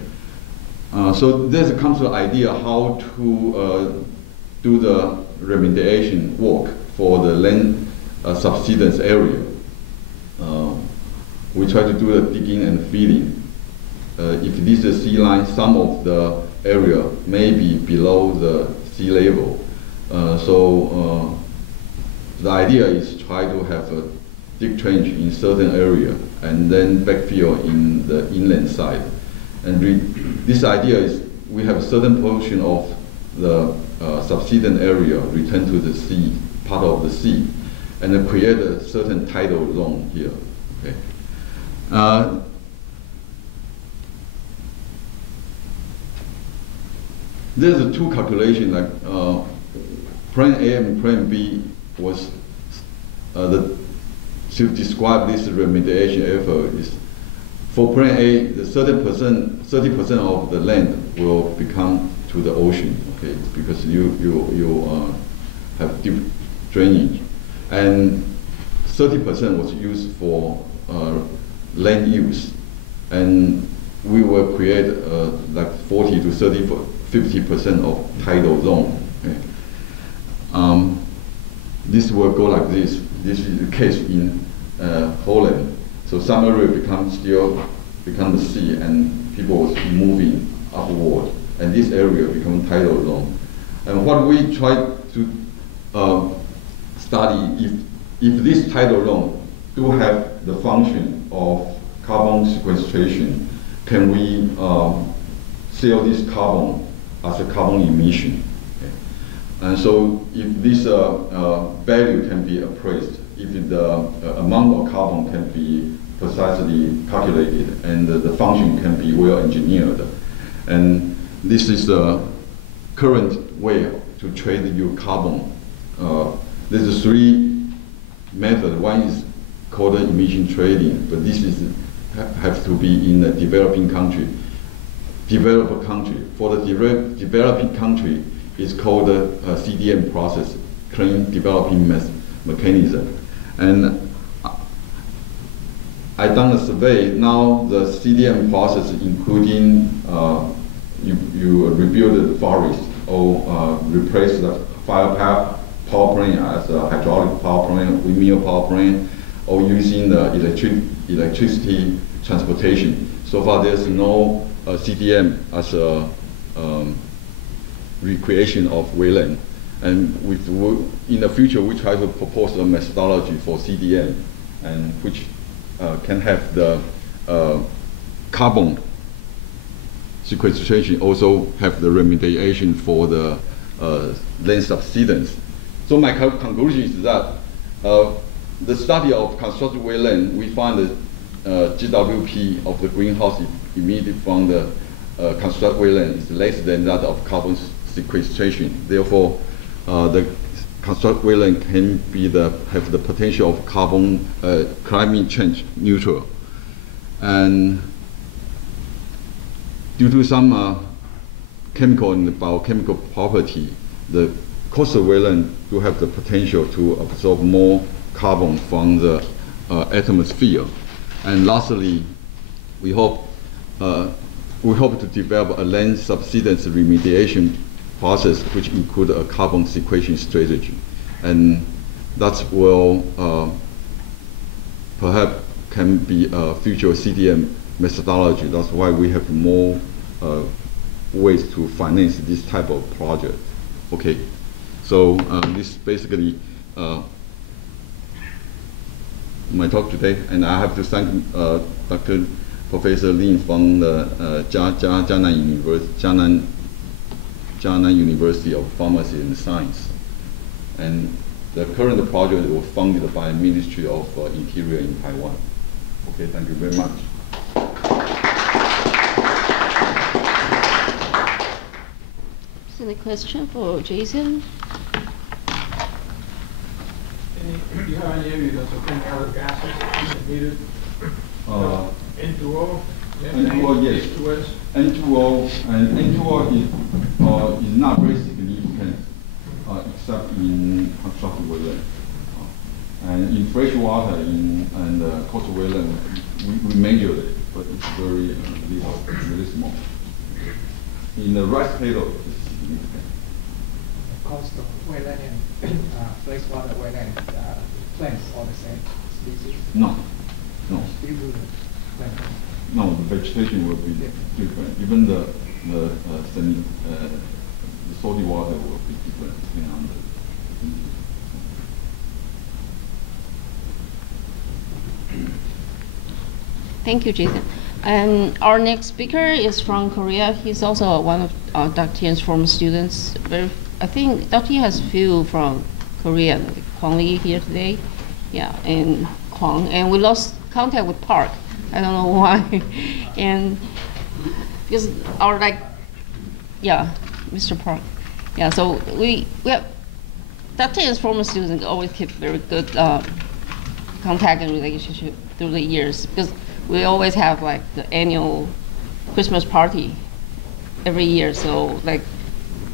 So there comes the idea how to do the remediation work for the land subsidence area. We try to do the digging and feeding. If this is a sea line, some of the area may be below the sea level. The idea is try to have a deep trench in certain area and then backfill in the inland side. And this idea is we have a certain portion of the subsidence area return to the sea, part of the sea, and then create a certain tidal zone here. Okay. There's a two calculation, like plan A and plan B was to describe this remediation effort is for plan A, the 30% of the land will become to the ocean, okay, because you have deep drainage, and 30% was used for land use, and we will create like 40 to 50% of tidal zone. Okay. This will go like this. This is the case in Holland. So some area become the sea, and people was moving upward, and this area become tidal zone. And what we try to study, if this tidal zone do have the function of carbon sequestration, can we sell this carbon as a carbon emission? Okay. And so if this value can be appraised, if the amount of carbon can be precisely calculated, and the function can be well engineered, and this is the current way to trade your carbon. There's three methods. One is called emission trading, but this is have to be in a developing country. Developed country. For the developing country, it's called a CDM process, Clean Developing Mechanism. And I done a survey. Now the CDM process, including you rebuild the forest or replace the power plant as a hydraulic power plant, windmill power plant, or using the electricity transportation. So far, there's no CDM as a recreation of wetland. And in the future, we try to propose a methodology for CDM, and which can have the carbon sequestration, also have the remediation for the land subsidence. So my conclusion is that the study of constructed wetland, we find that GWP of the greenhouse emitted from the constructed wetland is less than that of carbon sequestration. Therefore, the constructed wetland can be have the potential of carbon climate change neutral. And due to some chemical and biochemical property, the coastal wetland do have the potential to absorb more carbon from the atmosphere. And lastly, we hope to develop a land subsidence remediation process which include a carbon sequestration strategy, and that will perhaps can be a future CDM methodology. That's why we have more ways to finance this type of project. Okay, so this basically my talk today, and I have to thank Dr. Professor Lin from the Jiangnan University of Pharmacy and Science. And the current project was funded by the Ministry of Interior in Taiwan. Okay, thank you very much. Any question for Jason? Do you have any evidence of any other gases emitted? N2O? N2O, yes. H2S? N2O, and N2O is not very significant except in constructed wetland. And in fresh water and coastal wetland, we measured it, but it's very very small. In the rice padel, it's significant. Coastal wetland and freshwater wetland plants are the same species? No, no. Still do the plant. No, the vegetation will be different. Even the the salty water will be different depending on the Thank you, Jason. And our next speaker is from Korea. He's also one of Dr. Yen's former students. I think Dr. Yen has few from Korea, like Kwang Lee here today. Yeah, and Kwang. And we lost contact with Park. I don't know why. And because our Mr. Park. Yeah, so we have Dr. Yen's former students always keep very good contact and relationship through the years, because we always have like the annual Christmas party every year. So like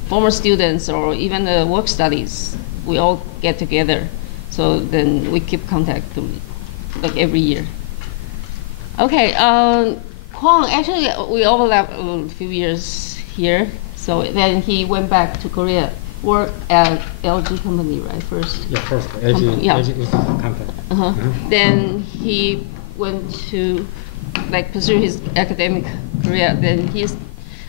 former students or even the work studies, we all get together. So then we keep contact through, like every year. Okay, Kwang, actually we overlapped a few years here. So then he went back to Korea, worked at LG company, right? First. Yeah, first LG, yeah. LG is a company. Then he went to pursue his academic career. Then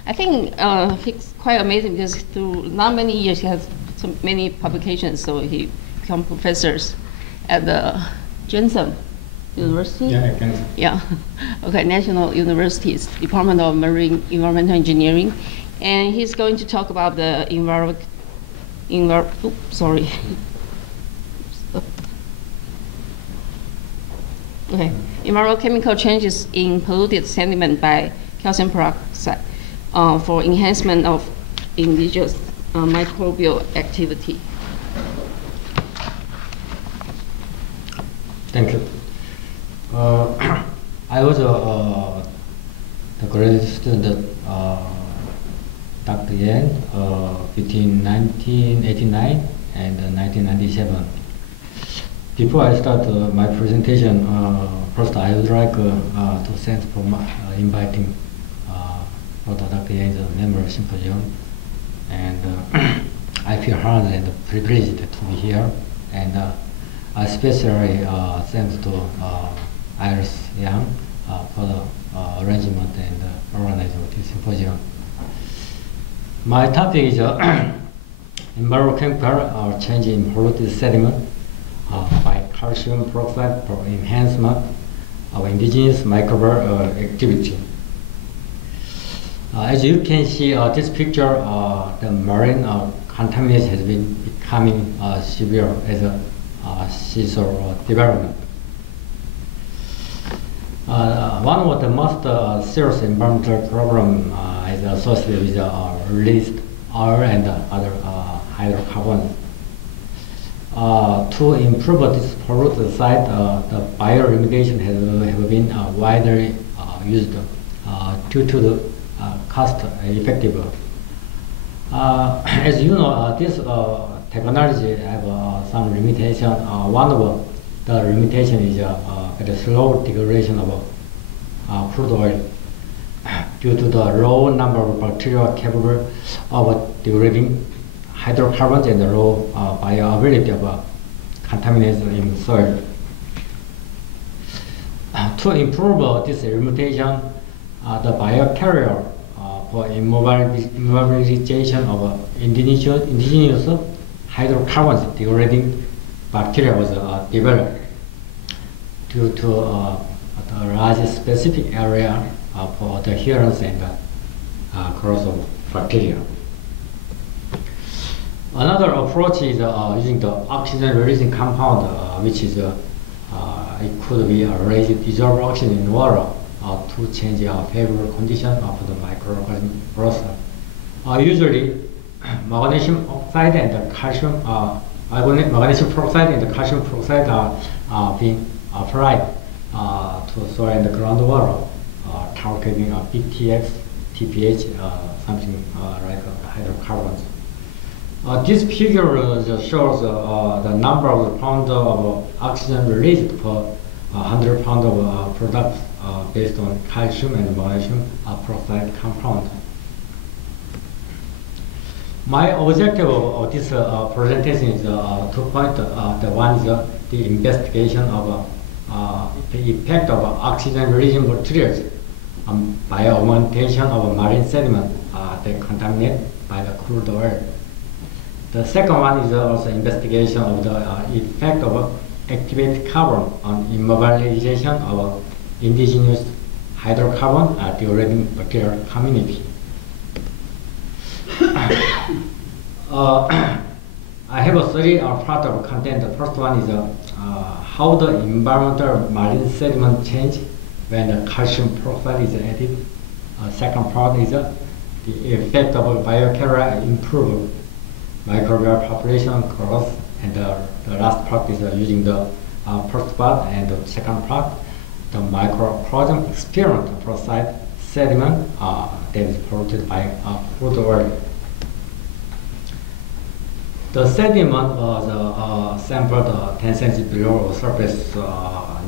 I think he's quite amazing because through not many years he has so many publications. So he become professors at the Jensen University. Yeah, Jensen. Yeah. Okay, National University's Department of Marine Environmental Engineering, and he's going to talk about the Okay, environmental changes in polluted sediment by calcium peroxide for enhancement of indigenous microbial activity. Thank you. I was the graduate student Dr. Yen between 1989 and 1997. Before I start my presentation, first I would like to thank for inviting Dr. Yen's member Symposium, and I feel honored and privileged to be here, and especially thanks to Iris Yang for the arrangement and organizing of this symposium. My topic is envirochemical change in polluted sediment by calcium peroxide for enhancement of indigenous microbial activity. As you can see, this picture, the marine contamination has been becoming severe as a seashore development. One of the most serious environmental problems is associated with released oil and other hydrocarbons. To improve this polluted site, the bioremediation has been widely used due to the cost effective. As you know, this technology have some limitation. One of the limitation is the slow degradation of crude oil due to the low number of bacteria capable of degrading hydrocarbons and the low bioavailability of contaminants in soil. To improve this limitation, the biocarrier for immobilization of indigenous hydrocarbons degrading bacteria was developed due to the large specific area for adherence and growth of bacteria. Another approach is using the oxygen-releasing compound, which is it could be dissolved oxygen in water to change favorable condition of the microorganism growth. Usually, magnesium oxide and the calcium magnesium peroxide and the calcium peroxide are being applied to soil and groundwater, calculating BTX, TPH, something like hydrocarbons. This figure shows the number of pounds of oxygen released per 100 pounds of products based on calcium and magnesium peroxide compound. My objective of this presentation is 2 points. The one is the investigation of the effect of oxygen-releasing materials on bioaugmentation of marine sediment they contaminated by the crude oil. The second one is also investigation of the effect of activated carbon on immobilization of indigenous hydrocarbon degrading bacterial community. I have a three part of content. The first one is how the environmental marine sediment change when the calcium peroxide is added. Second part is the effect of biochar improve microbial population growth, and the last part is using the first part, and the second part, the microorganism experiment peroxide sediment that is polluted by crude oil. The sediment was sampled 10 cm below surface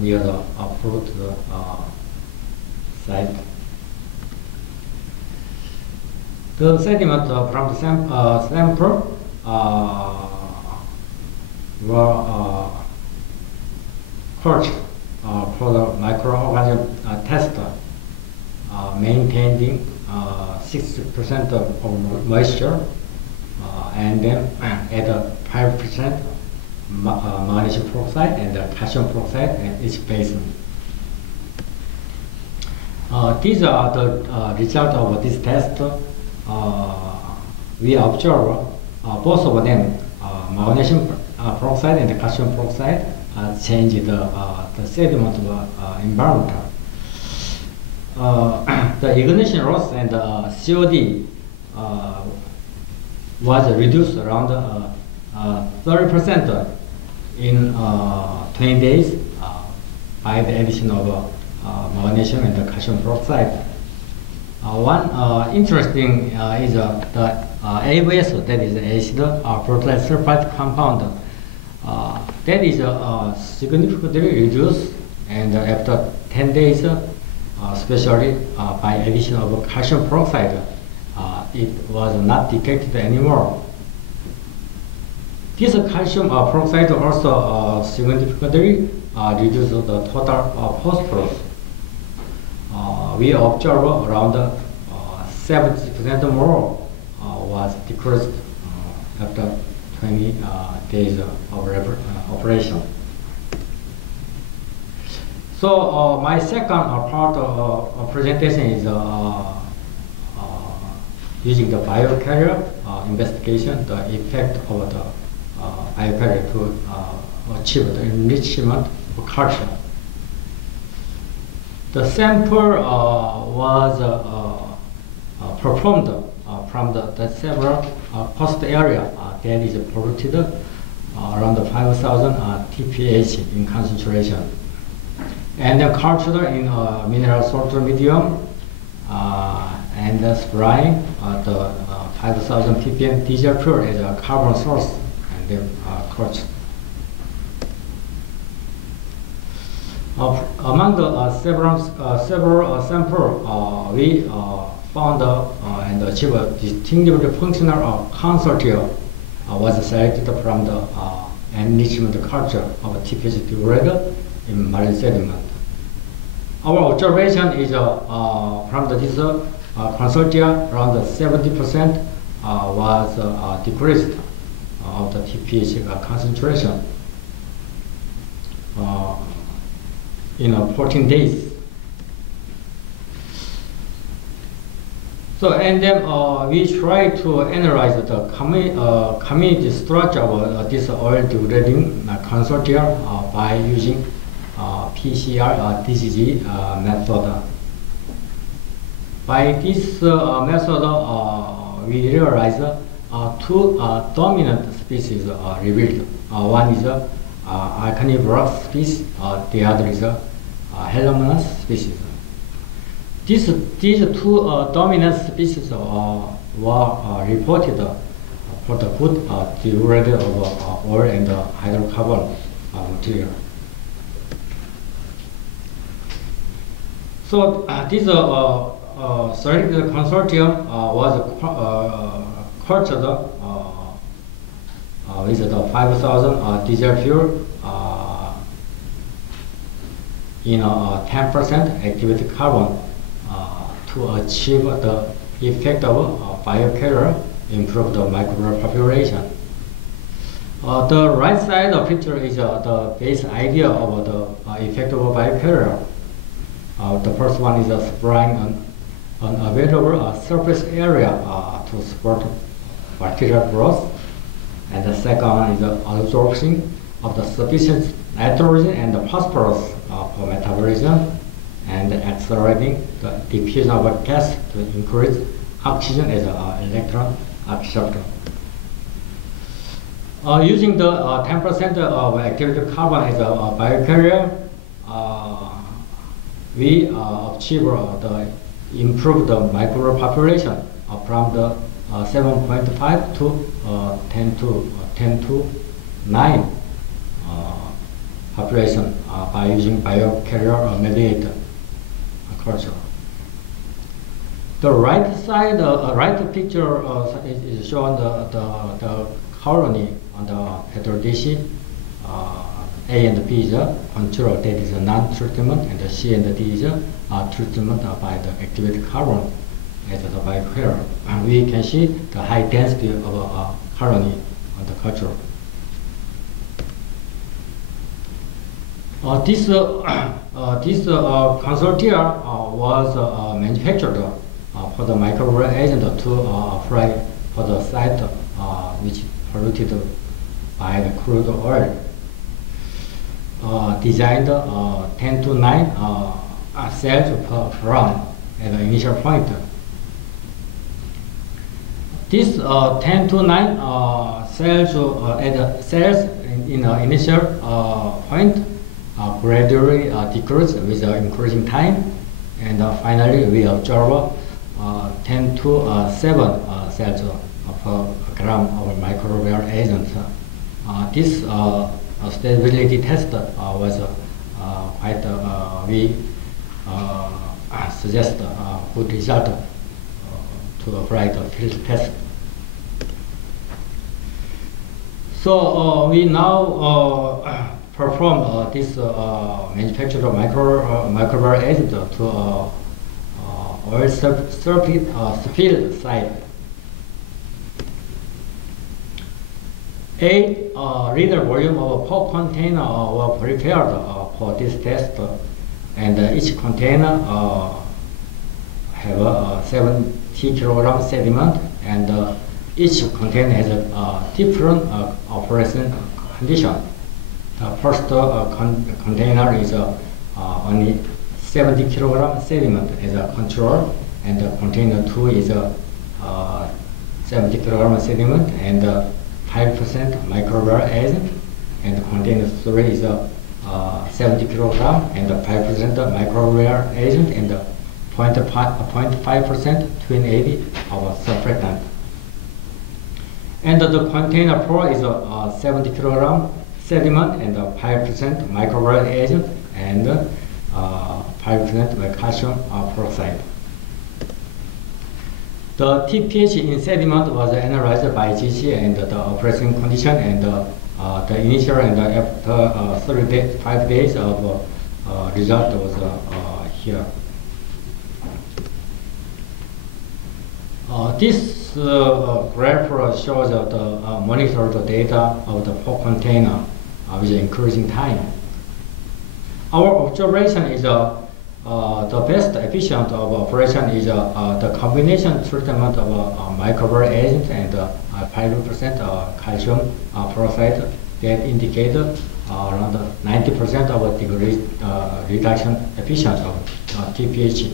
near the fruit site. The sediment from the sample were cultured for the microorganism test, maintaining 60% of moisture, and then add 5% magnesium peroxide and calcium peroxide in each basin. These are the results of this test. We observe both of them, magnesium peroxide and calcium peroxide, change the sediment environment. The ignition loss and COD was reduced around 30% in 20 days by the addition of magnesium and the calcium peroxide. One interesting is the ABS, that is acid prototype sulfide compound. That is significantly reduced, and after 10 days, especially by addition of calcium peroxide, it was not detected anymore. This calcium peroxide also significantly reduced the total phosphorus. We observe around 70% more was decreased after 20 days of operation. So my second part of presentation is using the biocarrier investigation, the effect of the biocarrier to achieve the enrichment of culture. The sample was performed from the several coast area that is polluted around 5,000 TPH in concentration, and then cultured in mineral salt medium, and spraying the 5,000 ppm diesel fuel as a carbon source, and then cultured. Among the several samples, we found and achieved a distinguished functional consortium was selected from the enrichment culture of TPH degraded in marine sediment. Our observation is from this consortia, around 70% was decreased of the TPH concentration in 14 days. So, and then we try to analyze the community structure of this oil degrading consortia by using PCR DCG method. By this method, we realize two dominant species are revealed. One is Alcanivorous species, the other is Helamanus species. These two dominant species were reported for the good degradation of oil and hydrocarbon material. So this selected consortium was cultured with the 5,000 diesel fuel in 10% activated carbon to achieve the effect of biocarrier improve the microbial population. The right side of the picture is the basic idea of the effect of biocarrier. The first one is supplying an available surface area to support bacterial growth, and the second one is absorption of the sufficient nitrogen and the phosphorus for metabolism, and accelerating the diffusion of a gas to increase oxygen as an electron acceptor. Using the 10% of activated carbon as a biocarrier, we achieve the improved microbial population from the 7.5 to 10 to 9 population by using biocarrier mediated culture. The right side, right picture is showing the colony on the hetero dish. A and B is a control, that is a non-treatment, and the C and D is a treatment by the activated carbon as the biocarrier. We can see the high density of a colony on the culture. This consortia was manufactured for the microbial agent to apply for the site which polluted by the crude oil. Designed 10 to 9 cells per gram at the initial point. This 10 to 9 cells in the initial point gradually decrease with increasing time, and finally we observe 10 to 7 cells per gram of microbial agent. This stability test was quite, we suggest good result to apply the field test. So we now perform this manufactured microbial agent to oil spill site. 8 liter volume of pork container were prepared for this test, and each container have 70 kilogram sediment, and each container has a different operation condition. The first container is only 70 kilogram sediment as a control, and container 2 is 70 kilogram sediment and 5% microbial agent, and container 3 is 70 kilogram and 5% microbial agent and 0.5% twin 80 of surfactant. And the container 4 is 70 kilogram sediment and 5% microbial agent and 5% calcium peroxide. The TPH in sediment was analyzed by GC and the operation condition, and the initial and after 5 days of result was here. This graph shows the monitored data of the pork container with increasing time. Our observation is the best efficient of operation is the combination treatment of microbial agent and 5% calcium peroxide that indicated around 90% of degree reduction efficiency of TPH.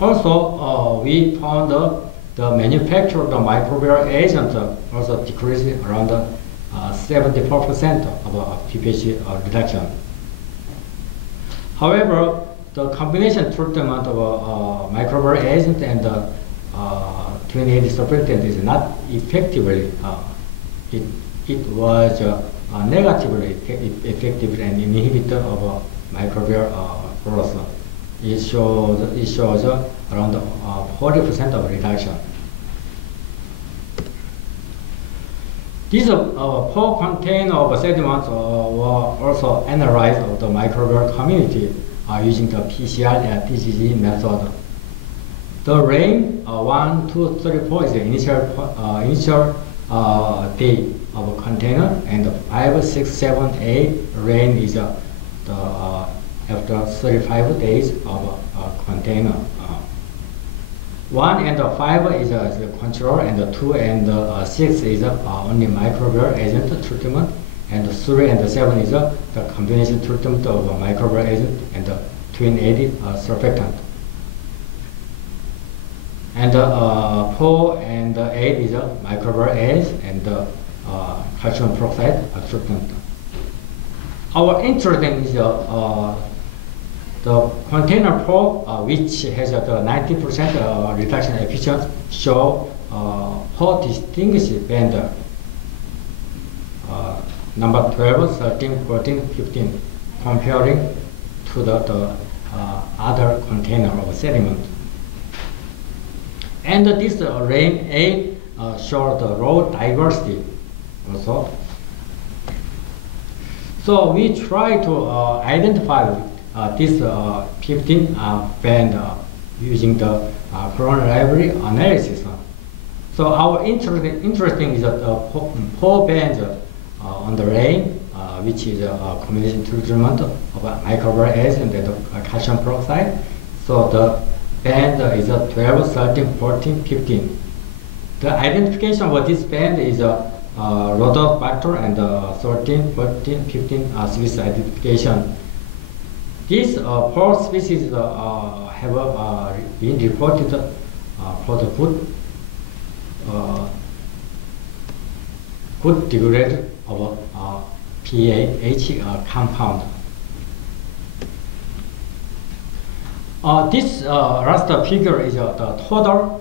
Also, we found the manufacture of the microbial agent also decreased around 74% of TPH reduction. However, the combination treatment of microbial agent and 28 surfactant is not effectively, it was negatively effective and inhibitor of microbial growth. It shows around 40% of reduction. These four containers of sediments were also analyzed of the microbial community using the PCR and PGG method. The range 1, 2, 3, 4 is the initial date of a container, and the 5, 6, 7, 8 range is after 35 days of a container. 1 and 5 is the control, and 2 and 6 is only microbial agent treatment, and 3 and 7 is the combination treatment of microbial agent and twin added surfactant. And 4 and 8 is microbial agent and calcium peroxide treatment. Our interesting is the container 4, which has the 90% reduction efficiency, show 4 distinguished band, number 12, 13, 14, 15, comparing to the other container of sediment. And this range 8 shows the row diversity also. So we try to identify this 15 band using the coronal library analysis. So our interesting is that 4 bands on the range, which is a combination treatment of microbial agent and calcium peroxide. So the band is 12, 13, 14, 15. The identification of this band is Rhodophyta and 13, 14, 15 species identification. These 4 species have been reported for the good degree of PAH compound. This last figure is the total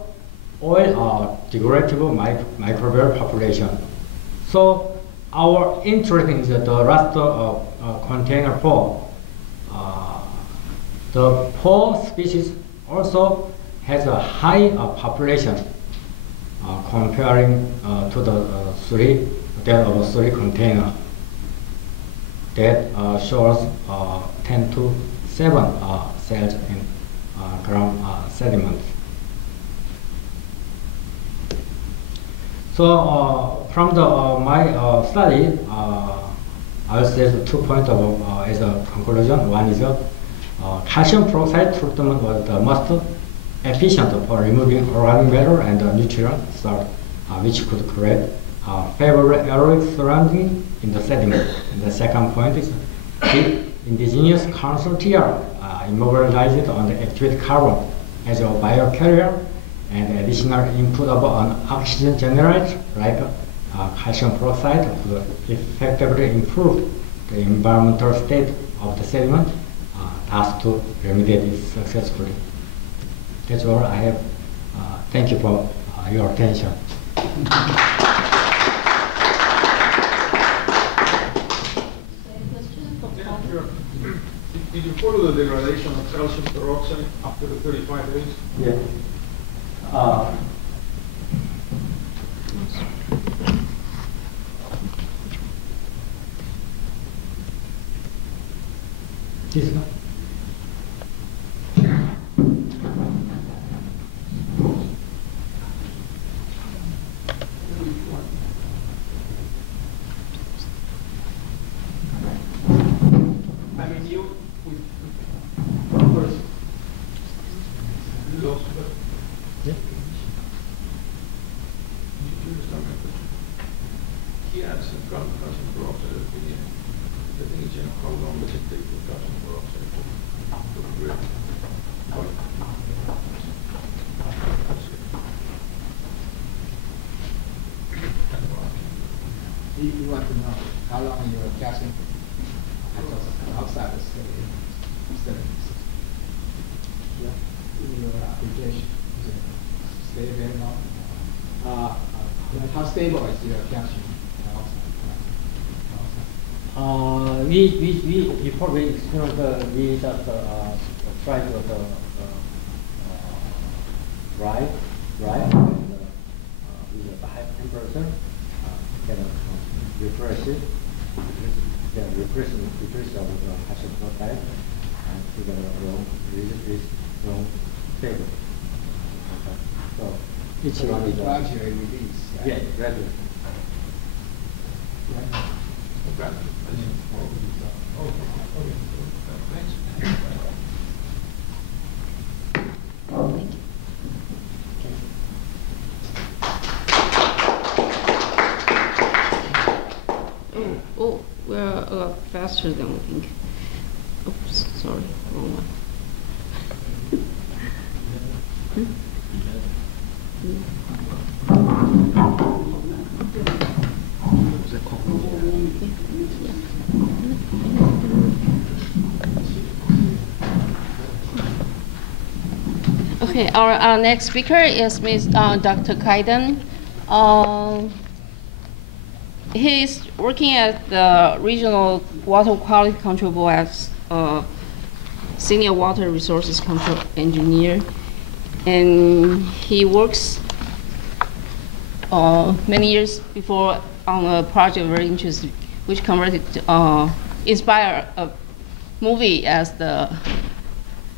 oil degradable microbial population. So our interest is the last container 4. The 4 species also has a high population comparing to the 3 container that shows 10 to 7 cells in ground sediment. So from my study, I will say the 2 points as a conclusion. One is calcium peroxide treatment was the most efficient for removing organic matter and nutrient salts, which could create favorable aerobic surrounding in the sediment. And the second point is the indigenous consortia immobilized on the activated carbon as a biocarrier, and additional input of an oxygen generator like calcium peroxide could effectively improve the environmental state of the sediment, thus to remediate it successfully. That's all I have. Thank you for your attention. Did you follow the degradation of calcium peroxide after the 35 days? Yeah. This one. I mean, you with purpose lost, but yeah. You understand my question? He adds some calcium peroxide at the beginning. The thing is, how long does it take for calcium peroxide to degrade? You want to know how long your calcium outside of studies. Yeah, in your application, stay very long. How stable is your calcium outside? Before we experiment, we just try to dry, and with a high temperature, can refresh it. Replace of the calcium peroxide and to the wrong table. So each one is gradually release. Right? Yeah, gradually. Oh, we're a lot faster than we think. Oops, sorry, wrong one. Okay, our next speaker is Dr. Kaiden. He is working at the Regional Water Quality Control Board as Senior Water Resources Control Engineer. And he works many years before on a project very interesting, which converted to inspire a movie as the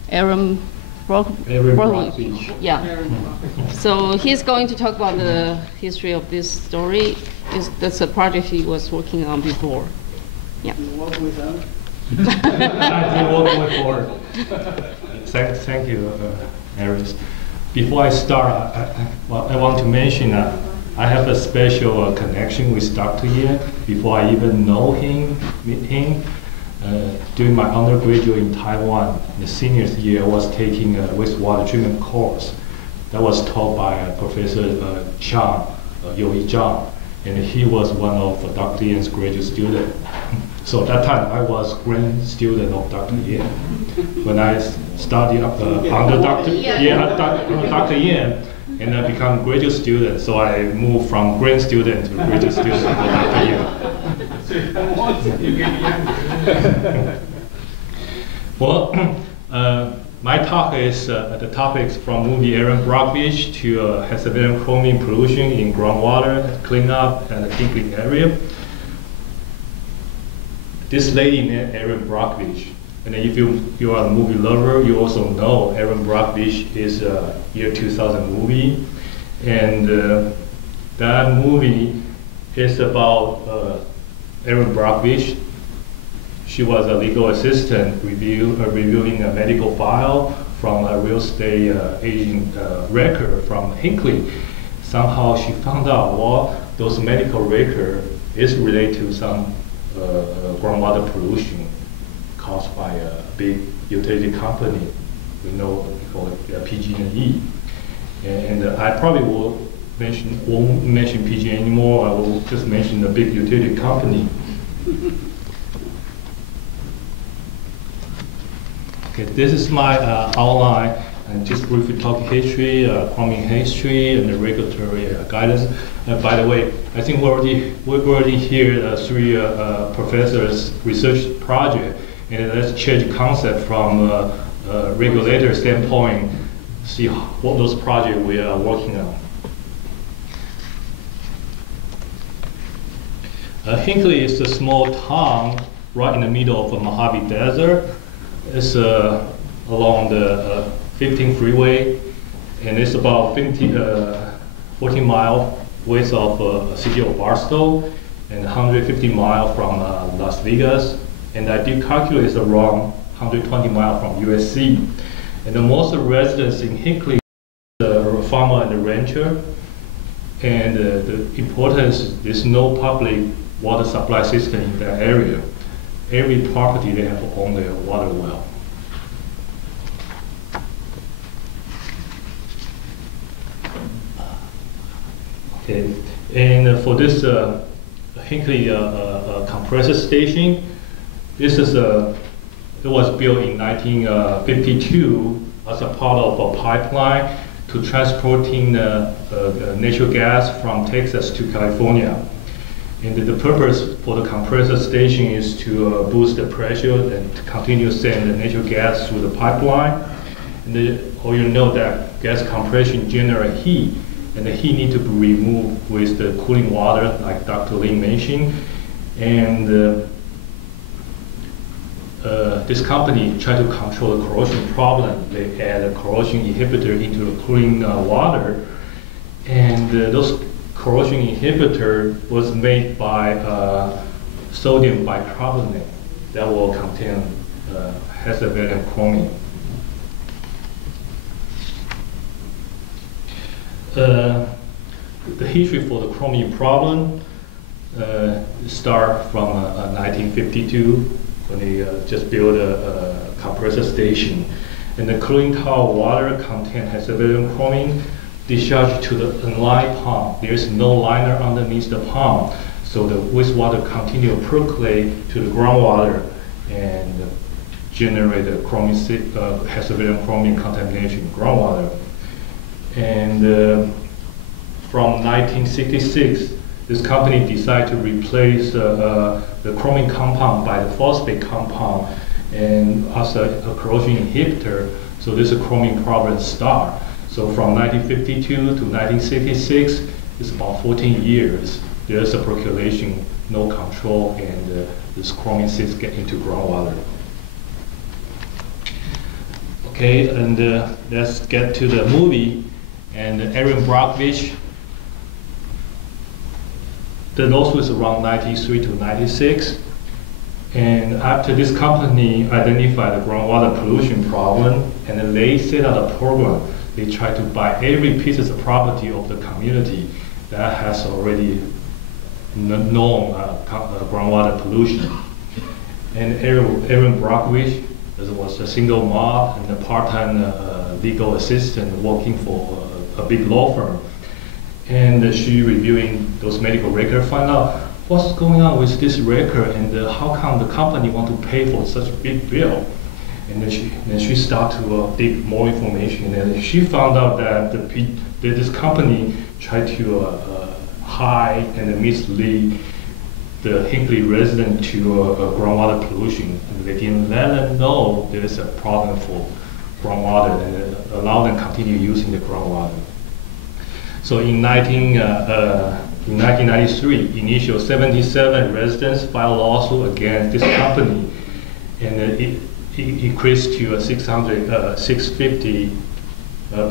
Aaron Brockovich. Yeah. So he's going to talk about the history of this story. That's a project he was working on before. Yeah. You work with them? I've been working with Ford. Thank you, Aris. Before I start, I want to mention I have a special connection with Dr. Yen. Before I even meet him, during my undergraduate in Taiwan, the senior year, I was taking a wastewater treatment course that was taught by Professor Chang, Yo-Yi Zhang, and he was one of Dr. Yen's graduate students. So at that time, I was grand student of Dr. Yen. When I studied under Dr. Yen, and I become graduate student, so I moved from grad student to graduate student of Dr. Yen. Well, my talk is the topics from movie Aaron Brockovich to hazardous chromium pollution in groundwater cleanup and the Hinkley area. This lady named Aaron Brockovich, and if you are a movie lover, you also know Aaron Brockovich is a year 2000 movie, and that movie is about Aaron Brockovich. She was a legal assistant reviewing a medical file from a real estate agent record from Hinkley. Somehow she found out, well, those medical record is related to some groundwater pollution caused by a big utility company. We know we call it PG&E. And I probably won't mention PG anymore. I will just mention the big utility company. Okay, this is my outline, and just briefly talk history, chromium history, and the regulatory guidance. By the way, I think we already hear three professors' research project, and let's change the concept from regulator standpoint, see what those projects we are working on. Hinkley is a small town right in the middle of the Mojave Desert. It's along the 15 freeway, and it's about 14 miles west of the city of Barstow, and 150 miles from Las Vegas. And I did calculate it's around 120 miles from USC. And the most residents in Hinkley are the farmer and the rancher. And the importance, there's no public water supply system in that area. Every property they have on their water well. Okay, and for this Hinkley compressor station, this is it was built in 1952 as a part of a pipeline to transporting natural gas from Texas to California. And the purpose for the compressor station is to boost the pressure and to continue to send the natural gas through the pipeline. And all you know that gas compression generates heat, and the heat needs to be removed with the cooling water, like Dr. Lin mentioned. And this company tried to control the corrosion problem. They add a corrosion inhibitor into the cooling water, and those corrosion inhibitor was made by sodium bicarbonate that will contain hexavalent chromium. The history for the chromium problem start from 1952 when they just built a compressor station, and the cooling tower water contain hexavalent chromium discharged to the inline pump. There is no liner underneath the pump, so the wastewater continue to percolate to the groundwater and generate the chromium, hexavalent chromium contamination in groundwater. And from 1966, this company decided to replace the chromium compound by the phosphate compound, and as a corrosion inhibitor, so this chromium problem start. So from 1952 to 1966, it's about 14 years. There's a percolation, no control, and this chromium cysts get into groundwater. Okay, and let's get to the movie. And Aaron Brockovich, the loss was around 93 to 96. And after this company identified the groundwater pollution problem, and then they set out a program. They try to buy every piece of property of the community that has already known groundwater pollution. And Aaron Brockovich was a single mom and a part-time legal assistant working for a big law firm. And she reviewing those medical records, find out what's going on with this record and how come the company want to pay for such a big bill. And then she started to dig more information, and then she found out that this company tried to hide and mislead the Hinckley resident to groundwater pollution. And they didn't let them know there is a problem for groundwater, and allow them to continue using the groundwater. So in 1993, initial 77 residents filed a lawsuit against this company, and it increased to 650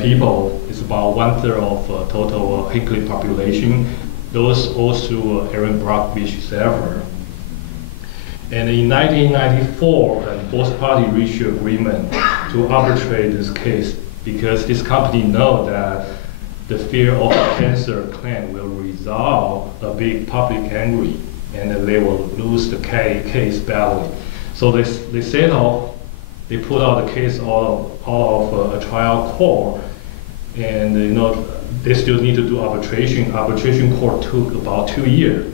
people. It's about 1/3 of total Hinckley population. Those all through Aaron Brockovich's effort. And in 1994, both parties reached an agreement to arbitrate this case because this company know that the fear of cancer claim will resolve a big public angry, and they will lose the case badly. So they settled. They put out the case all of a trial court, and they still need to do arbitration. Arbitration court took about 2 years,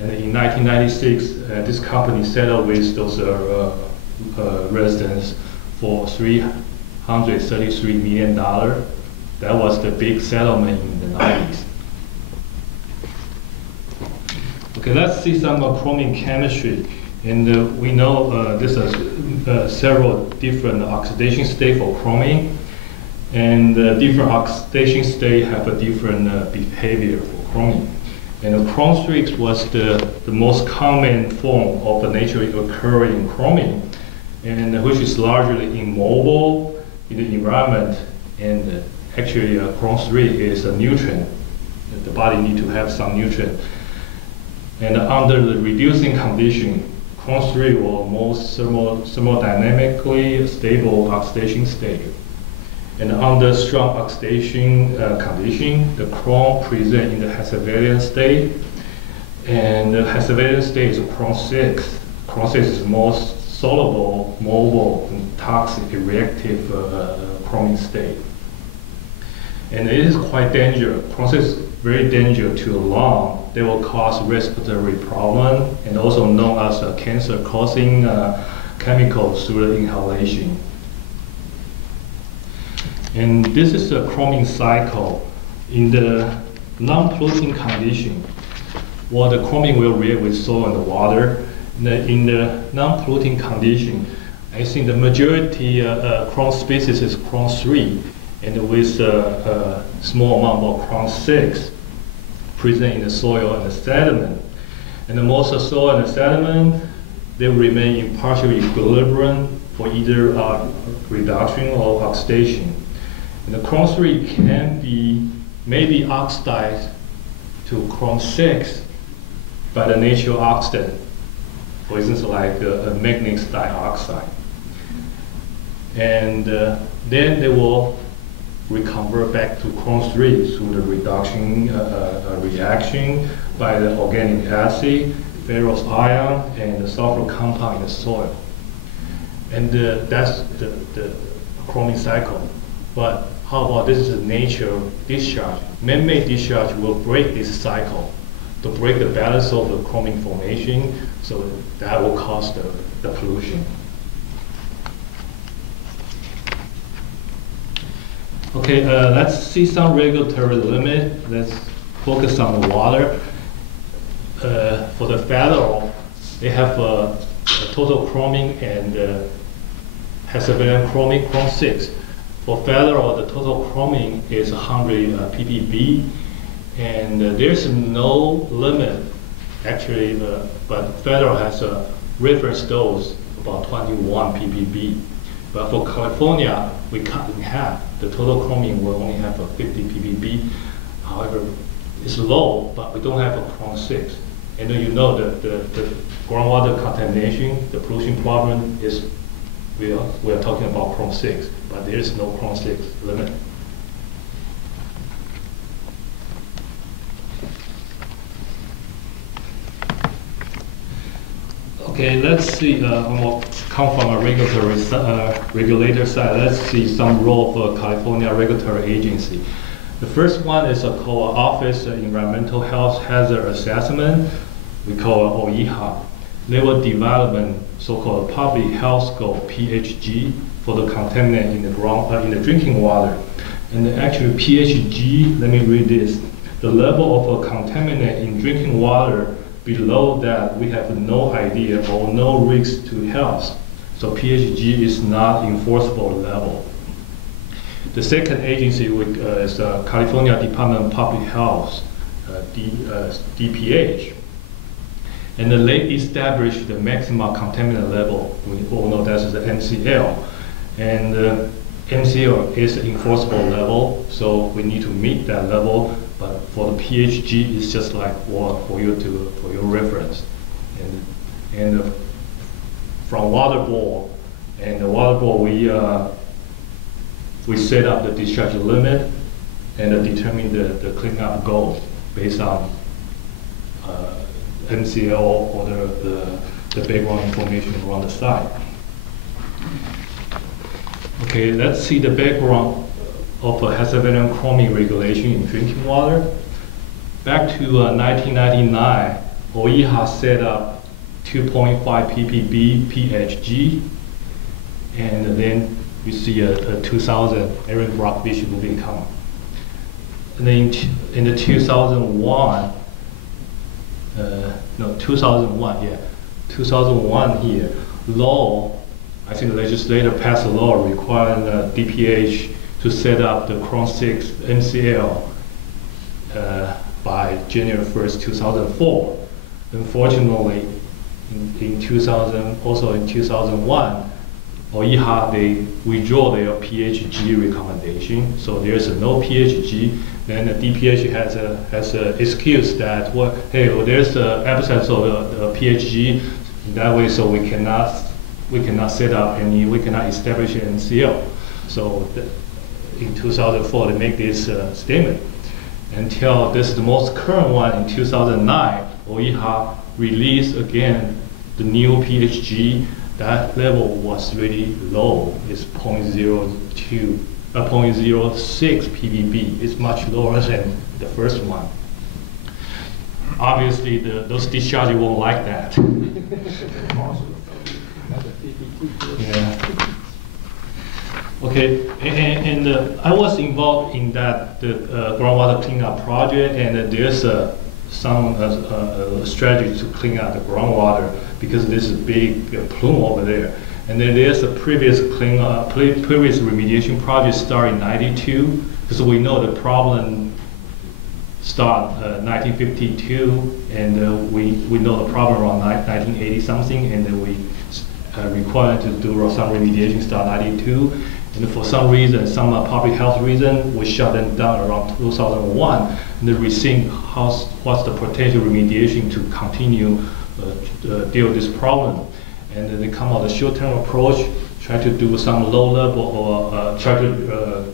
and in 1996, this company settled with those residents for $333 million. That was the big settlement in the 90s. Okay, let's see some chromium chemistry. And we know this is several different oxidation states for chromium, and different oxidation states have a different behavior for chromium. And chrome 3 was the most common form of the naturally occurring chromium, and which is largely immobile in the environment. And actually, chrome 3 is a nutrient. The body needs to have some nutrient. And under the reducing condition, chrome 3 will most thermodynamically stable oxidation state. And under strong oxidation condition, the chrome present in the hexavalent state. And the hexavalent state is chrome 6. Chrome 6 is most soluble, mobile, and toxic, reactive chromium state. And it is quite dangerous. Chrome 6 is very dangerous to the lung. They will cause respiratory problem, and also known as a cancer-causing chemical through the inhalation. And this is a chromium cycle. In the non-polluting condition, well, the chromium will react with soil and the water. In the non-polluting condition, I think the majority chrome species is chrome 3, and with a small amount of chrome 6 present in the soil and the sediment. And the most of soil and the sediment they remain in partial equilibrium for either reduction or oxidation. And the chrome 3 can be maybe oxidized to chrome 6 by the natural oxidant, for instance, like a manganese dioxide. And then they will reconvert back to chrome 3 through the reduction reaction by the organic acid, ferrous ion, and the sulfur compound in the soil. And that's the chroming cycle. But how about this is a natural discharge? Man-made discharge will break this cycle to break the balance of the chroming formation, so that will cause the pollution. Okay, let's see some regulatory limit. Let's focus on the water. For the federal, they have a total chroming and hexavalent chroming, chrome 6. For federal, the total chroming is 100 ppb, and there's no limit actually, but federal has a reference dose about 21 ppb. But for California, we cut in half. The total chroming will only have a 50 ppb. However, it's low, but we don't have a chrome 6. And you know that the groundwater contamination, the pollution problem is, we are talking about chrome 6, but there is no chrome 6 limit. Okay, let's see, come from a regulator side. Let's see some role for California regulatory agency. The first one is called Office of Environmental Health Hazard Assessment. We call it OEHA. They will develop so-called public health goal (PHG) for the contaminant in the drinking water. And actually, PHG. Let me read this: the level of a contaminant in drinking water below that we have no idea or no risk to health. So PHG is not enforceable level. The second agency is California Department of Public Health, DPH. And they established the maximum contaminant level. We all know that is the MCL. And MCL is an enforceable level, so we need to meet that level. But for the PHG, it's just like for your reference. And from water board, and the water board we set up the discharge limit and determine the cleanup goal based on MCL or the background information around the site. Okay, let's see the background of hexavalent chroming regulation in drinking water. Back to 1999, OEHA set up 2.5 ppb PHG, and then you see a 2000 Aaron Brockfish moving count. And then in the 2001, 2001 here, law, I think the legislator passed a law requiring DPH to set up the chrome 6 MCL by January 1st, 2004. Unfortunately, in 2001, OEHA, they withdraw their PHG recommendation, so there's no PHG. Then the DPH has an excuse that, well, hey, well, there's an absence of a PHG that way, so we cannot set up any, we cannot establish an MCL. So in 2004, they make this statement. Until this is the most current one in 2009, OEHA released again the new PHG. That level was really low. It's 0.06 ppb. It's much lower than the first one. Obviously, those discharges won't like that. Yeah. Okay, and I was involved in that groundwater cleanup project, and there's some strategy to clean out the groundwater because there's a big plume over there. And then there's a previous remediation project started in '92, because we know the problem start 1952, and we know the problem around 1980 something, and then we required to do some remediation start 92. And for some reason, some public health reason, we shut them down around 2001. And then we think what's the potential remediation to continue deal with this problem. And then they come out a short-term approach, try to do some low-level or try to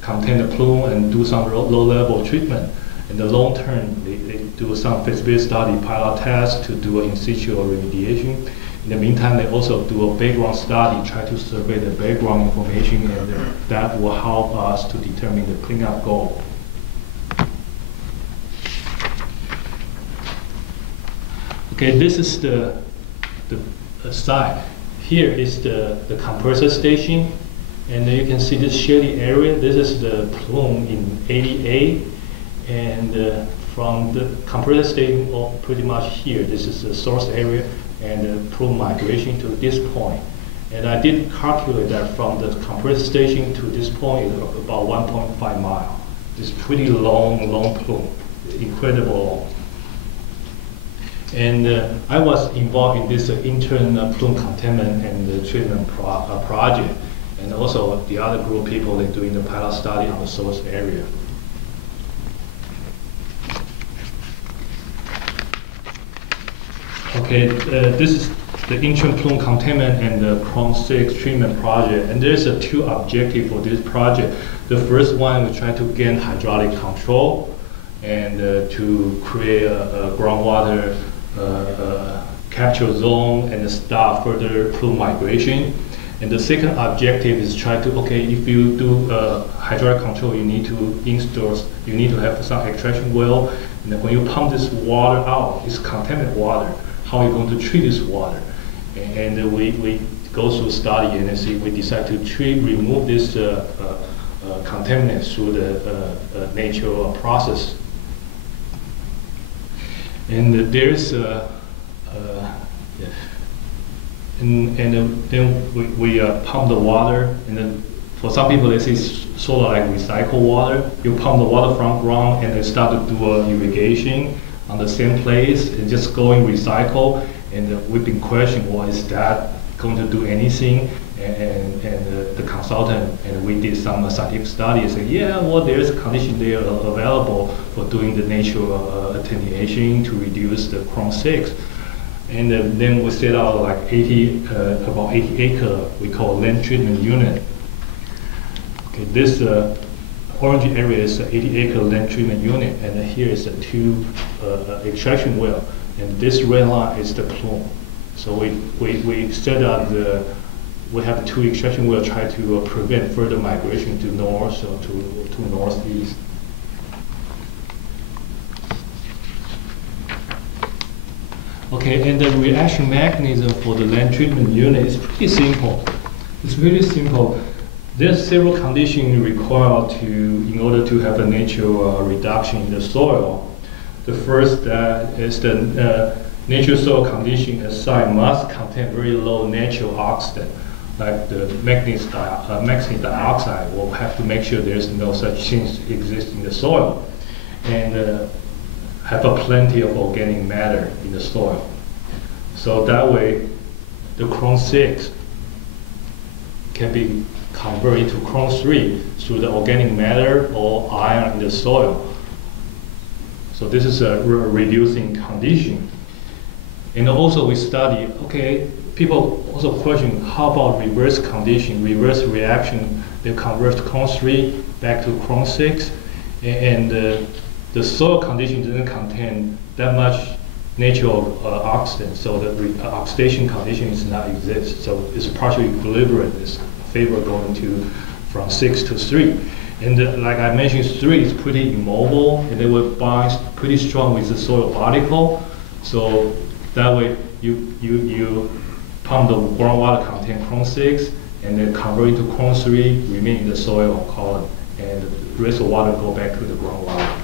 contain the plume and do some low-level treatment. In the long term, they do some feasibility study, pilot test to do in situ remediation. In the meantime, they also do a background study, try to survey the background information, and that will help us to determine the cleanup goal. Okay, this is the site. Here is the compressor station, and you can see this shady area. This is the plume in 88, and from the compressor station, pretty much here, this is the source area, and plume migration to this point. And I did calculate that from the compressor station to this point is about 1.5 miles. It's pretty long plume, incredible long. And I was involved in this intern plume containment and treatment project. And also the other group of people, they're doing the pilot study on the source area. Okay, this is the intern plume containment and the Chrome 6 treatment project. And there's two objectives for this project. The first one, we try to gain hydraulic control and to create a groundwater capture zone and start further plume migration. And the second objective is try to, okay, if you do hydraulic control, you need to have some extraction well. And when you pump this water out, it's contaminated water. How are you going to treat this water? And we go through a study and see we decide to remove this contaminants through the natural process. And there's then we pump the water, and then for some people they say sort of like recycle water. You pump the water from ground and they start to do irrigation on the same place and just going recycle. And we've been questioning, well, is that going to do anything? And the consultant, and we did some scientific studies, and yeah, well, there's a condition there available for doing the natural attenuation to reduce the Chrome 6. And then we set out like about 80 acre, we call land treatment unit. Okay, this orange area is an 80 acre land treatment unit, and here is a 2 extraction well, and this red line is the plume. So we set up we have 2 extraction wells, try to prevent further migration to north or to northeast. Okay, and the reaction mechanism for the land treatment unit is pretty simple. It's really simple. There's several conditions required in order to have a natural reduction in the soil. The first is the natural soil condition as site must contain very low natural oxidant, like the manganese dioxide. We'll have to make sure there's no such things exist in the soil, and have plenty of organic matter in the soil. So that way, the Chrome 6 can be converted to Chrome 3 through the organic matter or iron in the soil. So this is a reducing condition. And also we study, okay, people also question, how about reverse condition, reverse reaction? They convert Chrome 3 back to Chrome 6, and the soil condition doesn't contain that much natural oxidant, so the oxidation condition does not exist. So it's partially equilibrium. It's favor going from 6 to 3. And like I mentioned, 3 is pretty immobile, and they will bind pretty strong with the soil particle. So that way you pump the groundwater contain Chrome 6, and then convert it to Chrome 3, remain in the soil column, and the rest of the water go back to the groundwater.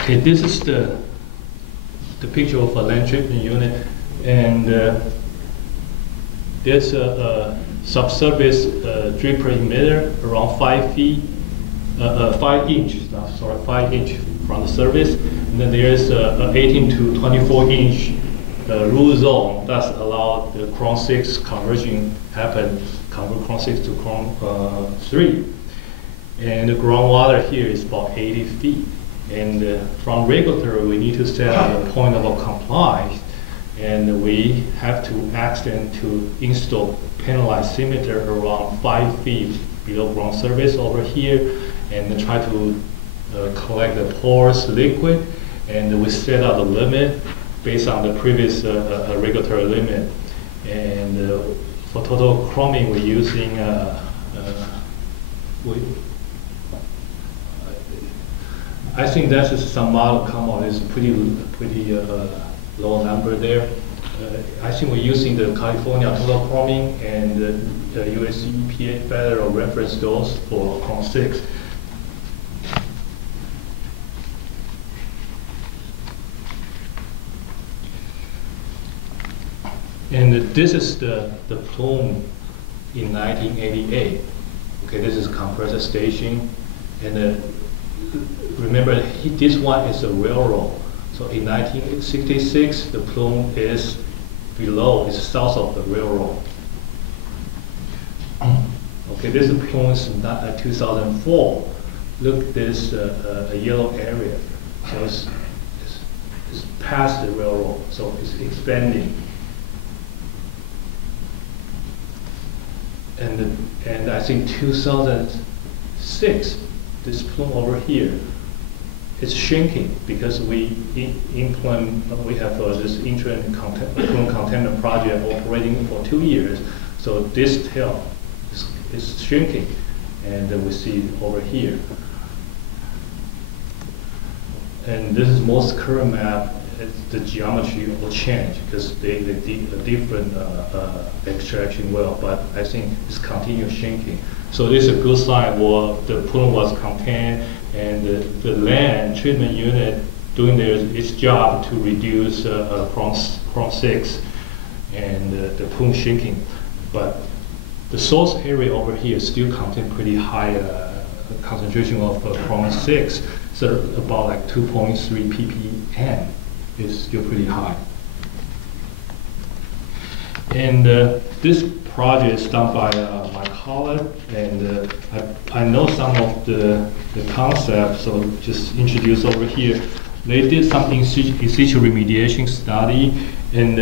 Okay, this is the picture of a land treatment unit, and there's subsurface dripper emitter around 5 inches, 5 inch from the surface. And then there's an 18 to 24 inch rule zone that's allowed the Chrome 6 conversion happen, convert Chrome 6 to Chrome 3. And the groundwater here is about 80 feet. And from regulatory, we need to set up a point of compliance. And we have to ask them to install penalized scimitar around 5 feet below ground surface over here, and try to collect the porous liquid. And we set out the limit based on the previous regulatory limit. And for total chroming, we're using I think that's some model come out is pretty low number there. I think we're using the California total chroming and the US EPA federal reference dose for Chrome 6. And this is the plume in 1988. Okay, this is compressor station, and remember this one is a railroad. So in 1966, the plume is below, it's south of the railroad. Okay, this plume is 2004. Look, this a yellow area. So it's past the railroad, so it's expanding. And I think 2006, this plume over here is shrinking because we have this interim plume containment project operating for 2 years. So this tail is shrinking, and we see it over here. And this is most current map. The geometry will change because they did a different extraction well, but I think it's continuous shrinking. So this is a good sign where the plume was contained and the land treatment unit doing its job to reduce Chrome 6 and the plume shrinking. But the source area over here still contains pretty high concentration of Chrome 6, so about like 2.3 ppm. Is still pretty high. And this project is done by my colleague, and I know some of the concepts, so just introduce over here. They did some in situ remediation study, and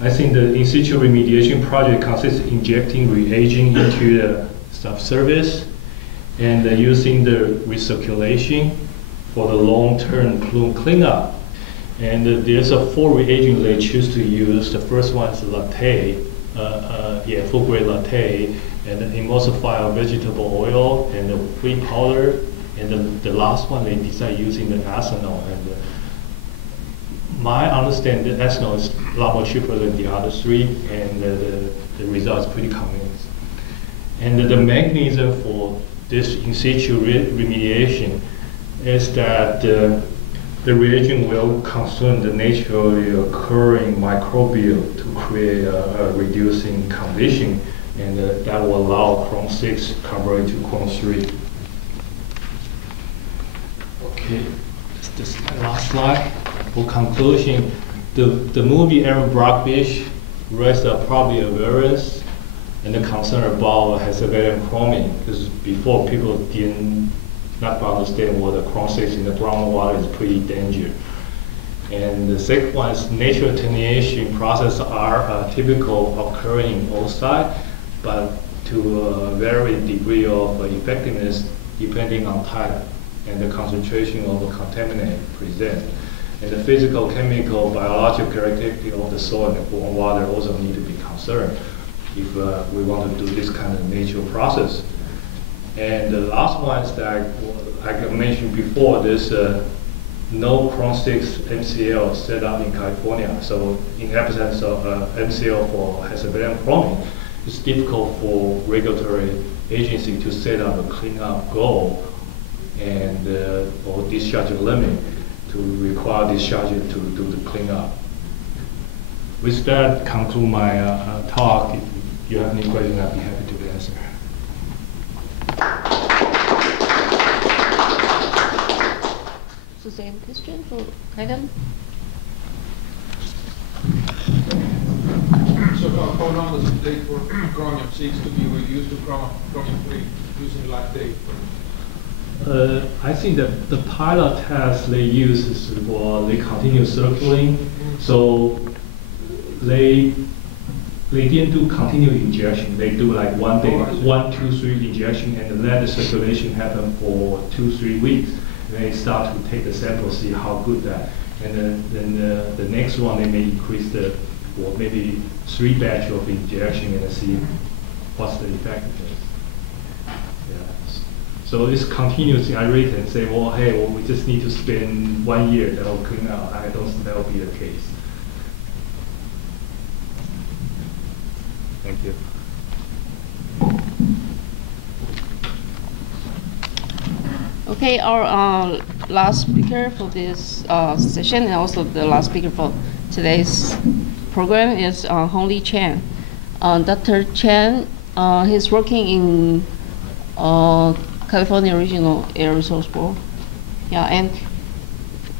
I think the in situ remediation project consists of injecting reagent into the subsurface and using the recirculation for the long-term plume cleanup. And there's a 4 reagent they choose to use. The first one is latte, full-grade latte, and emulsified vegetable oil, and the wheat powder, and the last one they decide using the ethanol. And my understanding, the ethanol is a lot more cheaper than the other 3, and the result is pretty convincing. And the mechanism for this in situ remediation is that the reagent will consume the naturally occurring microbial to create a reducing condition, and that will allow Chrome 6 convert to Chrome 3. Okay, this is my last slide. For conclusion, the movie Aaron Brockfish raised probably a variance and the concern about Hexavalent chroming, because before people didn't not understand what the Chrome 6 in the groundwater is pretty dangerous. And the second one is natural attenuation processes are typical occurring outside, but to a varying degree of effectiveness depending on type and the concentration of the contaminant present. And the physical, chemical, biological characteristic of the soil and the groundwater also need to be concerned if we want to do this kind of natural process. And the last one is that, like I mentioned before, there's no Chrome 6 MCL set up in California. So in absence of MCL for Hexavalent chroming, it's difficult for regulatory agency to set up a cleanup goal and or discharge limit to require discharge to do the cleanup. with that, conclude my talk. If you have any questions, I'd be happy to answer. So, same question for Kaidan? So how long does it take for Chromium 6 to be reduced to Chromium 3 using live date? I think that the pilot test they use is for they continue circling, so they didn't do continuous injection. They do like 1 day, 1, 2, 3 injection, and let the circulation happen for 2-3 weeks. And they start to take the sample, see how good that. And then the next one they may increase the, or maybe 3 batch of injection and see what's the effectiveness. Yeah. So it's continuously irate and say, well, hey, well, we just need to spend 1 year that will clean out. I don't think that will be the case. Thank you. Okay, our last speaker for this session and also the last speaker for today's program is Hong Li Chen. Dr. Chen, he's working in California Regional Air Resource Board. Yeah, and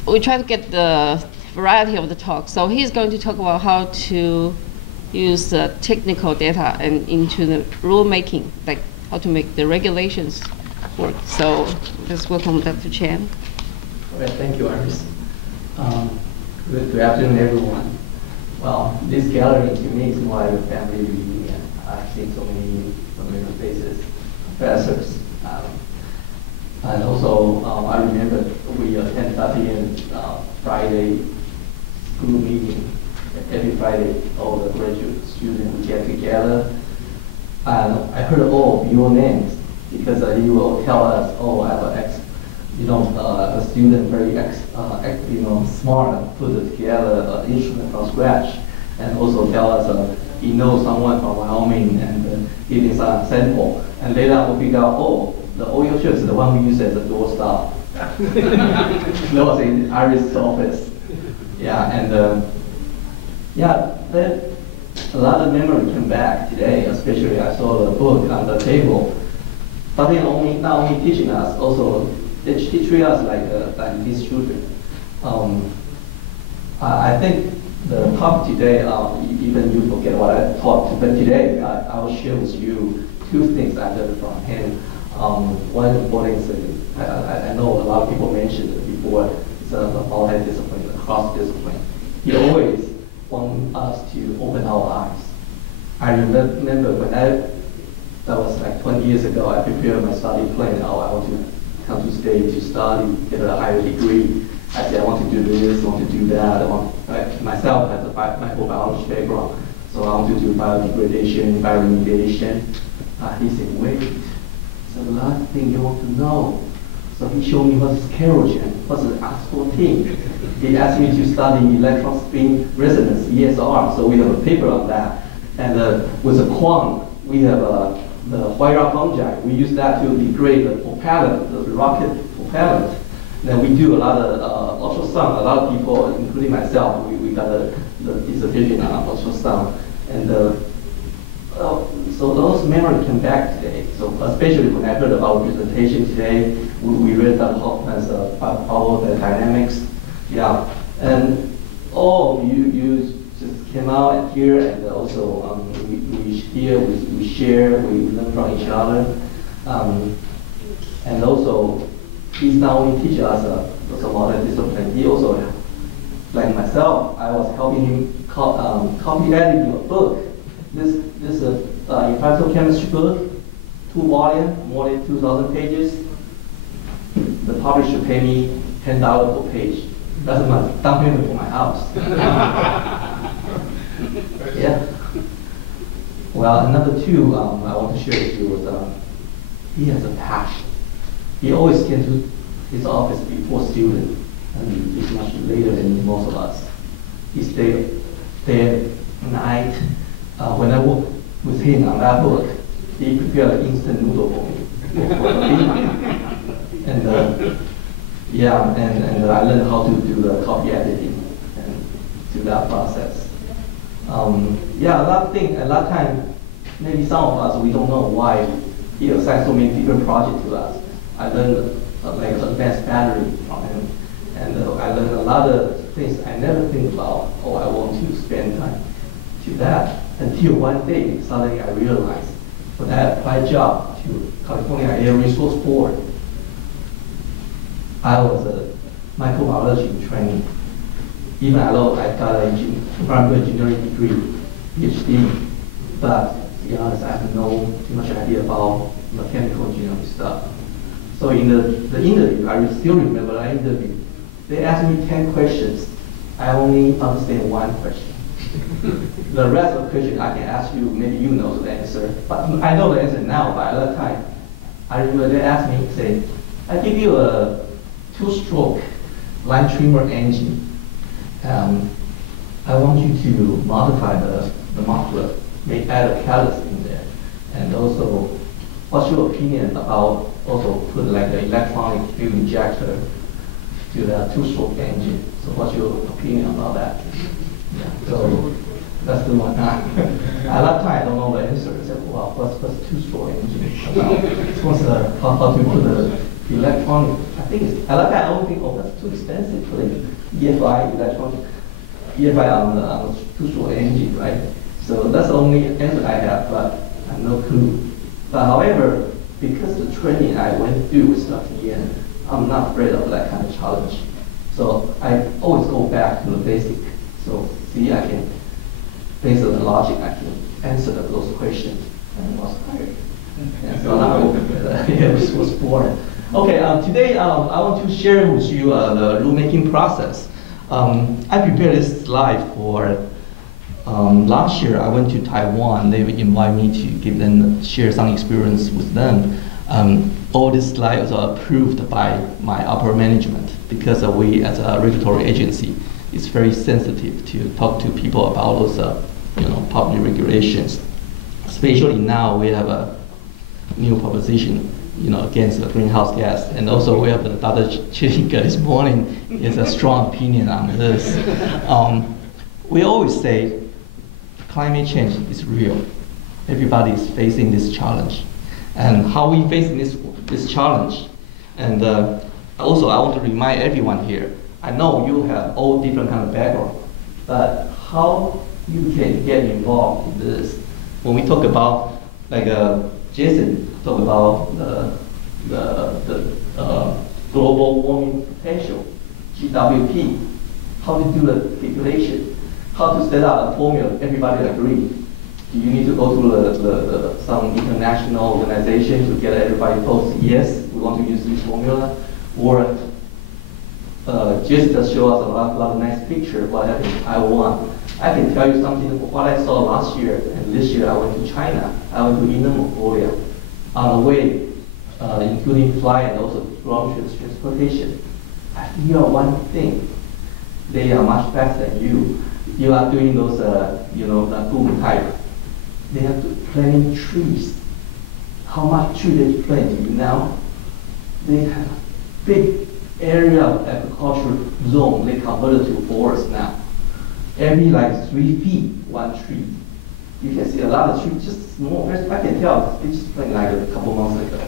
we try to get the variety of the talk. So he's going to talk about how to use the technical data and into the rule making, like how to make the regulations work. So let's welcome Dr. Chen. All right, thank you, Iris. Good afternoon, everyone. Well, this gallery to me is more like a family reunion. I've seen so many familiar faces, professors. And also, I remember we attended Dr. Yen's Friday school meeting. Every Friday, all the graduate students would get together. And I heard all of your names because you will tell us, oh, I have a student very smart, put it together an instrument from scratch, and also tell us he knows someone from Wyoming and give us a sample. And later on we figure out, oh, the oil shirt is the one we use as a doorstop. That was in Iris' office. Yeah, and a lot of memory came back today, especially I saw the book on the table. But then not only teaching us, also they treat us like these children. I think the talk today, even you forget what I taught, but today I will share with you 2 things I learned from him. One important thing, I know a lot of people mentioned it before, it's a multi-discipline, a cross-discipline. He always wants us to open our eyes. I remember when that was like 20 years ago, I prepared my study plan. Oh, I want to come to state to study, get a higher degree. I said, I want to do this, I want to do that. Myself has a microbiology background, so I want to do biodegradation, bioremediation. He said, wait, there's a lot of things you want to know. So he showed me what's kerogen, what's the aspartame. He asked me to study electron spin resonance, ESR, so we have a paper on that. And with the quant, we have the white rock fungi. We use that to degrade the propellant, the rocket propellant. Then we do a lot of ultrasound. A lot of people, including myself, we got the dissertation on ultrasound. And so those memories come back today. So especially when I heard about presentation today, we read that Hoffman's power dynamics. Yeah, and all you just came out here, and also we share, we learn from each other, and also he's not only teach us some other discipline. He also, like myself, I was helping him copy editing a book. This environmental chemistry book, 2 volumes, more than 2,000 pages. The publisher paid me $10 per page. That's my down payment for my house. Yeah. Well, number 2, I want to share with you was he has a passion. He always came to his office before students, and he's much later than most of us. He stayed there at night. When I worked with him on that book, he prepared an instant noodle for me. And and I learned how to do the copy editing and do that process. Yeah, a lot of things, a lot of time, maybe some of us, we don't know why he assigned so many different projects to us. I learned like advanced battery from him, and I learned a lot of things I never think about, oh, I want to spend time to that, until one day, suddenly I realized, when I applied job to California Air Resource Board, I was a microbiology training. Even though I got an environmental engineering degree, PhD, but to be honest, I have no too much idea about mechanical engineering stuff. So in the interview, I still remember that interview. They asked me 10 questions. I only understand one question. The rest of the question I can ask you, maybe you know the answer. But I know the answer now, but at that time, I remember they asked me, say, I give you a 2-stroke line trimmer engine. I want you to modify the muffler, add a catalyst in there. And also, what's your opinion about also put like an electronic fuel injector to the 2-stroke engine? So what's your opinion about that? Yeah, so that's the one. At that time, I don't know the answer. I said, well, what's 2-stroke engine about? What's how to put the electronic? I think it's, at that time, I don't think, oh, that's too expensive for the EFI electronic, EFI on the 2-stroke engine, right? So that's the only answer I have, but I have no clue. But however, because the training I went through with Dr. Yen, I'm not afraid of that kind of challenge. So I always go back to the basic. So see, I can, based on the logic, I can answer those questions. And was hired. And so now I was born. Okay, today I want to share with you the rulemaking process. I prepared this slide for last year. I went to Taiwan. They invited me to give them, share some experience with them. All these slides are approved by my upper management because we, as a regulatory agency, is very sensitive to talk to people about those, public regulations. Especially now, we have a new proposition, against the greenhouse gas, and also we have Dr. Chilinga this morning is a strong opinion on this. We always say climate change is real. Everybody is facing this challenge, and how we face this challenge. And also, I want to remind everyone here. I know you have all different kind of background, but how you can get involved in this? When we talk about, like Jason talked about the global warming potential, GWP, how to do the calculation, how to set up a formula, everybody agree. Do you need to go to some international organization to get everybody post, yes, we want to use this formula? Or just to show us a lot of nice picture, what I want. I can tell you something, what I saw last year, and this year I went to China, I went to Inner Mongolia. On the way, including flight and also ground transportation, I feel one thing, they are much faster than you. You are doing those, the boom type. They have to plant trees. How much tree they plant, do you know? They have big area of agricultural zone, they converted to forest now. Every like 3 feet, one tree. You can see a lot of trees, just small. I can tell it's just like a couple months ago.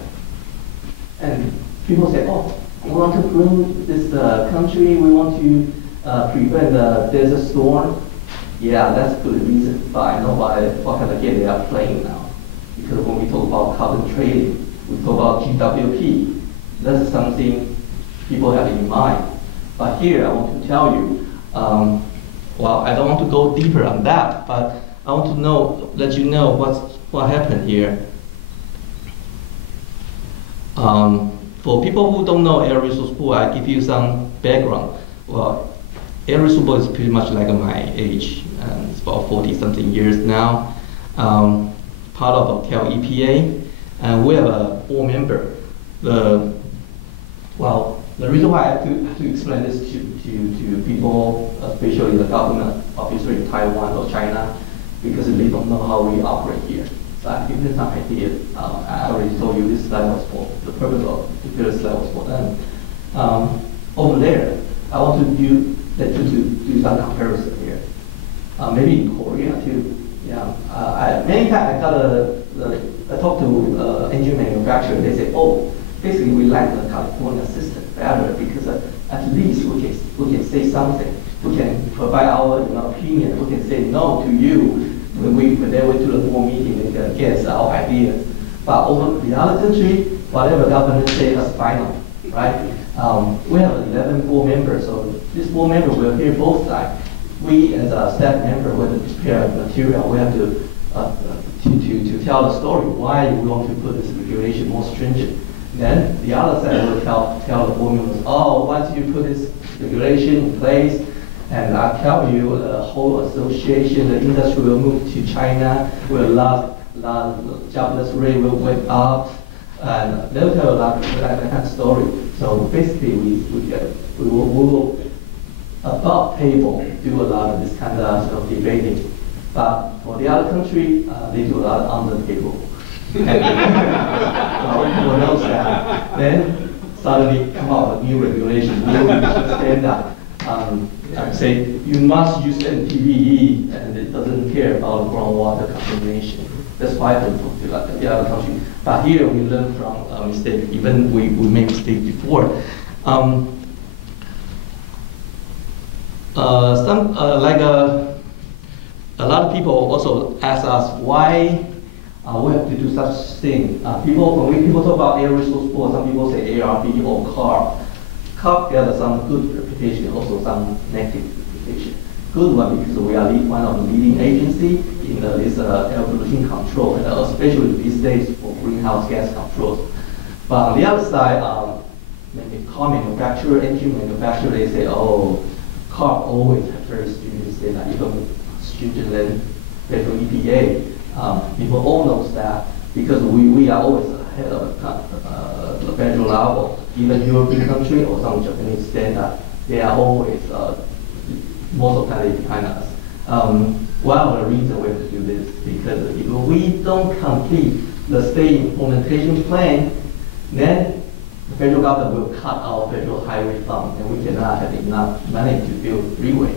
And people say, oh, we want to groom this country, we want to prevent the desert storm. Yeah, that's a good reason, but I know what kind of game they are playing now. Because when we talk about carbon trading, we talk about GWP, that's something people have in mind. But here, I want to tell you, well, I don't want to go deeper on that, but I want to let you know what happened here. For people who don't know Air Resource Board, I give you some background. Well, Air Resource Board is pretty much like my age, and it's about 40-something years now. Part of Cal EPA, and we have a board member. The reason why I have to explain this to people, especially the government officer in Taiwan or China, because they don't know how we operate here. So I give them some idea. I already told you this slide was for the purpose of the slide was for them. Over there, I want to let you do some comparison here. Maybe in Korea California system better because at least we can say something. We can provide our opinion. We can say no to you when they went to the board meeting against our ideas. But over the other country, whatever government says is final, right? We have 11 board members, so this board member will hear both sides. We as a staff member, we have to prepare material. We have to tell the story why we want to put this regulation more stringent. Then the other side will tell the board members, oh, once you put this regulation in place, and I tell you, the whole association, the industry will move to China, jobless rate will went up, and they'll tell a lot of that kind of story. So basically, we will above table do a lot of this kind of debating. But for the other country, they do a lot under the table. And everyone knows that. Then suddenly come out with new regulations, new standard. Say you must use MTBE, and it doesn't care about groundwater contamination. That's why the other country. But here we learn from mistake. Even we made mistake before. A lot of people also ask us why we have to do such thing. When people talk about air resource board, some people say ARB or CARB. CARB got some good reputation, also some negative reputation. Good one because we are one of the leading agency in this air pollution control, and especially these days for greenhouse gas controls. But on the other side, car manufacturer, engine manufacturer, they say, oh, CARB always have very stringent standard, even stringent than federal EPA. People all know that because we are always ahead of the federal level. Even European country or some Japanese standard, they are always most of the time behind us. One of the reasons we have to do this because if we don't complete the state implementation plan, then the federal government will cut our federal highway fund, and we cannot have enough money to build freeway.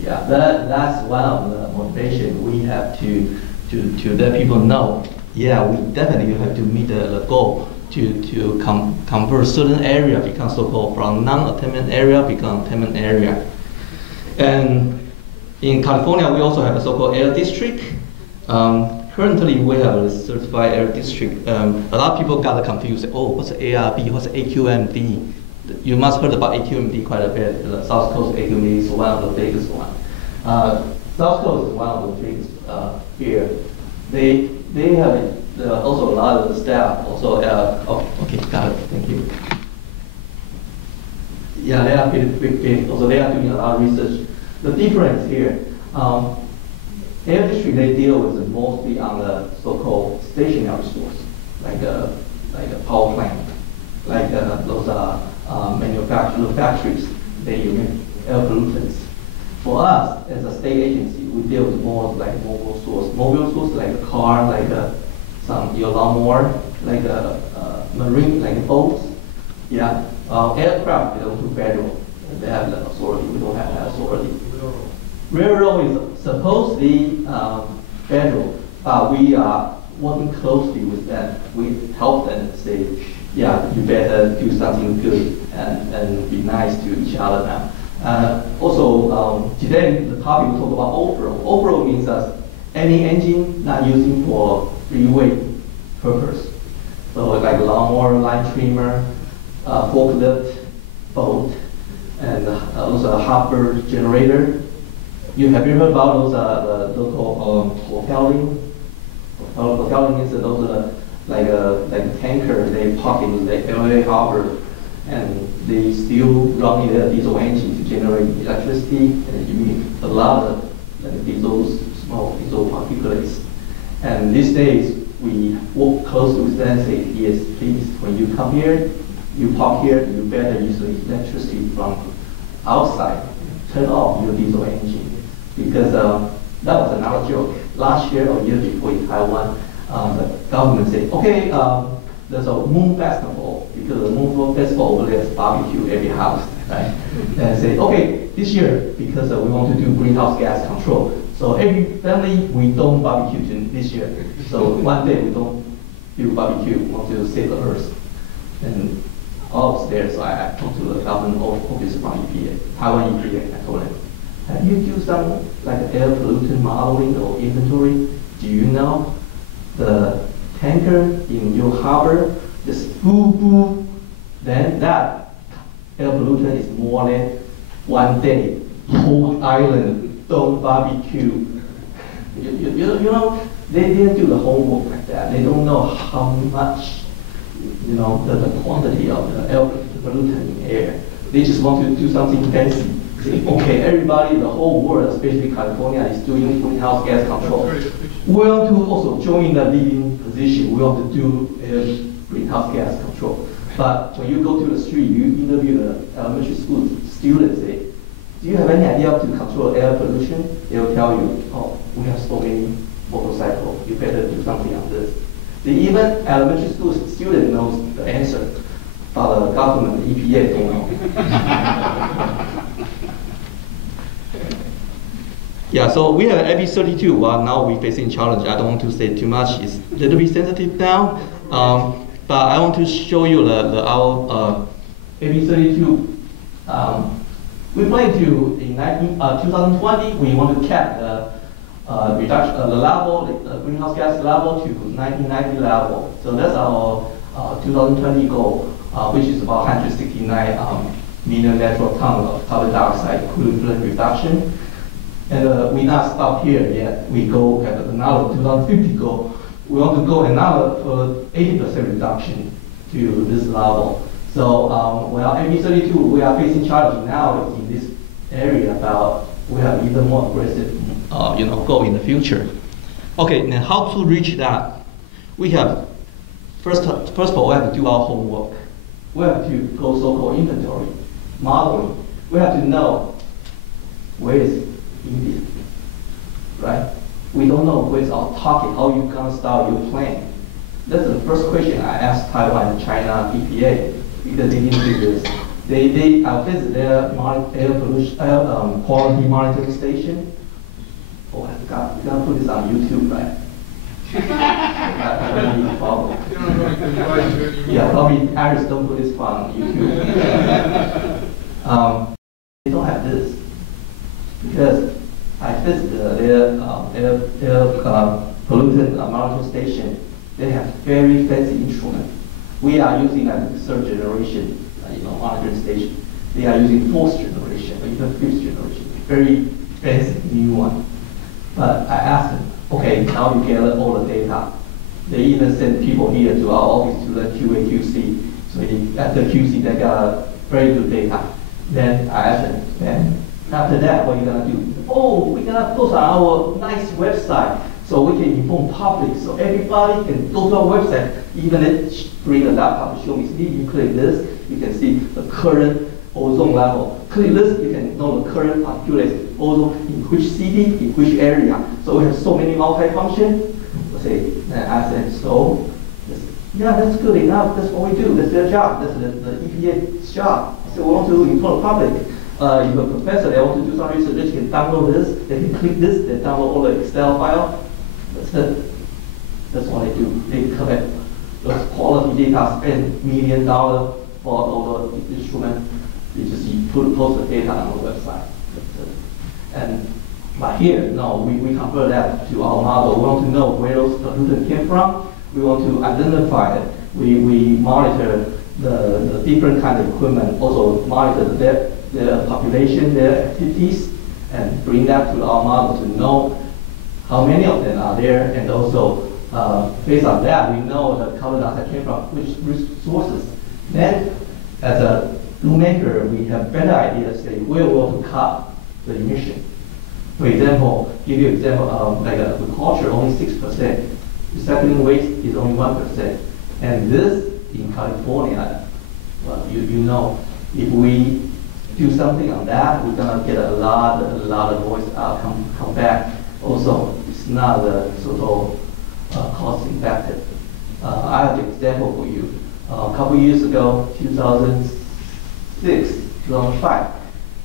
Yeah, that's one of the motivation we have to let people know. Yeah, we definitely have to meet the goal to convert certain area become so-called from non-attainment area become attainment area. And in California, we also have a so-called air district. Currently, we have a certified air district. A lot of people got confused. Oh, what's ARB? What's AQMD? You must have heard about AQMD quite a bit. The South Coast AQMD is one of the biggest ones. South Coast is one of the biggest here. They have also a lot of the staff. Also, okay, got it. Thank you. Yeah, they are big. Also, they are doing a lot of research. The difference here, air district they deal with mostly on the so-called stationary source, like a power plant, like those manufacturing factories. They emit air pollutants. For us, as a state agency, we deal with more like mobile source. Mobile source like a car, like your lawnmower, like a marine, like boats. Yeah, aircraft belong to federal. They have the authority. We don't have that authority. Railroad is supposedly federal, but we are working closely with them. We help them say, yeah, you better do something good and be nice to each other now. Also, today the topic we talk about off-road. Off-road means any engine not using for freeway purpose. So like lawnmower, line trimmer, forklift, boat, and also a hopper generator. Have you heard about those local hoteling? Hoteling means those like a tanker they park in the LA harbor, and they still run their diesel engine to generate electricity, and emit a lot of small diesel particulates. And these days we work closely with them and say, yes, please, when you come here, you park here, you better use the electricity from outside. Turn off your diesel engine. Because that was another joke. Last year or year before in Taiwan, the government said, okay, there's a moon festival, because the moon festival over there is barbecue every house, right? And say, okay, this year, because we want to do greenhouse gas control, so every family, we don't barbecue this year. So one day we don't do barbecue, we want to save the earth. And upstairs. So I talked to the government office from EPA, Taiwan EPA. I told them, have you do some like air pollutant modeling or inventory? Do you know the tanker in your harbor just boo boo? Then that air pollutant is more than 1 day. Whole island don't barbecue. You know, they didn't do the homework like that. They don't know how much, you know, the quantity of the air pollutant in air. They just want to do something fancy. Say, okay, everybody, the whole world, especially California, is doing greenhouse gas control. We want to also join the leading position. We want to do greenhouse gas control. But when you go to the street, you interview the elementary school students, say, do you have any idea how to control air pollution? They will tell you, oh, we have so many motorcycles. You better do something on this. Even elementary school student knows the answer, but the government, the EPA, don't know. Yeah, so we have AB32. Well, now we're facing challenge. I don't want to say too much. It's a little bit sensitive now. But I want to show you our AB32. We plan to, in 2020, we want to cap the reduction, the level, the greenhouse gas level to 1990 level. So that's our 2020 goal, which is about 169 million metric tons of carbon dioxide equivalent reduction. And we not stop here yet. We go at another 2050 goal. We want to go another 80% reduction to this level. So, well, AB32, we are facing challenge now in this area, but we have even more aggressive, goal in the future. Okay, now how to reach that? We have, first of all, we have to do our homework. We have to go so-called inventory, modeling. We have to know where is India, right? We don't know where's our target, how you gonna start your plan. That's the first question I asked Taiwan and China EPA, because they didn't do this. They visit their air pollution, quality monitoring station. Oh, I forgot, we're gonna put this on YouTube, right? I don't need a problem. Yeah, probably Paris don't put this on YouTube. They don't have this. Because I visited their pollutant monitoring station. They have very fancy instruments. We are using a third generation, monitoring station. They are using fourth generation, or even fifth generation. Very fancy new one. But I asked them, okay, now you gather all the data. They even send people here to our office to the QA QC. So at the QC, they got very good data. Then I asked them, then after that, what are you gonna do? Oh, we're gonna post on our nice website so we can inform public, so everybody can go to our website, even bring a laptop to show me, see, you click this, you can see the current ozone level. Click this, you can know the current particulate ozone in which city, in which area. So we have so many multi-function. Then I said, so, yeah, that's good enough, that's what we do, that's their job, that's the EPA's job. So we want to inform the public. If a professor, they want to do some research, they can download this, they can click this, they download all the Excel file. That's it. That's what they do. They collect those quality data, spend $1 million for all the instruments. They just post the data on the website. But here, no, we convert that to our model. We want to know where those pollutants came from. We want to identify it. We monitor the different kind of equipment, also monitor their population, their activities, and bring that to our model to know how many of them are there, and also based on that, we know the carbon dioxide came from which resources. Then, as a lawmaker, we have better ideas, say where we want to cut the emission. For example, give you an example of like agriculture, only 6%. Recycling waste is only 1%. And this in California, well, you know, if we do something on that, we're gonna get a lot of noise come back. Also, it's not sort of cost effective. I have an example for you. A couple years ago, 2006, 2005,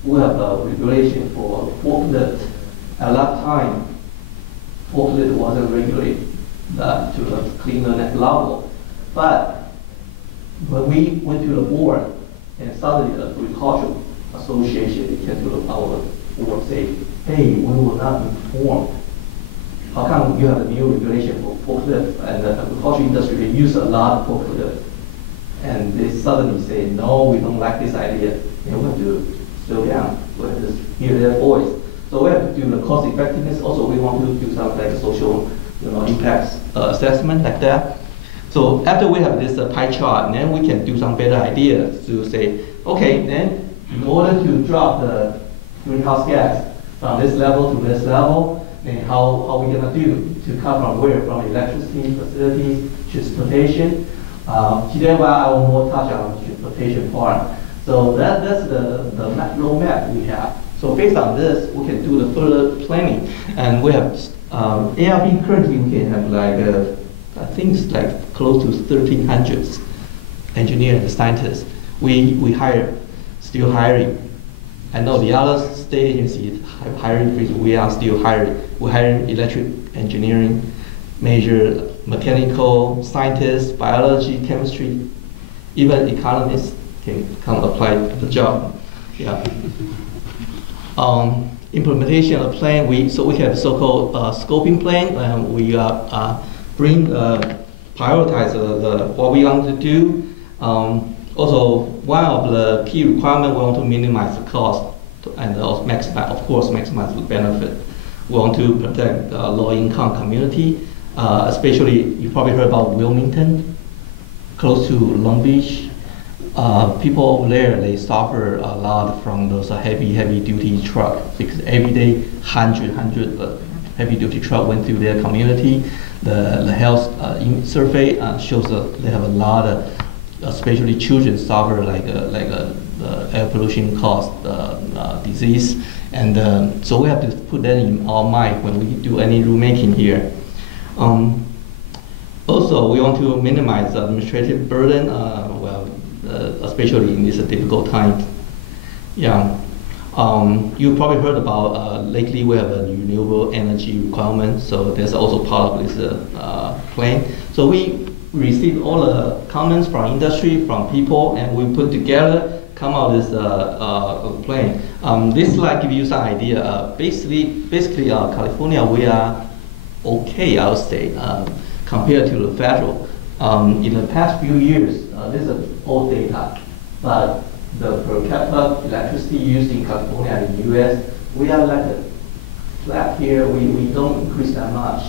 we have a regulation for forklift. At that time, forklift wasn't regulated to a cleaner net level. But when we went to the board, and suddenly the agricultural association came to our board say, hey, we were not informed. How come you have a new regulation for forklift and the agriculture industry, they use a lot of forklift? And they suddenly say, no, we don't like this idea. And we have to slow down, we have to hear their voice. So we have to do the cost effectiveness. Also, we want to do something like a social impact assessment like that. So after we have this pie chart, then we can do some better ideas to say, okay, then in order to drop the greenhouse gas from this level to this level, then how are we going to do to cut from where? From electricity, facilities, transportation. Today, I will more touch on the transportation part. So that's the roadmap we have. So based on this, we can do the further planning. And we have ARB currently we can have like I think it's like close to 1,300 engineers and scientists. We hire, still hiring. I know the other state agencies have hiring freeze. We are still hiring. We hire electric engineering, major mechanical scientists, biology, chemistry, even economists can come apply the job. Yeah. Implementation of plan. We have so-called scoping plan. We prioritize what we want to do. Also, one of the key requirements, we want to minimize the cost and also maximize the benefit. We want to protect the low-income community, especially you probably heard about Wilmington, close to Long Beach. People over there, they suffer a lot from those heavy-duty trucks because every day 100 heavy-duty truck went through their community. The health survey shows that they have a lot of, especially children, suffer like air pollution caused disease, and so we have to put that in our mind when we do any rulemaking here. Also, we want to minimize the administrative burden. Especially in this difficult time. Yeah. You probably heard about lately we have a renewable energy requirement, so that's also part of this plan. So we received all the comments from industry, from people, and we put together, come out with this plan. This slide gives you some idea. Basically, California, we are okay, I would say, compared to the federal. In the past few years, this is old data, but the per capita electricity used in California and the US, we are like a flat here. We don't increase that much.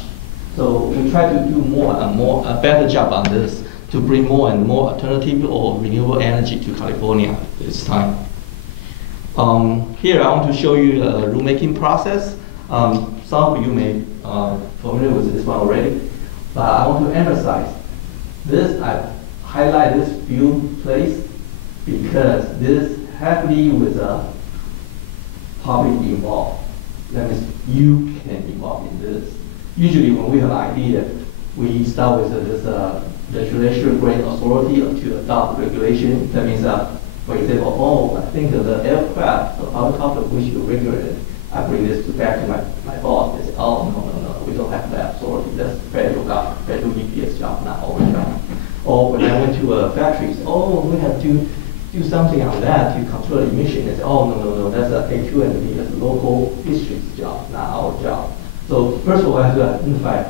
So we try to do a better job on this to bring more and more alternative or renewable energy to California this time. Here I want to show you the rulemaking process. Some of you may familiar with this one already, but I want to emphasize this. I highlight this few place because this heavily with the public involved. That means you can involve in this. Usually when we have an idea, we start with this legislature grant authority to adopt regulation. That means for example, I think the aircraft, the helicopter, we should regulate it. I bring this back to my boss. They say, oh, no, we don't have that authority. That's federal government, federal EPS job, not our job. Or when I went to a factory, we have to do something on that to control the emission. They say, oh, no, that's a A2&B, that's a local district's job, not our job. So first of all, I have to identify,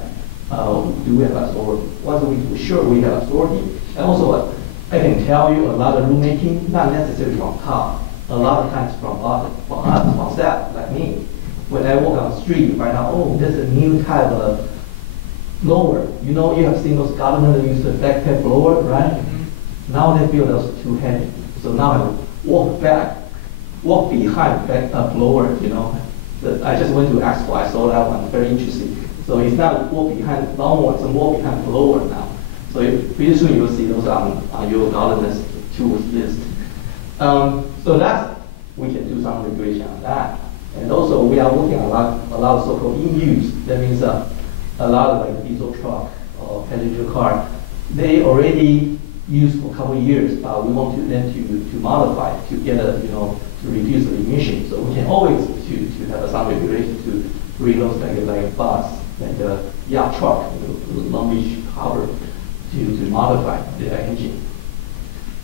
do we have authority? Once we're sure we have authority, and also I can tell you a lot of rulemaking, not necessarily from top, a lot of times from bottom, from staff, like me. When I walk on the street, you find out, oh, there's a new type of blower. You know, you have seen those government that use the backpack blower, right? Mm-hmm. Now they feel those too heavy. So now I walk behind back blower, you know. I just went to Expo, I saw that one, very interesting. So it's not walk behind lawnmower, it's a walk behind blower now. So pretty soon you'll see those on your government's tools list. So that's, we can do some regulation on that. And also we are working on a lot of so-called in-use. That means a lot of like diesel truck or passenger car, they already used for a couple of years, but we want them to modify to get to reduce the emissions. So we can always to have some regulation to bring those like a bus, like a yacht truck, Long Beach Harbor, to modify their engine.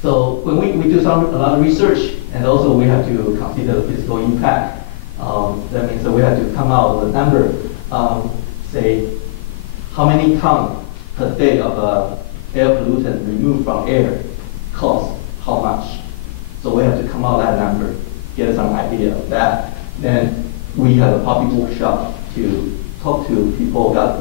So when we do a lot of research, and also we have to consider the physical impact. That means that we have to come out with a number, say how many tons per day of air pollutant removed from air costs how much. So we have to come out with that number, get some idea of that. Then we have a public workshop to talk to people that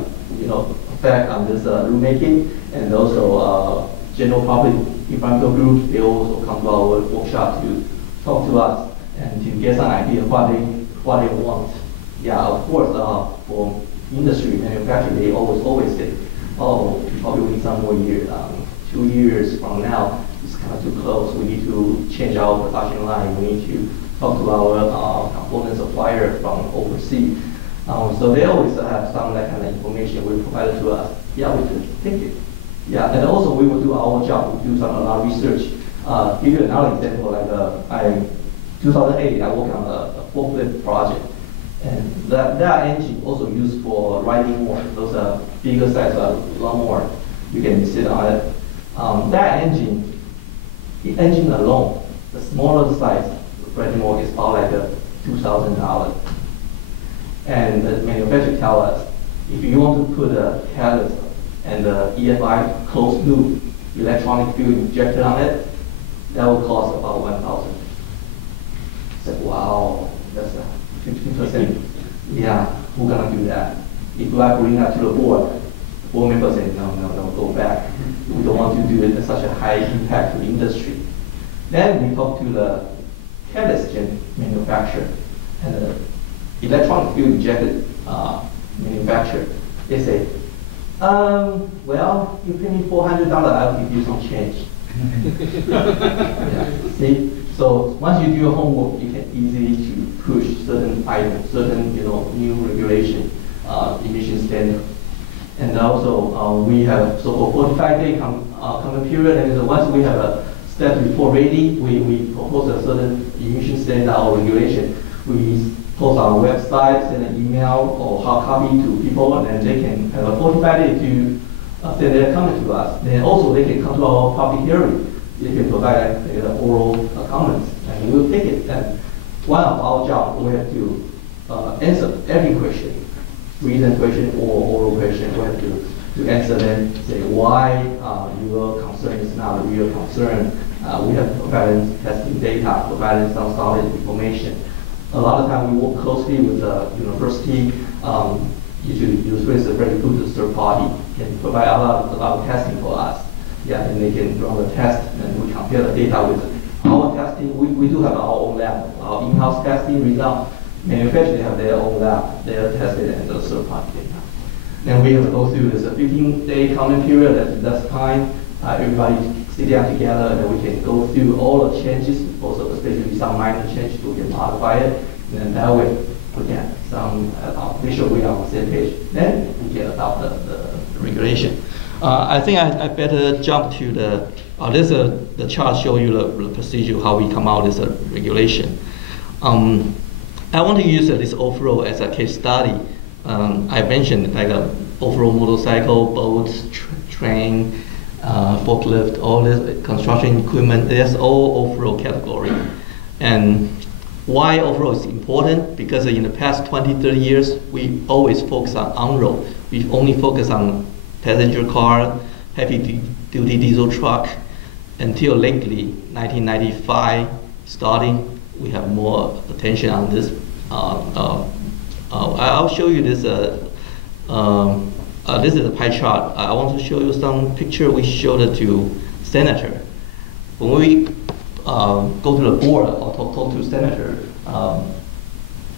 effect on this rulemaking, and also general public environmental groups. They also come to our workshop to talk to us and to get some idea of what they want. Yeah, of course, for industry manufacturing, they always say, oh, probably we need some more years. 2 years from now, it's kind of too close. We need to change our production line. We need to talk to our component supplier from overseas. So they always have some that kind of information we provided to us. Yeah, we could take it. Yeah, and also we will do our job. We do a lot of research. Give you another example, like 2008, I worked on a forklift project. And that engine also used for riding more. Those are bigger size lawnmower. You can sit on it. That engine, the engine alone, the smaller size riding mower is about like $2,000. And the manufacturer tells us, if you want to put a catalyst and the EFI closed loop electronic fuel injector on it, that will cost about $1,000. I said, wow, that's 15%. Yeah, who's gonna do that? If I bring that to the board members say, no, go back. We don't want to do it at such a high impact to the industry. Then we talk to the catalyst manufacturer and the electronic fuel injected manufacturer. They say, well, you pay me $400, I'll give you some change. Yeah. See, so once you do your homework, you can easily to push certain items, certain new regulation, emission standard. And also we have so-called 45-day comment period, and once we have a status report ready, we propose a certain emission standard or regulation. We post on our website, send an email or hard copy to people, and then they can have a 45 days to send their comment to us. Then also they can come to our public hearing. They can provide oral comments, and we will take it. And one of our jobs, we have to answer every question, written question or oral question. We have to answer them, say why your concern is not a real concern. We have provided testing data, provided some solid information. A lot of time we work closely with the university. Usually is a very good third party, can provide a lot of testing for us. Yeah, and they can run the test, and we compare the data with our testing. We do have our own lab, our in-house testing result. Manufacturers have their own lab, they are tested and the third party data. Then we have to go through this 15-day comment period. That's time. Everybody sit down together, and we can go through all the changes, also especially some minor changes, we can modify it. And then that way, we can make sure we are on the same page. Then we can adopt the regulation. I think I better jump to the chart show you the procedure, how we come out with a regulation. I want to use this off-road as a case study. I mentioned like a off-road motorcycle, boats, train, forklift, all this construction equipment, that's all off-road category. And why off-road is important? Because in the past 20, 30 years, we always focus on road. We only focus on passenger car, heavy-duty diesel truck. Until lately, 1995, starting, we have more attention on this. I'll show you this. This is a pie chart. I want to show you some picture we showed it to senator. When we go to the board or talk to senator,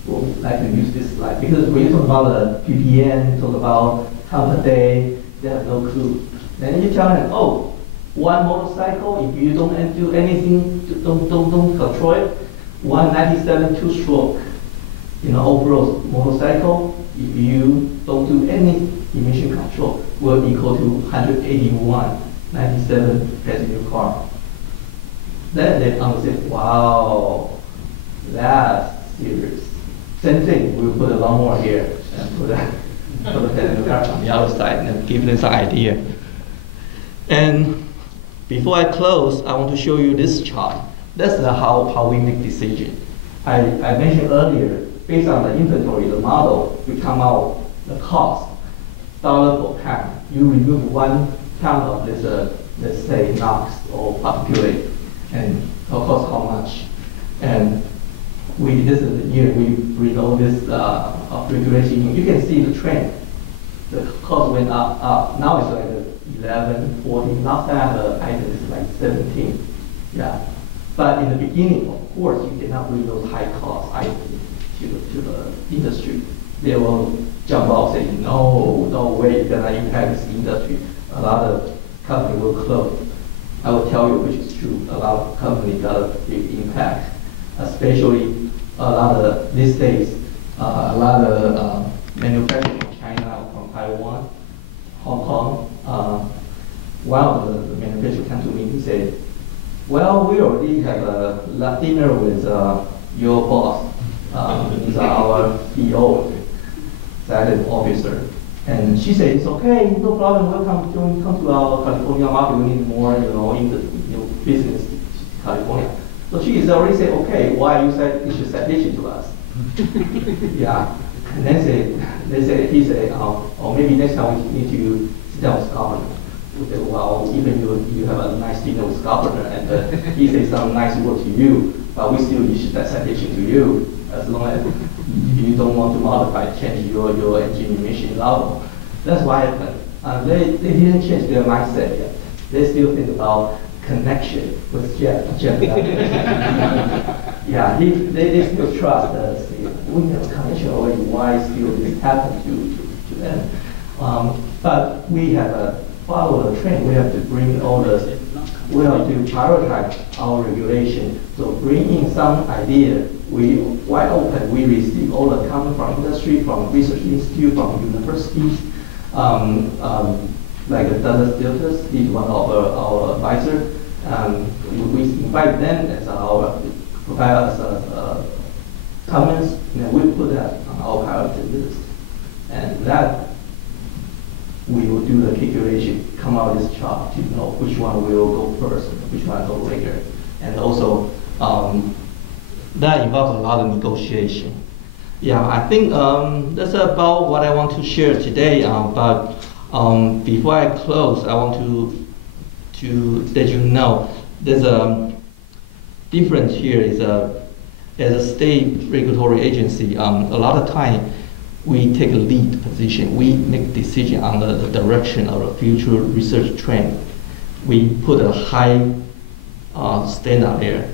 we'll like to use this slide because when you talk about the PPN, talk about time per day, they have no clue. Then you tell them, oh, one motorcycle, if you don't do anything, don't control it, 197 two-stroke, overall motorcycle, if you don't do any emission control, will equal to 181 97 passenger car. Then they understand, wow, that's serious. Same thing, we'll put a lawnmower here and put a passenger car on the other side and give them some idea. And Before I close, I want to show you this chart. That's how we make decision. I mentioned earlier, based on the inventory, the model, we come out the cost, dollar per pound. You remove 1 pound of this, let's say, NOx or particulate, and it costs how much? And this is the year we bring all this regulation in. You can see the trend. The cost went up. Now it's like 11, 14. Last time the item is like 17. Yeah. But in the beginning, of course, you cannot bring those high cost items to the industry. They will jump out saying, no way, it's gonna impact this industry. A lot of companies will close. I will tell you which is true. A lot of companies got a big impact, especially a lot of these days, a lot of manufacturing from China, from Taiwan, Hong Kong. One of the manufacturers came to me and said, well, we already have a dinner with your boss. He's our CEO, executive officer. And she said, it's okay, no problem, welcome, come to our California market, we need more, in the business in California. So she is already said, okay, why you said issue citation to us? Yeah. And then he said, oh, maybe next time we need to sit down with governor. We said, well, even you have a nice dinner with governor, and he said some nice word to you, but we still issue that citation to you, as long as you don't want to modify, change your engine emission level. That's why they didn't change their mindset yet. They still think about connection with jet. Yeah, they still trust us. We have a connection already. Why still this happen to them? But we have to follow the trend. We have to bring all the. We have to prioritize our regulation. So bring in some idea. We wide open. We receive all the comment from industry, from research institute, from universities. Like Douglas Filters, he's one of our advisors. We invite them as our provide us comments, and we put that on our priority list. And that we will do the calculation, come out with this chart to know which one will go first, which one go later. And also, that involves a lot of negotiation. Yeah, I think that's about what I want to share today. But before I close, I want to let you know there's a difference here. Is as a state regulatory agency, a lot of time we take a lead position. We make decision on the direction of the future research trend. We put a high standard there.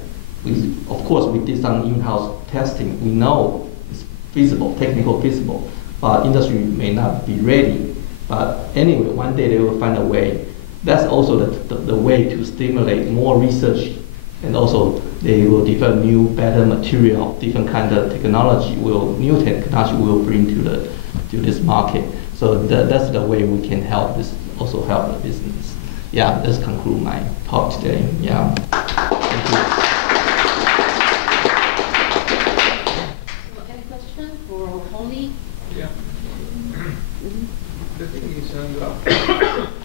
Of course, we did some in-house testing. We know it's feasible, technical feasible, but industry may not be ready. But anyway, one day they will find a way. That's also the way to stimulate more research, and also they will develop new, better material, different kind of technology. New technology will bring to this market. So that's the way we can help this, also help the business. Yeah, let's conclude my talk today. Yeah, thank you. Any question for Sonny? Yeah. The thing is,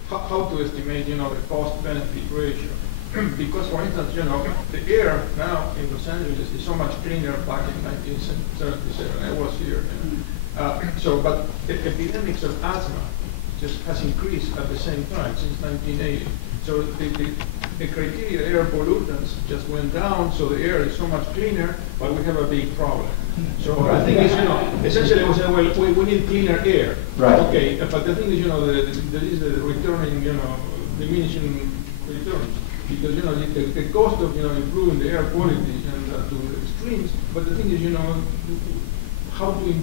how to estimate, the cost-benefit ratio. Because, for instance, the air now in Los Angeles is so much cleaner back in 1977. I was here. But the epidemics of asthma just has increased at the same time since 1980. So the criteria, air pollutants, just went down. So the air is so much cleaner, but we have a big problem. So I think it's, essentially we say, well, we need cleaner air. Right. Okay, but the thing is, there is the returning, diminishing returns. Because the cost of improving the air quality and to the extremes, but the thing is how to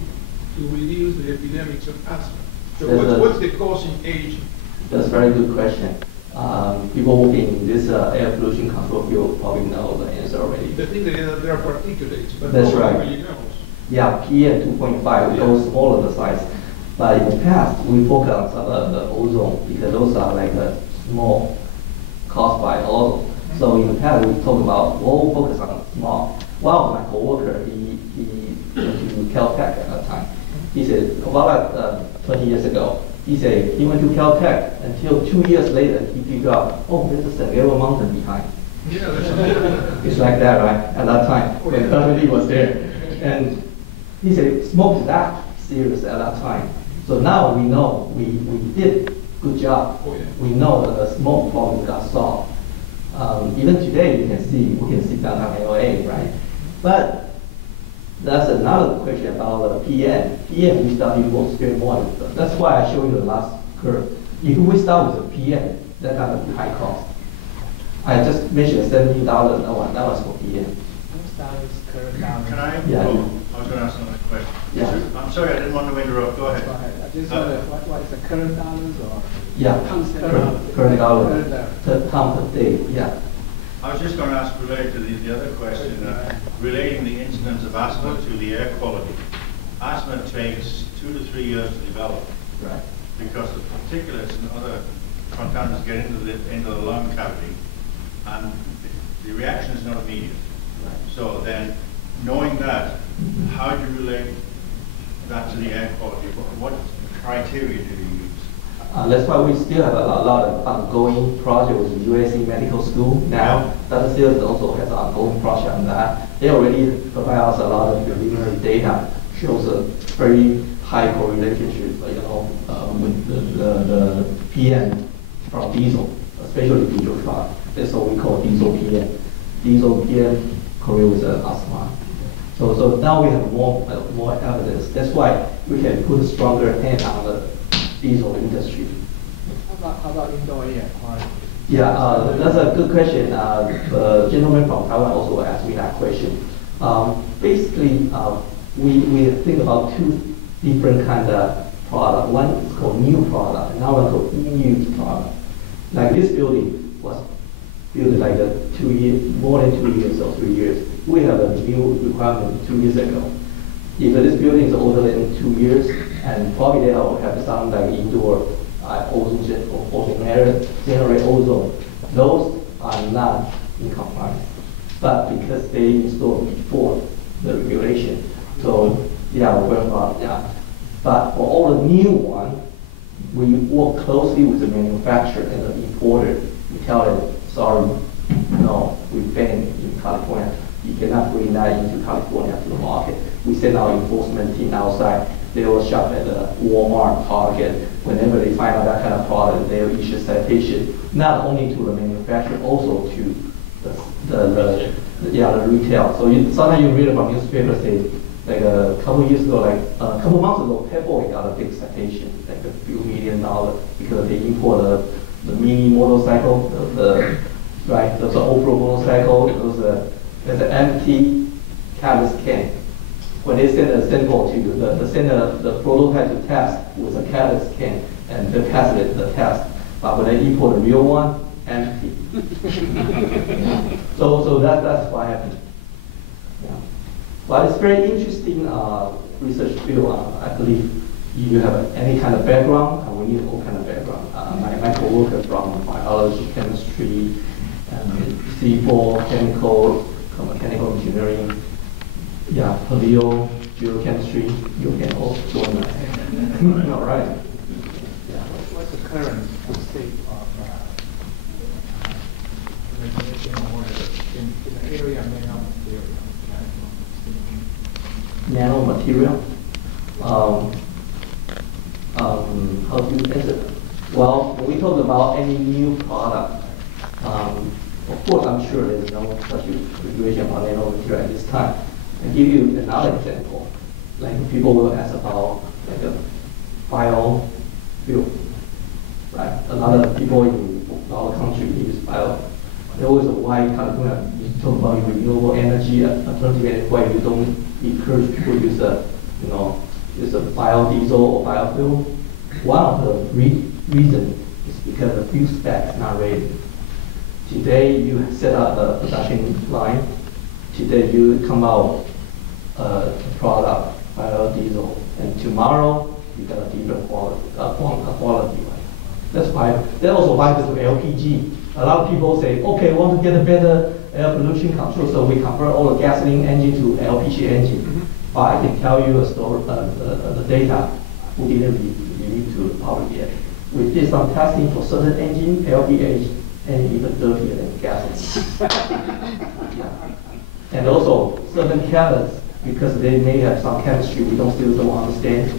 reduce the epidemics of asthma. So what's the cost in aging? That's a very good question. People working in this air pollution control field probably know the answer already. The thing that there are particulates, but that's nobody right. really knows. Yeah, PM 2.5 goes all of the size. But in the past, we focus on the ozone because those are like a small caused by ozone. So in the past, we talk about, we'll focus on small. One of my coworker, he went to Caltech at that time. He said, about 20 years ago, He said he went to Caltech until 2 years later he figured out, oh, there's a Sangero mountain behind. It's like that, right? At that time, when Dr. Lee was there. And he said, smoke is that serious at that time. So now we know we did good job. We know that the smoke problem got solved. Even today, we can see downtown LA, right? But that's another question about the PM. PM, we study most very more. That's why I showed you the last curve. If we start with the PM, that's going to be high cost. I just mentioned $70, that was for PM. Can I? Yeah. Oh, I was going to ask another question. Yeah. I'm sorry, I didn't want to interrupt. Go ahead. Go ahead. I just wonder what is the current dollars or? Yeah, current dollar, per pound per day, yeah. I was just going to ask, related to the other question, relating the incidence of asthma to the air quality. Asthma takes 2 to 3 years to develop. Right. Because the particulates and other contaminants get into the lung cavity, and the reaction is not immediate. Right. So then, knowing that, how do you relate that to the air quality? What criteria do you use? That's why we still have a lot of ongoing project with the USC Medical School now. Dr. Seals also has an ongoing project on that. They already provide us a lot of preliminary data, shows a very high correlation, with the PM from diesel, especially diesel truck. That's what we call diesel PM. Diesel PM correlate with asthma. So now we have more evidence. That's why we can put a stronger hand on the diesel industry. How about indoor air quality? Yeah, that's a good question. The gentleman from Taiwan also asked me that question. Basically, we think about two different kind of product. One is called new product, another one called e-used product. Like this building was built like more than 2 years or 3 years. We have a new requirement 2 years ago. If this building is older than 2 years, and probably they will have some like indoor ozone layer, generate ozone. Those are not in compliance. But because they installed before the regulation, so yeah, But for all the new one, we work closely with the manufacturer and the importer. We tell them, sorry, no, we ban in California. You cannot bring that into California to the market. We send our enforcement team outside. They will shop at the Walmart, Target. Whenever they find out that kind of product, they will issue citation, not only to the manufacturer, also to the retail. So sometimes you read about newspapers say, like a couple years ago, like a couple months ago, Pebble got a big citation, like a few $1 million, because they import the mini motorcycle, the off-road motorcycle, there's an empty catalyst can. When they send a sample to you, send the prototype to test with a catalyst can, and they pass the test. But when they import a real one, empty. So that's what happened. Yeah. But it's very interesting research field. I believe you have any kind of background, and we need all kind of background. My co-worker from biology, chemistry, and C4, mechanical engineering, yeah, paleo, geochemistry, you can all join us. All right. Yeah. What's the current state of regulation in the area of nanomaterial? How do you answer that? Well, when we talk about any new product, of course, I'm sure there's no such regulation on nanomaterial at this time. I'll give you another example. Like people will ask about like a biofuel, right? A lot of people in our country use bio. There was a why California you talk about renewable energy alternative, why you don't encourage people to use use a biodiesel or biofuel. One of the reasons is because the fuel spec is not ready. Today you set up a production line. Today you come out a product, biodiesel, and tomorrow you got a different quality. Right? That's also why there's LPG. A lot of people say, okay, we want to get a better air pollution control, so we convert all the gasoline engine to LPG engine. But I can tell you the data. We didn't released to the public yet. We did some testing for certain engine, LPH, and even dirtier than gasoline. Yeah. And also certain catalysts, because they may have some chemistry we still don't understand,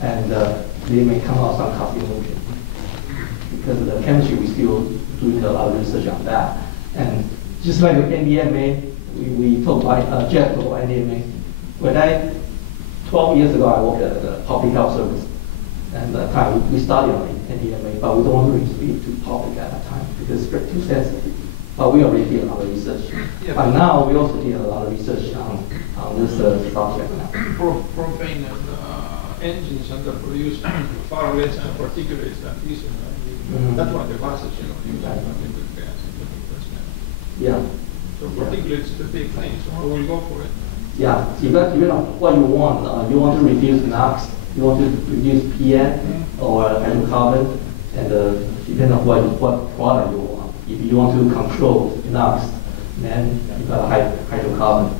and they may come out some carcinogen. Because of the chemistry, we still doing a lot of research on that. And just like with NDMA, we talked about Jeff talked about NDMA. When 12 years ago, I worked at the Public Health Service, and at the time we studied on NDMA, but we don't want to release it to public at that time because it's too sensitive. But we already did a lot of research. Yeah, but now we also did a lot of research on this subject now. Propane engines produce far less particulates than diesel. Right? That's why the buses, use particulate gas. Yeah. So particulates is the big thing, so we'll go for it. Yeah, depending on what you want. You want to reduce NOx, you want to reduce PM or hydrocarbon, and depending on what product you want. If you want to control NOx, then you got hydrocarbon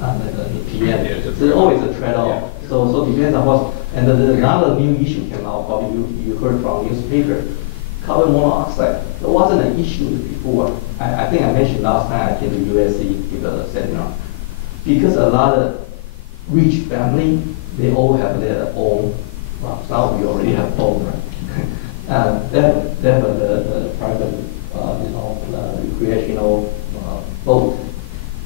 and PM. There's always a trade-off. So depends on what. And another new issue came out. Probably you heard from newspaper. Carbon monoxide. There wasn't an issue before. I think I mentioned last time I came to USC give a seminar. Because a lot of rich family, they all have their own, well, some of you already have own, right? They have the private, recreational boat.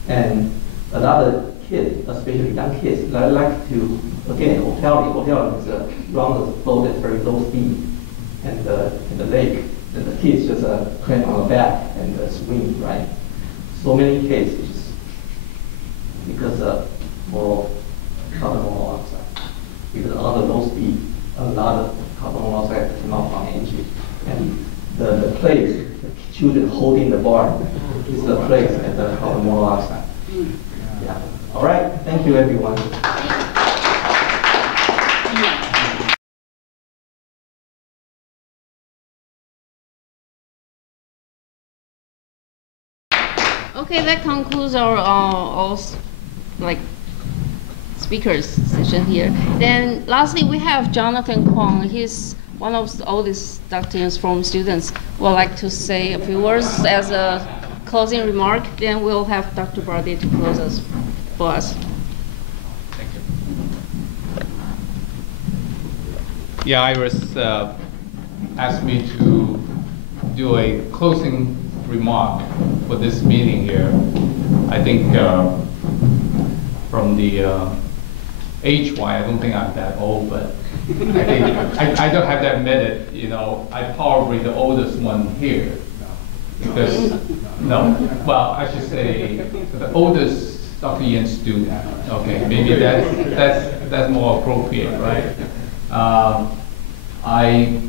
And a lot of kids, especially young kids, they like to, again, hotel is run the boat at very low speed and in the lake. And the kids just climb on the back and swim, right? So many cases. Because of more carbon monoxide. Because on the low speed, a lot of carbon monoxide came out from the engine. And the place, the children holding the bar is the place at the carbon monoxide. Yeah. All right. Thank you, everyone. Okay, that concludes our speakers session here. Then lastly, we have Jonathan Kwong. He's one of the oldest doctors from students. Would like to say a few words as a closing remark. Then we'll have Dr. Bardet to close us for us. Thank you. Yeah, Iris asked me to do a closing remark for this meeting here. I think from the age-wise, I don't think I'm that old, but I think I don't have that method. I'm probably the oldest one here. Because no, well, I should say the oldest Dr. Yen student. Okay, maybe that's more appropriate, right? I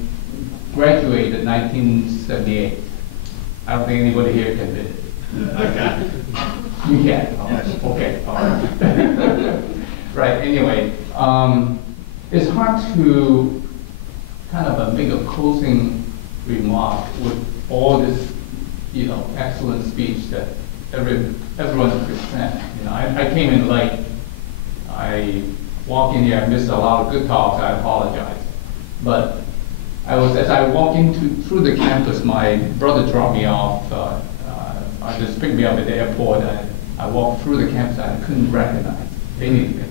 graduated in 1978. I don't think anybody here can admit it. Okay. You can? Oh, okay. All right. Right. Anyway, it's hard to kind of make a closing remark with all this, excellent speech that everyone present. I came in late. I walked in here. I missed a lot of good talks. I apologize, but as I walked through the campus, my brother dropped me off. I just picked me up at the airport, and I walked through the campus. I couldn't recognize anything.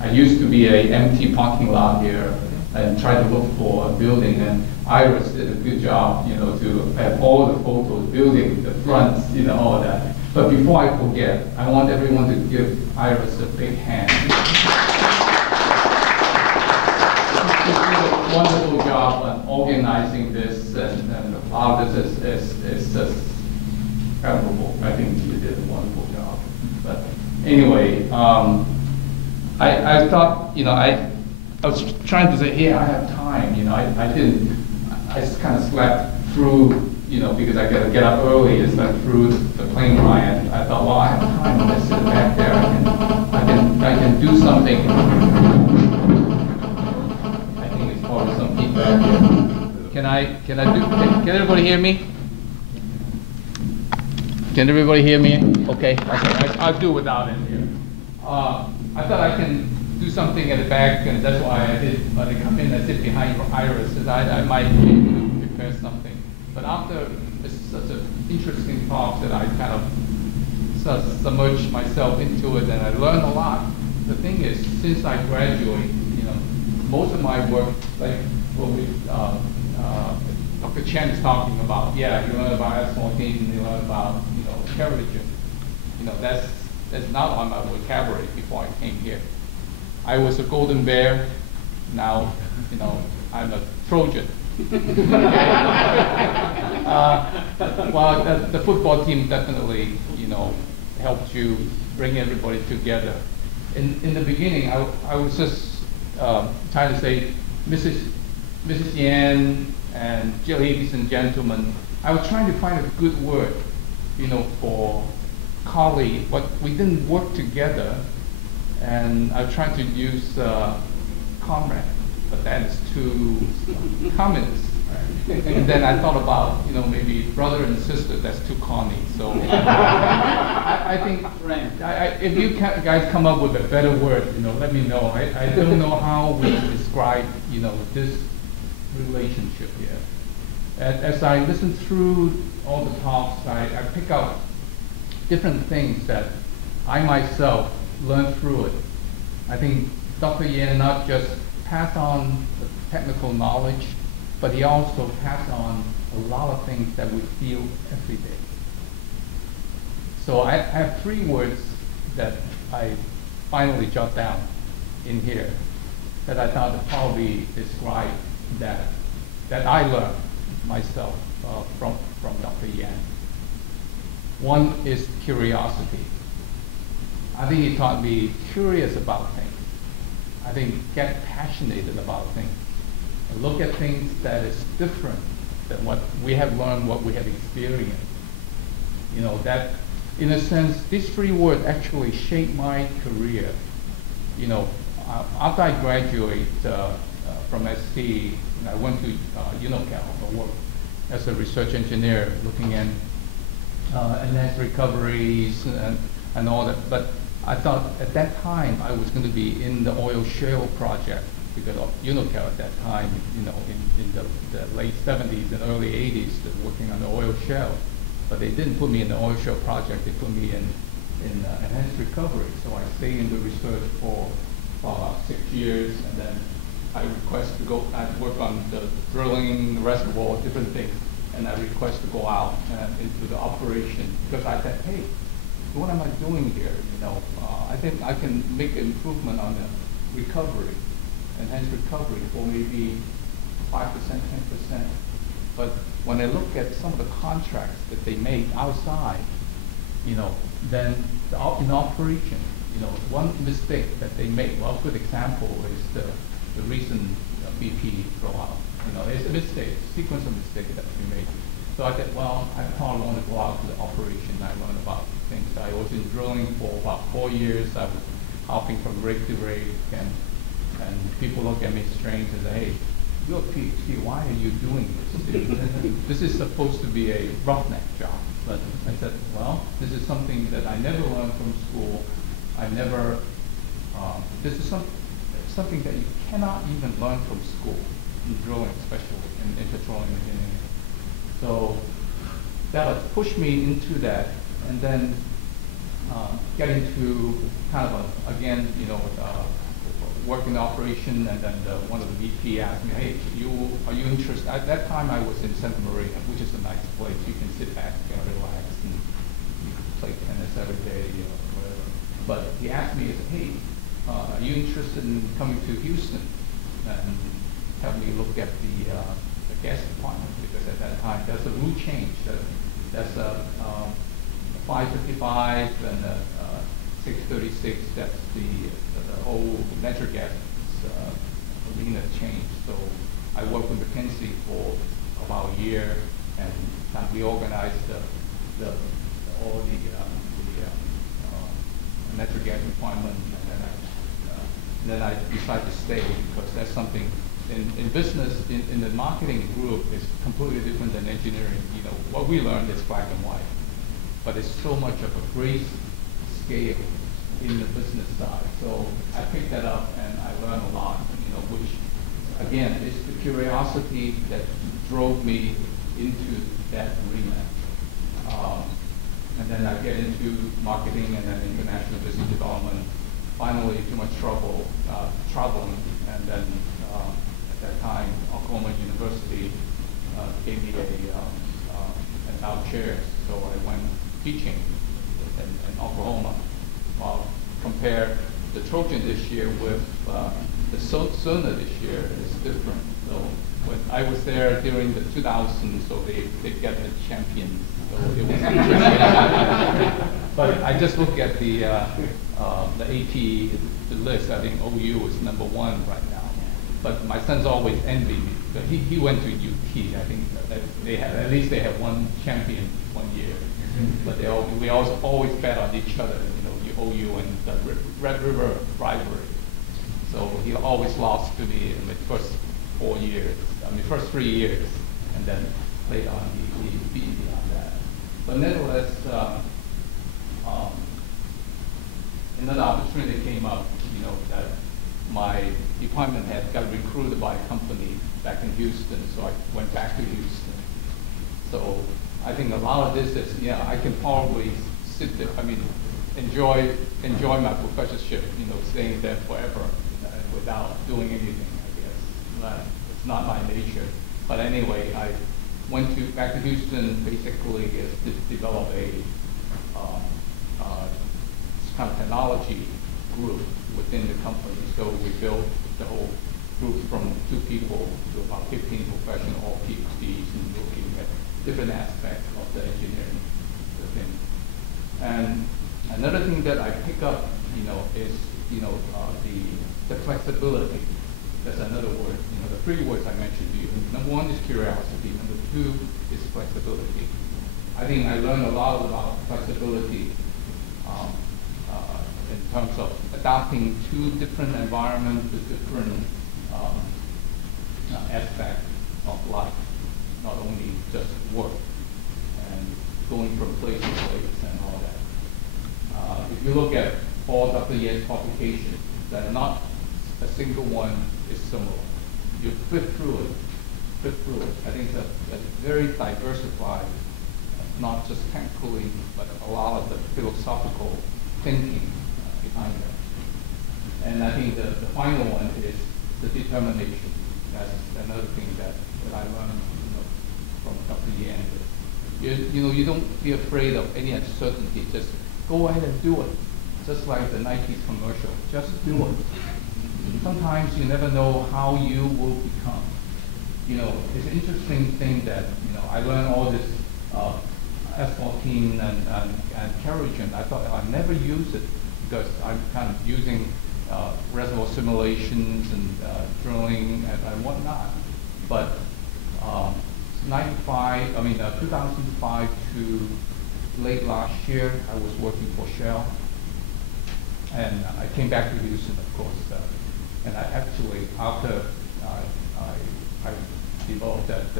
I used to be an empty parking lot here, and tried to look for a building. And Iris did a good job, to have all the photos, building, the fronts, all that. But before I forget, I want everyone to give Iris a big hand. She did a wonderful job on organizing this, and a lot of this is just admirable. I think you did a wonderful job. But anyway, I thought, I was trying to say, I have time. I didn't. I just kind of slept through, because I got to get up early. I slept through the plane ride. I thought, well, I have time. I sit back there. I can do something. Some feedback here. Can everybody hear me? Can everybody hear me? Okay. I'll do without it here. I thought I can do something at the back, and that's why I did. When I come in, I sit behind Iris, and I might be able to prepare something. But after such an interesting talk that I kind of submerged myself into it, and I learned a lot. The thing is, since I graduated, most of my work, like what Dr. Chen is talking about, yeah, you learn about S14, you learn about heritage. That's not on my vocabulary before I came here. I was a golden bear. Now, I'm a Trojan. Well, the football team definitely, helped you bring everybody together. In the beginning, I was just trying to say, Mrs. Yen and ladies and gentlemen, I was trying to find a good word, for colleague, but we didn't work together, and I was trying to use comrade, but that is too communist. And then I thought about, maybe brother and sister, that's too corny. So I think if you guys come up with a better word, let me know. I don't know how we describe, this relationship here. As I listen through all the talks, I pick out different things that I myself learned through it. I think Dr. Yen not just passed on the technical knowledge, but he also passed on a lot of things that we feel every day. So I have 3 words that I finally jot down in here that I thought would probably describe that I learned myself from Dr. Yen. One is curiosity. I think he taught me curious about things. I think get passionate about things. And look at things that is different than what we have learned, what we have experienced. That, in a sense, these 3 words actually shaped my career. After I graduated from ST, I went to UNOCAL for work as a research engineer, looking at enhanced recoveries and all that. But I thought at that time I was going to be in the oil shale project because of UNOCAL at that time, in the late 70s and early 80s, working on the oil shale. But they didn't put me in the oil shale project. They put me in enhanced recovery. So I stayed in the research for about 6 years, and then I request to go. I work on the drilling, reservoir, different things, and I request to go out into the operation because I said, hey, what am I doing here? I think I can make an improvement on the recovery, enhanced recovery for maybe 5%, 10%. But when I look at some of the contracts that they made outside, then in operation, one mistake that they made. Well, a good example is the recent BP blowout. It's a mistake, a sequence of mistakes that we made. So I said, well, I probably want to go out to the operation. I learned about things. I was in drilling for about 4 years. I was hopping from rig to rig, and people look at me strange and say, hey, you're a PhD, why are you doing this? This is supposed to be a roughneck job. But I said, well, this is something that I never learned from school. This is something that you cannot even learn from school, in drilling especially, in petroleum engineering. So that pushed me into that, and then get into kind of again, work in operation, and then one of the VP asked me, hey, are you interested? At that time I was in Santa Maria, which is a nice place. You can sit back and relax, and you can play tennis every day or whatever. But he asked me, hey, are you interested in coming to Houston and help me look at the gas department? Because at that time, that's a rule change. That's a 555 and a 636. That's the whole natural gas arena change. So I worked with McKinsey for about a year and kind of reorganized all the natural gas requirement, and then I decided to stay because that's something in business, in the marketing group, is completely different than engineering. What we learned is black and white, but it's so much of a great scale in the business side. So I picked that up and I learned a lot, which again is the curiosity that drove me into that arena. And then I get into marketing and then international business development. Finally, too much trouble traveling, and then at that time, Oklahoma University gave me an endowed chair, so I went teaching in Oklahoma. Well, compare the Trojan this year with the Sona this year is different. So when I was there during the 2000s, so they get the champions. So it was interesting. But I just look at the AP, the list. I think OU is #1 right now. But my son's always envied me. But he went to UT. I think that they have at least they have one champion one year. But we always bet on each other. OU and the Red River rivalry. So he always lost to me in the first 4 years. First 3 years, and then later on he beat me on that. But nevertheless, another opportunity came up, that my department had got recruited by a company back in Houston, so I went back to Houston. So I think a lot of this is, I can probably sit there, enjoy my professorship, staying there forever without doing anything, I guess. It's not my nature. But anyway, I went back to Houston basically to develop a kind of technology group within the company. So we built the whole group from 2 people to about 15 professionals, all PhDs, and looking at different aspects of the engineering thing. And another thing that I pick up, is the flexibility. That's another word. The 3 words I mentioned to you. #1 is curiosity. #2 is flexibility. I think I learned a lot about flexibility in terms of adapting to different environments, to different aspects of life, not only just work and going from place to place and all that. If you look at all Dr. Yen's publications, that not a single one is similar. You flip through it. I think it's a very diversified, not just technically, but a lot of the philosophical thinking behind it. And I think the final one is the determination. That's another thing that I learned from Dr. Yen. You don't be afraid of any uncertainty. Just go ahead and do it. Just like the Nike commercial. Just do it. Sometimes you never know how you will become. It's an interesting thing that, I learned all this S14 and Kerogen. I thought I'd never use it because I'm kind of using reservoir simulations and drilling and whatnot. But 2005 to late last year, I was working for Shell. And I came back to Houston, of course. And I actually, after I developed that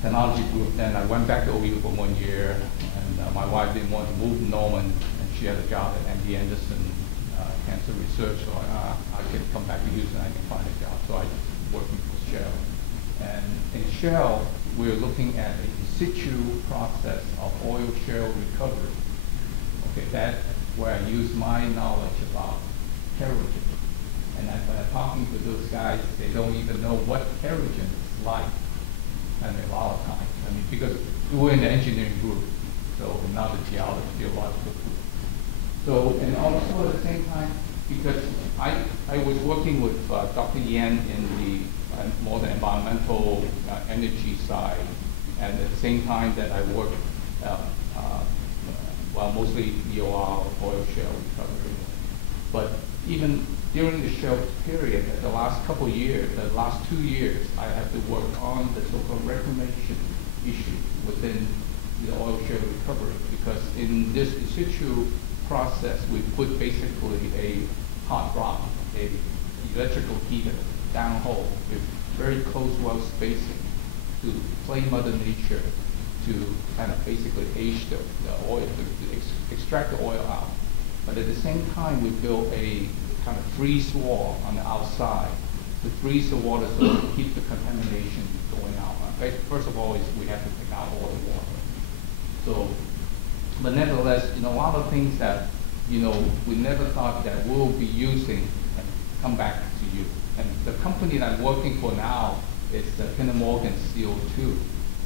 technology group, then I went back to OU for 1 year. And my wife didn't want to move to Norman, and she had a job at MD Anderson Cancer Research. So I can come back to Houston, I can find a job. So I was working for Shell. And in Shell, we're looking at a in situ process of oil shale recovery. Okay, that's where I use my knowledge about kerogen. And when I'm talking to those guys, they don't even know what kerogen is like. And a lot of times, because we're in the engineering group, so not the geological group. So, and also at the same time, because I was working with Dr. Yen in the more the environmental energy side, and at the same time that I worked, mostly EOR, oil shale recovery. But even during the shale period, the last couple years, the last 2 years, I had to work on the so-called reclamation issue within the oil shale recovery, because in this in situ process, we put basically a hot rock, a electrical heater downhole with very close well spacing to play Mother Nature to kind of basically age the oil, to extract the oil out. But But at the same time, we built a kind of freeze wall on the outside to freeze the water so to keep the contamination going out. First of all, is we have to take out all the water. So, but nevertheless, a lot of things that, we never thought that we'll be using and come back to you. And the company that I'm working for now is Kinder Morgan CO2.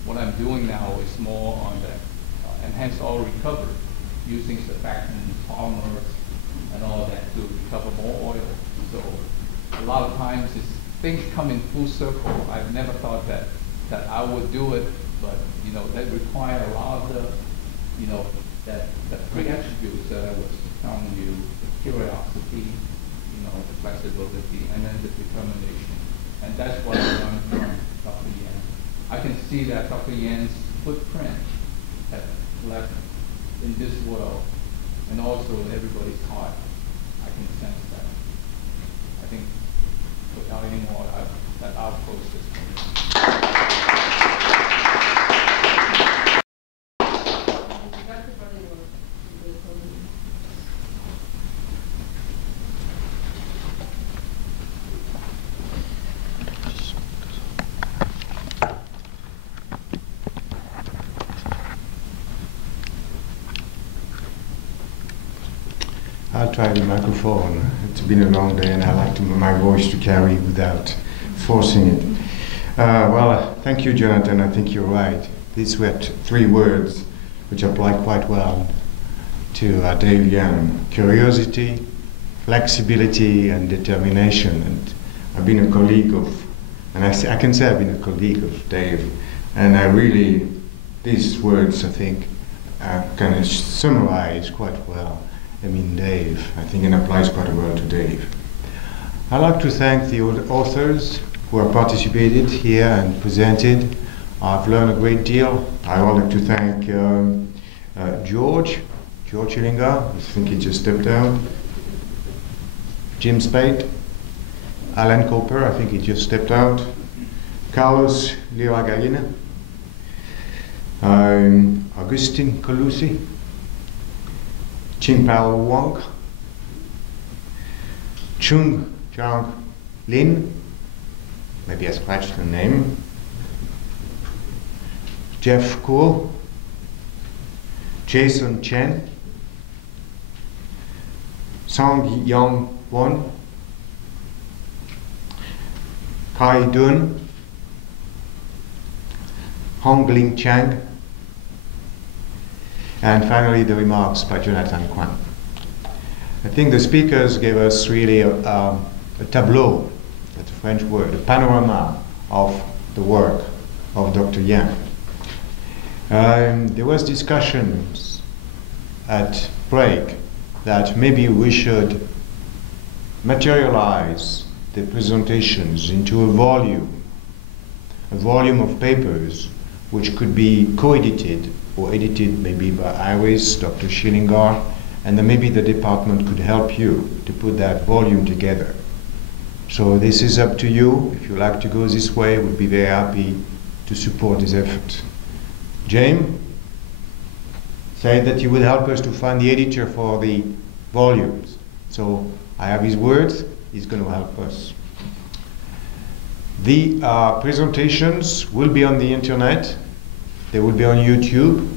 What I'm doing now is more on the enhanced oil recovery, using surfactants, polymers, and all that to recover more oil. So a lot of times things come in full circle. I've never thought that I would do it, but that require a lot of the three attributes that I was telling you: the curiosity, the flexibility, and then the determination. And that's what I learned from Dr. Yen. I can see that Dr. Yen's footprint has left in this world, and also in everybody's heart. I can sense that. I think without any more, that I'll close this one. I'll try the microphone. It's been a long day and I like my voice to carry without forcing it. Well, thank you, Jonathan. I think you're right. These were three words which apply quite well to Dave Young: curiosity, flexibility, and determination. And I've been a colleague of, and I can say I've been a colleague of Dave, and I really, these words, I think, kind of summarize quite well. Dave, I think it applies quite well to Dave. I'd like to thank the authors who have participated here and presented. I've learned a great deal. I would like to thank George Schillinger, I think he just stepped down, Jim Spade, Alan Cooper, I think he just stepped out, Carlos Lira Gallina, Augustine Colusi, Ching Pao Wang, Chung Jiang Lin, maybe I scratched the name, Jeff Kuo, Jason Chen, Song Yong Won, Kai Dun, Hong Ling Chang, and finally the remarks by Jonathan Kwan. I think the speakers gave us really a tableau, that's a French word, a panorama of the work of Dr. Yang. There was discussions at break that maybe we should materialize the presentations into a volume of papers which could be co-edited or edited maybe by Iris, Dr. Schillinger, and then maybe the department could help you to put that volume together. So this is up to you. If you like to go this way, we'd be very happy to support this effort. James said that you would help us to find the editor for the volumes. So I have his words, he's going to help us. The presentations will be on the internet. They will be on YouTube.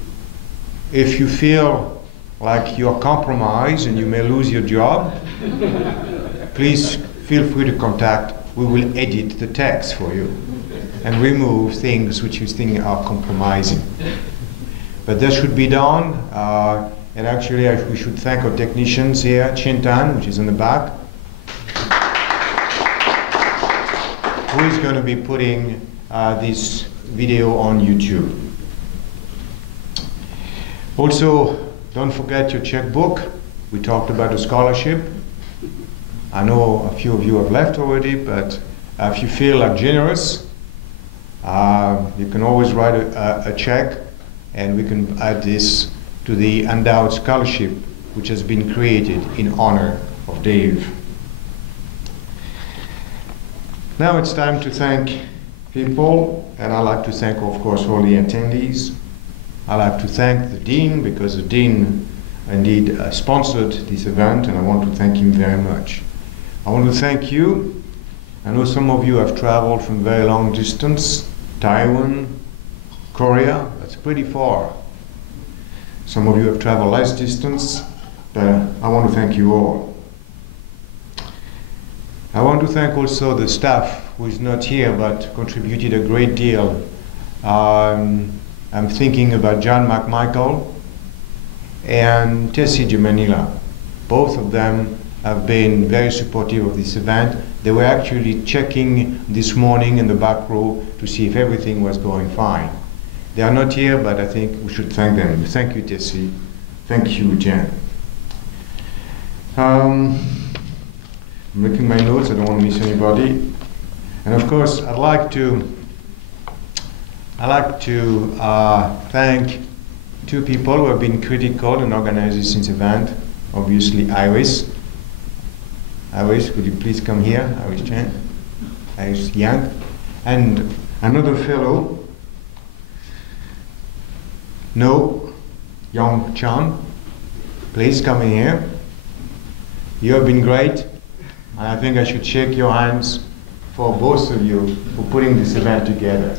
If you feel like you're compromised and you may lose your job, please feel free to contact. We will edit the text for you and remove things which you think are compromising. But that should be done. And actually, we should thank our technicians here, Chintan, which is in the back, who is going to be putting this video on YouTube. Also, don't forget your checkbook. We talked about the scholarship. I know a few of you have left already, but if you feel like generous, you can always write a check, and we can add this to the endowed scholarship which has been created in honor of Dave. Now it's time to thank people, and I'd like to thank, of course, all the attendees. I'd like to thank the Dean, because the Dean indeed sponsored this event, and I want to thank him very much. I want to thank you. I know some of you have traveled from very long distance, Taiwan, Korea, that's pretty far. Some of you have traveled less distance, but I want to thank you all. I want to thank also the staff who is not here but contributed a great deal. I'm thinking about John McMichael and Tessie Gemanila. Both of them have been very supportive of this event. They were actually checking this morning in the back row to see if everything was going fine. They are not here, but I think we should thank them. Thank you, Tessie. Thank you, Jen. I'm looking at my notes, I don't want to miss anybody. And of course, I'd like to thank two people who have been critical in organizing this event. Obviously, Iris. Iris, could you please come here? Iris Chen. Iris Yang. And another fellow, No Young Chan. Please come in here. You have been great, and I think I should shake your hands for both of you for putting this event together.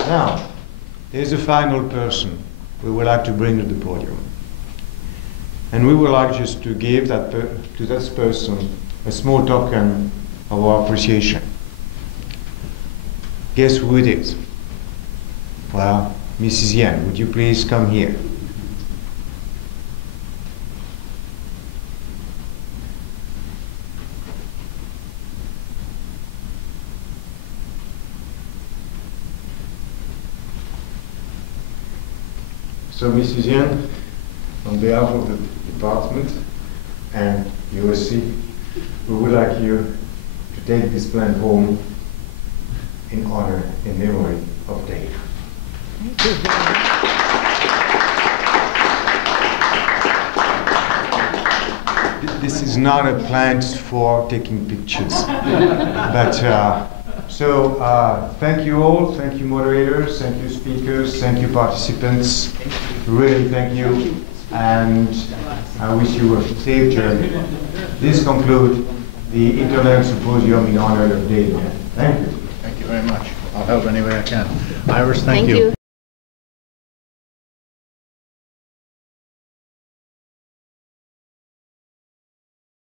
Now, there's a final person we would like to bring to the podium. And we would like just to give to that person a small token of our appreciation. Guess who it is? Well, Mrs. Yen, would you please come here? So, Mrs. Yen, on behalf of the department and USC, we would like you to take this plant home in honor and memory of Dave. Thank you very much. This is not a plant for taking pictures. But thank you all, thank you moderators, thank you speakers, thank you participants. Really thank you, and I wish you a safe journey. This concludes the International Symposium in honor of Dave. Thank you. Thank you very much. I'll help any way I can. Iris, thank you.